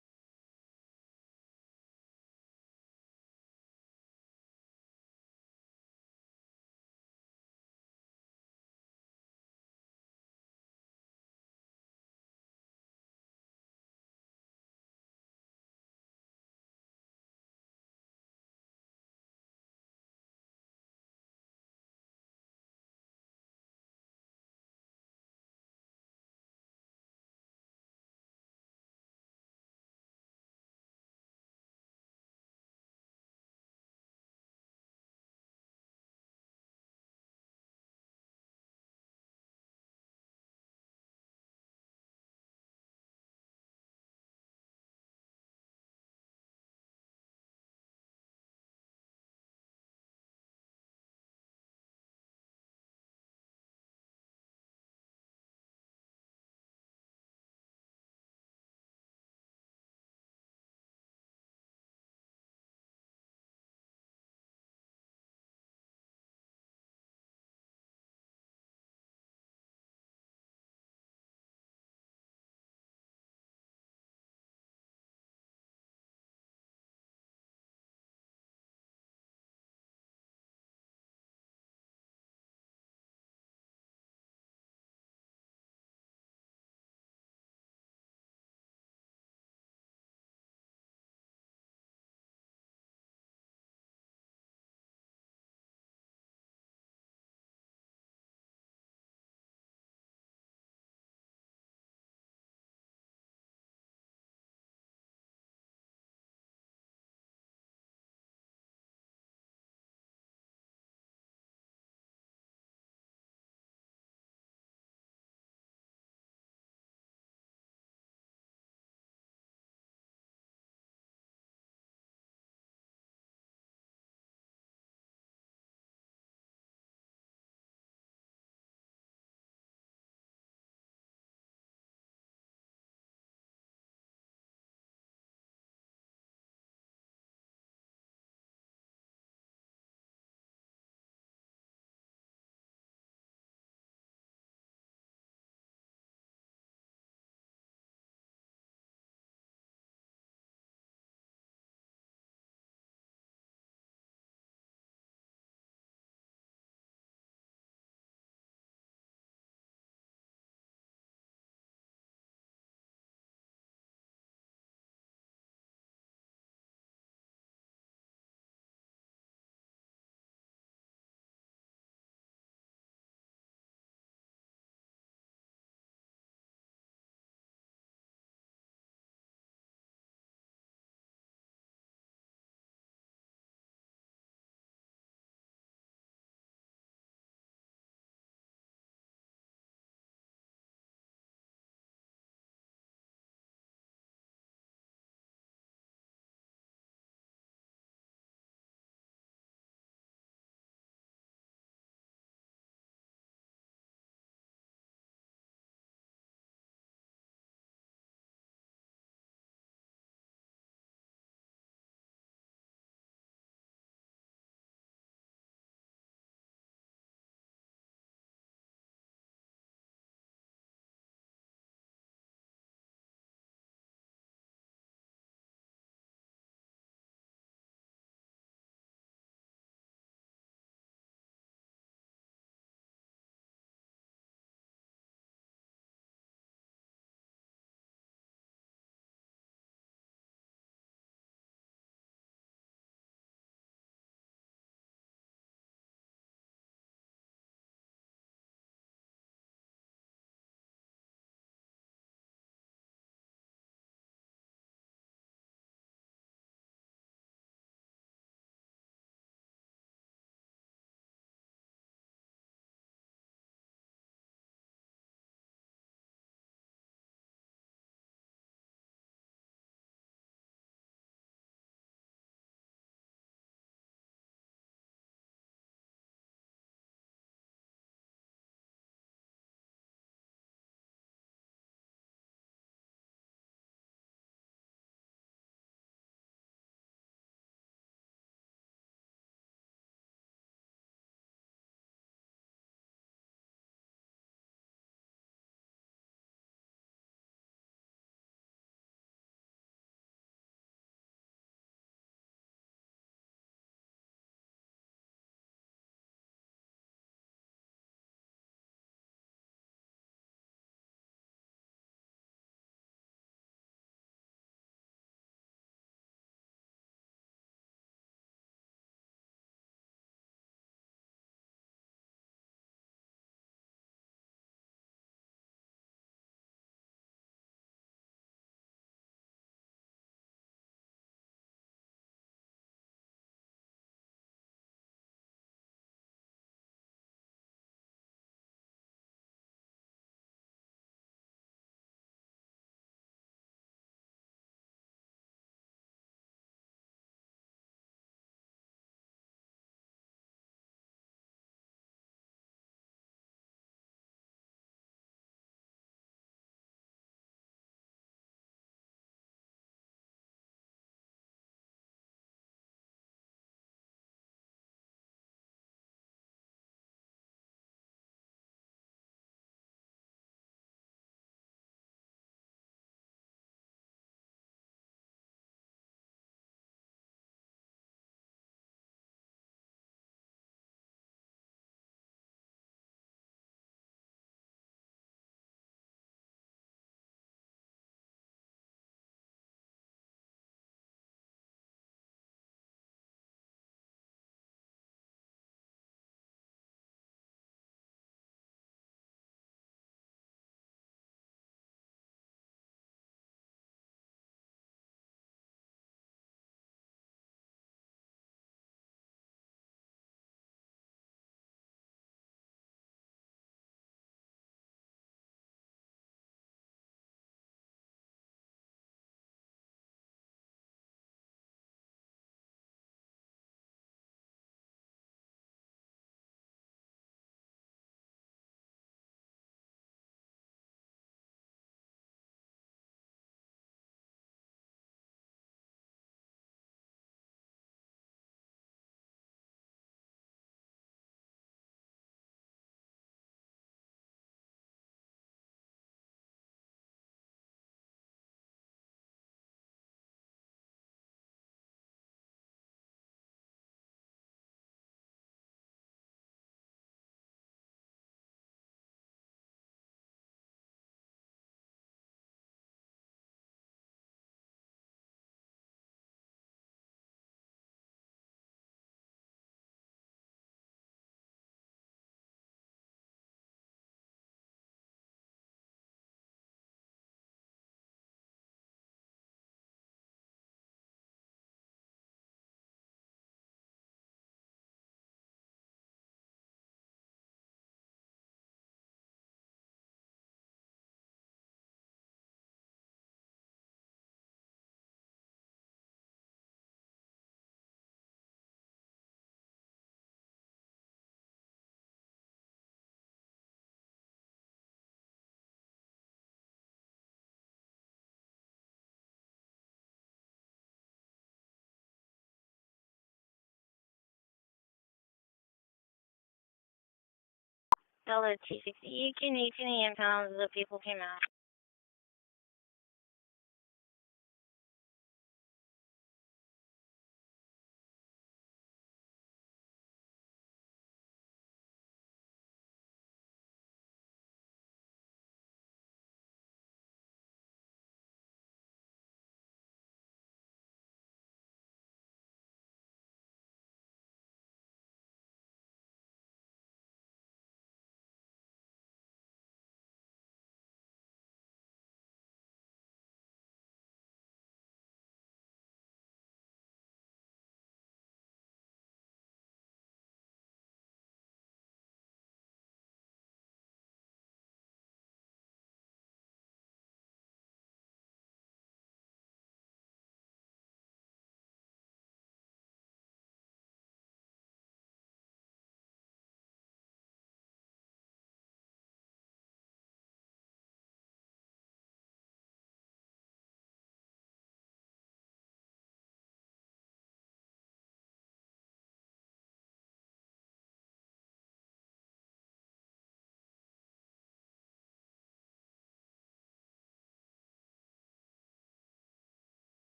Delta T60, you can 18 pounds, the people came out.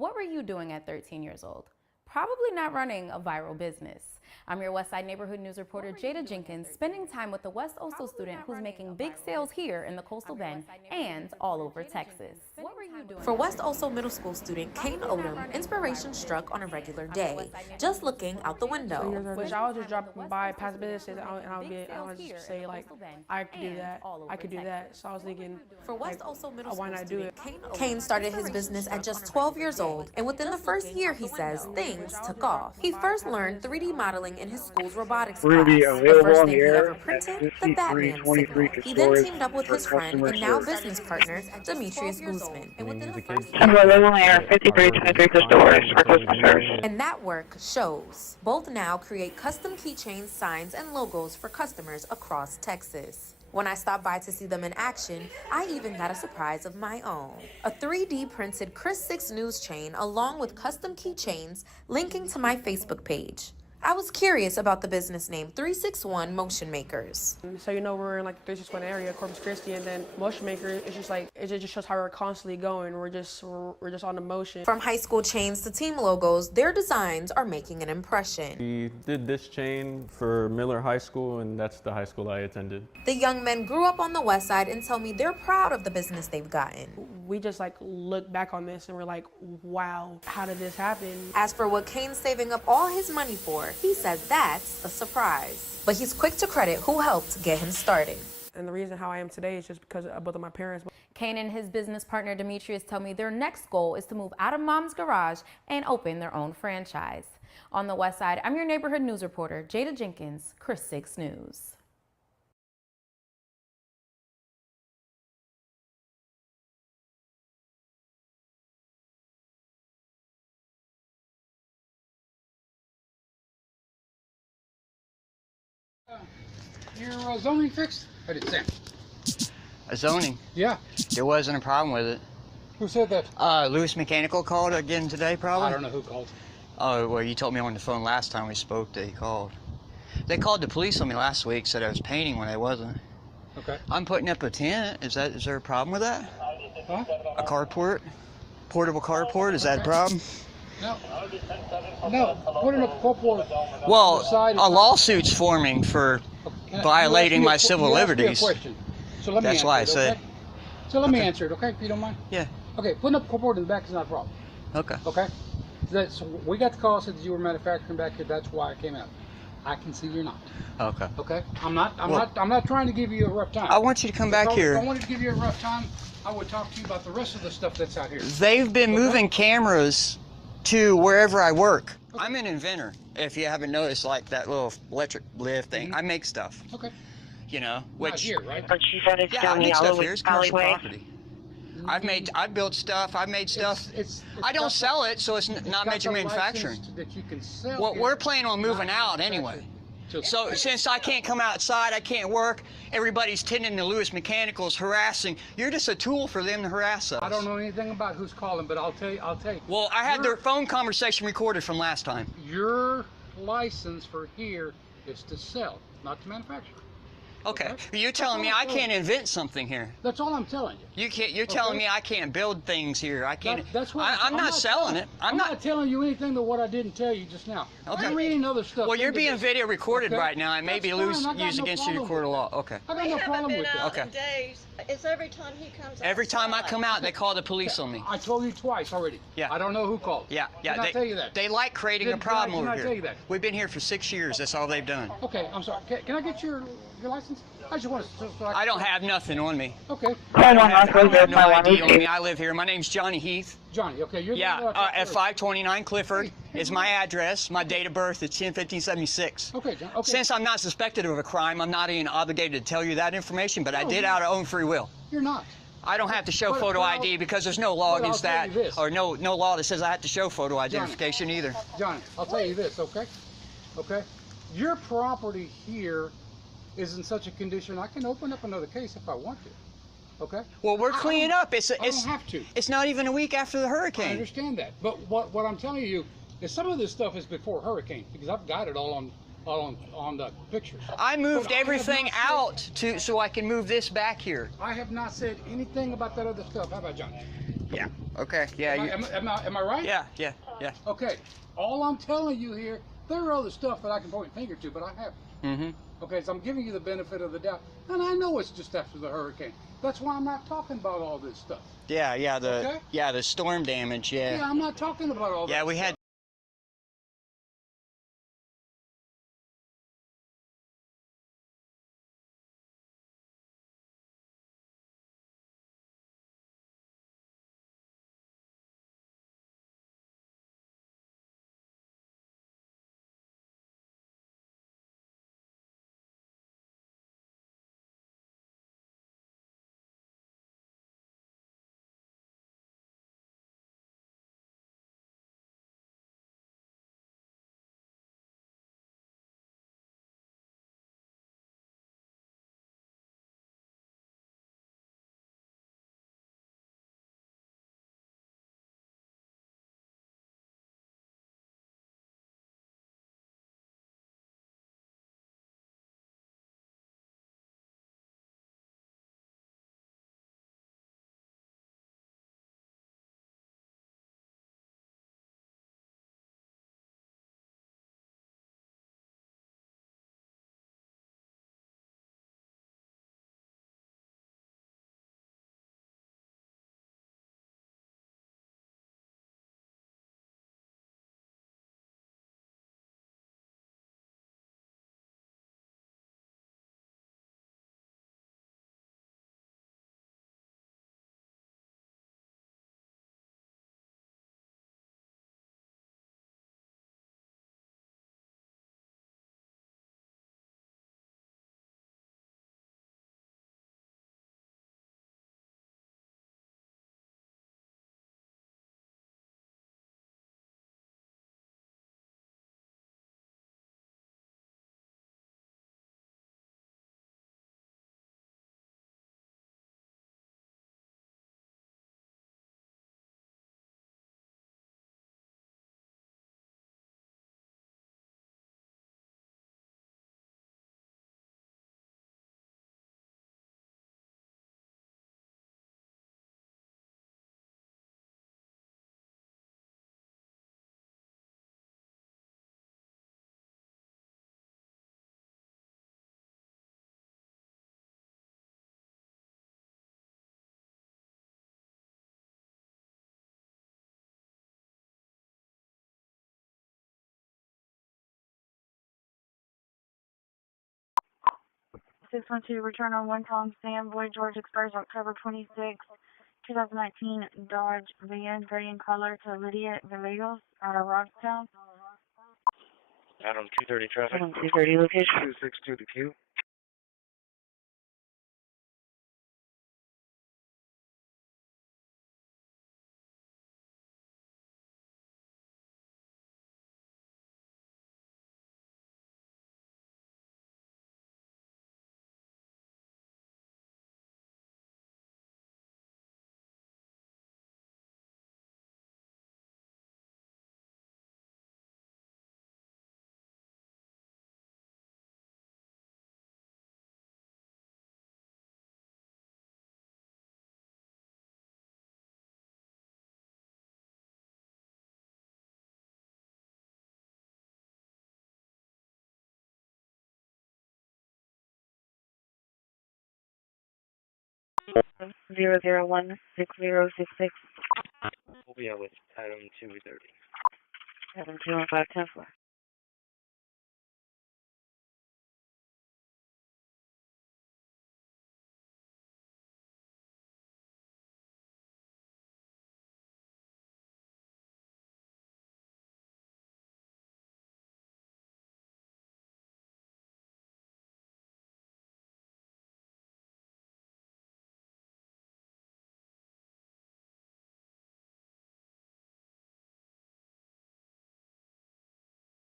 What were you doing at 13 years old? Probably not running a viral business. I'm your Westside Neighborhood News reporter Jada Jenkins, spending time with a West Oso student who's making big sales here in the Coastal Bend and all over Texas. What were you doing? For West Oso Middle School student Kane Odom, inspiration struck on a regular day, just looking out the window. Which I would just drop by past businesses and I would just say like, I could do that, I could do that. So I was thinking, for West Oso Middle why not do it? Kane started his business at just 12 years old, and within the first year, he says, things took off. He first learned 3D modeling in his school's robotics class. The first thing he ever printed, the Batman signal. He then teamed up with his friend and now business partner, Demetrius Guzman. And within the first year, and that work shows. Both now create custom keychains, signs, and logos for customers across Texas. When I stopped by to see them in action, I even got a surprise of my own. A 3D printed Christi news chain along with custom keychains linking to my Facebook page. I was curious about the business name 361 Motion Makers. So we're in like the 361 area, Corpus Christi, and then Motion Maker, it's just like, it just shows how we're constantly going. We're just on the motion. From high school chains to team logos, their designs are making an impression. We did this chain for Miller High School, and that's the high school I attended. The young men grew up on the west side and tell me they're proud of the business they've gotten. We just like look back on this and we're like, wow, how did this happen? As for what Kane's saving up all his money for, he says that's a surprise. But he's quick to credit who helped get him started. And the reason how I am today is just because of both of my parents. Kane and his business partner Demetrius tell me their next goal is to move out of mom's garage and open their own franchise. On the west side, I'm your neighborhood news reporter, Jada Jenkins, Chris 6 News. Your zoning fixed? How did it sound? A zoning? Yeah. There wasn't a problem with it. Who said that? Lewis Mechanical called again today, probably. I don't know who called. Oh, well, you told me on the phone last time we spoke that he called. They called the police on me last week, said I was painting when I wasn't. Okay. I'm putting up a tent. Is there a problem with that? Huh? A carport? Portable carport? Is that a problem? No. No. Putting up a carport. Well, a lawsuit's forming for violating my civil liberties. So let me That's why I said. Okay? So let me answer it, okay? If you don't mind. Yeah. Okay. Putting up a carport in the back is not a problem. Okay. Okay. So we got the call, said that you were manufacturing back here. That's why I came out. I can see you're not. Okay. Okay. I'm not trying to give you a rough time. I want you to come back here. If I wanted to give you a rough time, I would talk to you about the rest of the stuff that's out here. They've been moving cameras to wherever I work. Okay. I'm an inventor. If you haven't noticed, like that little electric lift thing, I make stuff. Okay. Which not here, right? Yeah, I make stuff here. It's commercial property. I've built stuff. I've made stuff. I don't sell it, so it's not major manufacturing. That you can sell. Well, we're planning on moving out anyway. So since I can't come outside, I can't work, everybody's tending to Lewis Mechanicals, harassing. You're just a tool for them to harass us. I don't know anything about who's calling, but I'll tell you. Well, I had their phone conversation recorded from last time. Your license for here is to sell, not to manufacture. Okay. You're telling me I can't invent something here. That's all I'm telling you. You're telling me I can't build things here. I can't. That's what I'm not selling it. I'm not telling you anything to what I didn't tell you just now. Okay. You're reading other stuff. Well, you're being video recorded right now, and maybe used against you in court of law. Okay. I got no problem with that. Okay. Days. It's every time he comes out. Every time I come out, they call the police on me. I told you twice already. Yeah. I don't know who called. Yeah. Did I tell you that? They like creating a problem over here. Did I tell you that? We've been here for 6 years. That's all they've done. Okay. I'm sorry. Can I get your license? I just want to. I don't have nothing on me. Okay. I don't have no ID on me. I live here. My name's Johnny Heath. Johnny, okay. You're at 529 Clifford is my address. My date of birth is 10/15/76. Okay, John. Okay. Since I'm not suspected of a crime, I'm not even obligated to tell you that information, but I did out of own free will. You're not. I don't have to show photo ID because there's no law against that, or no law that says I have to show photo identification either. Johnny, I'll tell you this, okay? Okay? Your property here is in such a condition, I can open up another case if I want to. Okay? Well, we're cleaning up. I don't have to. It's not even a week after the hurricane. I understand that. But what I'm telling you is some of this stuff is before hurricane, because I've got it all on the pictures. I moved But everything I have not out so I can move this back here. I have not said anything about that other stuff. How about John? Yeah. Okay. Yeah. Am I right? Yeah. Yeah. Yeah. Okay. All I'm telling you here, there are other stuff that I can point a finger to, but I haven't. Mm-hmm. Okay, so I'm giving you the benefit of the doubt, and I know it's just after the hurricane. That's why I'm not talking about all this stuff. Yeah. Yeah. Okay? The storm damage. Yeah. Yeah, I'm not talking about all that. Yeah. We stuff. had. Six one two, return on one Tom Sam, Boy George expires October 26, 2019, Dodge van, gray in color to Lydia Villegas out of Robstown. Adam 230 traffic. Adam 230 location. 262 to Q. Zero zero 16066. We'll be out with Adam 230. 721510.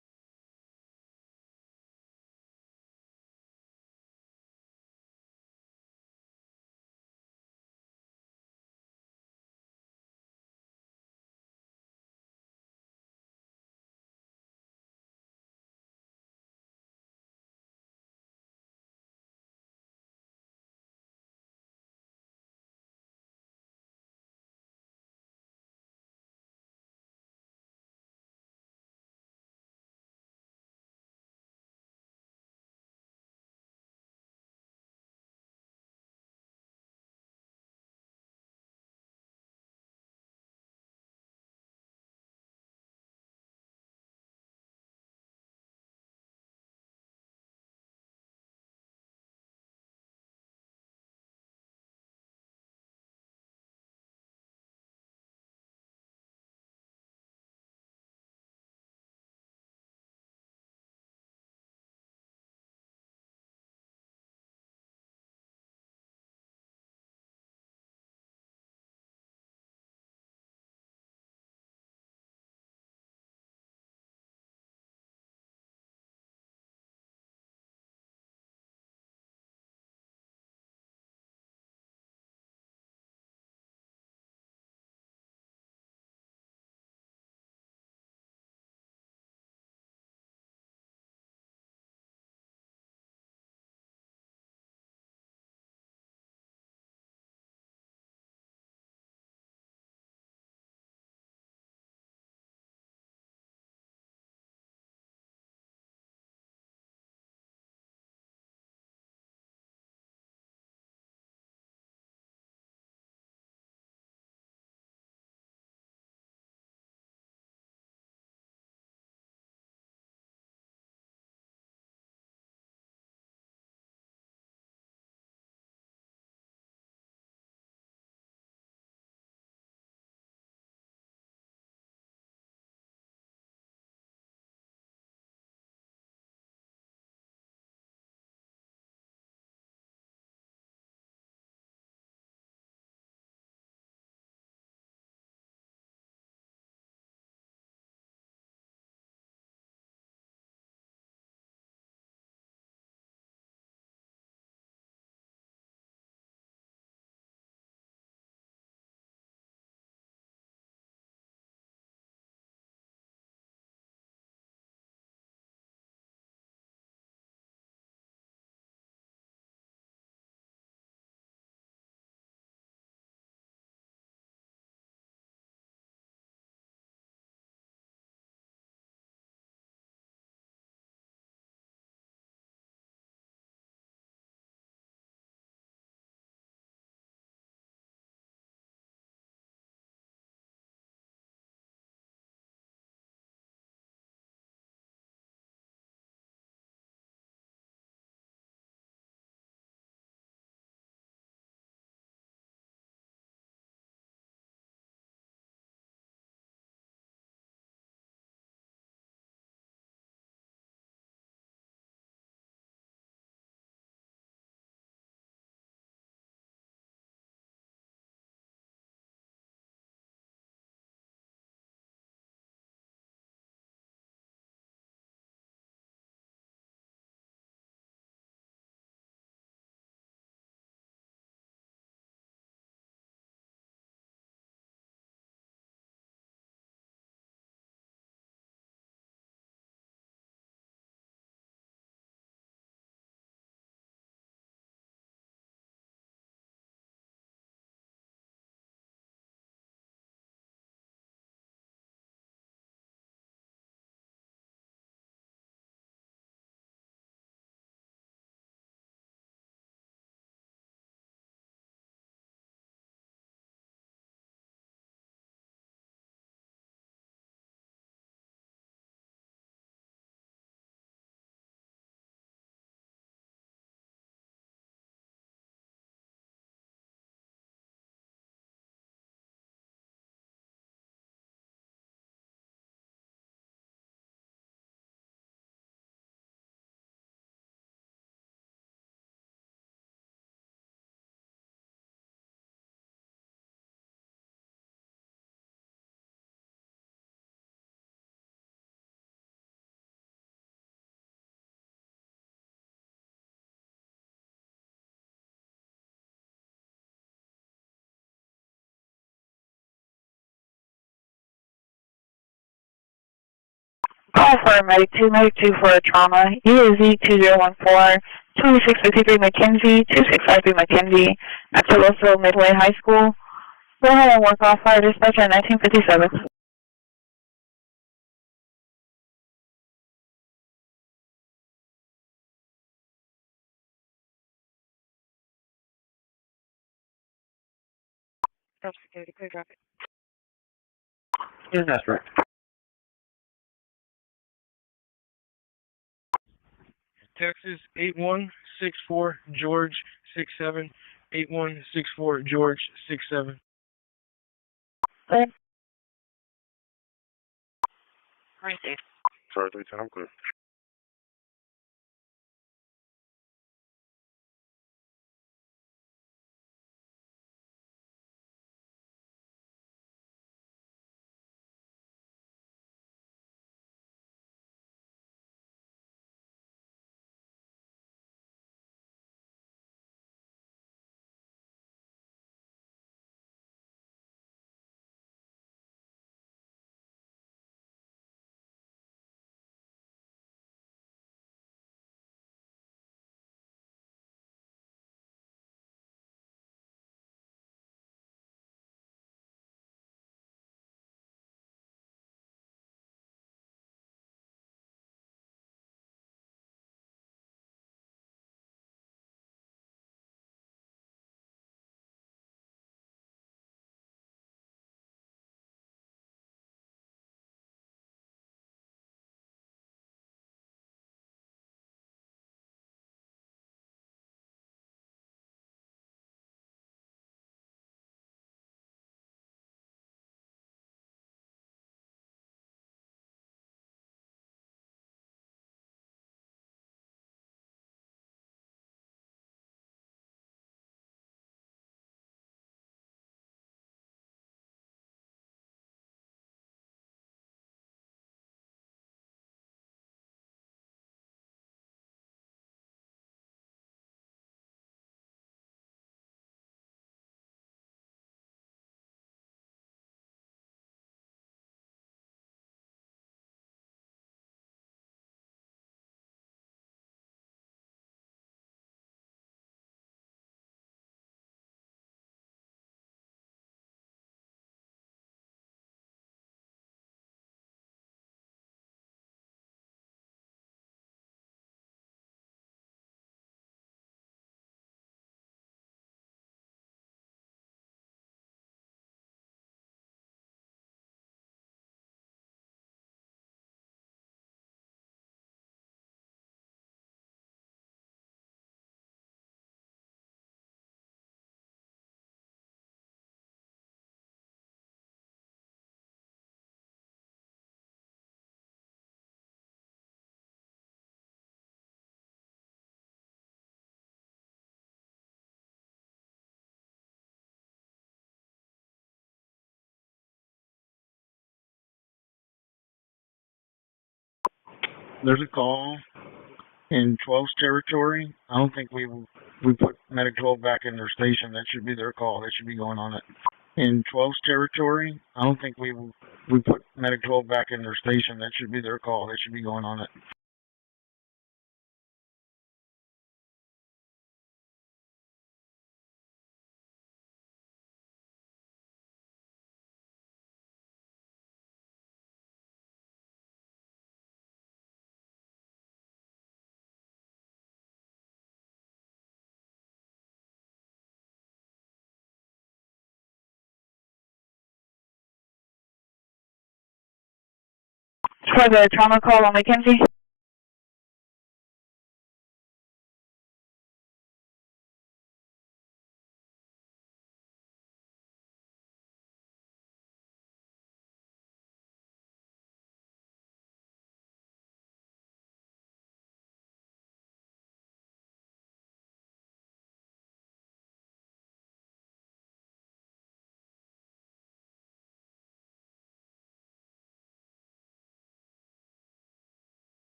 Call for a medic 2 for a trauma. EAZ 2014, 2653 McKenzie, 2653 McKenzie, at Toloso Midway High School. Go ahead and work off fire dispatcher 1957. Security, clear traffic. Yeah, that's right. Texas 8164 George 67 8164 George 67. Christi. Sorry, 310, I'm clear. There's a call in 12's territory. I don't think we put Medic 12 back in their station. That should be their call. They should be going on it. In 12's territory, I don't think we put Medic 12 back in their station. That should be their call. They should be going on it. For the trauma call on McKenzie.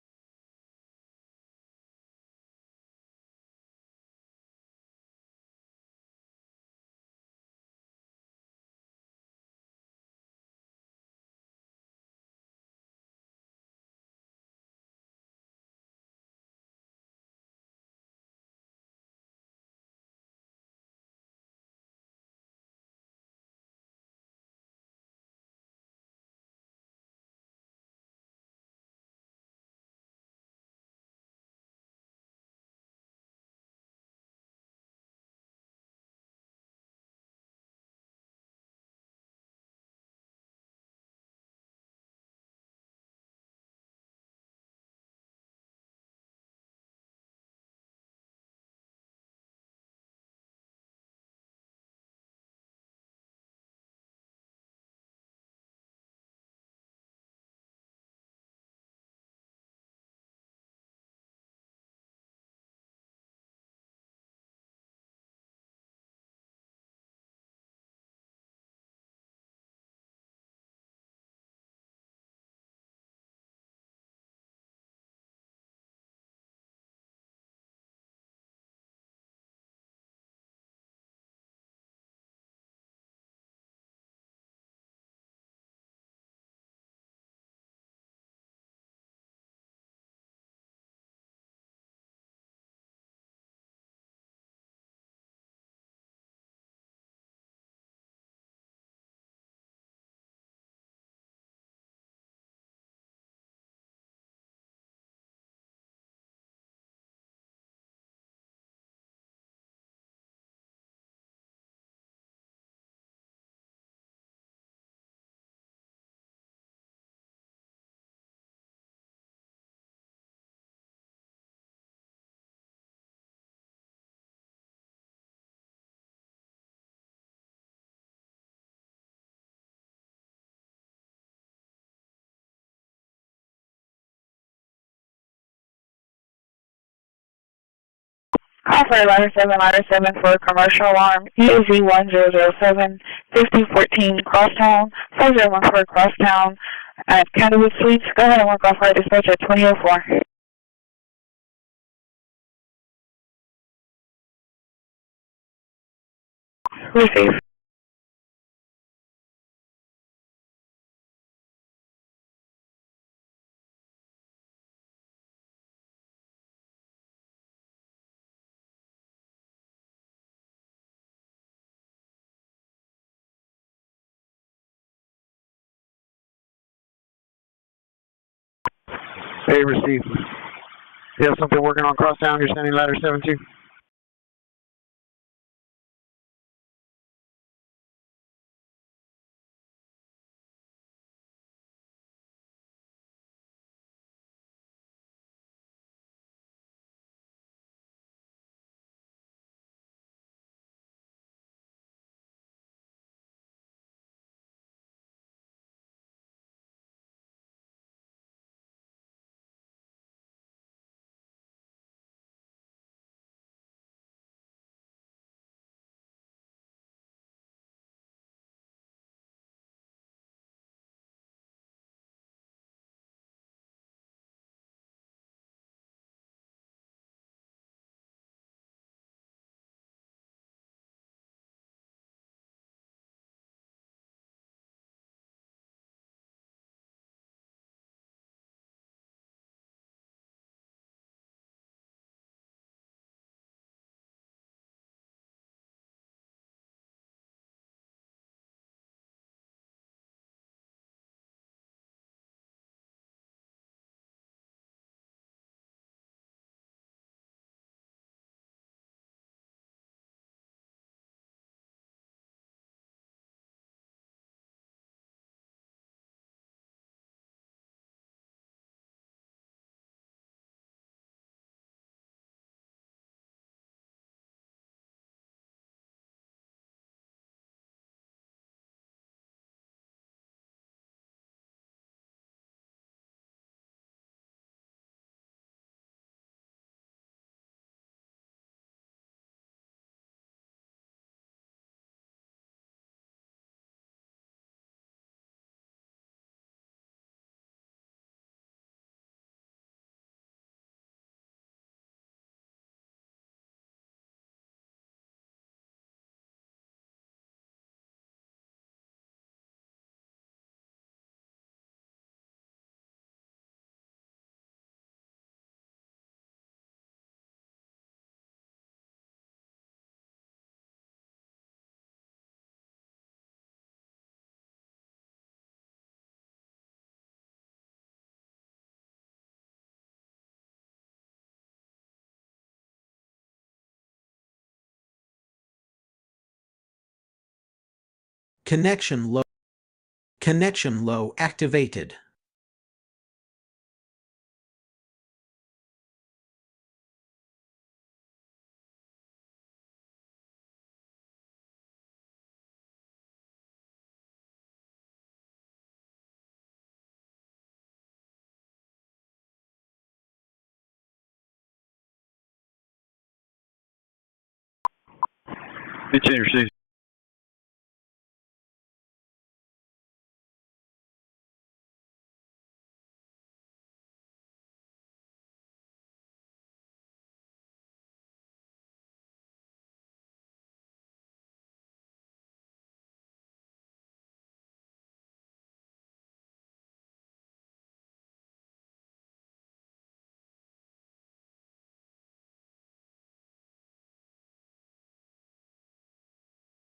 Offer ladder 7 for a commercial alarm. EAZ 1007 5014 Crosstown 5014 Crosstown at Candlewood Suites. Go ahead and work off our dispatch at 2004. Receive. Hey, receive. You have something working on Crosstown, you're sending ladder 7-2? Connection low activated. Good change, receive.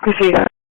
Christi,